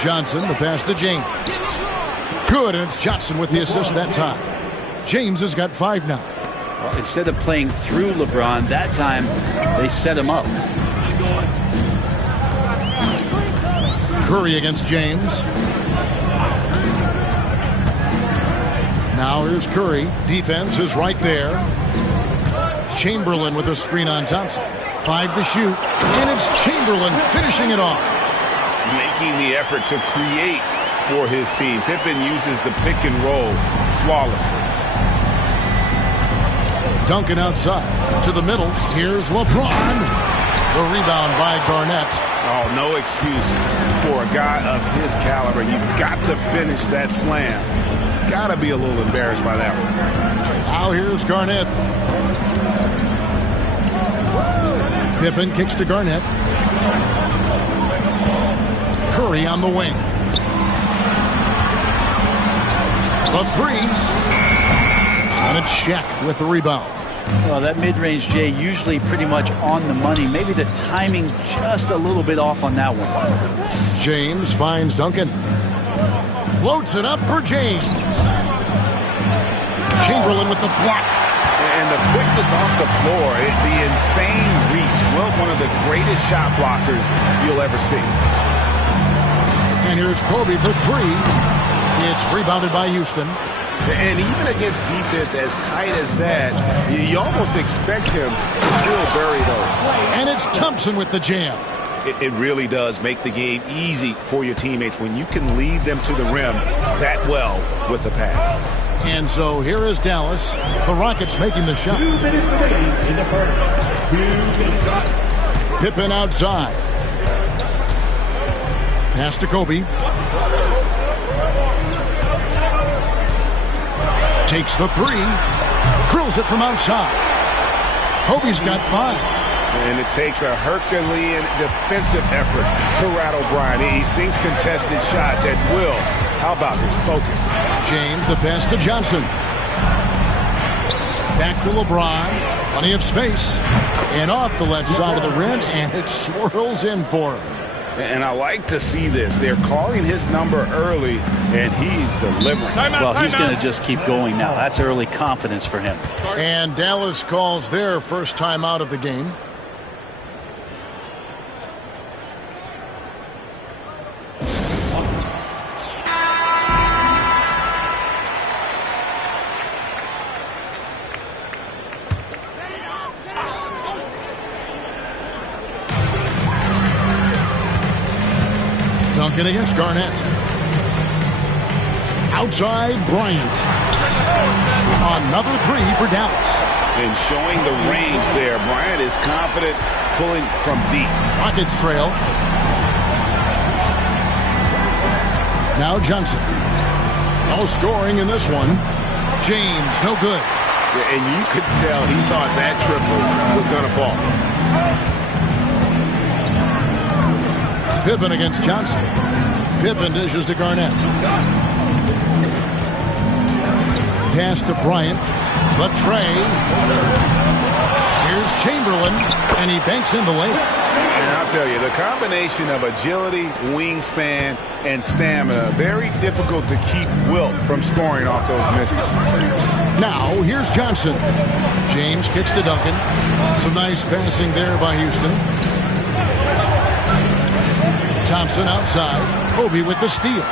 Johnson, the pass to James. Good, and it's Johnson with the assist that time. James has got 5 now. Well, instead of playing through LeBron, that time they set him up. Curry against James. Now here's Curry. Defense is right there. Chamberlain with a screen on Thompson. 5 to shoot, and it's Chamberlain finishing it off. Making the effort to create for his team. Pippen uses the pick and roll flawlessly. Duncan outside to the middle. Here's LeBron. The rebound by Garnett. Oh, no excuse for a guy of his caliber. You've got to finish that slam. Got to be a little embarrassed by that one. Now here's Garnett. Pippen kicks to Garnett. Curry on the wing. The three. And it's Shaq with the rebound. Well, that mid-range, Jay, usually pretty much on the money. Maybe the timing just a little bit off on that one. James finds Duncan. Floats it up for James. Chamberlain with the block. And the quickness off the floor, the insane reach. Well, one of the greatest shot blockers you'll ever see. And here's Kobe for three. It's rebounded by Houston. And even against defense as tight as that, you almost expect him to still bury those. And it's Thompson with the jam. It really does make the game easy for your teammates when you can lead them to the rim that well with the pass. And so here is Dallas. The Rockets making the shot. 2 minutes remaining in the first. 2 minutes. Pippen outside. Pass to Kobe. Takes the three. Drills it from outside. Kobe's got 5. And it takes a Herculean defensive effort to rattle Bryant. He sinks contested shots at will. How about his focus? James, the pass to Johnson. Back to LeBron. Plenty of space. And off the left side of the rim, and it swirls in for him. And I like to see this. They're calling his number early, and he's delivering. Well, he's going to just keep going now. That's early confidence for him. And Dallas calls their first time out of the game. Duncan against Garnett. Outside Bryant. Another three for Dallas. And showing the range there. Bryant is confident pulling from deep. Rockets trail. Now Johnson. No scoring in this one. James, no good. And you could tell he thought that triple was going to fall. Pippen against Johnson. Pippen dishes to Garnett. Pass to Bryant. The tray. Here's Chamberlain, and he banks in the layup. And I'll tell you, the combination of agility, wingspan, and stamina, very difficult to keep Wilt from scoring off those misses. Now, here's Johnson. James kicks to Duncan. Some nice passing there by Houston. Thompson outside. Kobe with the steal.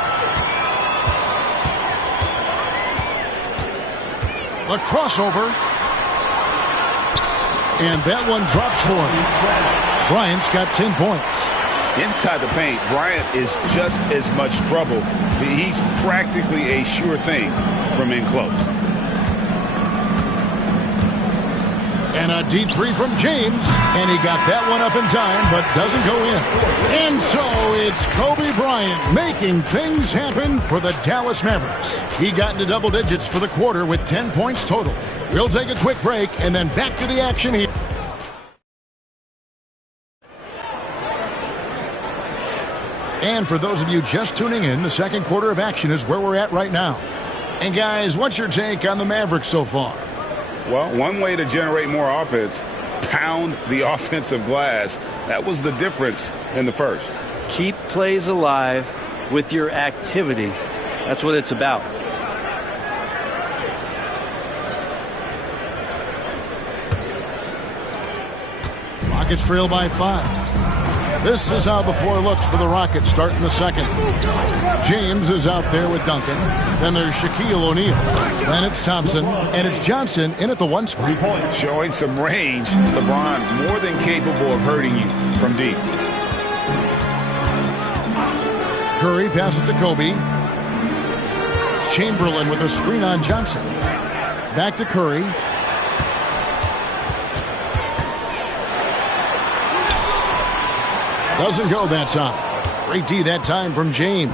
A crossover. And that one drops for him. Bryant's got 10 points. Inside the paint, Bryant is just as much trouble. He's practically a sure thing from in close. And a deep three from James. And he got that one up in time, but doesn't go in. And so it's Kobe Bryant making things happen for the Dallas Mavericks. He got into double digits for the quarter with 10 points total. We'll take a quick break and then back to the action here. And for those of you just tuning in, the second quarter of action is where we're at right now. And guys, what's your take on the Mavericks so far? Well, one way to generate more offense, pound the offensive glass. That was the difference in the first. Keep plays alive with your activity. That's what it's about. Rockets trail by 5. This is how the floor looks for the Rockets starting the second. James is out there with Duncan. Then there's Shaquille O'Neal. Then it's Thompson. And it's Johnson in at the 1 spot. Showing some range. LeBron more than capable of hurting you from deep. Curry passes to Kobe. Chamberlain with a screen on Johnson. Back to Curry. Doesn't go that time. Great D that time from James.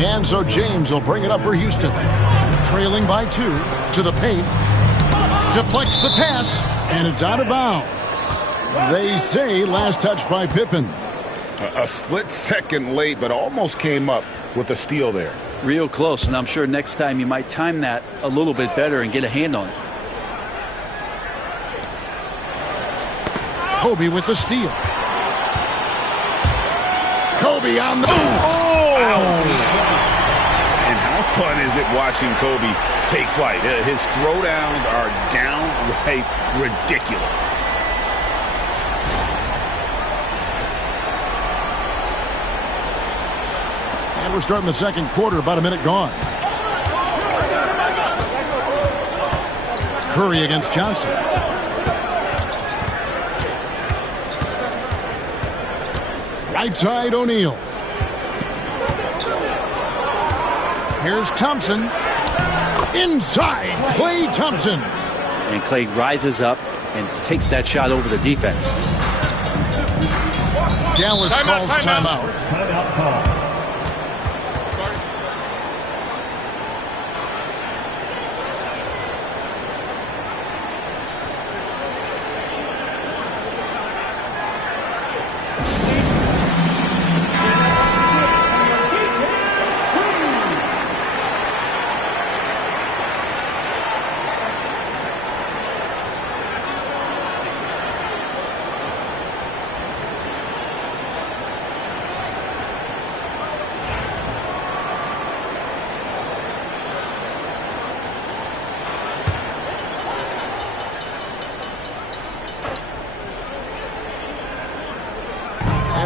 And so James will bring it up for Houston. Trailing by 2 to the paint. Deflects the pass, and it's out of bounds. They say last touch by Pippen. A split second late, but almost came up with a steal there. Real close, and I'm sure next time you might time that a little bit better and get a hand on it. Kobe with the steal. Kobe on the... Oh! And how fun is it watching Kobe take flight? His throwdowns are downright ridiculous. And we're starting the second quarter, about a minute gone. Curry against Johnson. Right side, O'Neal. Here's Thompson. Inside, Klay Thompson. And Klay rises up and takes that shot over the defense. Dallas calls timeout. Timeout call.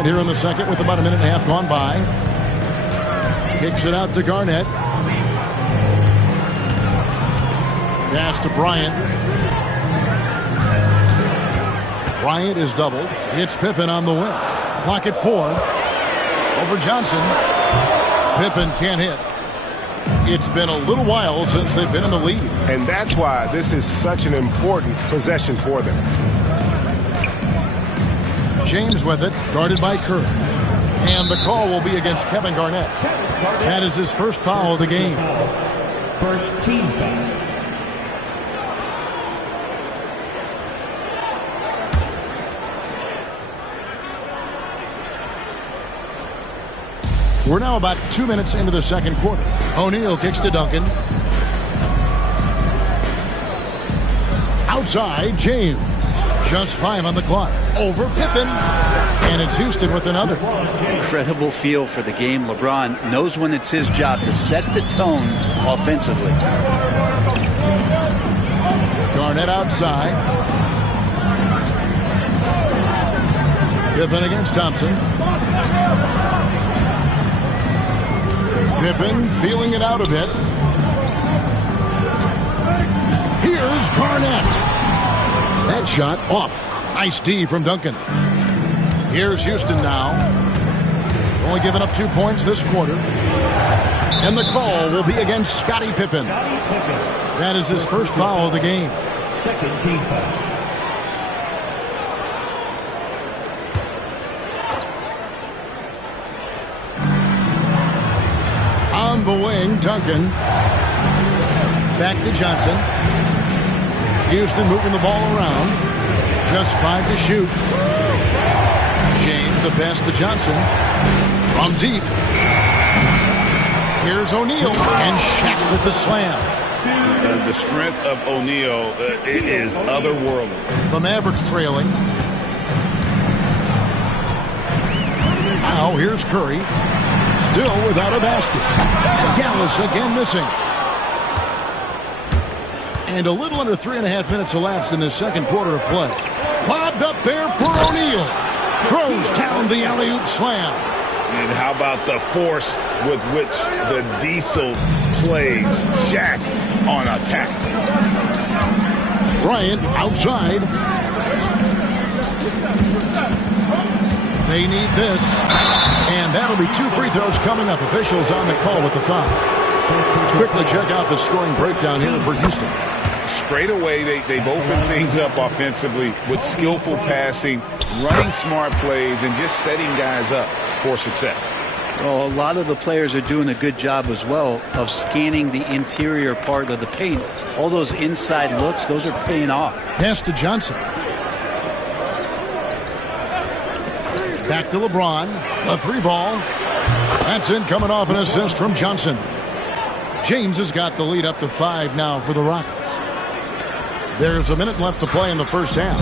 Here in the second with about a minute and a half gone by. Kicks it out to Garnett. Pass to Bryant. Bryant is doubled. Hits Pippen on the wing. Clock at 4. Over Johnson. Pippen can't hit. It's been a little while since they've been in the lead. And that's why this is such an important possession for them. James with it, guarded by Curry. And the call will be against Kevin Garnett. That is his first foul of the game. First team foul. We're now about 2 minutes into the second quarter. O'Neal kicks to Duncan. Outside, James. Just 5 on the clock. Over Pippen. And it's Houston with another. Incredible feel for the game. LeBron knows when it's his job to set the tone offensively. Garnett outside. Pippen against Thompson. Pippen feeling it out a bit. Here's Garnett. That shot off. Nice D from Duncan. Here's Houston now. Only giving up 2 points this quarter. And the call will be against Scottie Pippen. That is his first foul of the game. Second team foul. On the wing, Duncan. Back to Johnson. Houston moving the ball around. Just 5 to shoot. James the pass to Johnson. From deep. Here's O'Neal. And Shaq with the slam. The strength of O'Neal is otherworldly. The Mavericks trailing. Now here's Curry. Still without a basket. Dallas again missing. And a little under 3.5 minutes elapsed in the second quarter of play. Lobbed up there for O'Neal. Throws down the alley-oop slam. And how about the force with which the Diesel plays Shaq on attack? Bryant outside. They need this. And that'll be 2 free throws coming up. Officials on the call with the foul. Let's quickly check out the scoring breakdown here for Houston. Straight away, they've opened things up offensively with skillful passing, running smart plays, and just setting guys up for success. Well, a lot of the players are doing a good job as well of scanning the interior part of the paint. All those inside looks, those are paying off. Pass to Johnson. Back to LeBron. A 3-ball. That's in, coming off an assist from Johnson. James has got the lead up to 5 now for the Rockets. There's a minute left to play in the first half.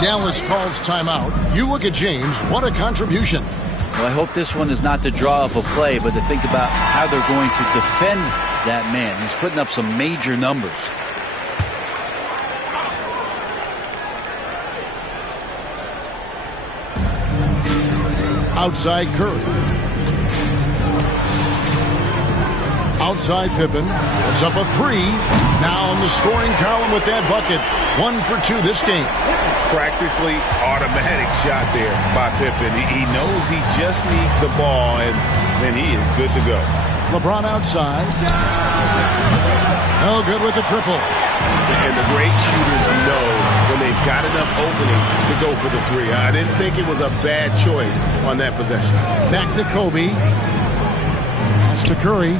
Dallas calls timeout. You look at James. What a contribution. Well, I hope this one is not to draw up a play, but to think about how they're going to defend that man. He's putting up some major numbers. Outside Curry. Outside Pippen. It's up a 3. Now in the scoring column with that bucket. 1 for 2 this game. Practically automatic shot there by Pippen. He knows he just needs the ball, and then he is good to go. LeBron outside. No good with the triple. And the great shooters know when they've got enough opening to go for the 3. I didn't think it was a bad choice on that possession. Back to Kobe. That's to Curry.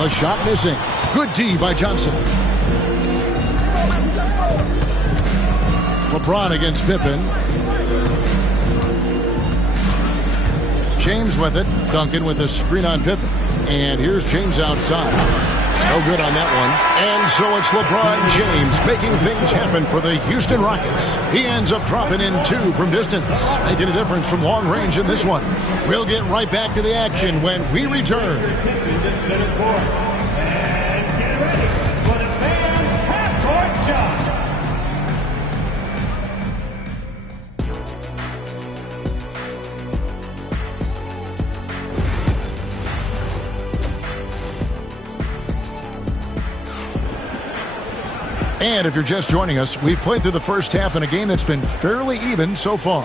A shot missing. Good D by Johnson. LeBron against Pippen. James with it. Duncan with a screen on Pippen. And here's James outside. No good on that one. And so it's LeBron James making things happen for the Houston Rockets. He ends up dropping in 2 from distance, making a difference from long range in this one. We'll get right back to the action when we return. And if you're just joining us, we've played through the first half in a game that's been fairly even so far.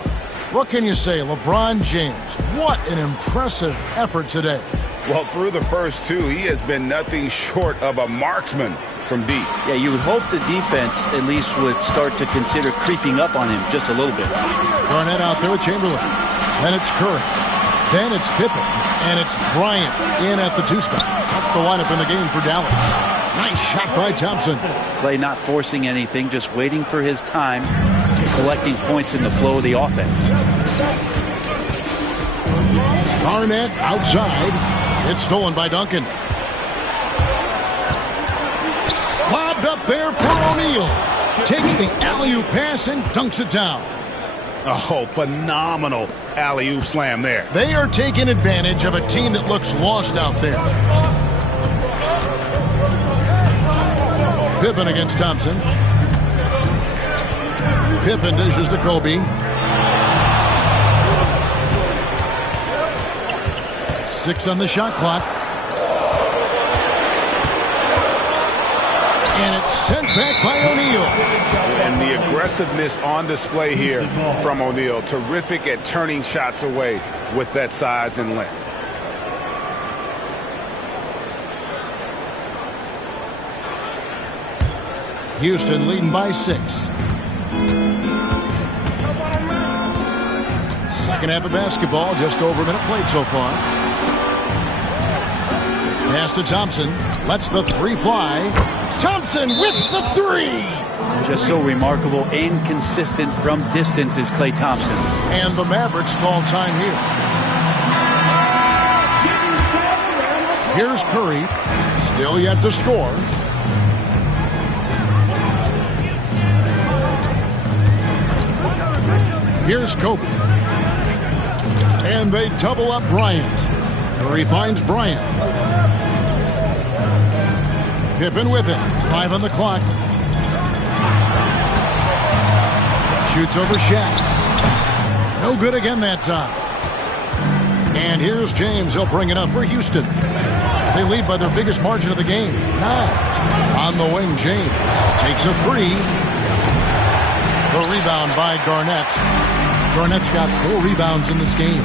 What can you say, LeBron James? What an impressive effort today. Well, through the first 2, he has been nothing short of a marksman from deep. Yeah, you would hope the defense at least would start to consider creeping up on him just a little bit. Garnett out there with Chamberlain. Then it's Curry. Then it's Pippen. And it's Bryant in at the 2 spot. That's the lineup in the game for Dallas. Nice shot by Thompson. Clay not forcing anything, just waiting for his time, collecting points in the flow of the offense. Garnett outside. It's stolen by Duncan. Lobbed up there for O'Neal. Takes the alley-oop pass and dunks it down. Oh, phenomenal alley-oop slam there. They are taking advantage of a team that looks lost out there. Pippen against Thompson. Pippen dishes to Kobe. 6 on the shot clock. And it's sent back by O'Neal. And the aggressiveness on display here from O'Neal. Terrific at turning shots away with that size and length. Houston leading by 6. Second half of basketball, just over a minute played so far. Pass to Thompson. Lets the 3 fly. Thompson with the 3. Just so remarkable and consistent from distance is Klay Thompson. And the Mavericks call time here. Here's Curry. Still yet to score. Here's Kobe. And they double up Bryant. Curry finds Bryant. Pippen with it. 5 on the clock. Shoots over Shaq. No good again that time. And here's James. He'll bring it up for Houston. They lead by their biggest margin of the game. 9. On the wing, James takes a 3. The rebound by Garnett. Garnett's got 4 rebounds in this game.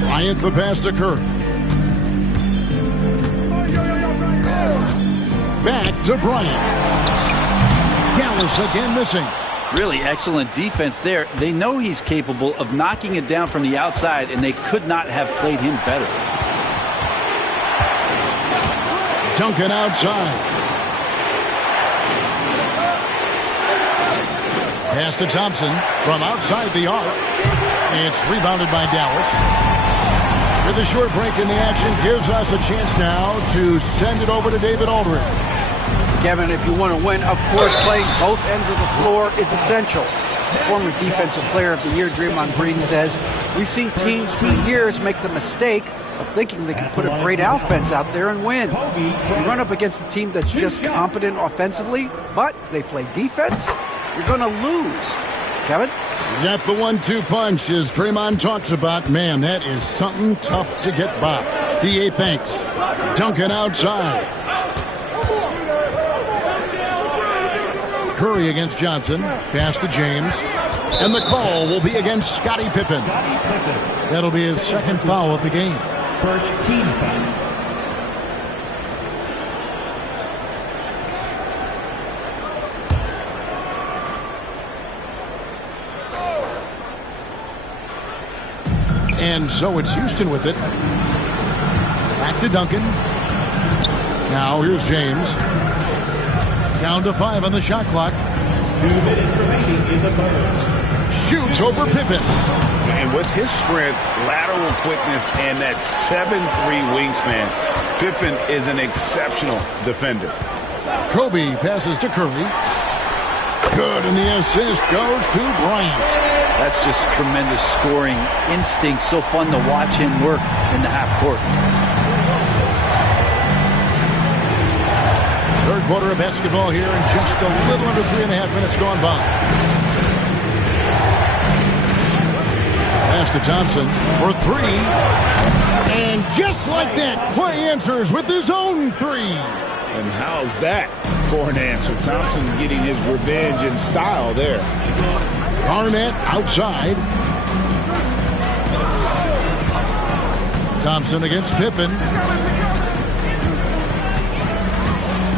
Bryant the pass to Curry. Back to Bryant. Dallas again missing. Really excellent defense there. They know he's capable of knocking it down from the outside, and they could not have played him better. Duncan outside. Pass to Thompson from outside the arc. It's rebounded by Dallas. With a short break in the action, gives us a chance now to send it over to David Aldridge. Kevin, if you want to win, of course, playing both ends of the floor is essential. Former Defensive Player of the Year Draymond Green says, we've seen teams for years make the mistake of thinking they can put a great offense out there and win. You run up against a team that's just competent offensively, but they play defense, you're going to lose. Kevin? Got the 1-2 punch, as Draymond talks about. Man, that is something tough to get by. DA thanks. Duncan outside. Curry against Johnson. Pass to James. And the call will be against Scottie Pippen. That'll be his second foul of the game. First team foul. And so it's Houston with it. Back to Duncan. Now here's James. Down to 5 on the shot clock. 2 minutes remaining in the first. Shoots over Pippen. And with his strength, lateral quickness, and that 7'3" wingspan, Pippen is an exceptional defender. Kobe passes to Curry. Good, and the assist goes to Bryant. That's just tremendous scoring instinct. So fun to watch him work in the half court. Third quarter of basketball here, and just a little under 3.5 minutes gone by. Pass to Thompson for 3. And just like that, Clay answers with his own 3. And how's that for an answer? Thompson getting his revenge in style there. Garnett outside. Thompson against Pippen.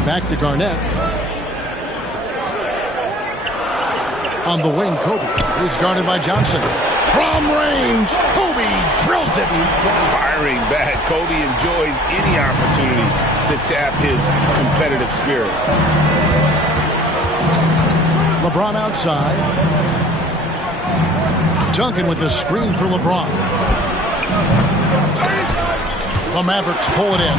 Back to Garnett. On the wing, Kobe. He's guarded by Johnson. From range, Kobe drills it. Firing back, Kobe enjoys any opportunity to tap his competitive spirit. LeBron outside. Duncan with the screen for LeBron. The Mavericks pull it in.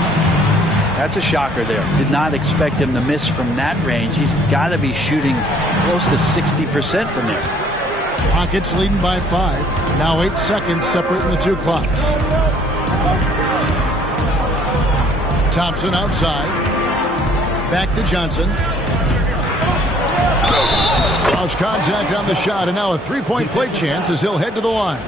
That's a shocker there. Did not expect him to miss from that range. He's got to be shooting close to 60% from there. Rockets leading by 5. Now 8 seconds separating the 2 clocks. Thompson outside. Back to Johnson. Lost contact on the shot, and now a 3-point play chance as he'll head to the line.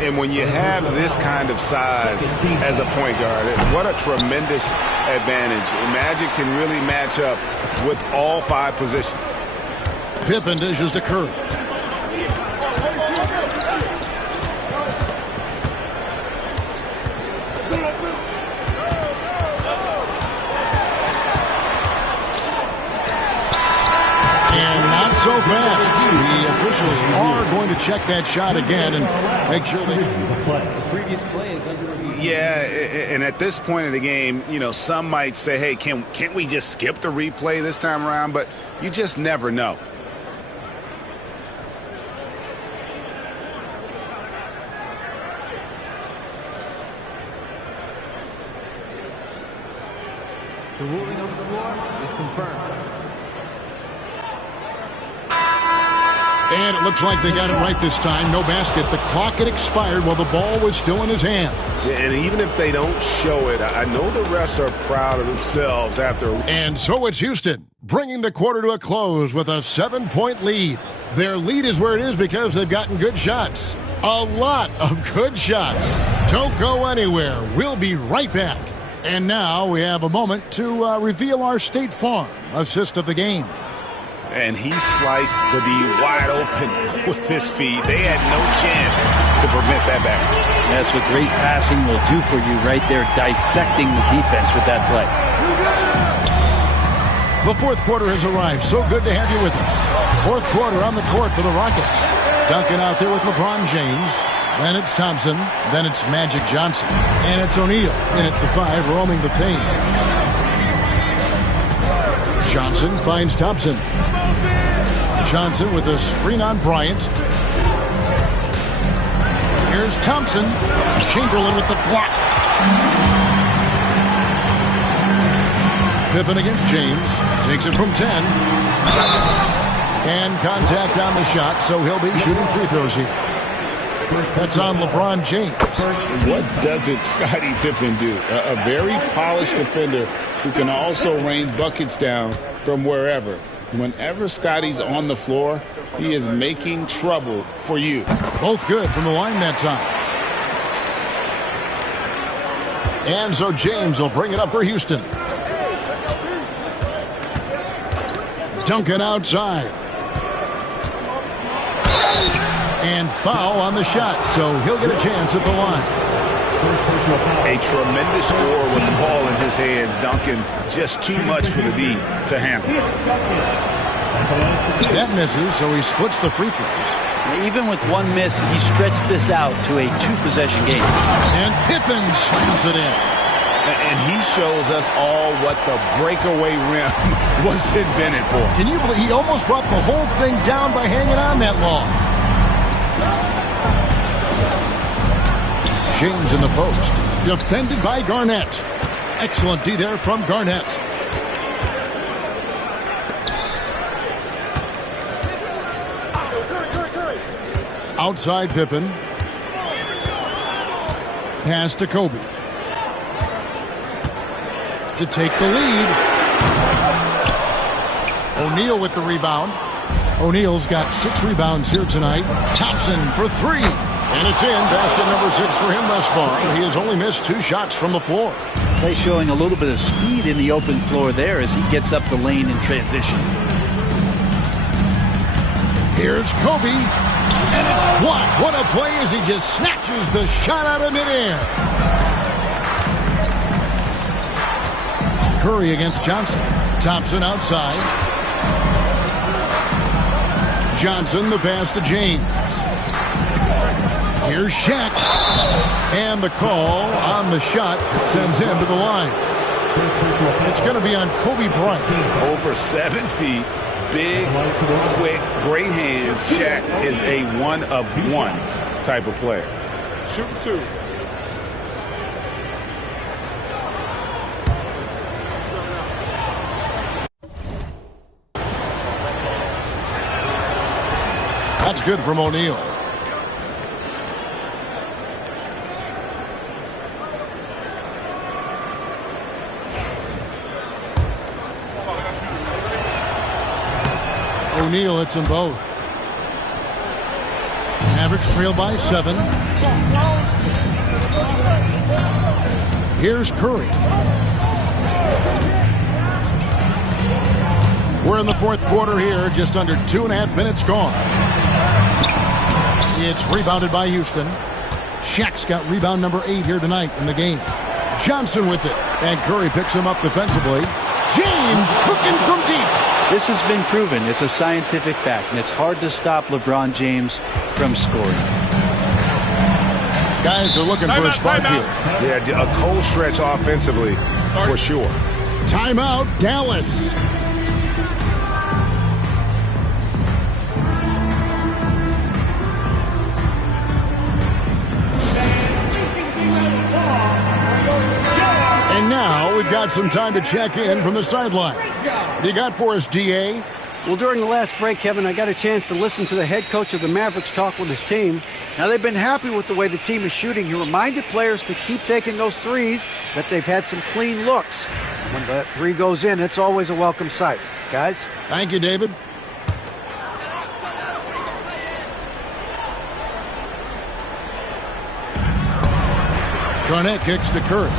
And when you have this kind of size as a point guard, what a tremendous advantage. Magic can really match up with all 5 positions. Pippen dishes to Curry. So fast. The officials are going to check that shot again and make sure they... The previous play is under review. Yeah, and at this point in the game, you know, some might say, hey, can't we just skip the replay this time around? But you just never know. The ruling on the floor is confirmed. And it looks like they got it right this time. No basket. The clock had expired while the ball was still in his hands. And even if they don't show it, I know the refs are proud of themselves after. And so it's Houston, bringing the quarter to a close with a 7-point lead. Their lead is where it is because they've gotten good shots. A lot of good shots. Don't go anywhere. We'll be right back. And now we have a moment to reveal our State Farm assist of the game. And he sliced the D wide open with his feet. They had no chance to prevent that basket. That's what great passing will do for you right there, dissecting the defense with that play. The fourth quarter has arrived. So good to have you with us. Fourth quarter on the court for the Rockets. Duncan out there with LeBron James. Then it's Thompson. Then it's Magic Johnson. And it's O'Neal in at the 5, roaming the paint. Johnson finds Thompson. Johnson with a screen on Bryant. Here's Thompson. Chamberlain with the block. Pippen against James. Takes it from 10. And contact on the shot, so he'll be shooting free throws here. That's on LeBron James. What doesn't Scottie Pippen do? A very polished defender who can also rain buckets down from wherever. Whenever Scottie's on the floor, he is making trouble for you. Both good from the line that time. And so James will bring it up for Houston. Duncan outside. And foul on the shot, so he'll get a chance at the line. A tremendous score with the ball in his hands. Duncan just too much for the D to handle. That misses, so he splits the free throws. Even with one miss, he stretched this out to a 2-possession game. And Pippen slams it in. And he shows us all what the breakaway rim was invented for. Can you believe he almost brought the whole thing down by hanging on that long? James in the post. Defended by Garnett. Excellent D there from Garnett. Outside Pippen. Pass to Kobe. To take the lead. O'Neal with the rebound. O'Neal's got 6 rebounds here tonight. Thompson for 3. And it's in. Basket number 6 for him thus far. He has only missed 2 shots from the floor. Play showing a little bit of speed in the open floor there as he gets up the lane in transition. Here's Kobe. And it's blocked. What a play as he just snatches the shot out of midair. Curry against Johnson. Thompson outside. Johnson, the pass to James. Here's Shaq. And the call on the shot that sends him to the line. It's going to be on Kobe Bryant. Over 7 feet. Big, quick, great hands. Shaq is a one-of-one type of player. Shoot 2. That's good from O'Neal. O'Neal hits them both. Mavericks trail by 7. Here's Curry. We're in the fourth quarter here, just under 2.5 minutes gone. It's rebounded by Houston. Shaq's got rebound number 8 here tonight in the game. Johnson with it, and Curry picks him up defensively. James cooking from deep. This has been proven. It's a scientific fact, and it's hard to stop LeBron James from scoring. Guys are looking for a spark here. Yeah, a cold stretch offensively, for sure. Timeout, Dallas. And now we've got some time to check in from the sideline. You got for us, DA? Well, during the last break, Kevin, I got a chance to listen to the head coach of the Mavericks talk with his team. Now, they've been happy with the way the team is shooting. He reminded players to keep taking those threes, that they've had some clean looks. When that three goes in, it's always a welcome sight. Guys? Thank you, David. Garnett kicks to Curry.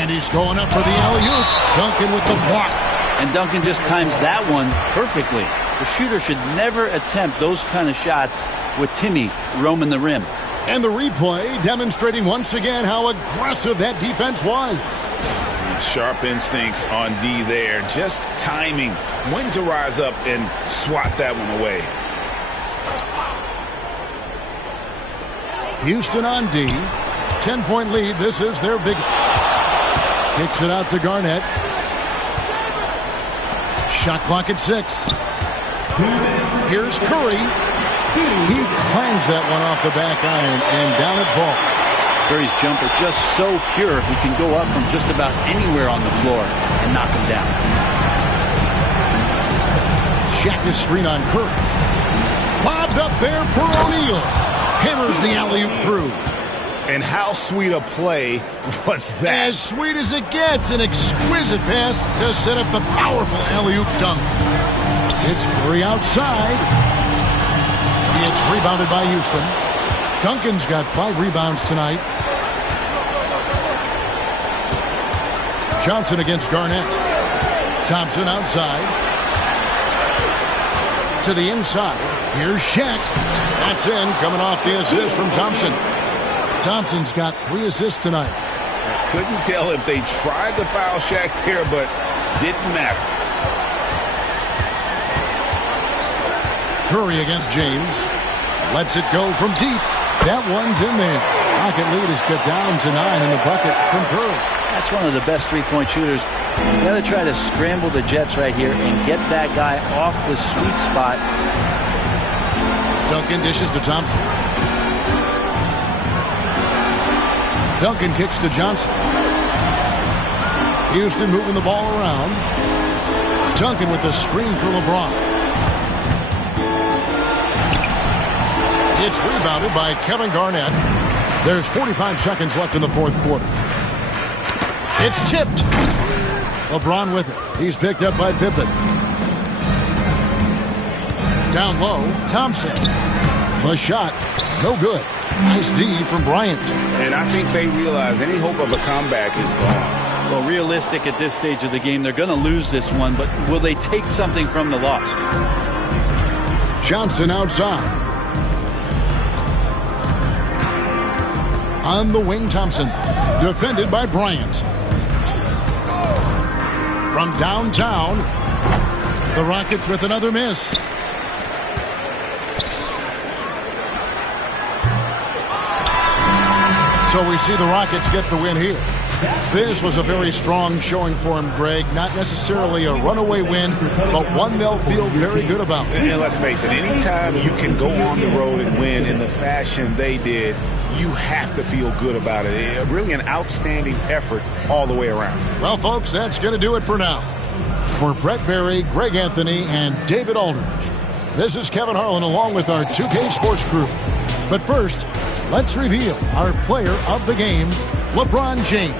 And he's going up for the alley-oop. Duncan with the block. And Duncan just times that one perfectly. The shooter should never attempt those kind of shots with Timmy roaming the rim. And the replay demonstrating once again how aggressive that defense was. Sharp instincts on D there. Just timing when to rise up and swat that one away. Houston on D. 10-point lead. This is their biggest. Kicks it out to Garnett. Shot clock at 6. Here's Curry. He clangs that one off the back iron, and down it falls. Curry's jumper just so pure, he can go up from just about anywhere on the floor and knock him down. Shaq is screen on Curry. Bobbed up there for O'Neal. Hammers the alley-oop through. And how sweet a play was that? As sweet as it gets. An exquisite pass to set up the powerful alley-oop dunk. It's Curry outside. It's rebounded by Houston. Duncan's got 5 rebounds tonight. Johnson against Garnett. Thompson outside. To the inside. Here's Shaq. That's in, coming off the assist from Thompson. Thompson's got 3 assists tonight. I couldn't tell if they tried to foul Shaq there, but didn't matter. Curry against James. Lets it go from deep. That one's in there. Rocket lead is cut down to 9 in the bucket from Curry. That's one of the best three-point shooters. You got to try to scramble the Jets right here and get that guy off the sweet spot. Duncan dishes to Thompson. Duncan kicks to Johnson. Houston moving the ball around. Duncan with the screen for LeBron. It's rebounded by Kevin Garnett. There's 45 seconds left in the fourth quarter. It's tipped. LeBron with it. He's picked up by Pippen. Down low, Thompson. The shot, no good. Nice D from Bryant. And I think they realize any hope of a comeback is gone. Well, realistic at this stage of the game, they're going to lose this one, but will they take something from the loss? Johnson outside. On the wing, Thompson. Defended by Bryant. From downtown, the Rockets with another miss. So we see the Rockets get the win here. This was a very strong showing for him, Greg. Not necessarily a runaway win, but one they'll feel very good about. And let's face it, anytime you can go on the road and win in the fashion they did, you have to feel good about it. Really an outstanding effort all the way around. Well, folks, that's going to do it for now. For Brett Berry, Greg Anthony, and David Aldridge, this is Kevin Harlan along with our 2K Sports crew. But first, let's reveal our player of the game, LeBron James.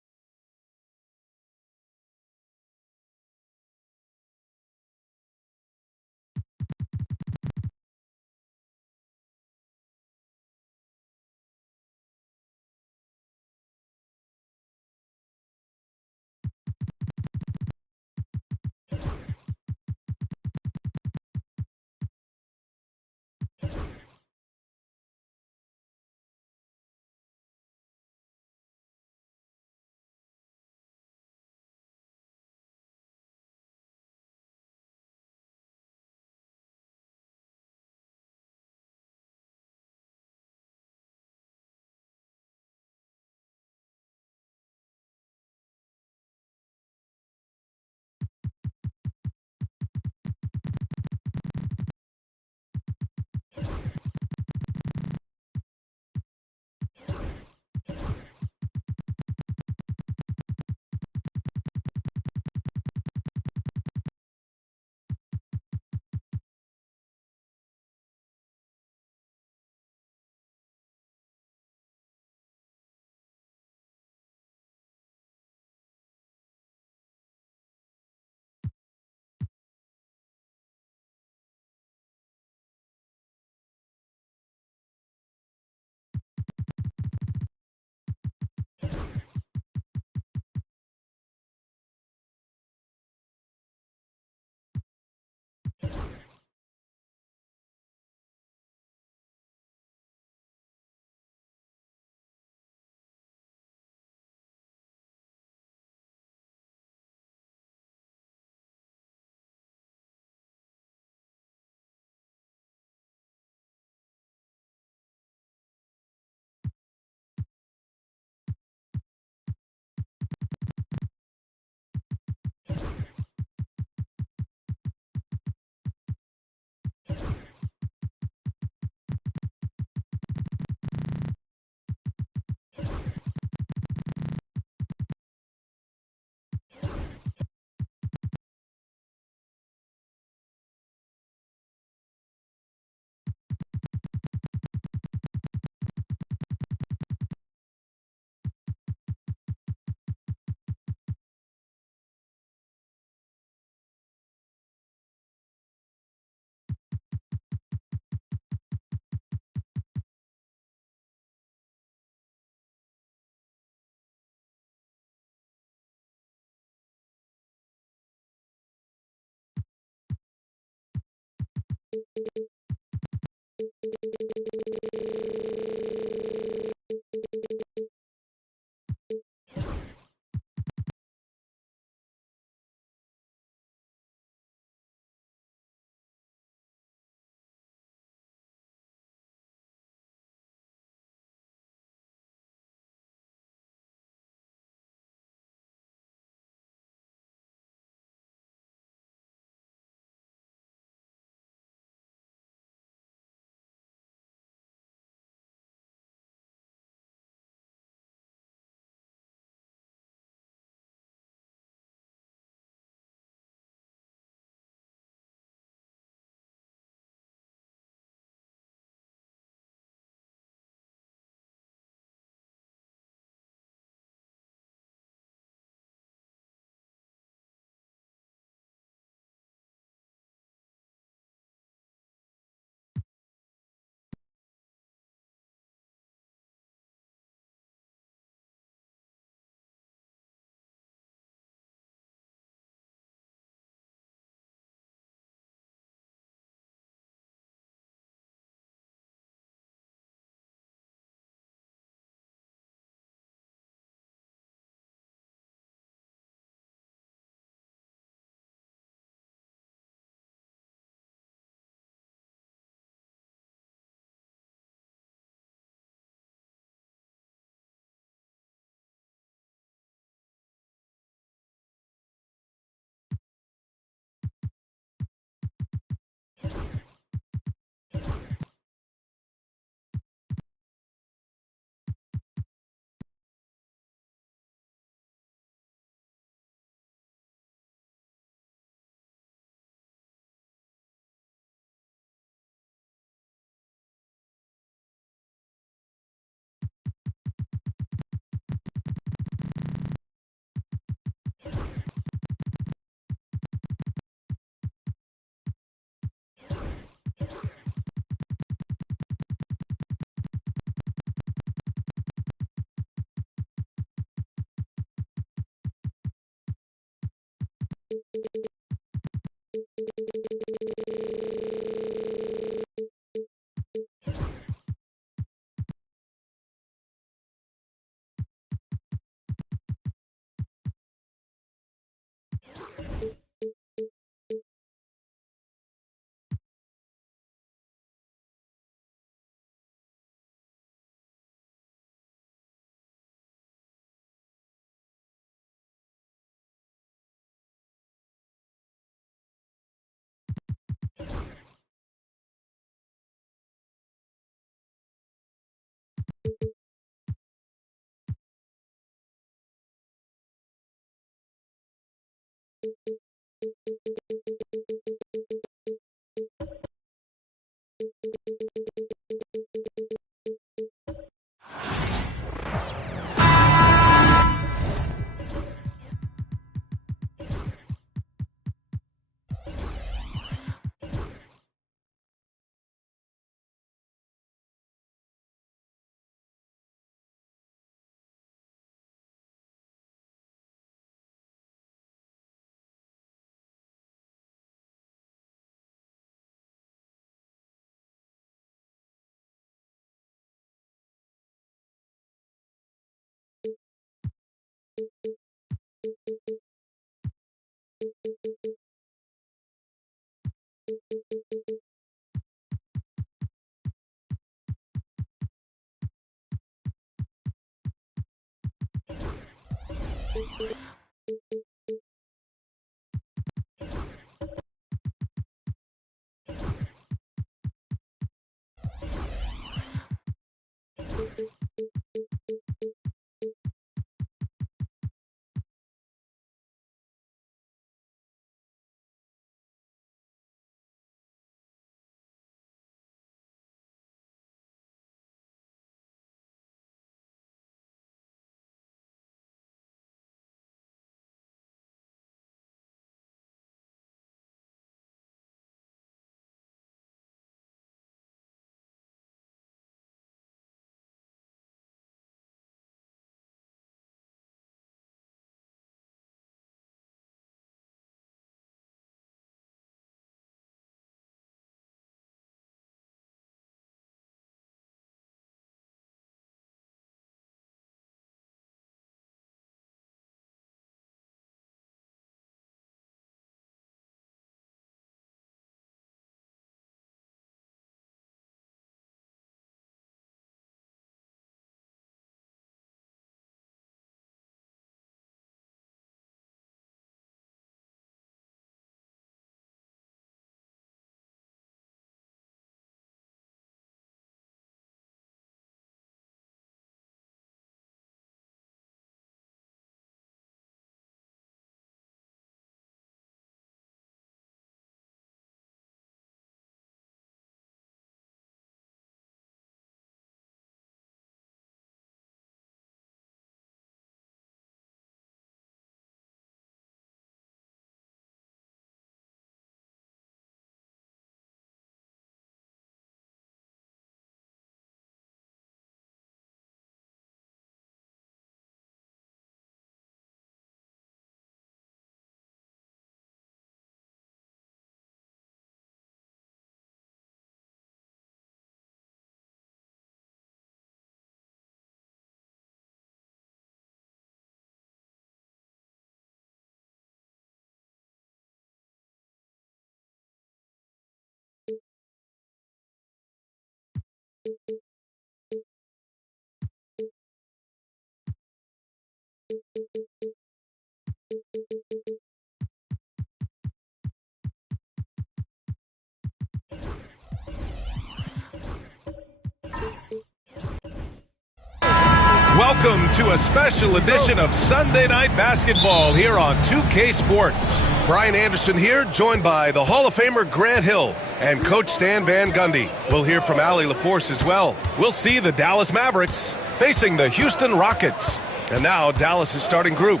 Welcome to a special edition of Sunday Night Basketball here on 2K Sports. Brian Anderson here, joined by the Hall of Famer Grant Hill and Coach Stan Van Gundy. We'll hear from Allie LaForce as well. We'll see the Dallas Mavericks facing the Houston Rockets. And now Dallas' starting group.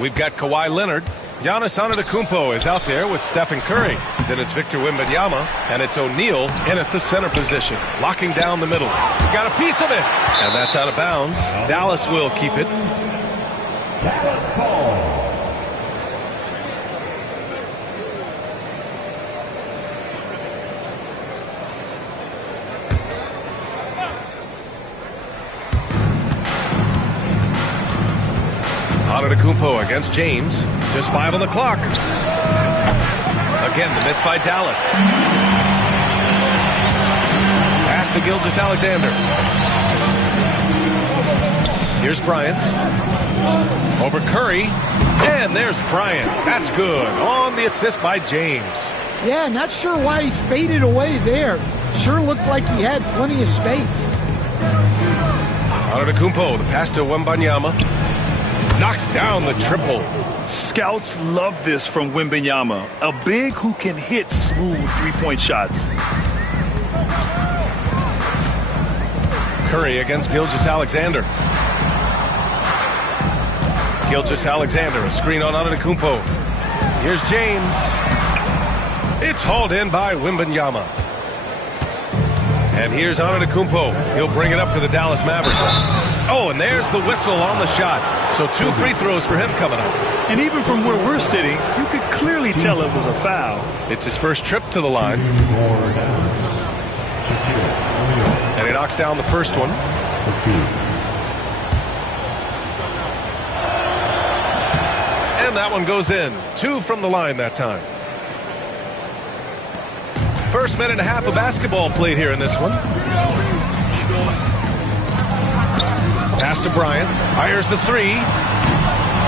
We've got Kawhi Leonard. Giannis Antetokounmpo is out there with Stephen Curry. Then it's Victor Wembanyama, and it's O'Neal in at the center position, locking down the middle. We got a piece of it, and that's out of bounds. Dallas will keep it. Dallas ball. Antetokounmpo against James. Just 5 on the clock. Again, the miss by Dallas. Pass to Gilgeous-Alexander. Here's Bryant. Over Curry. And there's Bryant. That's good. On the assist by James. Yeah, not sure why he faded away there. Sure looked like he had plenty of space. Antetokounmpo, the pass to Wembanyama. Knocks down the triple. Scouts love this from Wembanyama, a big who can hit smooth three-point shots. Curry against Gilgeous-Alexander. Gilgeous-Alexander, a screen on Antetokounmpo. Here's James. It's hauled in by Wembanyama. And here's Antetokounmpo. He'll bring it up for the Dallas Mavericks. Oh, and there's the whistle on the shot. So 2 free throws for him coming up. And even from where we're sitting, you could clearly tell it was a foul. It's his first trip to the line. And he knocks down the first one. And that one goes in. 2 from the line that time. First minute and a half of basketball played here in this one. Pass to Bryant. Fires the 3.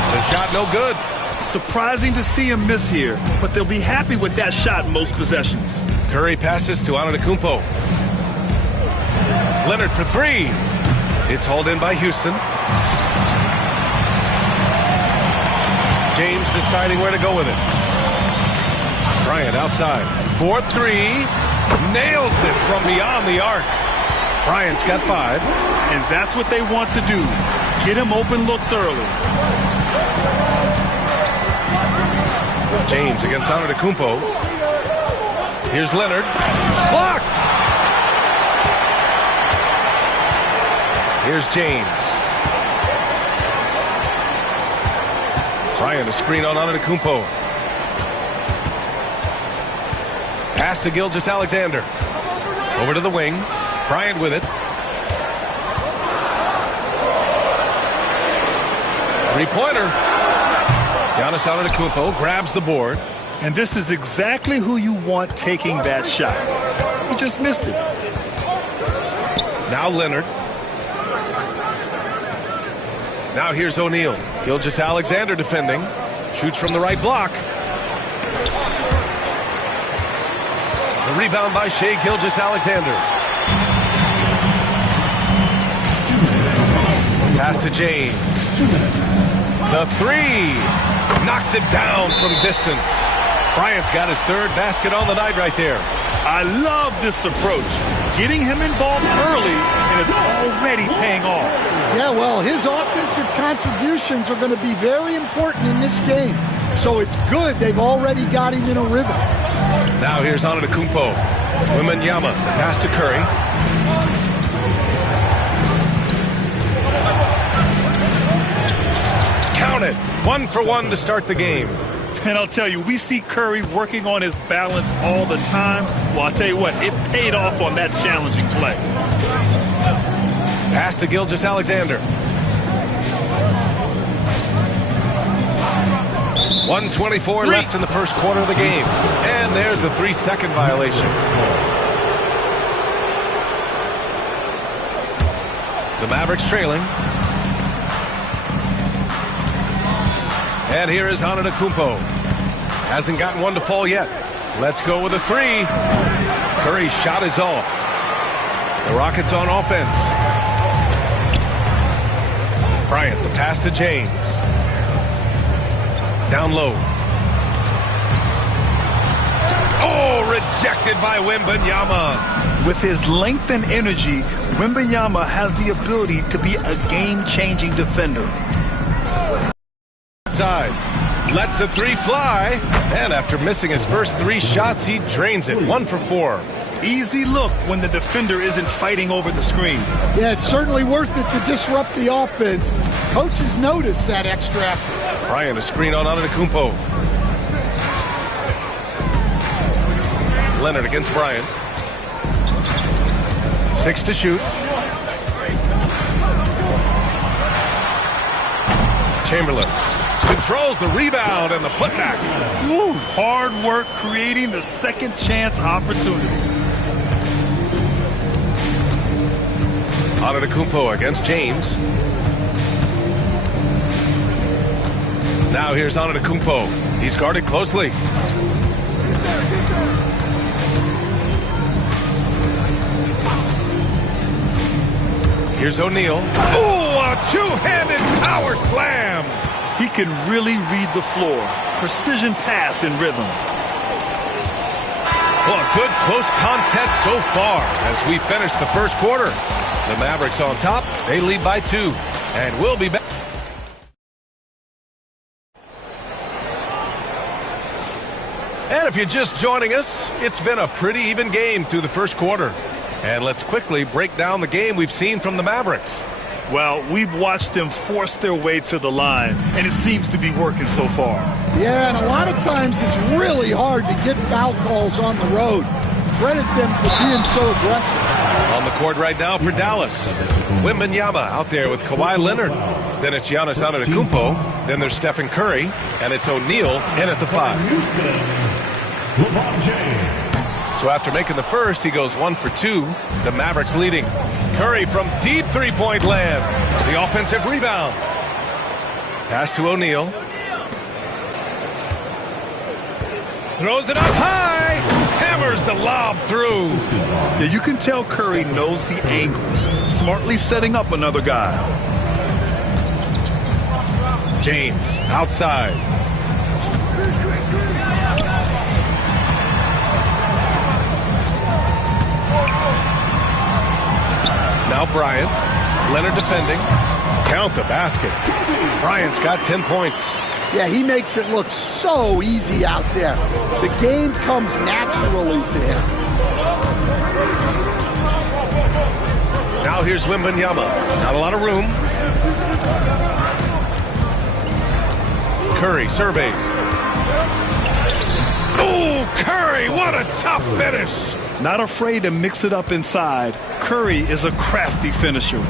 The shot no good. Surprising to see him miss here, but they'll be happy with that shot most possessions. Curry passes to Antetokounmpo. Leonard for 3. It's hauled in by Houston. James deciding where to go with it. Bryant outside. 4-3. Nails it from beyond the arc. Bryant's got 5. And that's what they want to do. Get him open looks early. James against Antetokounmpo. Here's Leonard. Blocked! Here's James. Bryant, a screen on Antetokounmpo. Pass to Gilgeous-Alexander. Over to the wing. Bryant with it. 3-pointer. Giannis Antetokounmpo grabs the board. And this is exactly who you want taking that shot. He just missed it. Now Leonard. Now here's O'Neal. Gilgeous-Alexander defending. Shoots from the right block. The rebound by Shai Gilgeous-Alexander. Pass to James. The 3. Knocks it down from distance. Bryant's got his 3rd basket on the night right there. I love this approach. Getting him involved early, and it's already paying off. Yeah, well, his offensive contributions are going to be very important in this game. So it's good they've already got him in a rhythm. Now here's Antetokounmpo. Wembanyama, the pass to Curry. Count it. 1 for 1 to start the game. And I'll tell you, we see Curry working on his balance all the time. Well, I'll tell you what, it paid off on that challenging play. Pass to Gilgeous-Alexander. 1:24 left in the first quarter of the game. And there's a 3-second violation. The Mavericks trailing. And here is Antetokounmpo. Hasn't gotten one to fall yet. Let's go with a three. Curry's shot is off. The Rockets on offense. Bryant, the pass to James. Down low. Oh, rejected by Wembanyama. With his length and energy, Wembanyama has the ability to be a game-changing defender. Side. Lets a three fly. And after missing his first 3 shots, he drains it. 1 for 4. Easy look when the defender isn't fighting over the screen. Yeah, it's certainly worth it to disrupt the offense. Coaches notice that extra effort. Bryant, a screen on Antetokounmpo. Leonard against Bryant. 6 to shoot. Chamberlain controls the rebound and the putback. Woo, hard work creating the second chance opportunity. Antetokounmpo against James. Now here's Antetokounmpo. He's guarded closely. Here's O'Neal. Ooh, a two-handed power slam. He can really read the floor. Precision pass in rhythm. Well, a good close contest so far as we finish the first quarter. The Mavericks on top. They lead by 2. And we'll be back. And if you're just joining us, it's been a pretty even game through the first quarter. And let's quickly break down the game we've seen from the Mavericks. Well, we've watched them force their way to the line, and it seems to be working so far. Yeah, and a lot of times it's really hard to get foul calls on the road. Credit them for being so aggressive. On the court right now for Dallas. Wembanyama out there with Kawhi Leonard. Then it's Giannis Antetokounmpo. Then there's Stephen Curry. And it's O'Neal in at the 5. LeBron James. So after making the first, he goes 1 for 2. The Mavericks leading. Curry from deep three-point land. The offensive rebound. Pass to O'Neal. Throws it up high. Hammers the lob through. Yeah, you can tell Curry knows the angles. Smartly setting up another guy. James outside. Now Bryant. Leonard defending. Count the basket. Bryant's got 10 points. Yeah, he makes it look so easy out there. The game comes naturally to him. Now here's Wembanyama. Not a lot of room. Curry surveys. Oh, Curry, what a tough finish. Not afraid to mix it up inside. Curry is a crafty finisher.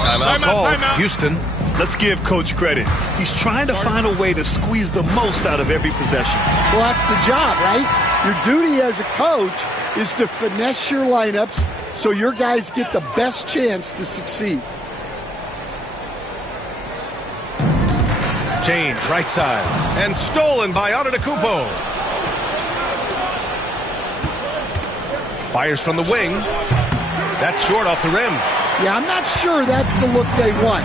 Timeout call. Houston. Let's give Coach credit. He's trying to find a way to squeeze the most out of every possession. Well, that's the job, right? Your duty as a coach is to finesse your lineups so your guys get the best chance to succeed. James, right side. And stolen by Antetokounmpo. Fires from the wing. That's short off the rim. Yeah, I'm not sure that's the look they want.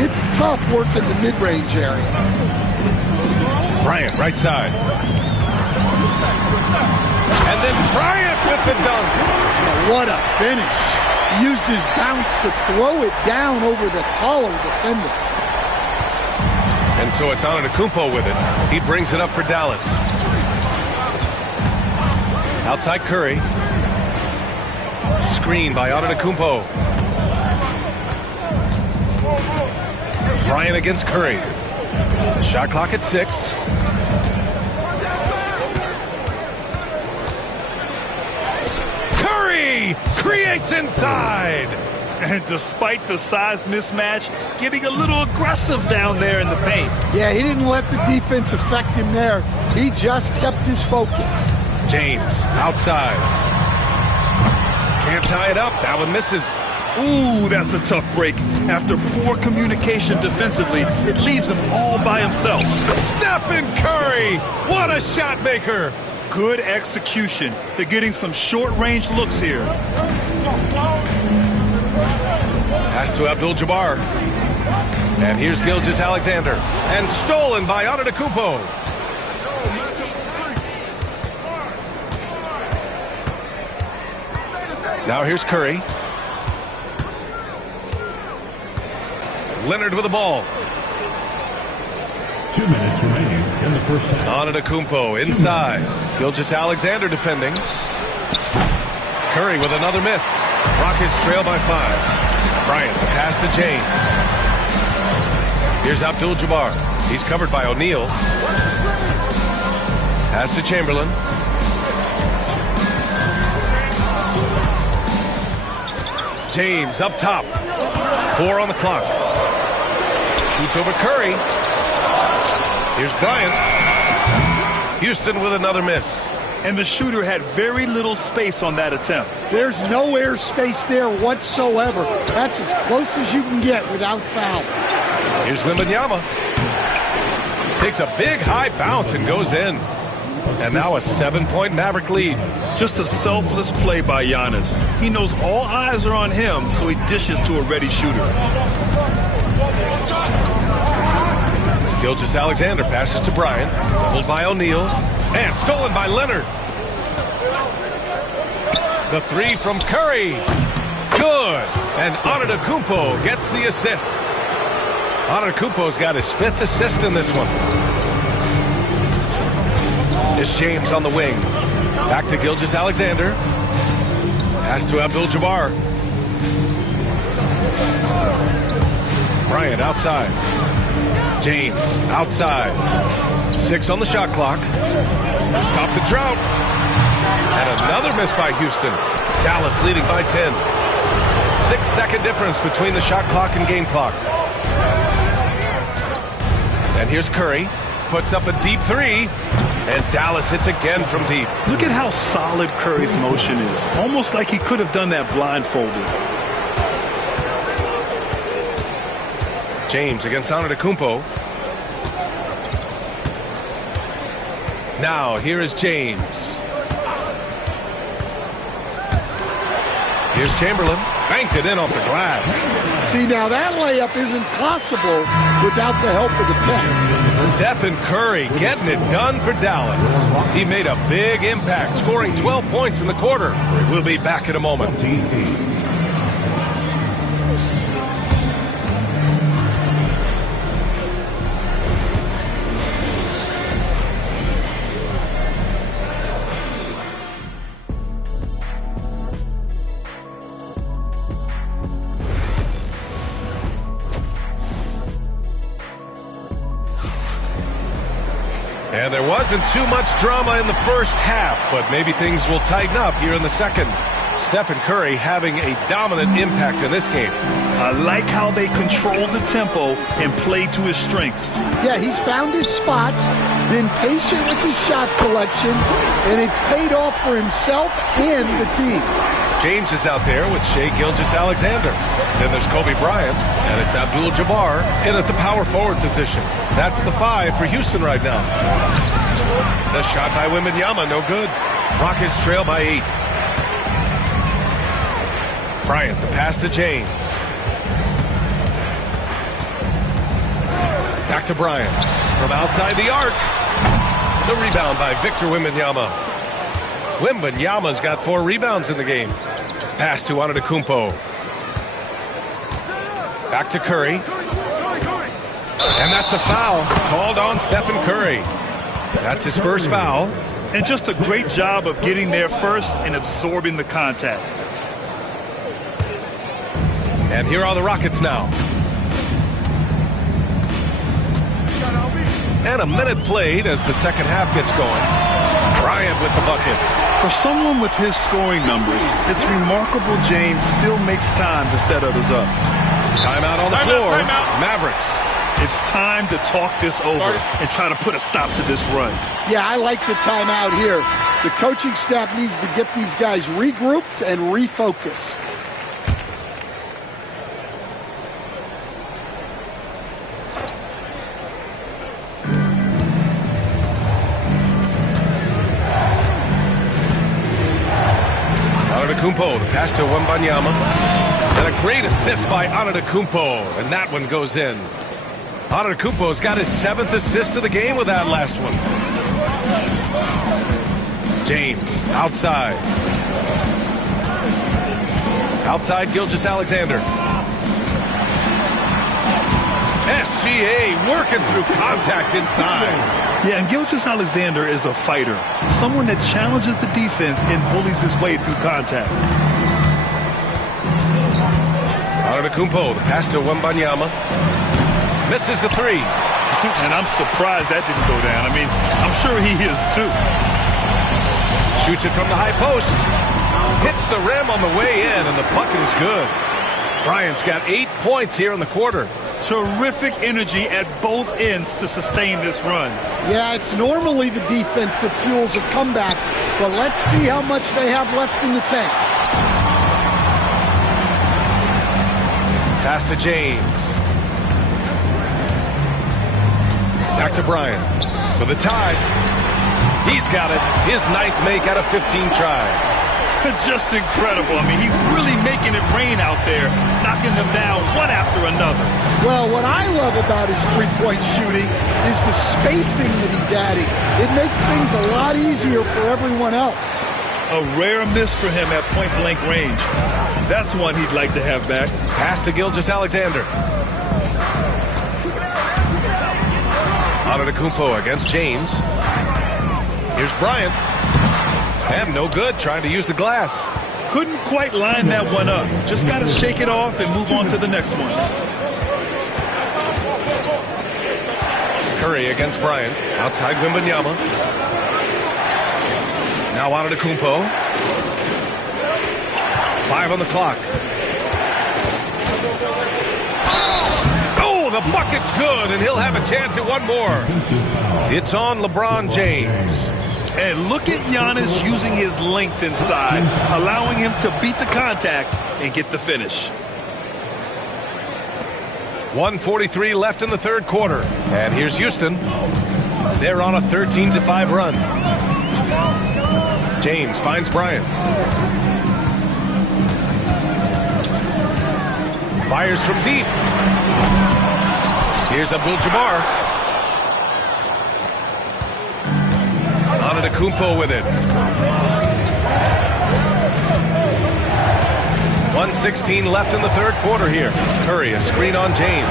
It's tough working the mid-range area. Bryant, right side. And then Bryant with the dunk. Oh, what a finish. He used his bounce to throw it down over the taller defender. And so it's Antetokounmpo with it. He brings it up for Dallas. Outside Curry. Screen by Antetokounmpo. Bryant against Curry. Shot clock at 6. Curry creates inside. And despite the size mismatch, getting a little aggressive down there in the paint. Yeah, he didn't let the defense affect him there. He just kept his focus. James outside. Can't tie it up. That one misses. Ooh, that's a tough break. After poor communication defensively, it leaves him all by himself. Stephen Curry, what a shot maker. Good execution. They're getting some short-range looks here. Pass to Abdul-Jabbar. And here's Gilgeous-Alexander. And stolen by Antetokounmpo. Now here's Curry. Leonard with the ball. 2 minutes remaining in the first half. Antetokounmpo inside. Gilgeous-Alexander defending. Curry with another miss. Rockets trail by 5. Bryant, the pass to James. Here's Abdul-Jabbar. He's covered by O'Neal. Pass to Chamberlain. James up top. 4 on the clock. Shoots over Curry. Here's Bryant. Houston with another miss. And the shooter had very little space on that attempt. There's no air space there whatsoever. That's as close as you can get without foul. Here's Wembanyama. Takes a big high bounce and goes in. And now a 7-point Maverick lead. Just a selfless play by Giannis. He knows all eyes are on him, so he dishes to a ready shooter. Gilgeous-Alexander passes to Bryant. Doubled by O'Neal. And stolen by Leonard. The 3 from Curry. Good. And Antetokounmpo gets the assist. Antetokounmpo's got his 5th assist in this one. It's James on the wing. Back to Gilgeous-Alexander. Pass to Abdul-Jabbar. Bryant outside. James outside. 6 on the shot clock. Stop the drought. And another miss by Houston. Dallas leading by 10. 6-second difference between the shot clock and game clock. And here's Curry. Puts up a deep 3. And Dallas hits again from deep. Look at how solid Curry's motion is. Almost like he could have done that blindfolded. James against Antetokounmpo. Now, here is James. Here's Chamberlain. Banked it in off the glass. See, now that layup isn't possible without the help of the pen. Stephen Curry getting it done for Dallas. He made a big impact, scoring 12 points in the quarter. We'll be back in a moment. And there wasn't too much drama in the first half, but maybe things will tighten up here in the second. Stephen Curry having a dominant impact in this game. I like how they controlled the tempo and played to his strengths. Yeah, he's found his spots, been patient with his shot selection, and it's paid off for himself and the team. James is out there with Shai Gilgeous-Alexander. Then there's Kobe Bryant, and it's Abdul-Jabbar in at the power forward position. That's the 5 for Houston right now. The shot by Wembanyama, no good. Rockets trail by 8. Bryant, the pass to James. Back to Bryant. From outside the arc. The rebound by Victor Wembanyama. Wembanyama's got 4 rebounds in the game. Pass to Antetokounmpo. Back to Curry. And that's a foul called on Stephen Curry. That's his first foul. And just a great job of getting there first and absorbing the contact. And here are the Rockets now. And a minute played as the second half gets going. Bryant with the bucket. For someone with his scoring numbers, it's remarkable James still makes time to set others up. Timeout on the floor. Mavericks. It's time to talk this over and try to put a stop to this run. Yeah, I like the timeout here. The coaching staff needs to get these guys regrouped and refocused. Antetokounmpo, the pass to Wembanyama. And a great assist by Antetokounmpo, and that one goes in. Antetokounmpo's got his 7th assist of the game with that last one. James, outside. Outside, Gilgeous-Alexander. SGA working through contact inside. Yeah, and Gilgeous-Alexander is a fighter. Someone that challenges the defense and bullies his way through contact. Antetokounmpo, the pass to Wembanyama. Misses the 3. And I'm surprised that didn't go down. I mean, I'm sure he is too. Shoots it from the high post. Hits the rim on the way in, and the bucket is good. Bryant's got 8 points here in the quarter. Terrific energy at both ends to sustain this run. Yeah, it's normally the defense that fuels a comeback, but let's see how much they have left in the tank. Pass to James. Back to Bryant for the tie. He's got it. His 9th make out of 15 tries. Just incredible. I mean, he's really making it rain out there, knocking them down one after another. Well, what I love about his three-point shooting is the spacing that he's adding. It makes things a lot easier for everyone else. A rare miss for him at point-blank range. That's one he'd like to have back. Pass to Gilgeous-Alexander. Antetokounmpo against James. Here's Bryant. And no good, trying to use the glass. Couldn't quite line that one up. Just got to shake it off and move on to the next one. Curry against Bryant. Outside Wembanyama. Now Antetokounmpo. 5 on the clock. Oh, the bucket's good, and he'll have a chance at one more. It's on LeBron James. And look at Giannis using his length inside, allowing him to beat the contact and get the finish. 1:43 left in the third quarter. And here's Houston. They're on a 13-5 run. James finds Bryant. Fires from deep. Here's Abdul-Jabbar. Antetokounmpo with it. 1:16 left in the third quarter here. Curry, a screen on James.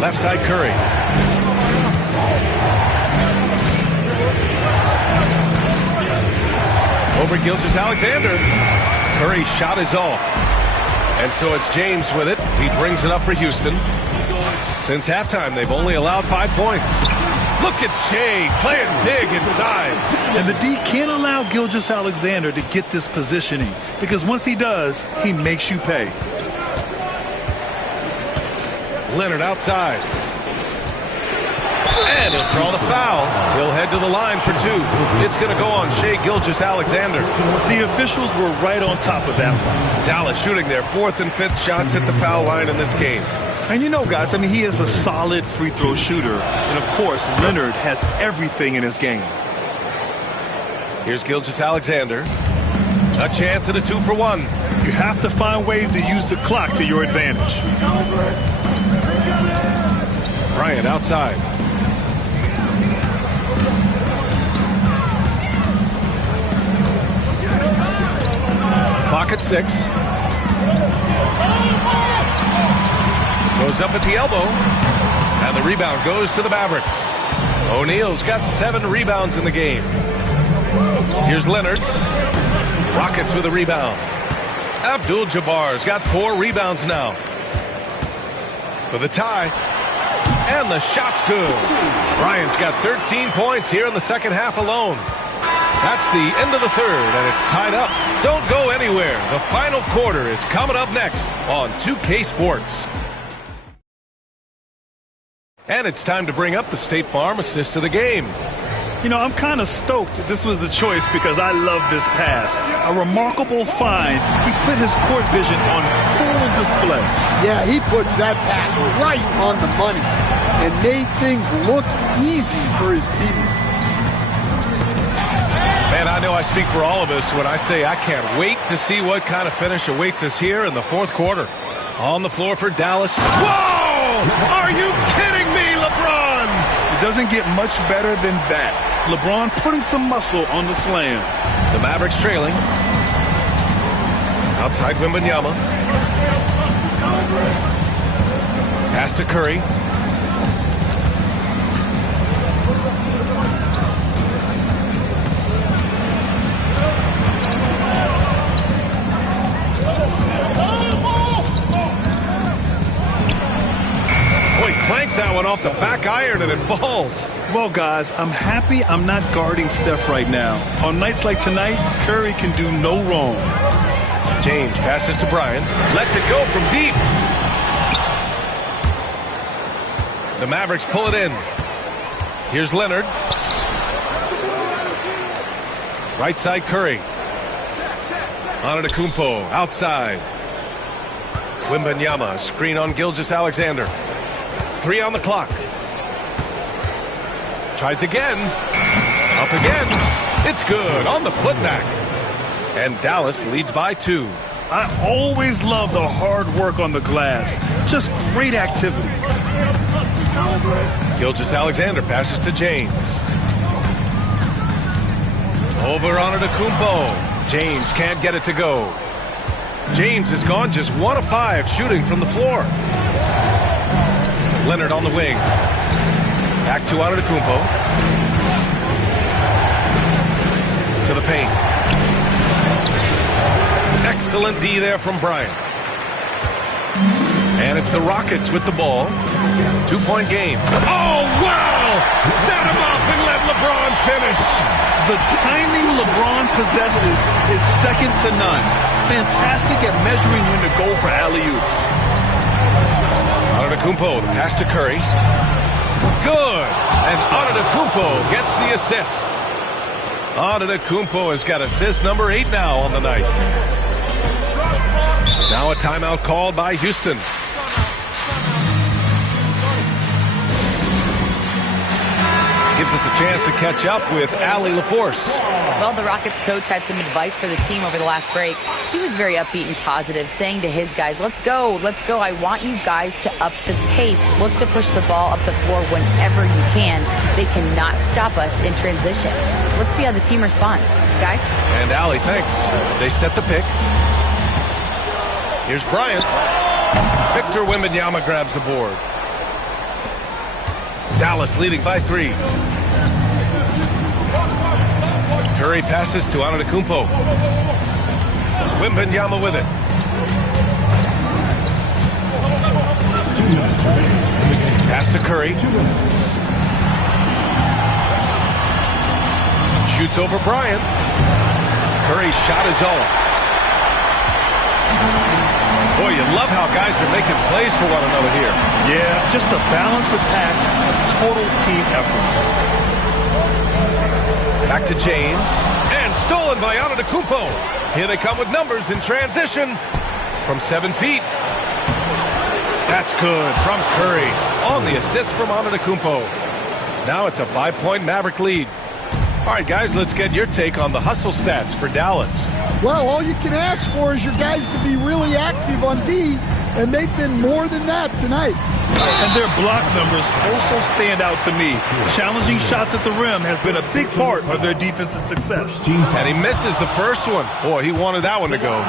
Left side Curry. Over Gilgeous-Alexander. Curry's shot is off. And so it's James with it. He brings it up for Houston. Since halftime, they've only allowed 5 points. Look at Shea playing big inside. And the D can't allow Gilgeous-Alexander to get this positioning, because once he does, he makes you pay. Leonard outside. And he'll draw the foul. He'll head to the line for 2. It's going to go on Shea Gilgeous-Alexander. The officials were right on top of that one. Dallas shooting their 4th and 5th shots at the foul line in this game. And you know, guys, I mean, he is a solid free throw shooter. And, of course, Leonard has everything in his game. Here's Gilgeous-Alexander. A chance at a 2-for-1. You have to find ways to use the clock to your advantage. Bryant outside. Clock at 6. Goes up at the elbow. And the rebound goes to the Mavericks. O'Neal's got 7 rebounds in the game. Here's Leonard. Rockets with a rebound. Abdul-Jabbar's got 4 rebounds now. For the tie. And the shot's good. Bryant's got 13 points here in the second half alone. That's the end of the third, and it's tied up. Don't go anywhere. The final quarter is coming up next on 2K Sports. And it's time to bring up the State Farm assist of the game. You know, I'm kind of stoked that this was a choice because I love this pass. A remarkable find. He put his court vision on full display. Yeah, he puts that pass right on the money and made things look easy for his team. Man, I know I speak for all of us when I say I can't wait to see what kind of finish awaits us here in the fourth quarter. On the floor for Dallas. Whoa! Are you kidding me, LeBron? It doesn't get much better than that. LeBron putting some muscle on the slam. The Mavericks trailing. Outside Wembanyama. Pass to Curry. Clanks that one off the back iron and it falls. Well, guys, I'm happy I'm not guarding Steph right now. On nights like tonight, Curry can do no wrong. James passes to Bryant. Lets it go from deep. The Mavericks pull it in. Here's Leonard. Right side Curry. Antetokounmpo outside. Wembanyama screen on Gilgeous-Alexander. 3 on the clock. Tries again. Up again. It's good on the putback. And Dallas leads by 2. I always love the hard work on the glass. Just great activity. Gilgeous-Alexander passes to James. Over Antetokounmpo. James can't get it to go. James has gone just 1 of 5 shooting from the floor. Leonard on the wing. Back to Antetokounmpo. To the paint. Excellent D there from Bryant. And it's the Rockets with the ball. 2-point game. Oh, wow! Set him up and let LeBron finish. The timing LeBron possesses is second to none. Fantastic at measuring when to go for alley-oops. Antetokounmpo, the pass to Curry. Good! And Antetokounmpo gets the assist. Antetokounmpo has got assist number 8 now on the night. Now a timeout called by Houston. Gives us a chance to catch up with Allie LaForce. Well, the Rockets coach had some advice for the team over the last break. He was very upbeat and positive, saying to his guys, let's go. I want you guys to up the pace. Look to push the ball up the floor whenever you can. They cannot stop us in transition. Let's see how the team responds. Guys? And Allie, thanks. They set the pick. Here's Bryant. Victor Wembanyama grabs the board. Dallas leading by 3. Curry passes to Antetokounmpo. Wembanyama with it. Pass to Curry. Shoots over Bryant. Curry's shot is off. Boy, you love how guys are making plays for one another here. Yeah, just a balanced attack, a total team effort. Back to James. And stolen by Antetokounmpo. Here they come with numbers in transition from 7 feet. That's good from Curry on the assist from Antetokounmpo. Now it's a 5-point Maverick lead. All right, guys, let's get your take on the hustle stats for Dallas. Well, all you can ask for is your guys to be really active on D, and they've been more than that tonight. And their block numbers also stand out to me. Challenging shots at the rim has been a big part of their defensive success. And he misses the first one. Boy, he wanted that one to go.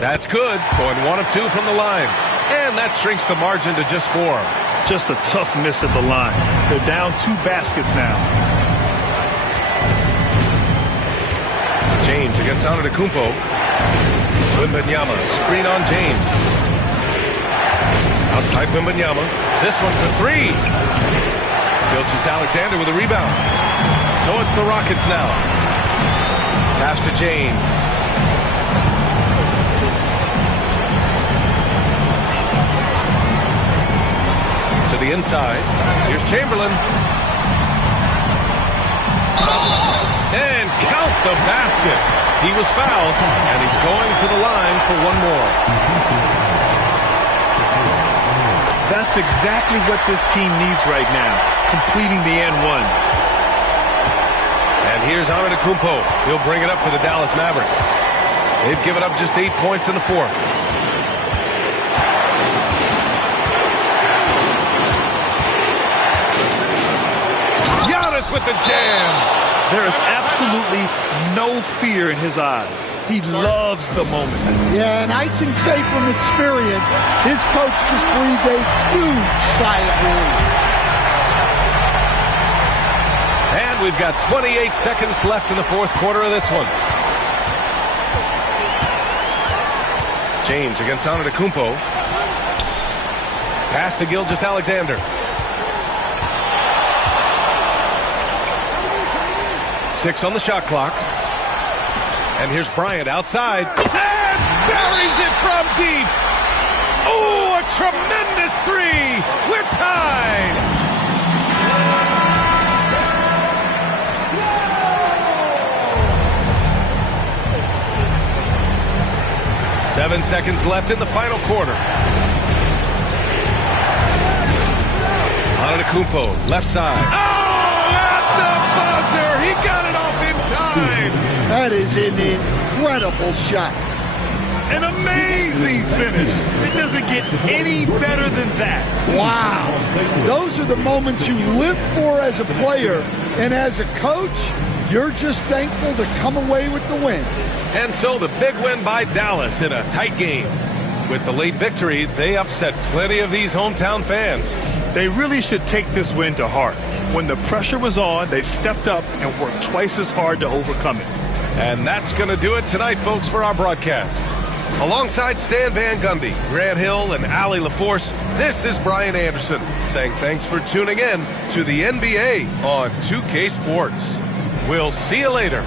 That's good. Going 1 of 2 from the line. And that shrinks the margin to just 4. Just a tough miss at the line. They're down 2 baskets now. James against Antetokounmpo. Wembanyama, screen on James. Outside Wembanyama. This one for 3. Gilgeous-Alexander with a rebound. So it's the Rockets now. Pass to James. To the inside. Here's Chamberlain. And count the basket. He was fouled, and he's going to the line for 1 more. That's exactly what this team needs right now, completing the N1. And here's Antetokounmpo. He'll bring it up for the Dallas Mavericks. They've given up just 8 points in the fourth. Giannis with the jam. There is absolutely no fear in his eyes. He loves the moment. Yeah, and I can say from experience, his coach just breathed a huge sigh of relief. And we've got 28 seconds left in the fourth quarter of this one. James against Antetokounmpo. Pass to Gilgeous-Alexander. 6 on the shot clock. And here's Bryant outside. And buries it from deep. Oh, a tremendous three. We're tied. Seven seconds left in the final quarter. Antetokounmpo, left side. Oh, at the buzzer. He got it off in time. That is an incredible shot. An amazing finish. It doesn't get any better than that. Wow. Those are the moments you live for as a player. And as a coach, you're just thankful to come away with the win. And so the big win by Dallas in a tight game. With the late victory, they upset plenty of these hometown fans. They really should take this win to heart. When the pressure was on, they stepped up and worked twice as hard to overcome it. And that's going to do it tonight, folks, for our broadcast. Alongside Stan Van Gundy, Grant Hill, and Allie LaForce, this is Brian Anderson saying thanks for tuning in to the NBA on 2K Sports. We'll see you later.